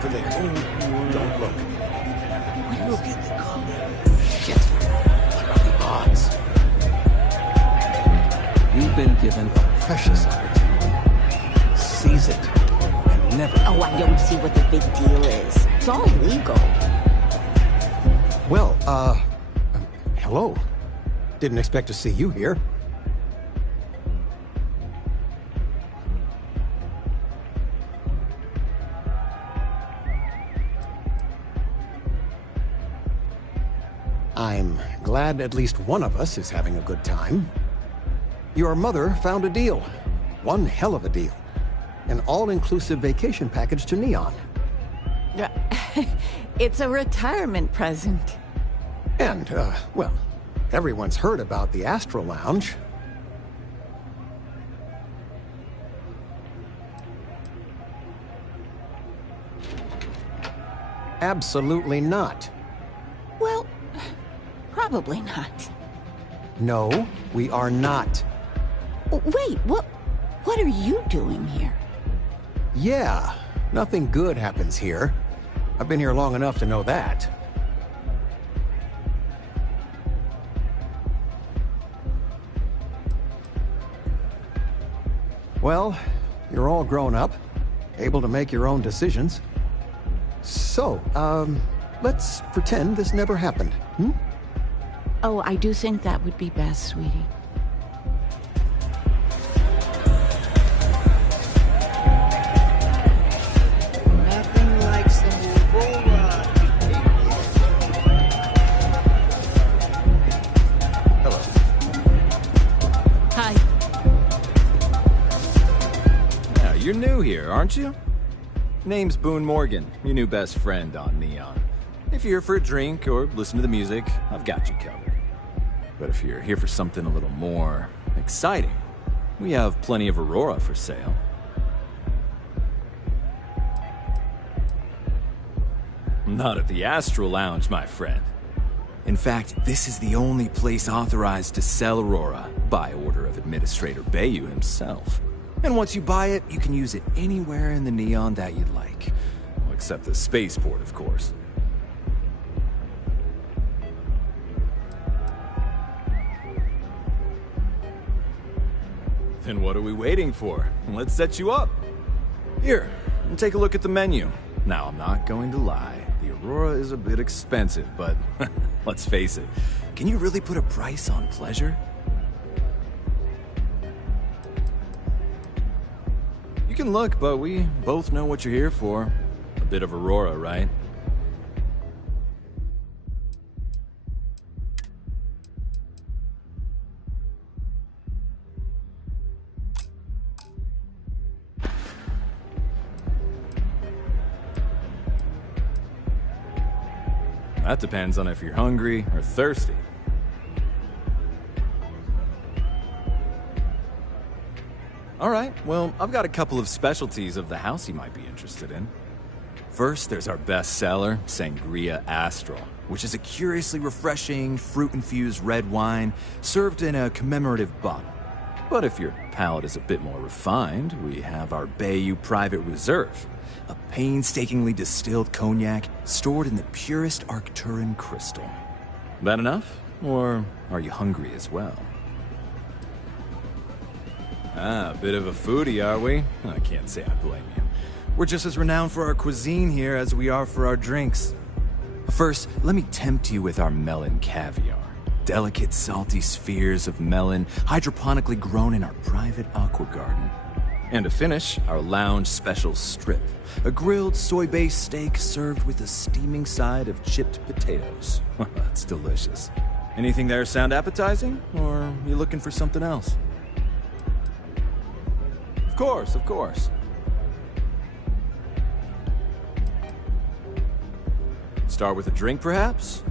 over there. Don't look. Look at the colors. Just what are the odds? You've been given a precious opportunity. Seize it and never... Oh, I don't see what the big deal is. It's all illegal. Well, hello. Didn't expect to see you here. I'm glad at least one of us is having a good time. Your mother found a deal. One hell of a deal. An all-inclusive vacation package to Neon. It's a retirement present. And, well, everyone's heard about the Astro Lounge. Absolutely not. Well, probably not. No, we are not. Wait, what are you doing here? Yeah, nothing good happens here. I've been here long enough to know that. Well, you're all grown up, able to make your own decisions. So, let's pretend this never happened, hmm? Oh, I do think that would be best, sweetie. Nothing like some Aurora. Hello. Hi. Yeah, you're new here, aren't you? Name's Boone Morgan, your new best friend on Neon. If you're here for a drink or listen to the music, I've got you covered. But if you're here for something a little more exciting, we have plenty of Aurora for sale. Not at the Astro Lounge, my friend. In fact, this is the only place authorized to sell Aurora by order of Administrator Bayou himself. And once you buy it, you can use it anywhere in the Neon that you'd like. Well, except the spaceport, of course. Then what are we waiting for? Let's set you up. Here, take a look at the menu. Now, I'm not going to lie. The Aurora is a bit expensive, but let's face it. Can you really put a price on pleasure? You can look, but we both know what you're here for. A bit of Aurora, right? That depends on if you're hungry or thirsty. All right, well, I've got a couple of specialties of the house you might be interested in. First, there's our best seller, Sangria Astral, which is a curiously refreshing, fruit-infused red wine served in a commemorative bottle. But if your palate is a bit more refined, we have our Bayou Private Reserve, a painstakingly distilled cognac stored in the purest Arcturan crystal. That enough? Or are you hungry as well? Ah, a bit of a foodie, are we? I can't say I blame you. We're just as renowned for our cuisine here as we are for our drinks. First, let me tempt you with our melon caviar. Delicate, salty spheres of melon hydroponically grown in our private aqua garden. And to finish, our lounge special strip, a grilled soy-based steak served with a steaming side of chipped potatoes. That's delicious. Anything there sound appetizing, or are you looking for something else? Of course, of course. Start with a drink, perhaps?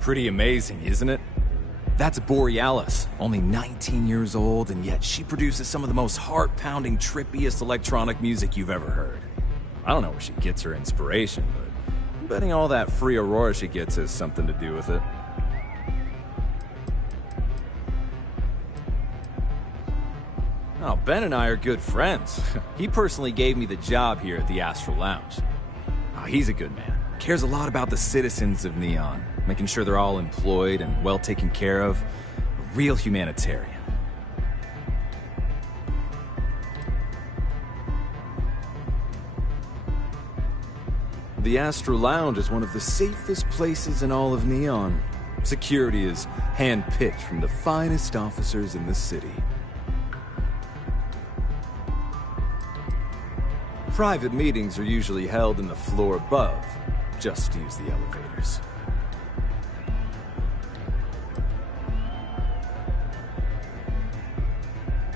Pretty amazing, isn't it? That's Borealis, only 19 years old, and yet she produces some of the most heart-pounding, trippiest electronic music you've ever heard. I don't know where she gets her inspiration, but I'm betting all that free Aurora she gets has something to do with it. Oh, Ben and I are good friends. He personally gave me the job here at the Astral Lounge. Oh, he's a good man. Cares a lot about the citizens of Neon, making sure they're all employed and well taken care of. A real humanitarian. The Astral Lounge is one of the safest places in all of Neon. Security is hand-picked from the finest officers in the city. Private meetings are usually held in the floor above. Just use the elevators.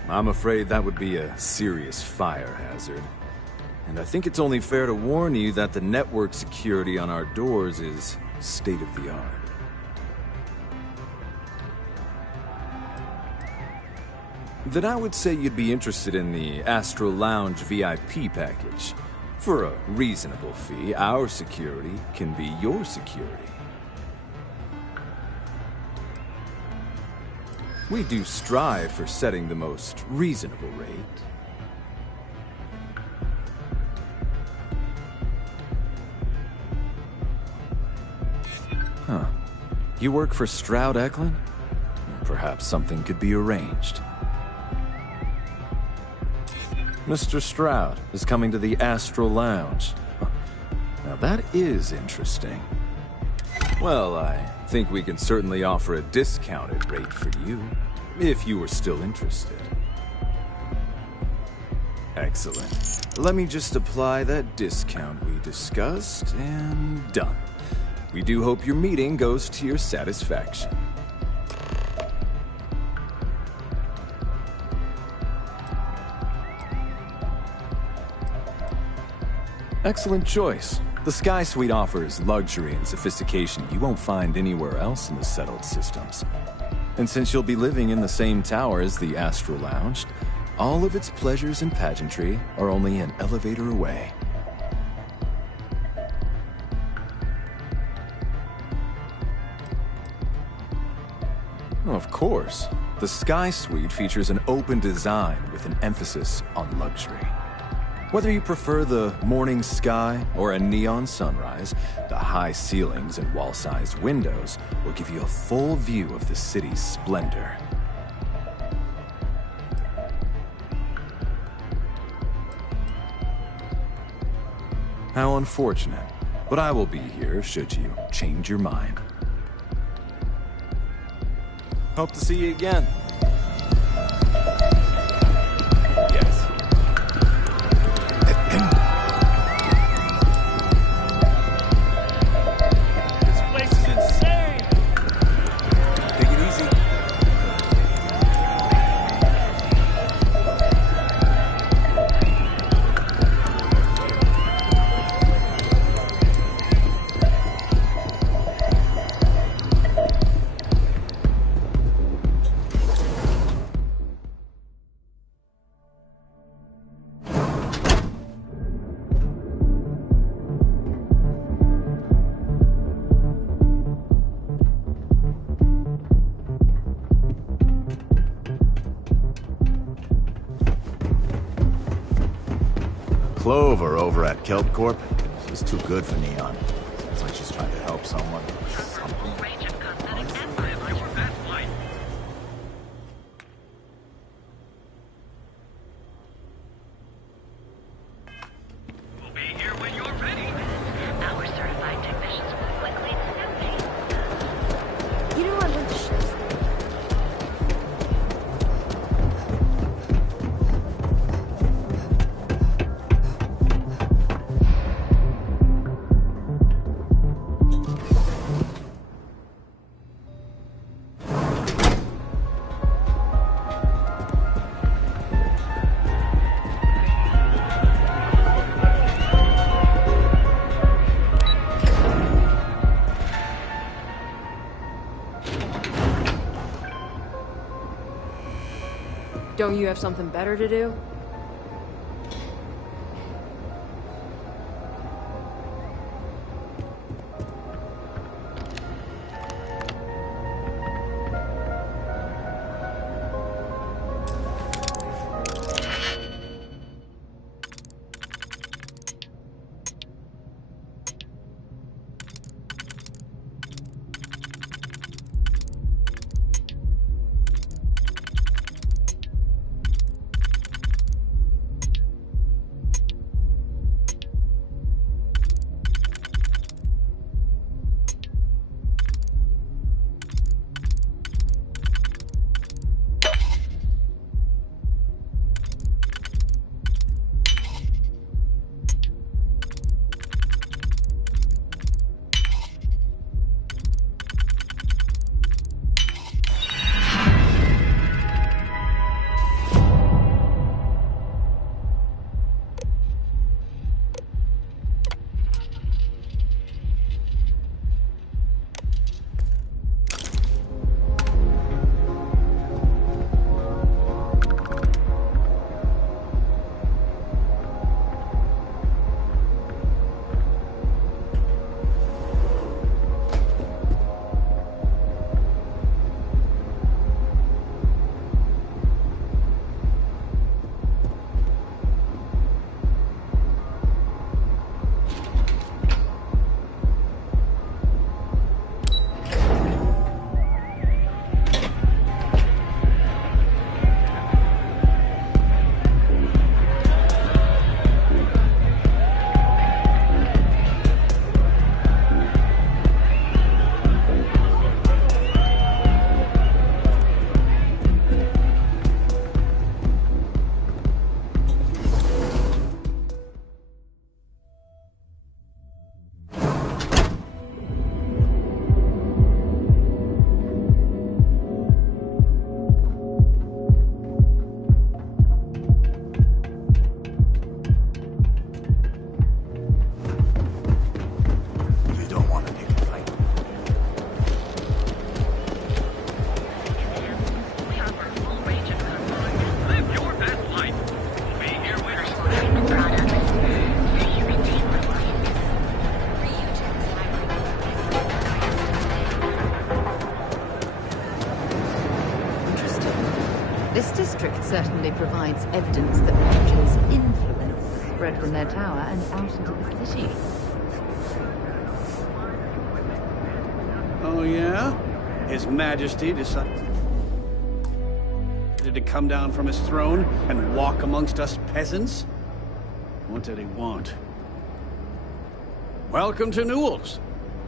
I'm afraid that would be a serious fire hazard. And I think it's only fair to warn you that the network security on our doors is state-of-the-art. Then I would say you'd be interested in the Astral Lounge VIP package. For a reasonable fee, our security can be your security. We do strive for setting the most reasonable rate. Huh. You work for Stroud Eklund? Perhaps something could be arranged. Mr. Stroud is coming to the Astral Lounge. Now that is interesting. Well, I think we can certainly offer a discounted rate for you, if you were still interested. Excellent. Let me just apply that discount we discussed, and done. We do hope your meeting goes to your satisfaction. Excellent choice. The Sky Suite offers luxury and sophistication you won't find anywhere else in the settled systems. And since you'll be living in the same tower as the Astral Lounge, all of its pleasures and pageantry are only an elevator away. Of course. The Sky Suite features an open design with an emphasis on luxury. Whether you prefer the morning sky or a neon sunrise, the high ceilings and wall-sized windows will give you a full view of the city's splendor. How unfortunate, but I will be here should you change your mind. Hope to see you again. Clover over at Kelp Corp. She's too good for Neon. It's like she's trying to help someone. Don't you have something better to do? This district certainly provides evidence that Legion's influence spread from their tower and out into the city. Oh, yeah? His Majesty decided to come down from his throne and walk amongst us peasants? What did he want? Welcome to Newell's.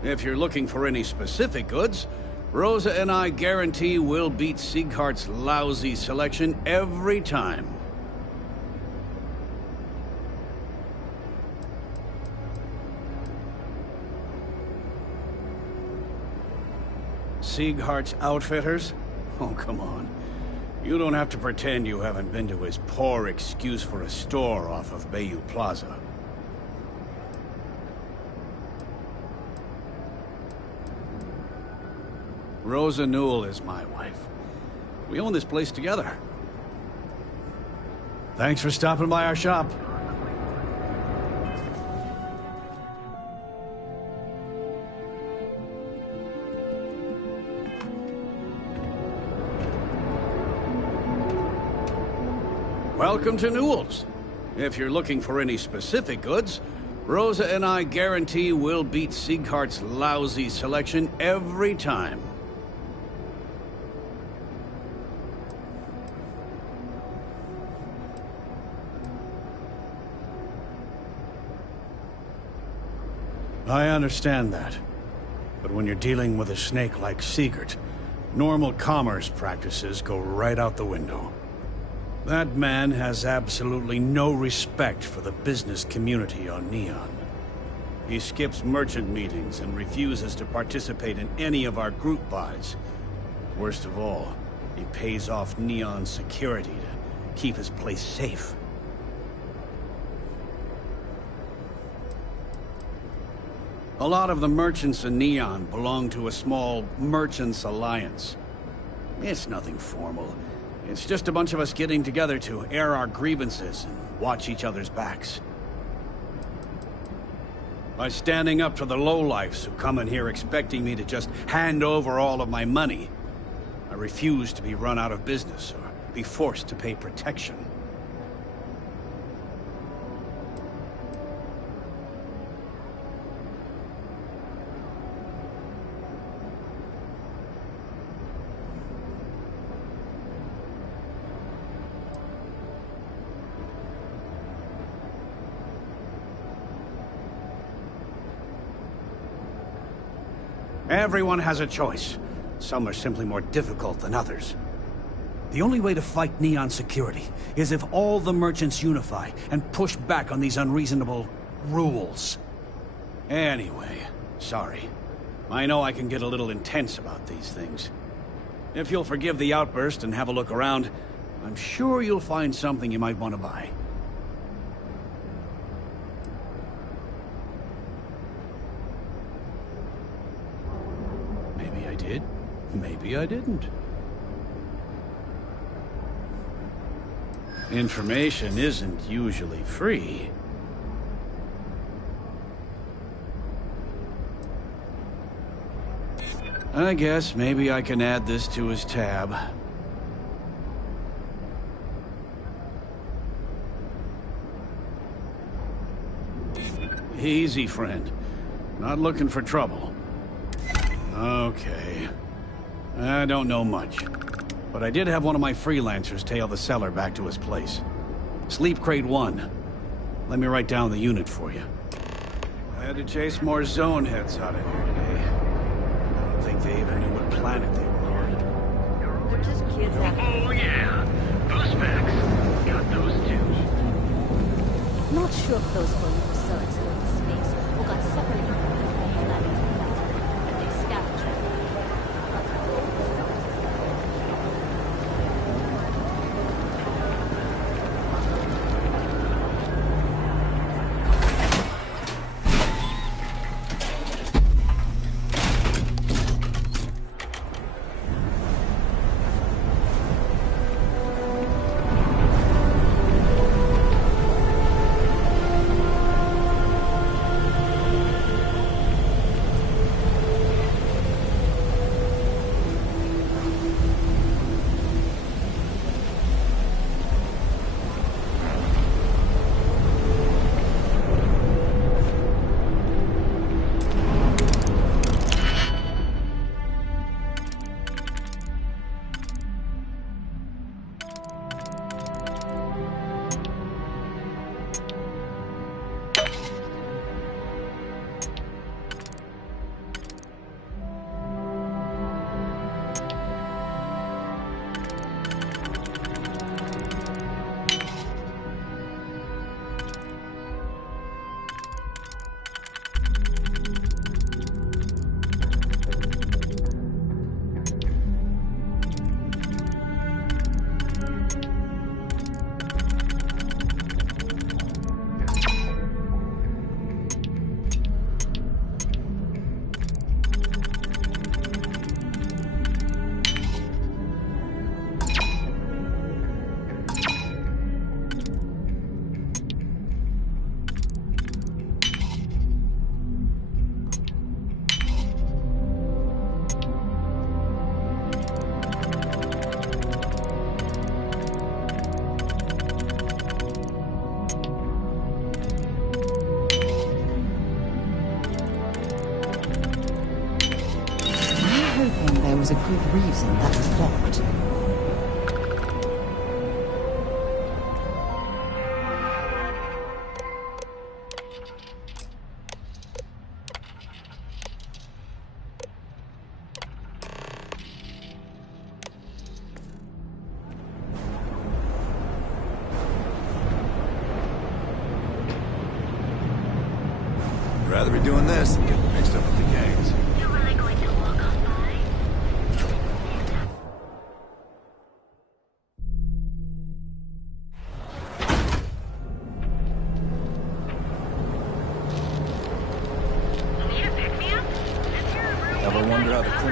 If you're looking for any specific goods, Rosa and I guarantee we'll beat Sieghart's lousy selection every time. Sieghart's Outfitters? Oh, come on. You don't have to pretend you haven't been to his poor excuse for a store off of Bayou Plaza. Rosa Newell is my wife. We own this place together. Thanks for stopping by our shop. Welcome to Newell's. If you're looking for any specific goods, Rosa and I guarantee we'll beat Sieghart's lousy selection every time. I understand that. But when you're dealing with a snake like Siegert, normal commerce practices go right out the window. That man has absolutely no respect for the business community on Neon. He skips merchant meetings and refuses to participate in any of our group buys. Worst of all, he pays off Neon's security to keep his place safe. A lot of the merchants in Neon belong to a small merchants alliance. It's nothing formal. It's just a bunch of us getting together to air our grievances and watch each other's backs. By standing up to the lowlifes who come in here expecting me to just hand over all of my money, I refuse to be run out of business or be forced to pay protection. Everyone has a choice. Some are simply more difficult than others. The only way to fight Neon security is if all the merchants unify and push back on these unreasonable rules. Anyway, sorry. I know I can get a little intense about these things. If you'll forgive the outburst and have a look around, I'm sure you'll find something you might want to buy. Maybe I did. Maybe I didn't. Information isn't usually free. I guess maybe I can add this to his tab. Easy, friend. Not looking for trouble. Okay. I don't know much. But I did have one of my freelancers tail the seller back to his place. Sleep Crate 1. Let me write down the unit for you. I had to chase more zone heads out of here today. I don't think they even knew what planet they were on. They're just kids out here. Oh yeah, boost packs. Got those too. Not sure if those were research or mistakes or got separated from the planet and they scavenged. There was a good reason that was locked. I'd rather be doing this than getting mixed up with the gangs. You're really going to walk on by? Here's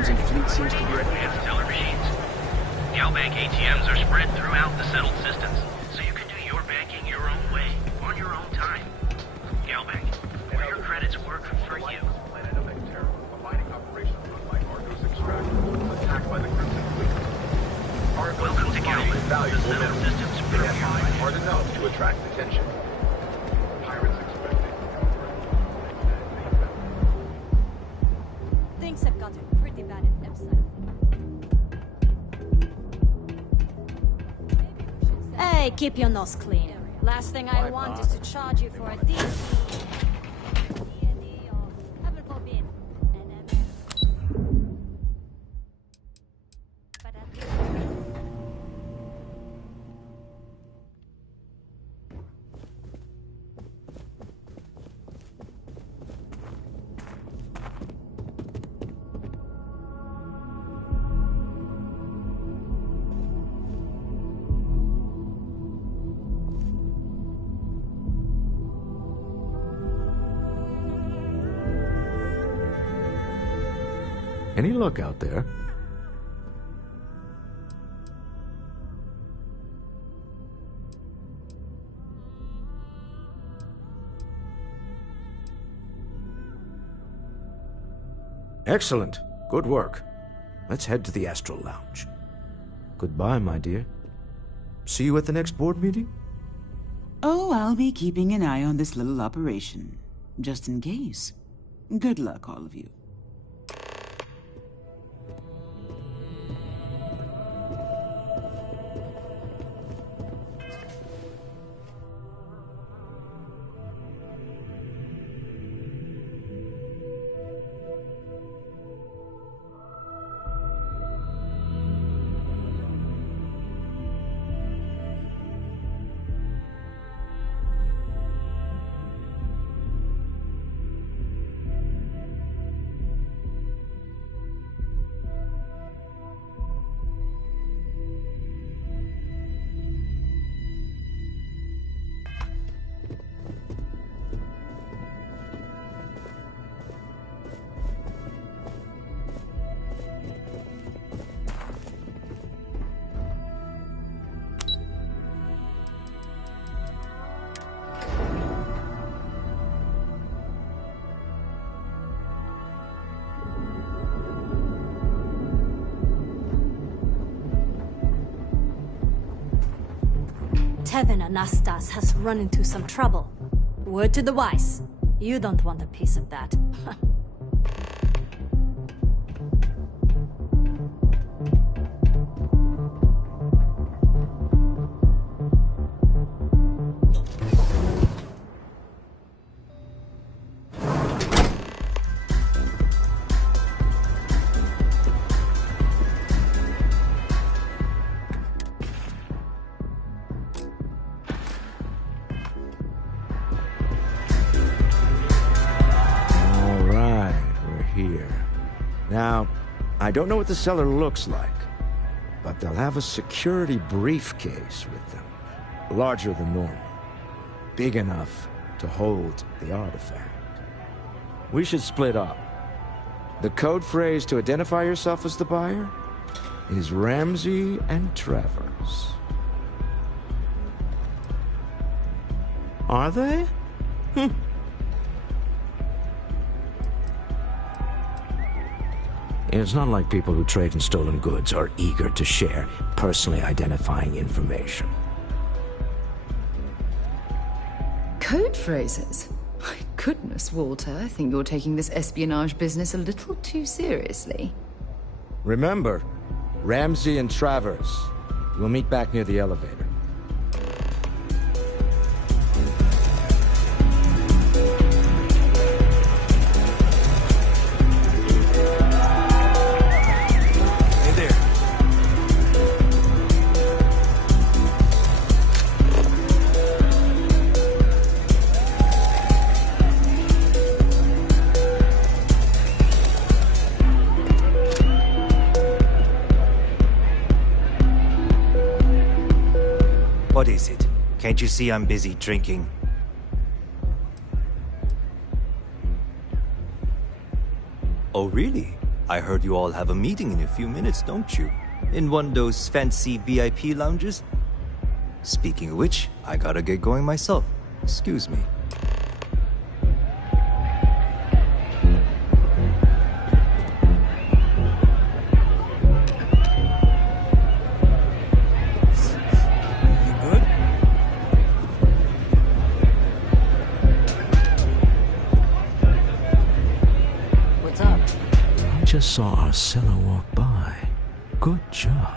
cruising fleet seems to be everywhere. Advanced teller machines. GalBank ATMs are spread throughout the settled systems, so you can do your banking your own way, on your own time. GalBank, where your credits work for you. Welcome to GalBank, the settled systems premier. Hard enough to attract attention. Pirates expecting. Things have gotten pretty bad in Epsilon. Hey, keep your nose clean. Last thing I want is to charge you for a D&D or heaven forbid, an ML. But at least... Any luck out there? Excellent. Good work. Let's head to the Astral Lounge. Goodbye, my dear. See you at the next board meeting? Oh, I'll be keeping an eye on this little operation, just in case. Good luck, all of you. Tevin Anastas has run into some trouble. Word to the wise. You don't want a piece of that. Now, I don't know what the cellar looks like, but they'll have a security briefcase with them. Larger than normal. Big enough to hold the artifact. We should split up. The code phrase to identify yourself as the buyer is Ramsey and Travers. Are they? It's not like people who trade in stolen goods are eager to share personally identifying information. Code phrases? My goodness, Walter, I think you're taking this espionage business a little too seriously. Remember, Ramsey and Travers. We'll meet back near the elevator. What is it? Can't you see I'm busy drinking? Oh, really? I heard you all have a meeting in a few minutes, don't you? In one of those fancy VIP lounges? Speaking of which, I gotta get going myself. Excuse me. Just saw our seller walk by. Good job.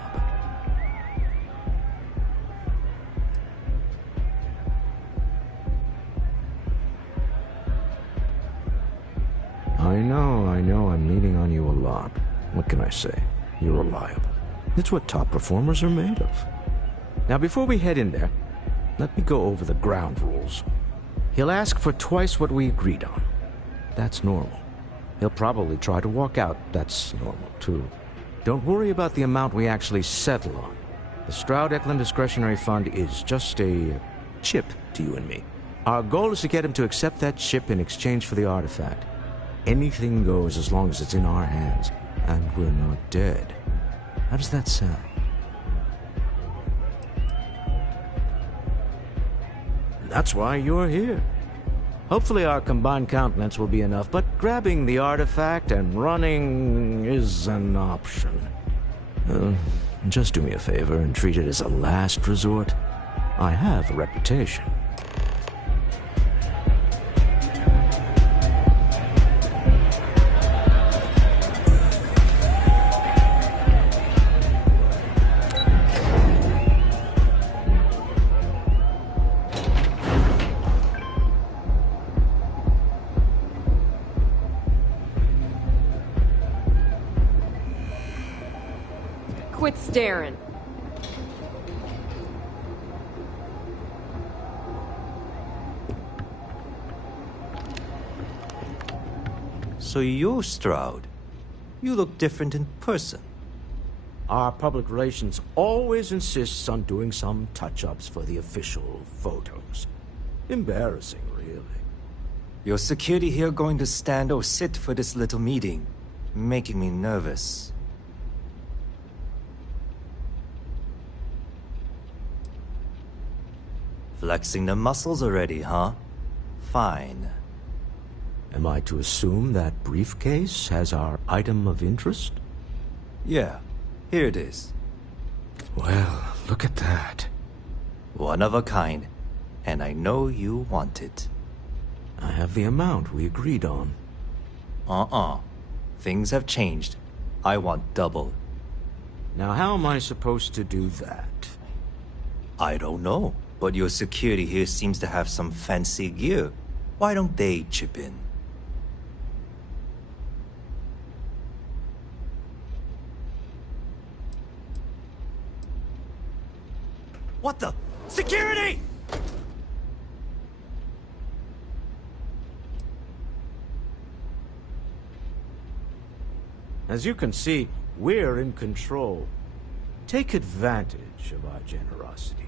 I know I'm leaning on you a lot. What can I say? You're reliable. It's what top performers are made of. Now, before we head in there, let me go over the ground rules. He'll ask for twice what we agreed on. That's normal. He'll probably try to walk out. That's normal, too. Don't worry about the amount we actually settle on. The Stroud-Eklund Discretionary Fund is just a chip to you and me. Our goal is to get him to accept that chip in exchange for the artifact. Anything goes as long as it's in our hands, and we're not dead. How does that sound? That's why you're here. Hopefully our combined countenance will be enough, but grabbing the artifact and running is an option. Just do me a favor and treat it as a last resort. I have a reputation. Quit staring. So you're Stroud. You look different in person. Our public relations always insists on doing some touch-ups for the official photos. Embarrassing, really. Your security here going to stand or sit for this little meeting, making me nervous. Flexing the muscles already, huh? Fine. Am I to assume that briefcase has our item of interest? Yeah, here it is. Well, look at that. One of a kind, and I know you want it. I have the amount we agreed on. Things have changed. I want double. Now how am I supposed to do that? I don't know. But your security here seems to have some fancy gear. Why don't they chip in? What the? Security! As you can see, we're in control. Take advantage of our generosity.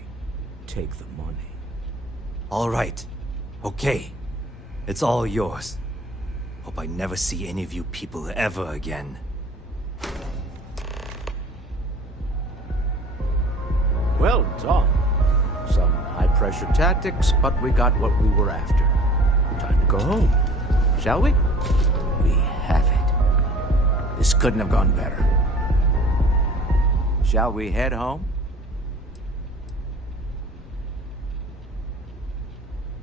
Take the money. All right. Okay. It's all yours. Hope I never see any of you people ever again. Well done. Some high-pressure tactics, but we got what we were after. Time to go home. Shall we? We have it. This couldn't have gone better. Shall we head home?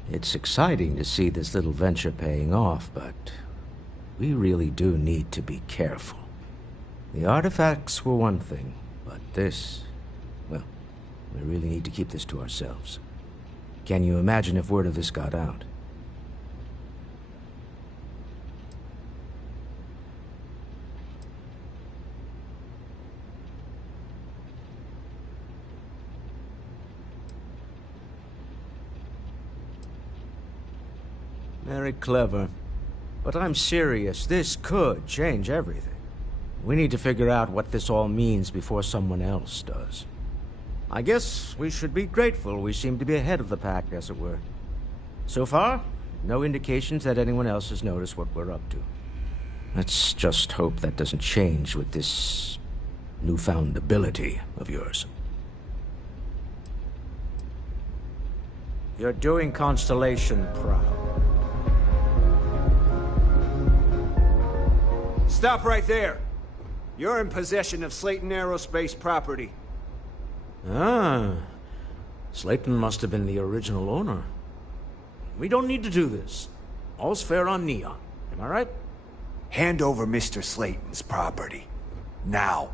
It's exciting to see this little venture paying off, but we really do need to be careful. The artifacts were one thing, but this, well, we really need to keep this to ourselves. Can you imagine if word of this got out? Very clever. But I'm serious. This could change everything. We need to figure out what this all means before someone else does. I guess we should be grateful we seem to be ahead of the pack, as it were. So far, no indications that anyone else has noticed what we're up to. Let's just hope that doesn't change with this newfound ability of yours. You're doing Constellation proud. Stop right there. You're in possession of Slayton Aerospace property. Ah, Slayton must have been the original owner. We don't need to do this. All's fair on Neon. Am I right? Hand over Mr. Slayton's property. Now.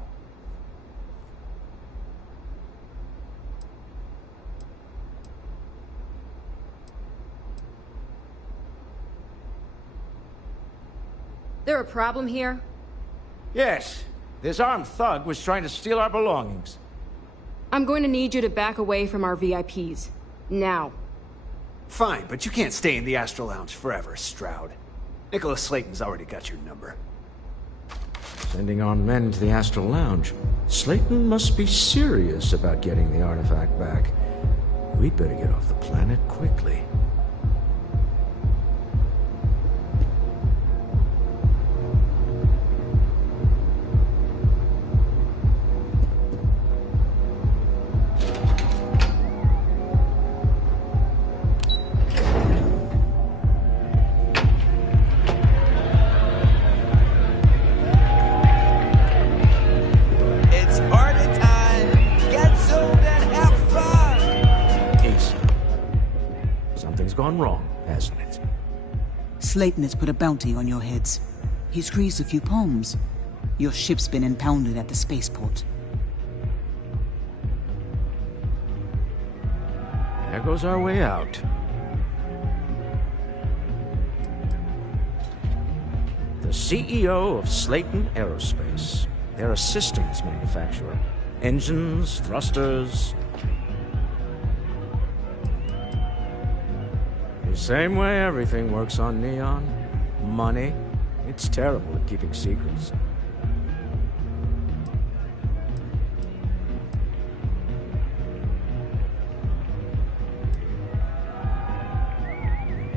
There a problem here? Yes. This armed thug was trying to steal our belongings. I'm going to need you to back away from our VIPs. Now. Fine, but you can't stay in the Astral Lounge forever, Stroud. Nicholas Slayton's already got your number. Sending armed men to the Astral Lounge. Slayton must be serious about getting the artifact back. We'd better get off the planet quickly. Gone wrong, hasn't it? Slayton has put a bounty on your heads. He's greased a few palms. Your ship's been impounded at the spaceport. There goes our way out. The CEO of Slayton Aerospace. They're a systems manufacturer. Engines, thrusters. The same way everything works on Neon. Money. It's terrible at keeping secrets.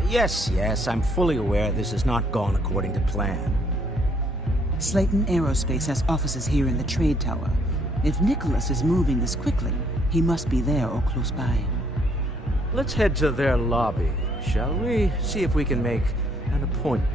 Yes, I'm fully aware this has not gone according to plan. Slayton Aerospace has offices here in the trade tower. If Nicholas is moving this quickly, he must be there or close by. Let's head to their lobby, shall we? See if we can make an appointment.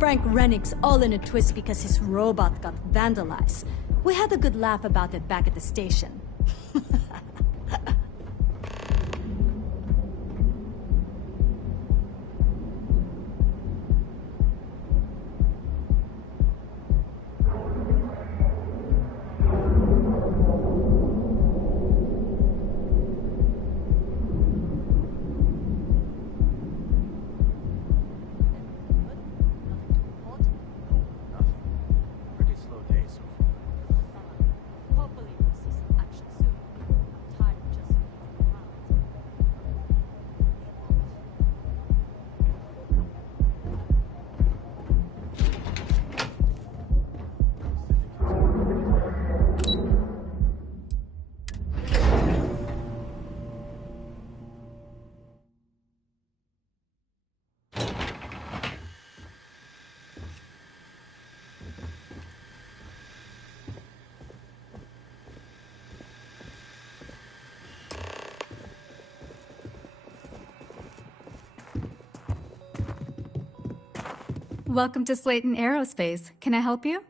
Frank Rennick's all in a twist because his robot got vandalized. We had a good laugh about it back at the station. Welcome to Slayton Aerospace. Can I help you?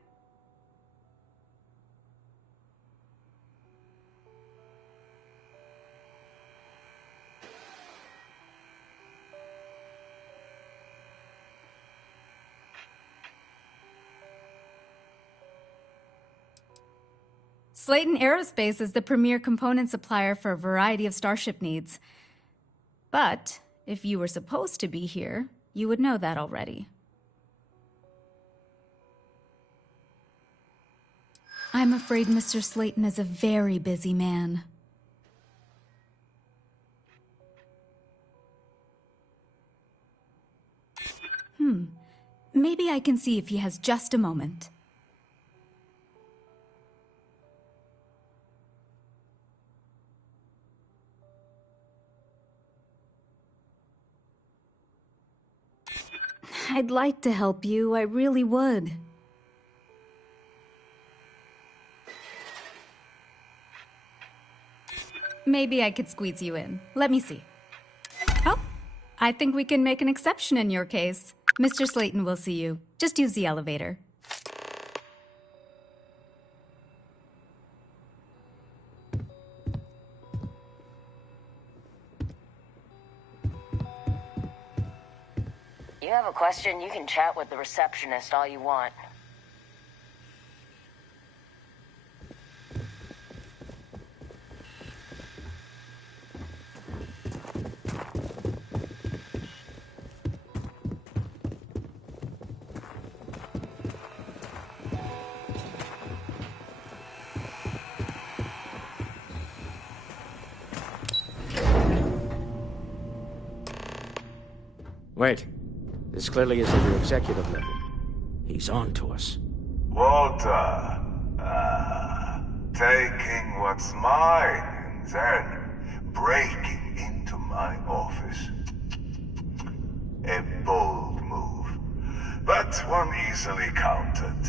Slayton Aerospace is the premier component supplier for a variety of starship needs. But if you were supposed to be here, you would know that already. I'm afraid Mr. Slayton is a very busy man. Maybe I can see if he has just a moment. I'd like to help you, I really would. Maybe I could squeeze you in. Let me see. Oh, I think we can make an exception in your case. Mr. Slayton will see you. Just use the elevator. You have a question, you can chat with the receptionist all you want. Wait. This clearly is at your executive level. He's on to us. Walter, taking what's mine and then breaking into my office. A bold move, but one easily countered.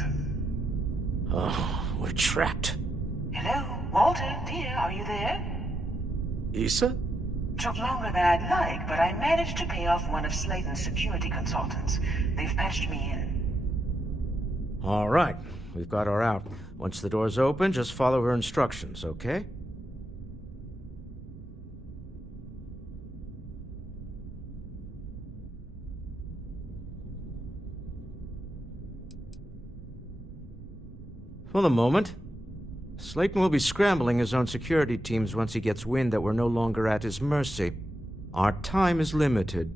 Oh, we're trapped. Hello, Walter, dear, are you there? Issa? Took longer than I'd like, but I managed to pay off one of Slayton's security consultants. They've patched me in. All right, we've got her out. Once the door's open, just follow her instructions, okay? For the moment, Slayton will be scrambling his own security teams once he gets wind that we're no longer at his mercy. Our time is limited.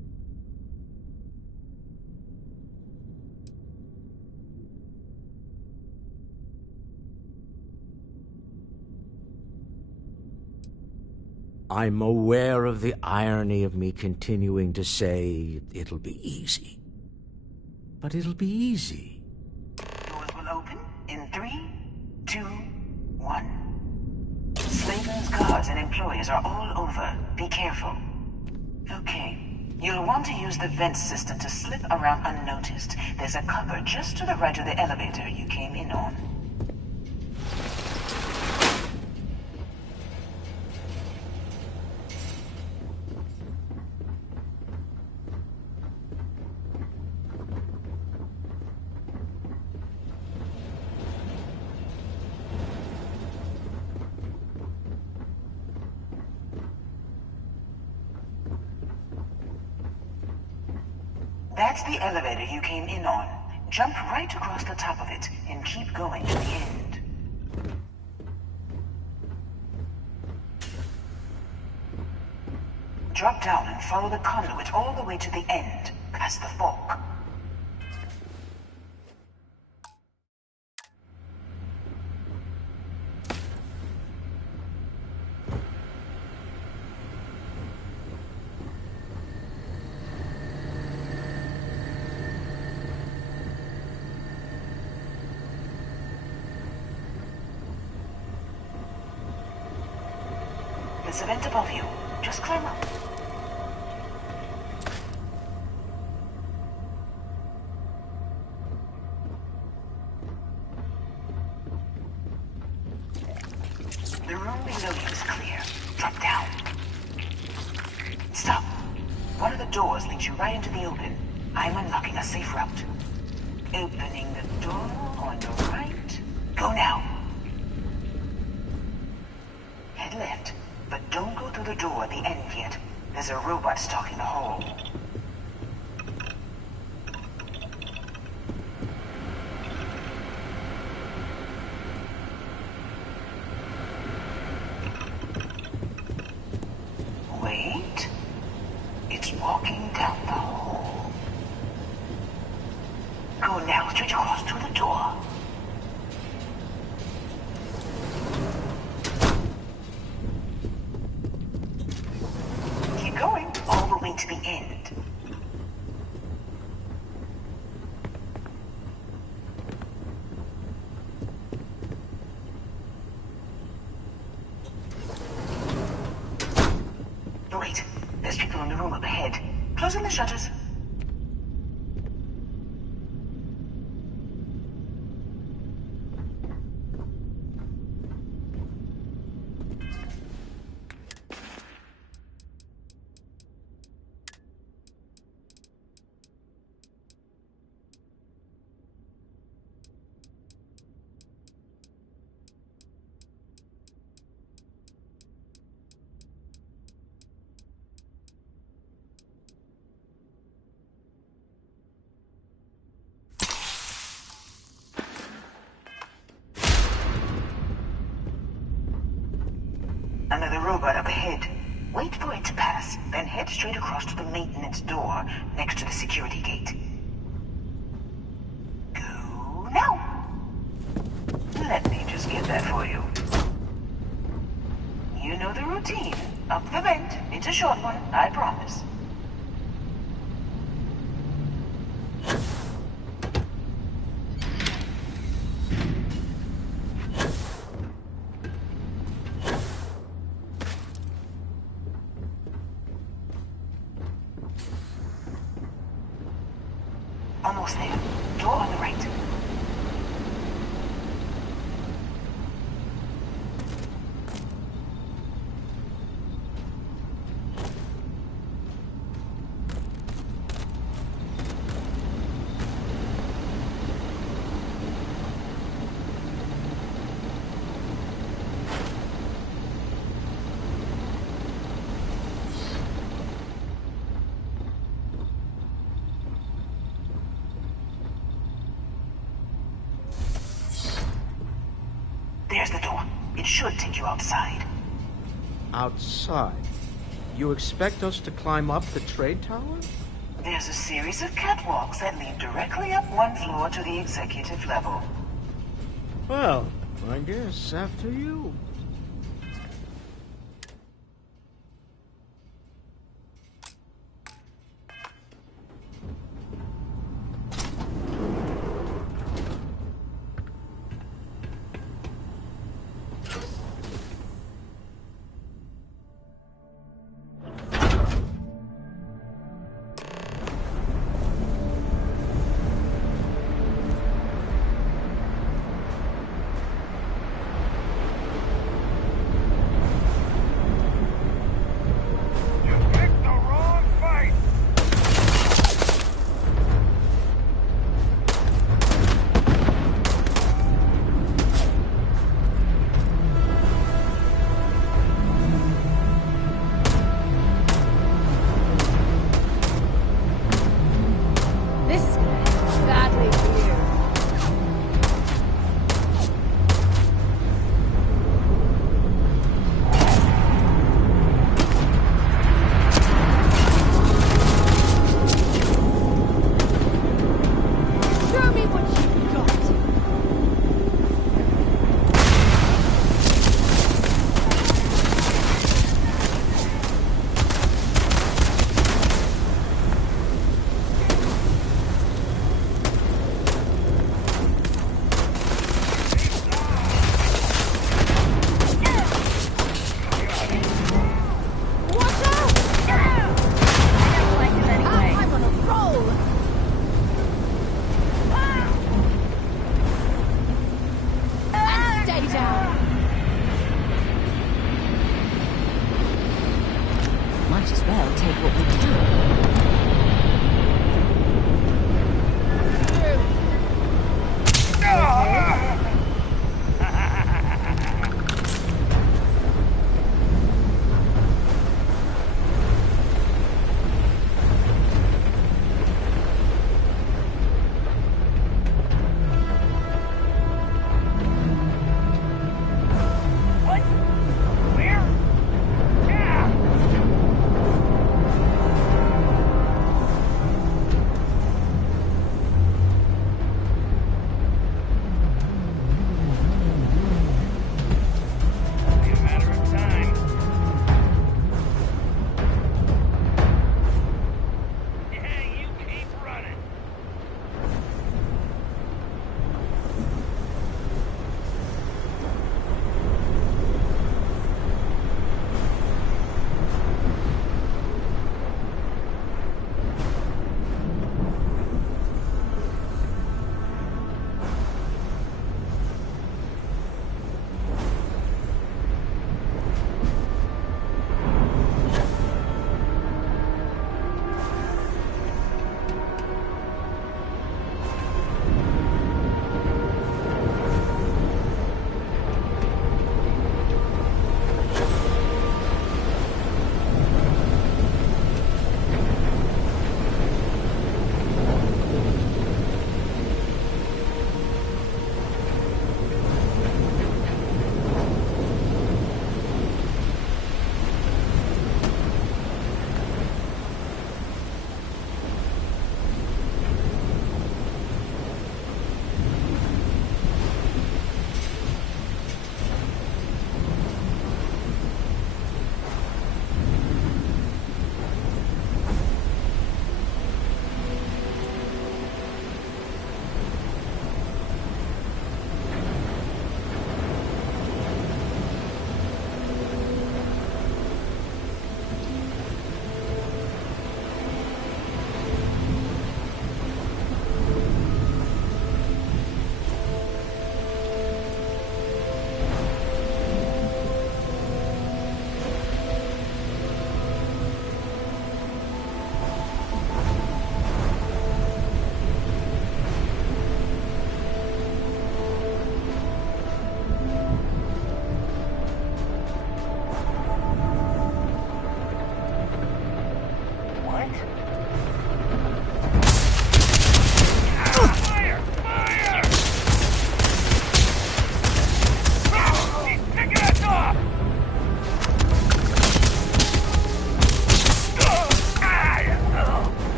I'm aware of the irony of me continuing to say it'll be easy. But it'll be easy. Doors will open in 3, 2, 1. Slayton's guards and employees are all over. Be careful. Okay. You'll want to use the vent system to slip around unnoticed. There's a cupboard just to the right of the elevator you came in on. That's the elevator you came in on. Jump right across the top of it and keep going to the end. Drop down and follow the conduit all the way to the end, past the fork. There's a vent above you. Just climb up. The room below you is clear. Drop down. Stop. One of the doors leads you right into the open. I'm unlocking a safe route. Opening the door on your right. Go now. Head left. But don't go through the door at the end yet. There's a robot stalking the hall. Wait. It's walking down the hall. Go now, straight across to the door. To the end. shutters. Another robot up ahead. Wait for it to pass, then head straight across to the maintenance door next to the security gate. Go now. Let me just get that for you. You know the routine. Up the vent. It's a short one, I promise. Almost there. Door on the right. There's the door. It should take you outside. Outside? You expect us to climb up the trade tower? There's a series of catwalks that lead directly up one floor to the executive level. Well, I guess after you.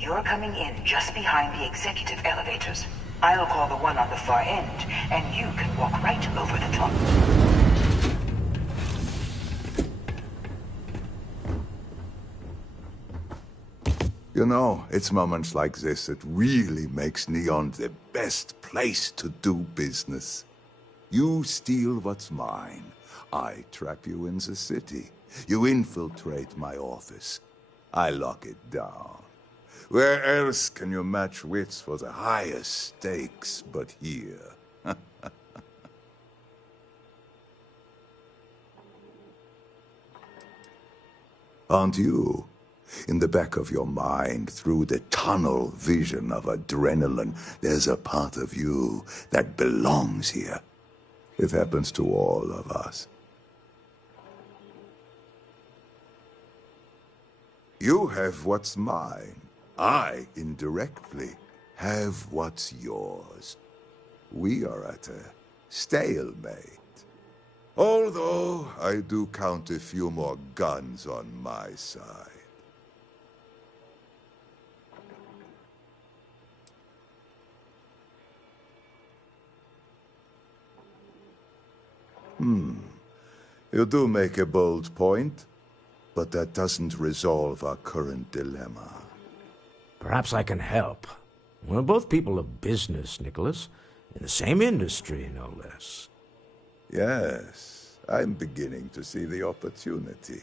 You're coming in just behind the executive elevators. I'll call the one on the far end, and you can walk right over the top. You know, it's moments like this that really makes Neon the best place to do business. You steal what's mine. I trap you in the city. You infiltrate my office. I lock it down. Where else can you match wits for the highest stakes but here? Aren't you? In the back of your mind, through the tunnel vision of adrenaline, there's a part of you that belongs here. It happens to all of us. You have what's mine. I, indirectly, have what's yours. We are at a stalemate. Although, I do count a few more guns on my side. You do make a bold point, but that doesn't resolve our current dilemma. Perhaps I can help. We're both people of business, Nicholas. In the same industry, no less. Yes, I'm beginning to see the opportunity.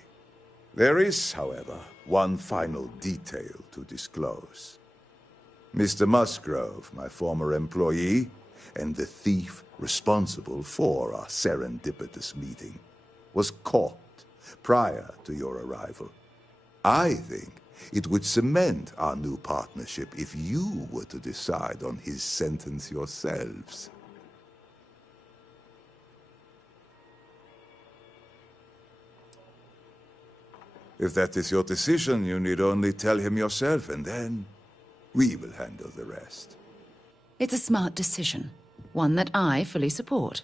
There is, however, one final detail to disclose. Mr. Musgrove, my former employee, and the thief responsible for our serendipitous meeting, was caught prior to your arrival. I think it would cement our new partnership if you were to decide on his sentence yourselves. If that is your decision, you need only tell him yourself, and then we will handle the rest. It's a smart decision, one that I fully support.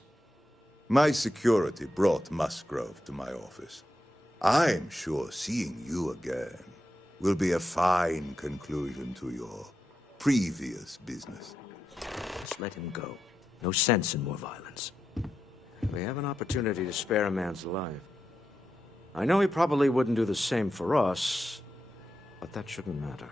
My security brought Musgrove to my office. I'm sure seeing you again will be a fine conclusion to your previous business. Just let him go. No sense in more violence. We have an opportunity to spare a man's life. I know he probably wouldn't do the same for us, but that shouldn't matter.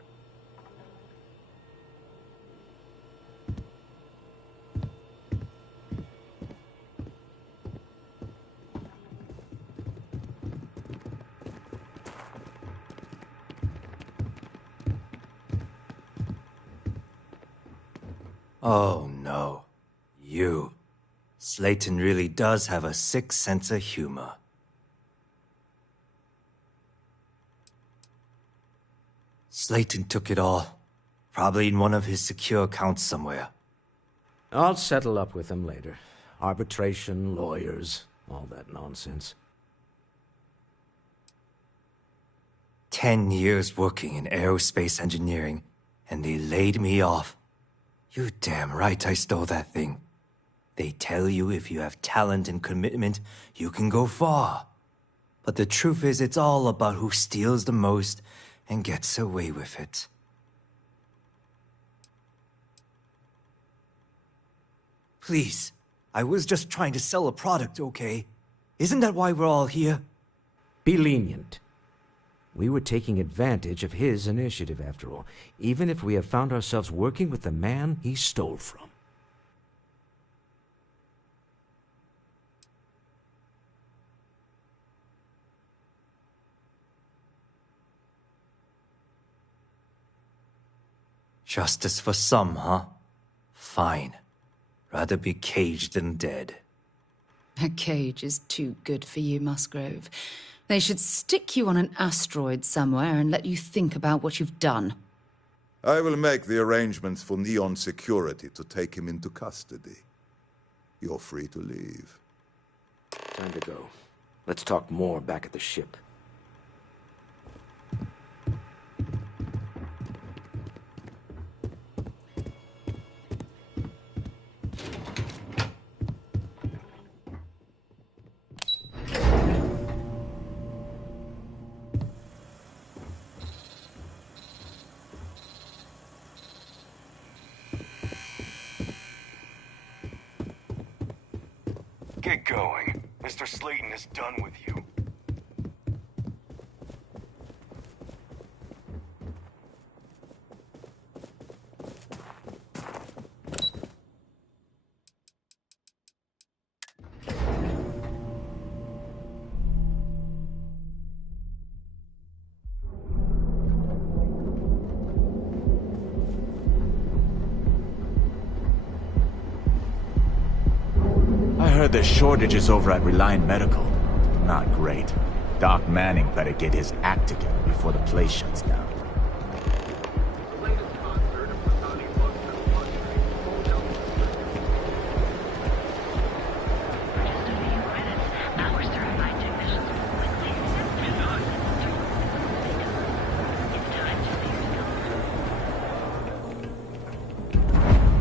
Oh no. You. Slayton really does have a sick sense of humor. Slayton took it all. Probably in one of his secure accounts somewhere. I'll settle up with him later. Arbitration, lawyers, all that nonsense. 10 years working in aerospace engineering, and they laid me off. You damn right I stole that thing. They tell you if you have talent and commitment, you can go far. But the truth is, it's all about who steals the most and gets away with it. Please, I was just trying to sell a product, okay? Isn't that why we're all here? Be lenient. We were taking advantage of his initiative, after all, even if we have found ourselves working with the man he stole from. Justice for some, huh? Fine. Rather be caged than dead. A cage is too good for you, Musgrove. They should stick you on an asteroid somewhere and let you think about what you've done. I will make the arrangements for Neon Security to take him into custody. You're free to leave. Time to go. Let's talk more back at the ship. Get going. Mr. Slayton is done with you. I heard there's shortages over at Reliant Medical. Not great. Doc Manning better get his act together before the place shuts down.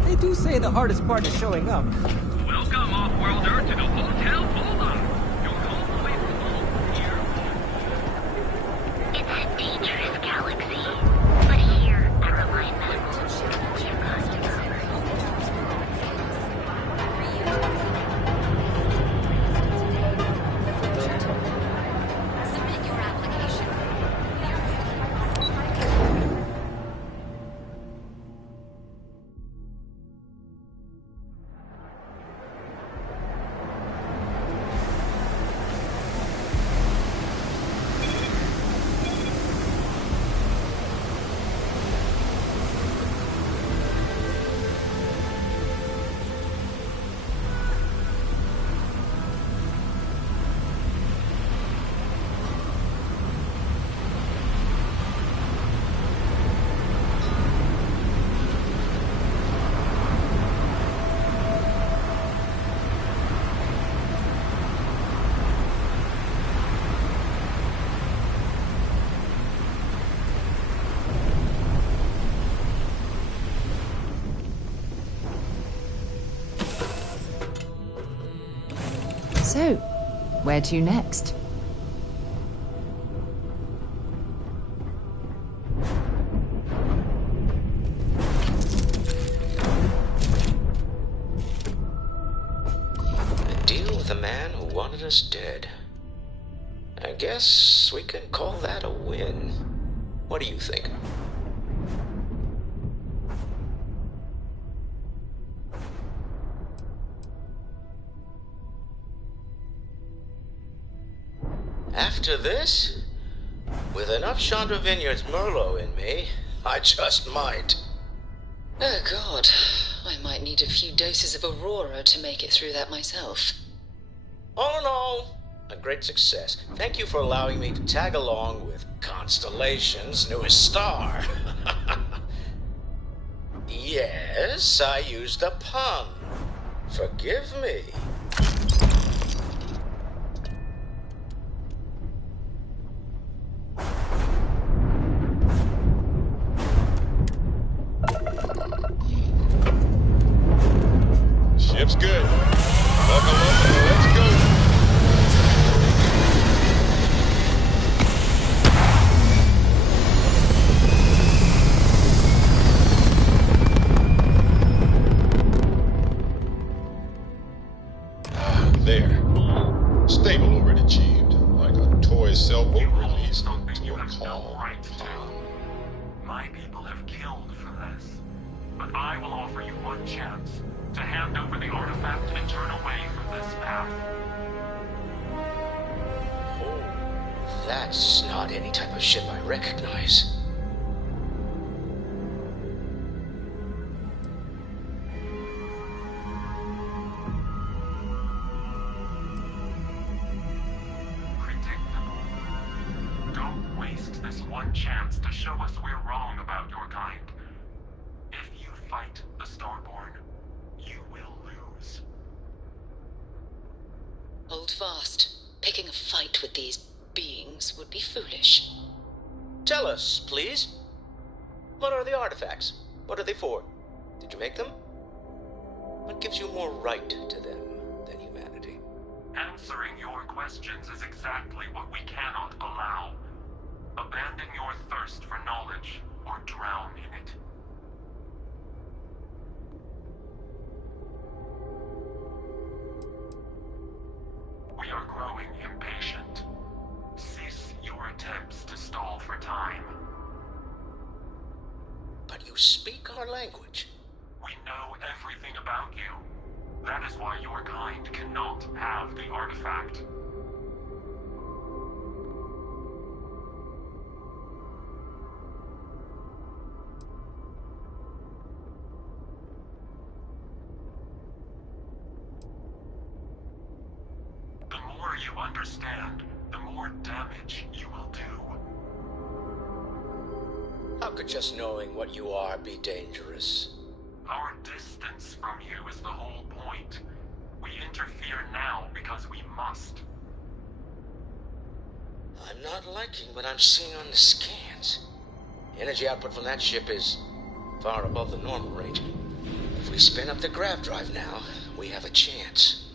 They do say the hardest part is showing up. Welcome, off-worlder, to the Hotel Pola. You're home away from home here. It's a dangerous galaxy, but here at Reliant Medical, we're constantly submit your application. So, where to next? A deal with a man who wanted us dead. I guess we can call that a win. What do you think? After this, with enough Chandra Vineyards Merlot in me, I just might. Oh god, I might need a few doses of Aurora to make it through that myself. All in all, a great success. Thank you for allowing me to tag along with Constellation's newest star. Yes, I used a pun. Forgive me. Ship's good. Buckle up and let's go. There. Stable already achieved. Like a toy sailboat released into a calm. My people have killed for this. But I will offer you one chance to hand over the artifact and turn away from this path. Oh, that's not any type of ship I recognize. Predictable. Don't waste this one chance to show us we're wrong about your kind. If you fight the Starborn, you will lose. Hold fast. Picking a fight with these beings would be foolish. Tell us, please. What are the artifacts? What are they for? Did you make them? What gives you more right to them than humanity? Answering your questions is exactly what we cannot allow. Abandon your thirst for knowledge, or drown in it. speak our language. We know everything about you. That is why your kind cannot have the artifact. The more you understand, the more damage you will do. How could just knowing what you are be dangerous? Our distance from you is the whole point. We interfere now because we must. I'm not liking what I'm seeing on the scans. The energy output from that ship is far above the normal range. If we spin up the grav drive now, we have a chance.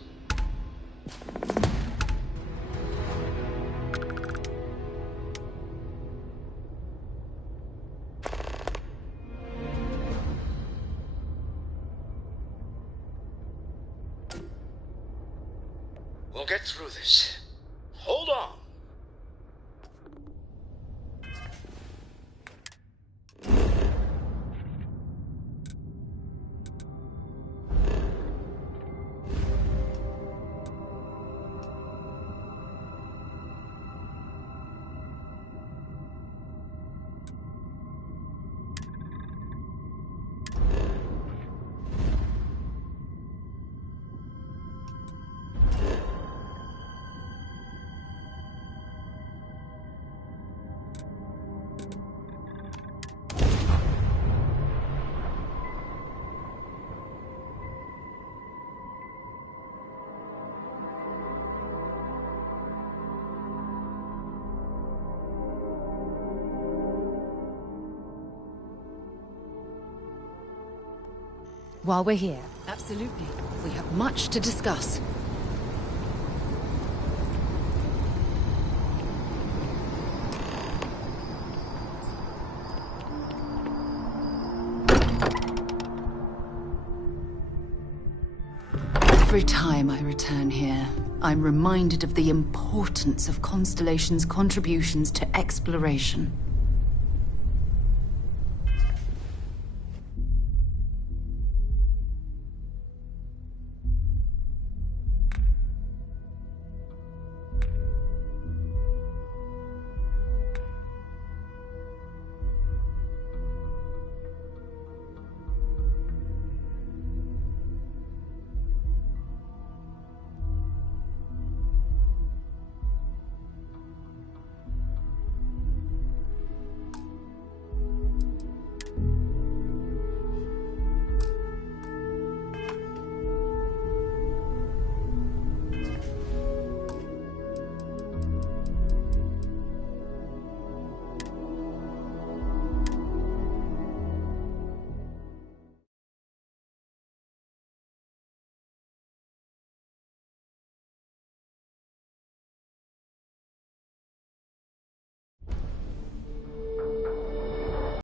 We'll get through this. Hold on. While we're here, absolutely. We have much to discuss. Every time I return here, I'm reminded of the importance of Constellation's contributions to exploration.